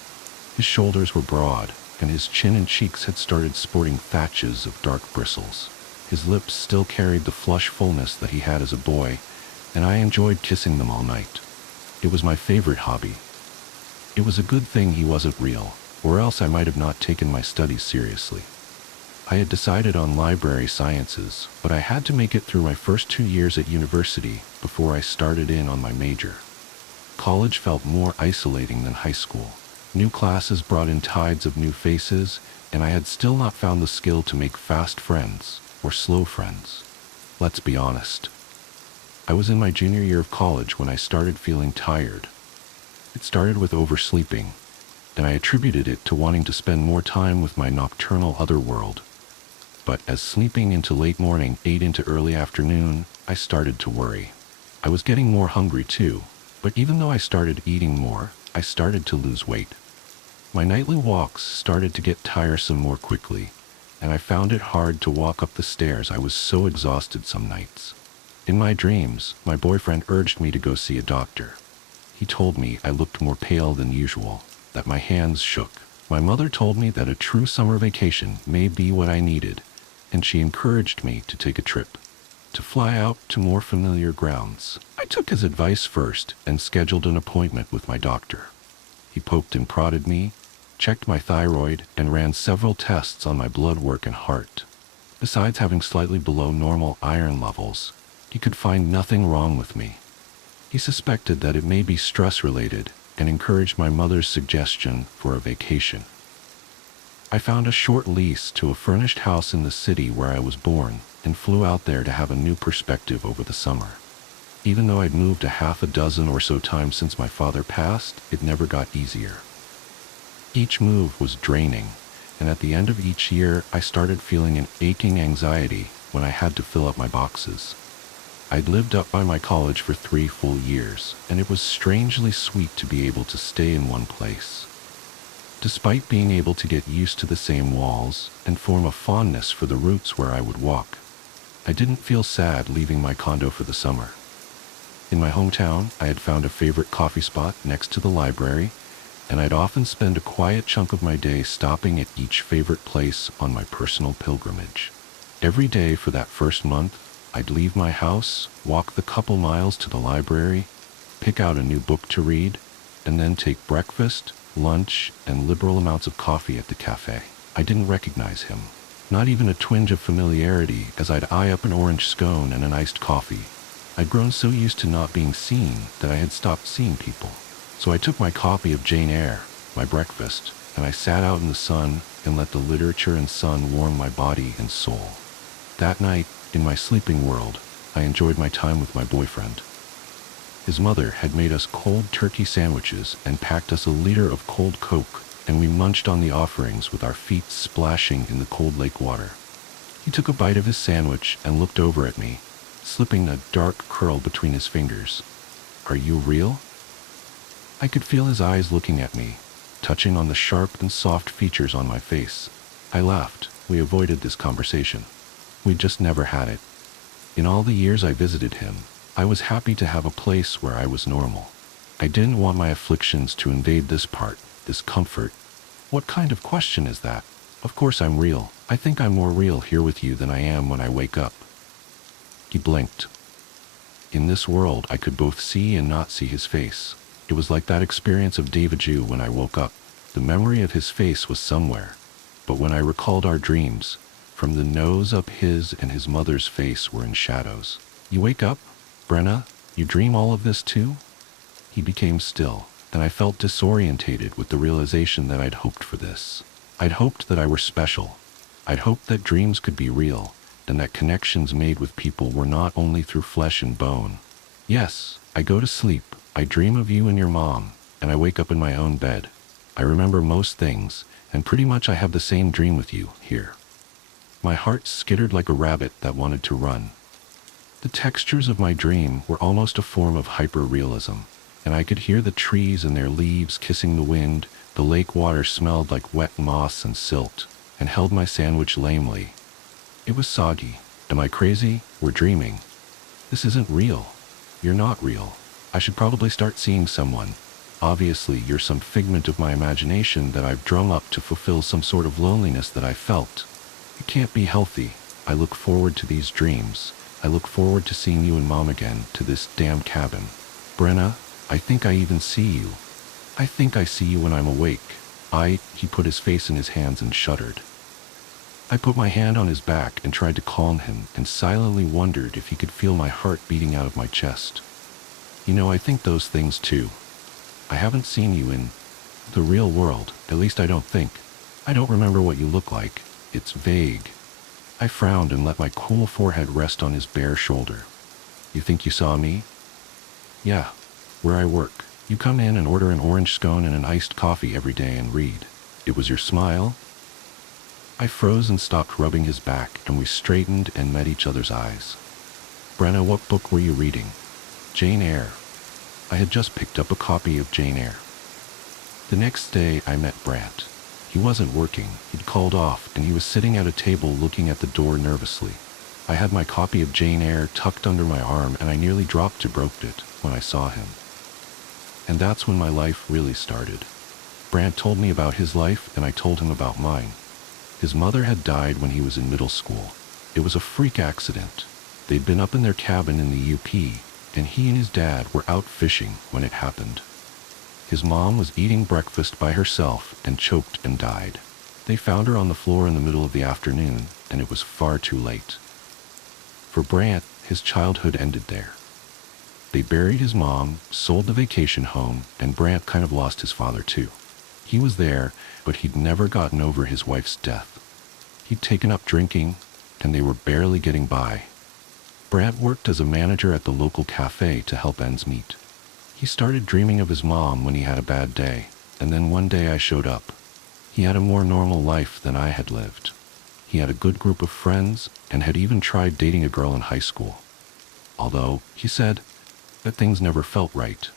His shoulders were broad, and his chin and cheeks had started sporting thatches of dark bristles. His lips still carried the flush fullness that he had as a boy, and I enjoyed kissing them all night. It was my favorite hobby. It was a good thing he wasn't real, or else I might have not taken my studies seriously. I had decided on library sciences, but I had to make it through my first 2 years at university before I started in on my major. College felt more isolating than high school. New classes brought in tides of new faces, and I had still not found the skill to make fast friends, or slow friends. Let's be honest. I was in my junior year of college when I started feeling tired. It started with oversleeping, and I attributed it to wanting to spend more time with my nocturnal otherworld. But as sleeping into late morning ate into early afternoon, I started to worry. I was getting more hungry too, but even though I started eating more, I started to lose weight. My nightly walks started to get tiresome more quickly, and I found it hard to walk up the stairs. I was so exhausted some nights. In my dreams, my boyfriend urged me to go see a doctor. He told me I looked more pale than usual, that my hands shook. My mother told me that a true summer vacation may be what I needed, and she encouraged me to take a trip, to fly out to more familiar grounds. I took his advice first and scheduled an appointment with my doctor. He poked and prodded me, checked my thyroid, and ran several tests on my blood work and heart. Besides having slightly below normal iron levels, he could find nothing wrong with me. He suspected that it may be stress-related and encouraged my mother's suggestion for a vacation. I found a short lease to a furnished house in the city where I was born and flew out there to have a new perspective over the summer. Even though I'd moved a half a dozen or so times since my father passed, it never got easier. Each move was draining, and at the end of each year, I started feeling an aching anxiety when I had to fill up my boxes. I'd lived up by my college for 3 full years, and it was strangely sweet to be able to stay in one place. Despite being able to get used to the same walls and form a fondness for the routes where I would walk, I didn't feel sad leaving my condo for the summer. In my hometown, I had found a favorite coffee spot next to the library, and I'd often spend a quiet chunk of my day stopping at each favorite place on my personal pilgrimage. Every day for that first month, I I'd leave my house, walk the couple miles to the library, pick out a new book to read, and then take breakfast, lunch, and liberal amounts of coffee at the cafe. I didn't recognize him. Not even a twinge of familiarity, as I'd eye up an orange scone and an iced coffee. I'd grown so used to not being seen that I had stopped seeing people. So I took my copy of Jane Eyre, my breakfast, and I sat out in the sun and let the literature and sun warm my body and soul. That night, in my sleeping world, I enjoyed my time with my boyfriend. His mother had made us cold turkey sandwiches and packed us a liter of cold Coke, and we munched on the offerings with our feet splashing in the cold lake water. He took a bite of his sandwich and looked over at me, slipping a dark curl between his fingers. "Are you real?" I could feel his eyes looking at me, touching on the sharp and soft features on my face. I laughed. We avoided this conversation. We just never had it. In all the years I visited him, I was happy to have a place where I was normal. I didn't want my afflictions to invade this part, this comfort. What kind of question is that? Of course I'm real. I think I'm more real here with you than I am when I wake up. He blinked. In this world, I could both see and not see his face. It was like that experience of déjà vu when I woke up. The memory of his face was somewhere. But when I recalled our dreams, from the nose up his and his mother's face were in shadows. "You wake up, Brenna? You dream all of this too?" He became still, and I felt disorientated with the realization that I'd hoped for this. I'd hoped that I were special. I'd hoped that dreams could be real, and that connections made with people were not only through flesh and bone. Yes, I go to sleep. I dream of you and your mom, and I wake up in my own bed. I remember most things, and pretty much I have the same dream with you here. My heart skittered like a rabbit that wanted to run. The textures of my dream were almost a form of hyper-realism, and I could hear the trees and their leaves kissing the wind. The lake water smelled like wet moss and silt, and held my sandwich lamely. It was soggy. Am I crazy? We're dreaming. This isn't real. You're not real. I should probably start seeing someone. Obviously, you're some figment of my imagination that I've drummed up to fulfill some sort of loneliness that I felt. It can't be healthy. I look forward to these dreams. I look forward to seeing you and Mom again, to this damn cabin. Brenna, I think I even see you. I think I see you when I'm awake. He put his face in his hands and shuddered. I put my hand on his back and tried to calm him, and silently wondered if he could feel my heart beating out of my chest. You know, I think those things too. I haven't seen you in the real world, at least I don't think. I don't remember what you look like. It's vague. I frowned and let my cool forehead rest on his bare shoulder. You think you saw me? Yeah, where I work. You come in and order an orange scone and an iced coffee every day and read. It was your smile? I froze and stopped rubbing his back, and we straightened and met each other's eyes. Brenna, what book were you reading? Jane Eyre. I had just picked up a copy of Jane Eyre. The next day I met Brant. He wasn't working. He'd called off, and he was sitting at a table looking at the door nervously. I had my copy of Jane Eyre tucked under my arm, and I nearly dropped it when I saw him. And that's when my life really started. Brant told me about his life, and I told him about mine. His mother had died when he was in middle school. It was a freak accident. They'd been up in their cabin in the UP, and he and his dad were out fishing when it happened. His mom was eating breakfast by herself and choked and died. They found her on the floor in the middle of the afternoon, and it was far too late. For Brant, his childhood ended there. They buried his mom, sold the vacation home, and Brant kind of lost his father too. He was there, but he'd never gotten over his wife's death. He'd taken up drinking, and they were barely getting by. Brant worked as a manager at the local cafe to help ends meet. He started dreaming of his mom when he had a bad day, and then one day I showed up. He had a more normal life than I had lived. He had a good group of friends, and had even tried dating a girl in high school. Although, he said, that things never felt right.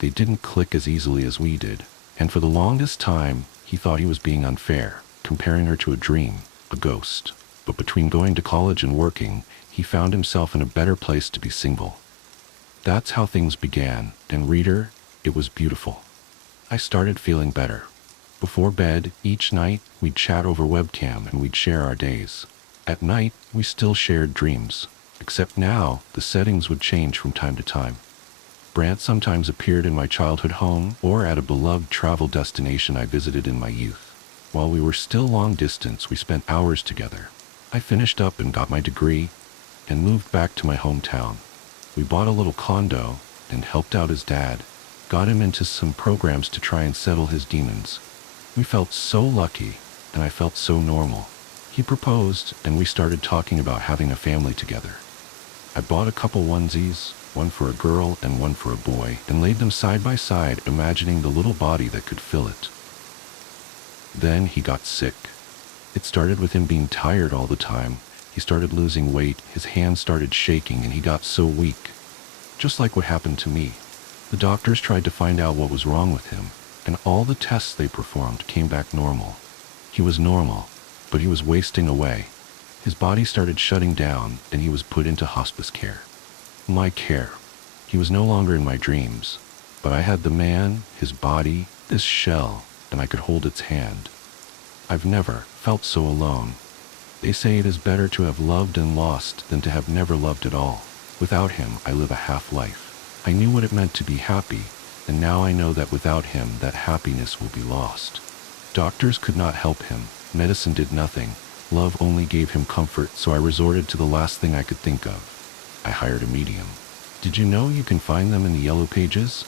They didn't click as easily as we did, and for the longest time, he thought he was being unfair, comparing her to a dream, a ghost. But between going to college and working, he found himself in a better place to be single. That's how things began, and reader, it was beautiful. I started feeling better. Before bed, each night, we'd chat over webcam and we'd share our days. At night, we still shared dreams. Except now, the settings would change from time to time. Brant sometimes appeared in my childhood home or at a beloved travel destination I visited in my youth. While we were still long distance, we spent hours together. I finished up and got my degree and moved back to my hometown. We bought a little condo and helped out his dad, got him into some programs to try and settle his demons. We felt so lucky, and I felt so normal. He proposed, and we started talking about having a family together. I bought a couple onesies, one for a girl and one for a boy, and laid them side by side, imagining the little body that could fill it. Then he got sick. It started with him being tired all the time. He started losing weight, his hands started shaking, and he got so weak. Just like what happened to me. The doctors tried to find out what was wrong with him, and all the tests they performed came back normal. He was normal, but he was wasting away. His body started shutting down, and he was put into hospice care. My care. He was no longer in my dreams, but I had the man, his body, this shell, and I could hold its hand. I've never felt so alone. They say it is better to have loved and lost than to have never loved at all. Without him, I live a half-life. I knew what it meant to be happy, and now I know that without him, that happiness will be lost. Doctors could not help him. Medicine did nothing. Love only gave him comfort, so I resorted to the last thing I could think of. I hired a medium. Did you know you can find them in the yellow pages?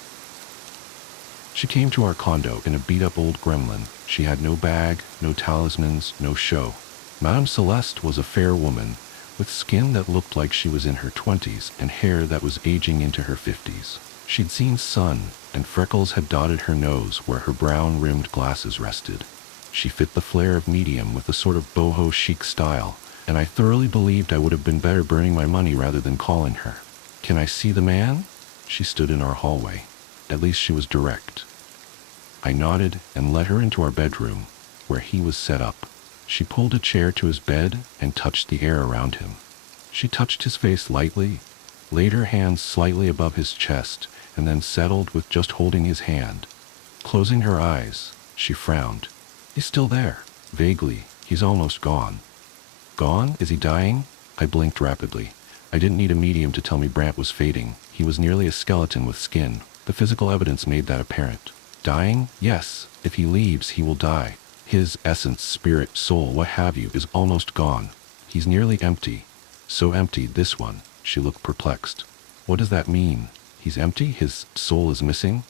She came to our condo in a beat-up old gremlin. She had no bag, no talismans, no show. Madame Celeste was a fair woman, with skin that looked like she was in her 20s and hair that was aging into her 50s. She'd seen sun, and freckles had dotted her nose where her brown-rimmed glasses rested. She fit the flair of medium with a sort of boho chic style, and I thoroughly believed I would have been better burning my money rather than calling her. "Can I see the man?" She stood in our hallway. At least she was direct. I nodded and led her into our bedroom, where he was set up. She pulled a chair to his bed and touched the air around him. She touched his face lightly, laid her hands slightly above his chest, and then settled with just holding his hand. Closing her eyes, she frowned. "He's still there." Vaguely. "He's almost gone." "Gone? Is he dying?" I blinked rapidly. I didn't need a medium to tell me Brant was fading. He was nearly a skeleton with skin. The physical evidence made that apparent. Dying? Yes. If he leaves, he will die. His essence, spirit, soul, what have you, is almost gone. He's nearly empty. So empty, this one. She looked perplexed. What does that mean? He's empty? His soul is missing?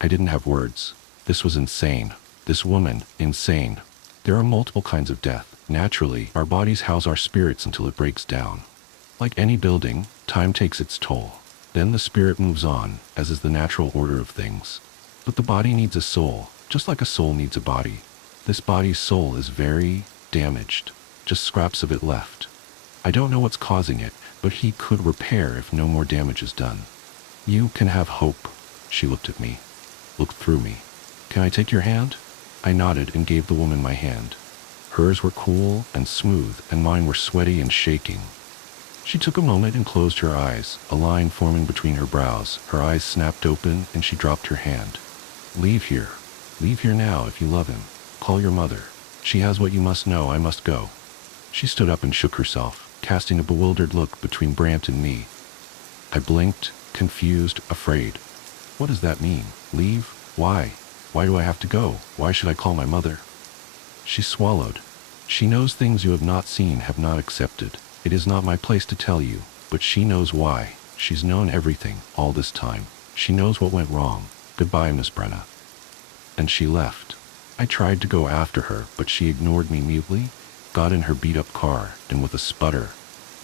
I didn't have words. This was insane. This woman, insane. There are multiple kinds of death. Naturally, our bodies house our spirits until it breaks down. Like any building, time takes its toll. Then the spirit moves on, as is the natural order of things. But the body needs a soul, just like a soul needs a body. This body's soul is very damaged, just scraps of it left. I don't know what's causing it, but he could repair if no more damage is done. You can have hope. She looked at me, looked through me. Can I take your hand? I nodded and gave the woman my hand. Hers were cool and smooth, and mine were sweaty and shaking. She took a moment and closed her eyes, a line forming between her brows. Her eyes snapped open, and she dropped her hand. Leave here. Leave here now if you love him. Call your mother. She has what you must know. I must go. She stood up and shook herself, casting a bewildered look between Brant and me. I blinked, confused, afraid. What does that mean? Leave? Why? Why do I have to go? Why should I call my mother? She swallowed. She knows things you have not seen, have not accepted. It is not my place to tell you, but she knows why. She's known everything, all this time. She knows what went wrong. Goodbye, Miss Brenna. And she left. I tried to go after her, but she ignored me mutely, got in her beat-up car, and with a sputter,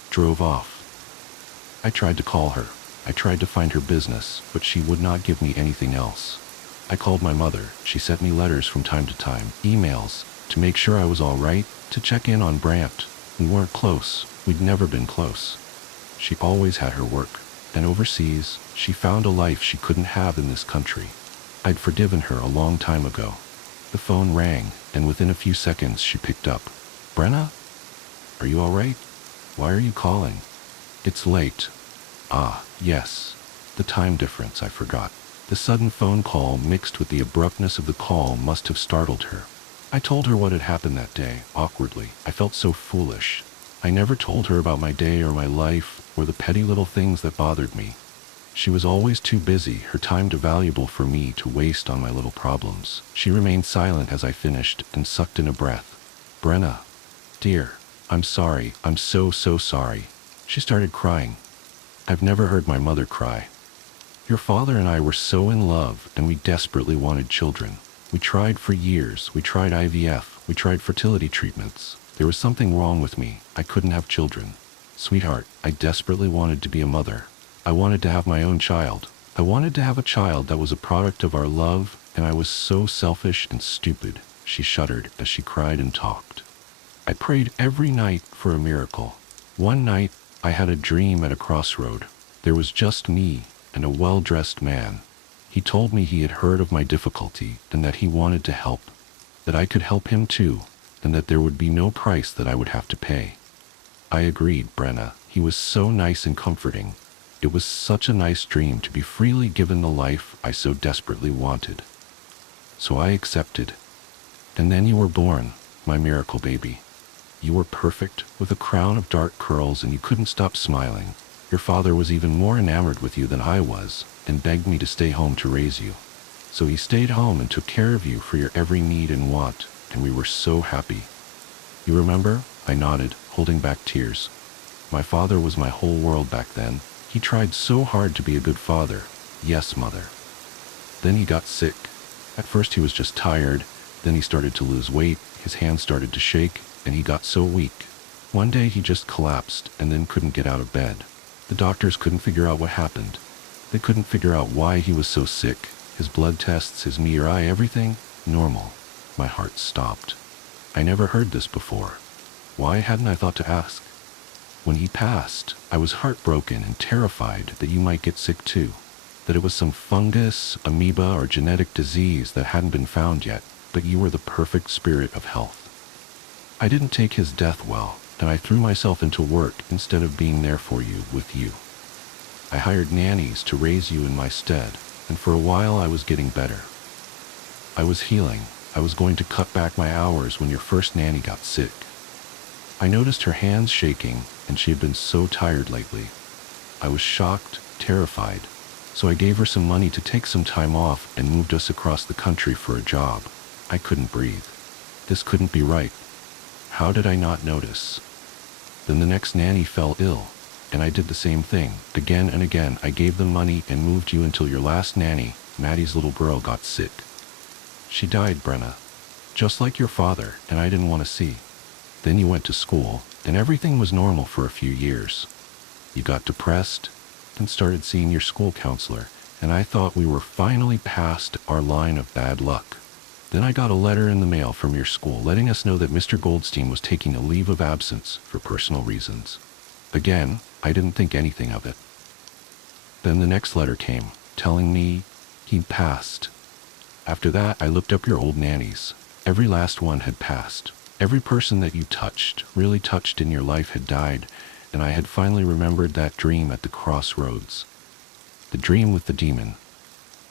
drove off. I tried to call her. I tried to find her business, but she would not give me anything else. I called my mother. She sent me letters from time to time, emails, to make sure I was all right, to check in on Brant. We weren't close. We'd never been close. She always had her work, and overseas, she found a life she couldn't have in this country. I'd forgiven her a long time ago. The phone rang, and within a few seconds she picked up. Brenna? Are you all right? Why are you calling? It's late. Ah, yes. The time difference, I forgot. The sudden phone call mixed with the abruptness of the call must have startled her. I told her what had happened that day, awkwardly. I felt so foolish. I never told her about my day or my life, or the petty little things that bothered me. She was always too busy, her time too valuable for me to waste on my little problems. She remained silent as I finished and sucked in a breath. "Brenna, dear, I'm sorry. I'm so sorry." She started crying. I've never heard my mother cry. "Your father and I were so in love, and we desperately wanted children. We tried for years. We tried IVF. We tried fertility treatments. There was something wrong with me. I couldn't have children. Sweetheart, I desperately wanted to be a mother. I wanted to have my own child. I wanted to have a child that was a product of our love, and I was so selfish and stupid." She shuddered as she cried and talked. "I prayed every night for a miracle. One night, I had a dream at a crossroad. There was just me and a well-dressed man. He told me he had heard of my difficulty and that he wanted to help, that I could help him too, and that there would be no price that I would have to pay. I agreed, Brenna. He was so nice and comforting. It was such a nice dream to be freely given the life I so desperately wanted. So I accepted. And then you were born, my miracle baby. You were perfect, with a crown of dark curls, and you couldn't stop smiling. Your father was even more enamored with you than I was, and begged me to stay home to raise you. So he stayed home and took care of you for your every need and want, and we were so happy. You remember?" I nodded, holding back tears. "My father was my whole world back then. He tried so hard to be a good father." "Yes, mother." "Then he got sick. At first he was just tired, then he started to lose weight, his hands started to shake, and he got so weak. One day he just collapsed and then couldn't get out of bed. The doctors couldn't figure out what happened. They couldn't figure out why he was so sick. His blood tests, his MRI, everything, normal." My heart stopped. I never heard this before. Why hadn't I thought to ask? "When he passed, I was heartbroken and terrified that you might get sick too, that it was some fungus, amoeba, or genetic disease that hadn't been found yet, but you were the perfect spirit of health. I didn't take his death well, and I threw myself into work instead of being there for you, with you. I hired nannies to raise you in my stead, and for a while I was getting better. I was healing. I was going to cut back my hours when your first nanny got sick. I noticed her hands shaking, and she had been so tired lately. I was shocked, terrified, so I gave her some money to take some time off and moved us across the country for a job. I couldn't breathe. This couldn't be right. How did I not notice? Then the next nanny fell ill, and I did the same thing. Again and again, I gave them money and moved you until your last nanny, Maddie's little girl, got sick. She died, Brenna, just like your father, and I didn't want to see. Then you went to school, and everything was normal for a few years. You got depressed and started seeing your school counselor, and I thought we were finally past our line of bad luck. Then I got a letter in the mail from your school letting us know that Mr. Goldstein was taking a leave of absence for personal reasons. Again, I didn't think anything of it. Then the next letter came, telling me he'd passed. After that, I looked up your old nannies. Every last one had passed. Every person that you touched, really touched in your life, had died, and I had finally remembered that dream at the crossroads. The dream with the demon.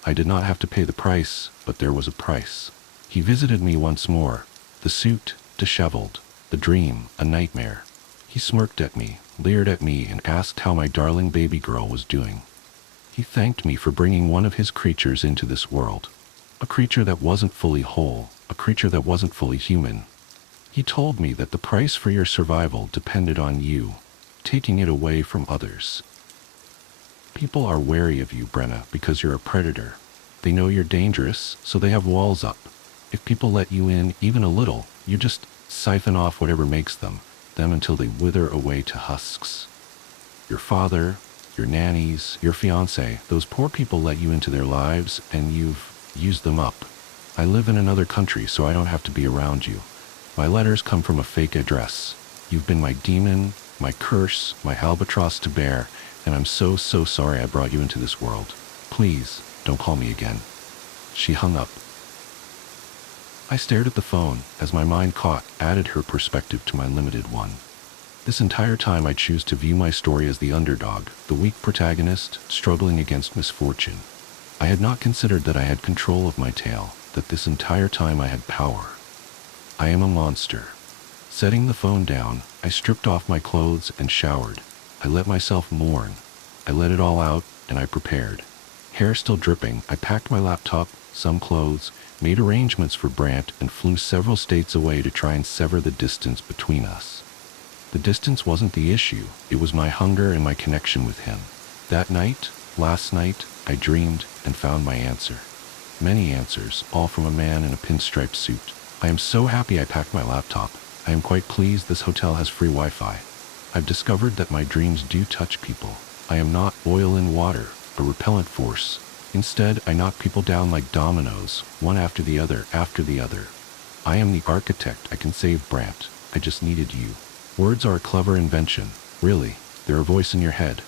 I did not have to pay the price, but there was a price. He visited me once more, the suit disheveled, the dream a nightmare. He smirked at me, leered at me, and asked how my darling baby girl was doing. He thanked me for bringing one of his creatures into this world. A creature that wasn't fully whole, a creature that wasn't fully human. He told me that the price for your survival depended on you, taking it away from others. People are wary of you, Brenna, because you're a predator. They know you're dangerous, so they have walls up. If people let you in even a little, you just siphon off whatever makes them until they wither away to husks. Your father, your nannies, your fiancé, those poor people let you into their lives, and you've used them up. I live in another country, so I don't have to be around you. My letters come from a fake address. You've been my demon, my curse, my albatross to bear, and I'm so sorry I brought you into this world. Please, don't call me again." She hung up. I stared at the phone as my mind added her perspective to my limited one. This entire time I choose to view my story as the underdog, the weak protagonist, struggling against misfortune. I had not considered that I had control of my tale, that this entire time I had power. I am a monster. Setting the phone down, I stripped off my clothes and showered. I let myself mourn. I let it all out, and I prepared. Hair still dripping, I packed my laptop, some clothes, made arrangements for Brant, and flew several states away to try and sever the distance between us. The distance wasn't the issue. It was my hunger and my connection with him. That night, last night, I dreamed and found my answer. Many answers, all from a man in a pinstripe suit. I am so happy I packed my laptop. I am quite pleased this hotel has free Wi-Fi. I've discovered that my dreams do touch people. I am not oil in water, a repellent force. Instead, I knock people down like dominoes, one after the other, after the other. I am the architect. I can save Brant. I just needed you. Words are a clever invention. Really, they're a voice in your head.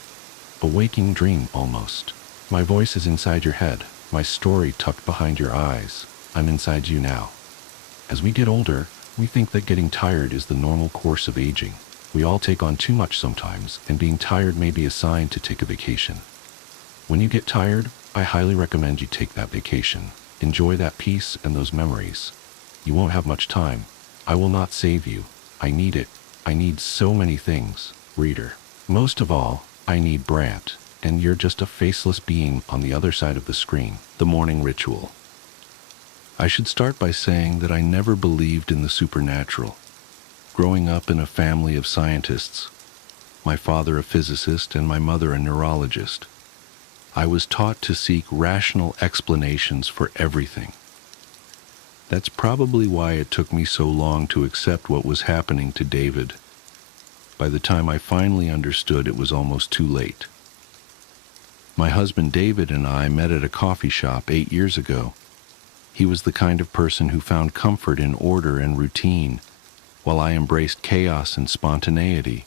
A waking dream, almost. My voice is inside your head. My story tucked behind your eyes. I'm inside you now. As we get older, we think that getting tired is the normal course of aging. We all take on too much sometimes, and being tired may be a sign to take a vacation. When you get tired, I highly recommend you take that vacation. Enjoy that peace and those memories. You won't have much time. I will not save you. I need it. I need so many things, reader. Most of all, I need Brant, and you're just a faceless being on the other side of the screen. The morning ritual. I should start by saying that I never believed in the supernatural. Growing up in a family of scientists, my father a physicist and my mother a neurologist, I was taught to seek rational explanations for everything. That's probably why it took me so long to accept what was happening to David. By the time I finally understood, it was almost too late. My husband David and I met at a coffee shop 8 years ago. He was the kind of person who found comfort in order and routine, while I embraced chaos and spontaneity.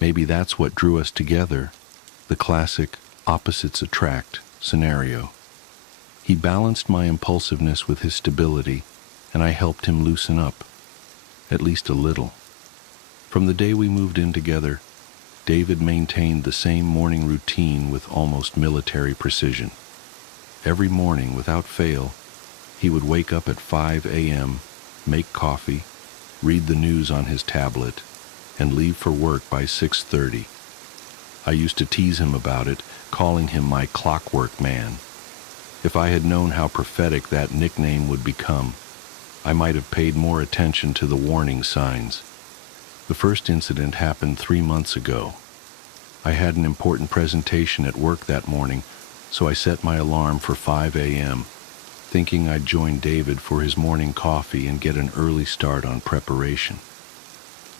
Maybe that's what drew us together, the classic opposites attract scenario. He balanced my impulsiveness with his stability, and I helped him loosen up, at least a little. From the day we moved in together, David maintained the same morning routine with almost military precision. Every morning, without fail, he would wake up at 5 a.m., make coffee, read the news on his tablet, and leave for work by 6:30. I used to tease him about it, calling him my clockwork man. If I had known how prophetic that nickname would become, I might have paid more attention to the warning signs. The first incident happened 3 months ago. I had an important presentation at work that morning, so I set my alarm for 5 a.m., thinking I'd join David for his morning coffee and get an early start on preparation.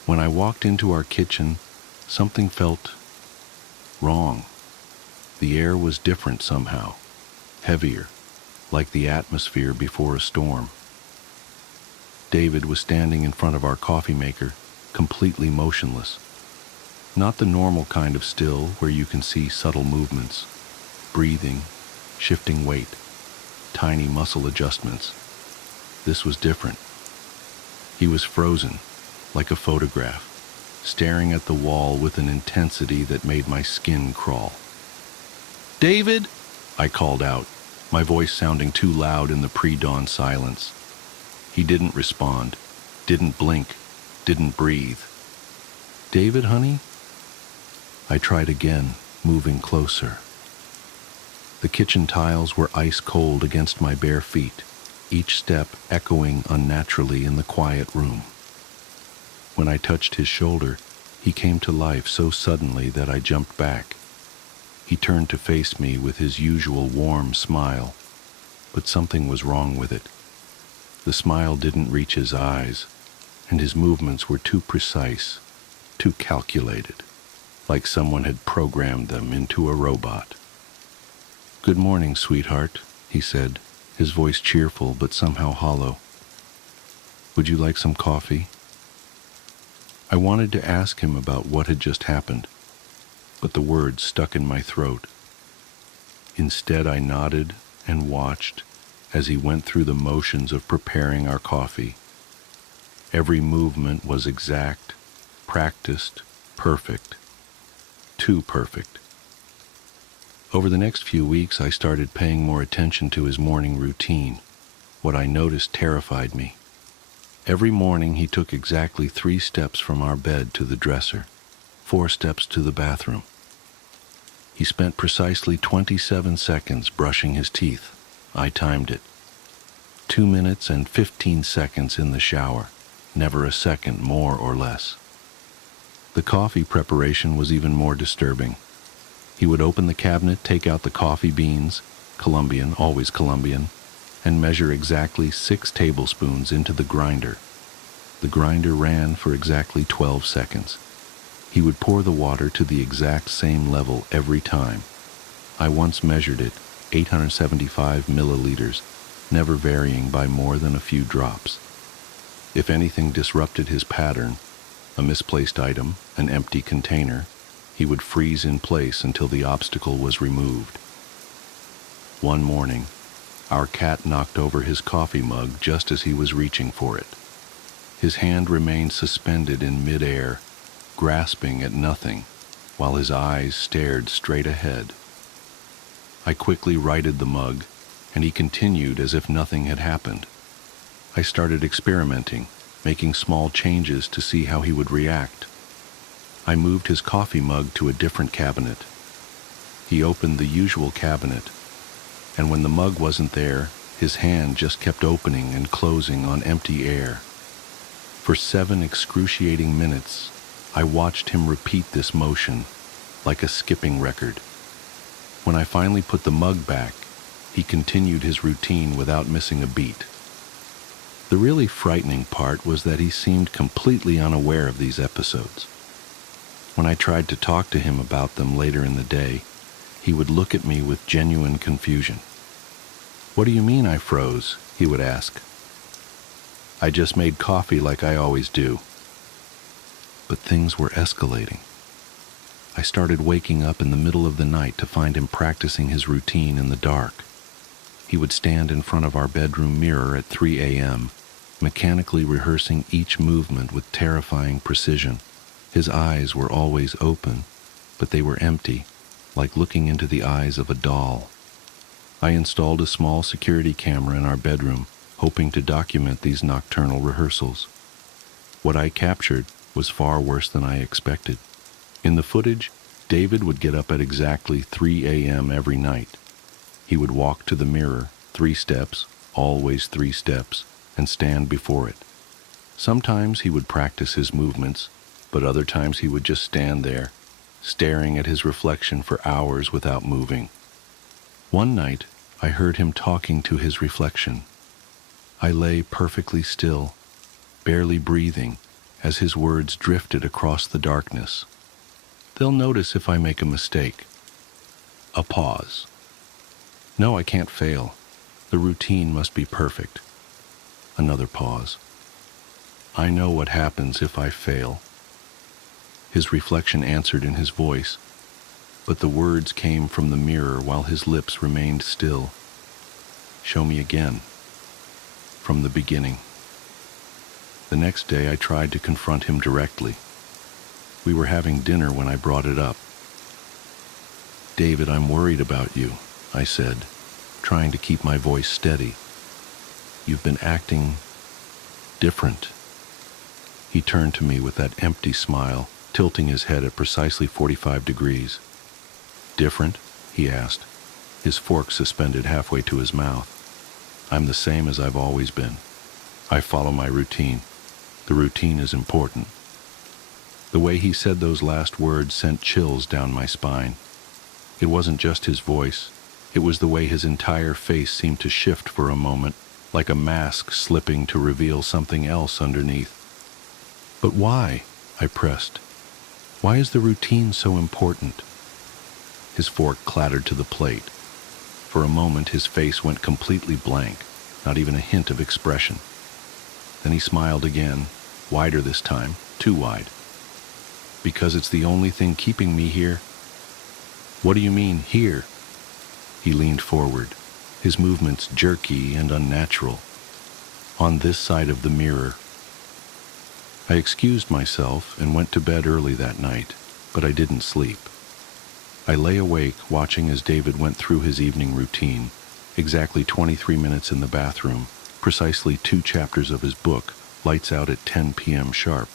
When I walked into our kitchen, something felt wrong. The air was different somehow, heavier, like the atmosphere before a storm. David was standing in front of our coffee maker, completely motionless. Not the normal kind of still where you can see subtle movements, breathing, shifting weight, tiny muscle adjustments. This was different. He was frozen, like a photograph, staring at the wall with an intensity that made my skin crawl. "David!" I called out, my voice sounding too loud in the pre-dawn silence. He didn't respond, didn't blink, didn't breathe. "David, honey?" I tried again, moving closer. The kitchen tiles were ice cold against my bare feet, each step echoing unnaturally in the quiet room. When I touched his shoulder, he came to life so suddenly that I jumped back. He turned to face me with his usual warm smile, but something was wrong with it. The smile didn't reach his eyes, and his movements were too precise, too calculated, like someone had programmed them into a robot. "Good morning, sweetheart," he said, his voice cheerful but somehow hollow. "Would you like some coffee?" I wanted to ask him about what had just happened, but the words stuck in my throat. Instead, I nodded and watched as he went through the motions of preparing our coffee. Every movement was exact, practiced, perfect. Too perfect. Over the next few weeks, I started paying more attention to his morning routine. What I noticed terrified me. Every morning, he took exactly 3 steps from our bed to the dresser. 4 steps to the bathroom. He spent precisely 27 seconds brushing his teeth. I timed it. 2 minutes and 15 seconds in the shower, never a second more or less. The coffee preparation was even more disturbing. He would open the cabinet, take out the coffee beans, Colombian, always Colombian, and measure exactly 6 tablespoons into the grinder. The grinder ran for exactly 12 seconds. He would pour the water to the exact same level every time. I once measured it, 875 milliliters, never varying by more than a few drops. If anything disrupted his pattern, a misplaced item, an empty container, he would freeze in place until the obstacle was removed. One morning, our cat knocked over his coffee mug just as he was reaching for it. His hand remained suspended in midair, grasping at nothing, while his eyes stared straight ahead. I quickly righted the mug, and he continued as if nothing had happened. I started experimenting, making small changes to see how he would react. I moved his coffee mug to a different cabinet. He opened the usual cabinet, and when the mug wasn't there, his hand just kept opening and closing on empty air. For 7 excruciating minutes, I watched him repeat this motion, like a skipping record. When I finally put the mug back, he continued his routine without missing a beat. The really frightening part was that he seemed completely unaware of these episodes. When I tried to talk to him about them later in the day, he would look at me with genuine confusion. "What do you mean I froze?" he would ask. "I just made coffee like I always do." But things were escalating. I started waking up in the middle of the night to find him practicing his routine in the dark. He would stand in front of our bedroom mirror at 3 a.m., mechanically rehearsing each movement with terrifying precision. His eyes were always open, but they were empty, like looking into the eyes of a doll. I installed a small security camera in our bedroom, hoping to document these nocturnal rehearsals. What I captured was far worse than I expected. In the footage, David would get up at exactly 3 a.m. every night. He would walk to the mirror, 3 steps, always 3 steps, and stand before it. Sometimes he would practice his movements, but other times he would just stand there, staring at his reflection for hours without moving. One night, I heard him talking to his reflection. I lay perfectly still, barely breathing, as his words drifted across the darkness. "They'll notice if I make a mistake." A pause. "No, I can't fail. The routine must be perfect." Another pause. "I know what happens if I fail." His reflection answered in his voice, but the words came from the mirror while his lips remained still. "Show me again. From the beginning." The next day I tried to confront him directly. We were having dinner when I brought it up. "David, I'm worried about you," I said, trying to keep my voice steady. "You've been acting different." He turned to me with that empty smile, tilting his head at precisely 45 degrees. "Different?" he asked, his fork suspended halfway to his mouth. "I'm the same as I've always been. I follow my routine. The routine is important." The way he said those last words sent chills down my spine. It wasn't just his voice. It was the way his entire face seemed to shift for a moment, like a mask slipping to reveal something else underneath. "But why?" I pressed. "Why is the routine so important?" His fork clattered to the plate. For a moment, his face went completely blank, not even a hint of expression. Then he smiled again, wider this time, too wide. "Because it's the only thing keeping me here." "What do you mean, here?" He leaned forward, his movements jerky and unnatural. "On this side of the mirror." I excused myself and went to bed early that night, but I didn't sleep. I lay awake watching as David went through his evening routine, exactly 23 minutes in the bathroom, precisely 2 chapters of his book, lights out at 10 p.m. sharp.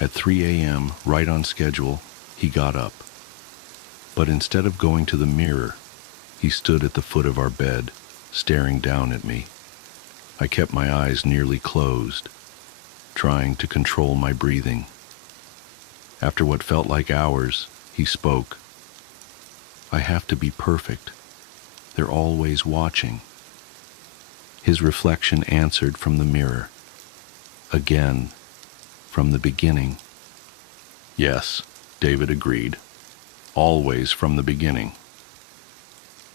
At 3 a.m., right on schedule, he got up. But instead of going to the mirror, he stood at the foot of our bed, staring down at me. I kept my eyes nearly closed, trying to control my breathing. After what felt like hours, he spoke. "I have to be perfect. They're always watching." His reflection answered from the mirror. Again, from the beginning. "Yes," David agreed. "Always from the beginning."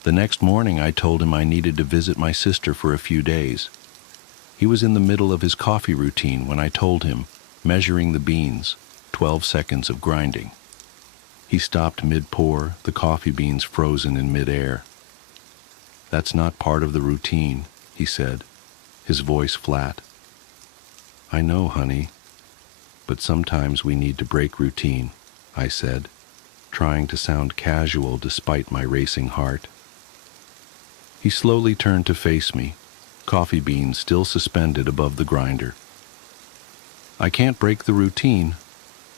The next morning, I told him I needed to visit my sister for a few days. He was in the middle of his coffee routine when I told him, measuring the beans, 12 seconds of grinding. He stopped mid-pour, the coffee beans frozen in mid-air. "That's not part of the routine," he said, his voice flat. "I know, honey, but sometimes we need to break routine," I said, trying to sound casual despite my racing heart. He slowly turned to face me, coffee beans still suspended above the grinder. "I can't break the routine.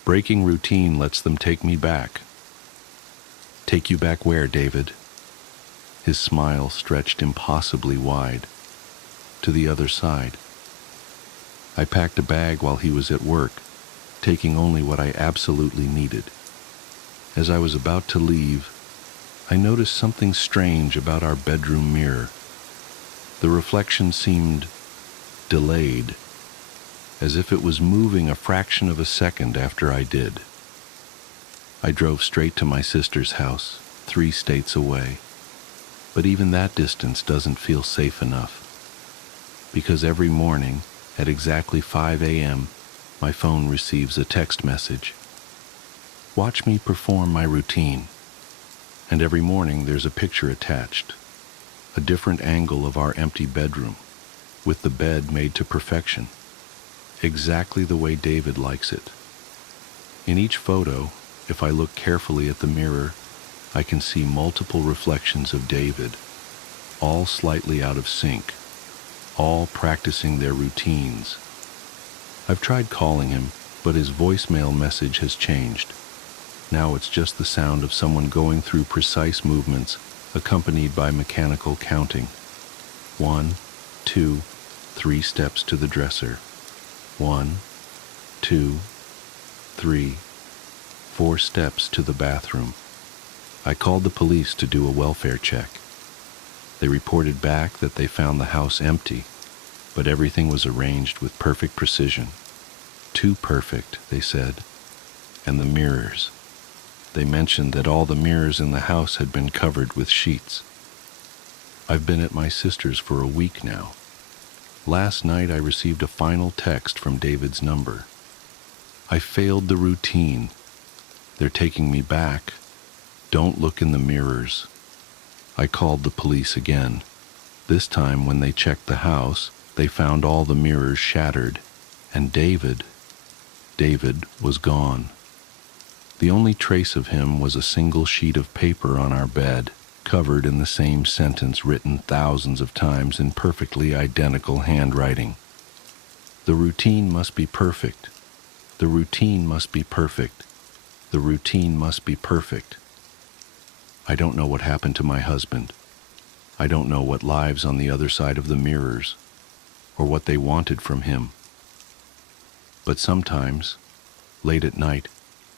Breaking routine lets them take me back." "Take you back where, David?" His smile stretched impossibly wide. "To the other side." I packed a bag while he was at work, taking only what I absolutely needed. As I was about to leave, I noticed something strange about our bedroom mirror. The reflection seemed delayed, as if it was moving a fraction of a second after I did. I drove straight to my sister's house, 3 states away. But even that distance doesn't feel safe enough, because every morning, at exactly 5 a.m., my phone receives a text message. "Watch me perform my routine." And every morning there's a picture attached, a different angle of our empty bedroom, with the bed made to perfection, exactly the way David likes it. In each photo, if I look carefully at the mirror, I can see multiple reflections of David, all slightly out of sync, all practicing their routines. I've tried calling him, but his voicemail message has changed. Now it's just the sound of someone going through precise movements, accompanied by mechanical counting. 1, 2, 3 steps to the dresser. 1, 2, 3, 4 steps to the bathroom. I called the police to do a welfare check. They reported back that they found the house empty, but everything was arranged with perfect precision. Too perfect, they said. And the mirrors. They mentioned that all the mirrors in the house had been covered with sheets. I've been at my sister's for a week now. Last night I received a final text from David's number. "I failed the routine. They're taking me back. Don't look in the mirrors." I called the police again. This time when they checked the house, they found all the mirrors shattered, and David was gone. The only trace of him was a single sheet of paper on our bed, covered in the same sentence written thousands of times in perfectly identical handwriting. "The routine must be perfect. The routine must be perfect. The routine must be perfect." I don't know what happened to my husband. I don't know what lives on the other side of the mirrors, or what they wanted from him. But sometimes, late at night,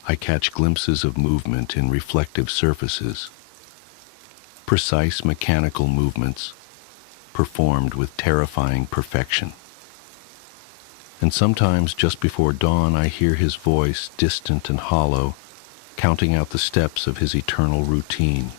I catch glimpses of movement in reflective surfaces. Precise mechanical movements, performed with terrifying perfection. And sometimes just before dawn I hear his voice, distant and hollow, counting out the steps of his eternal routine.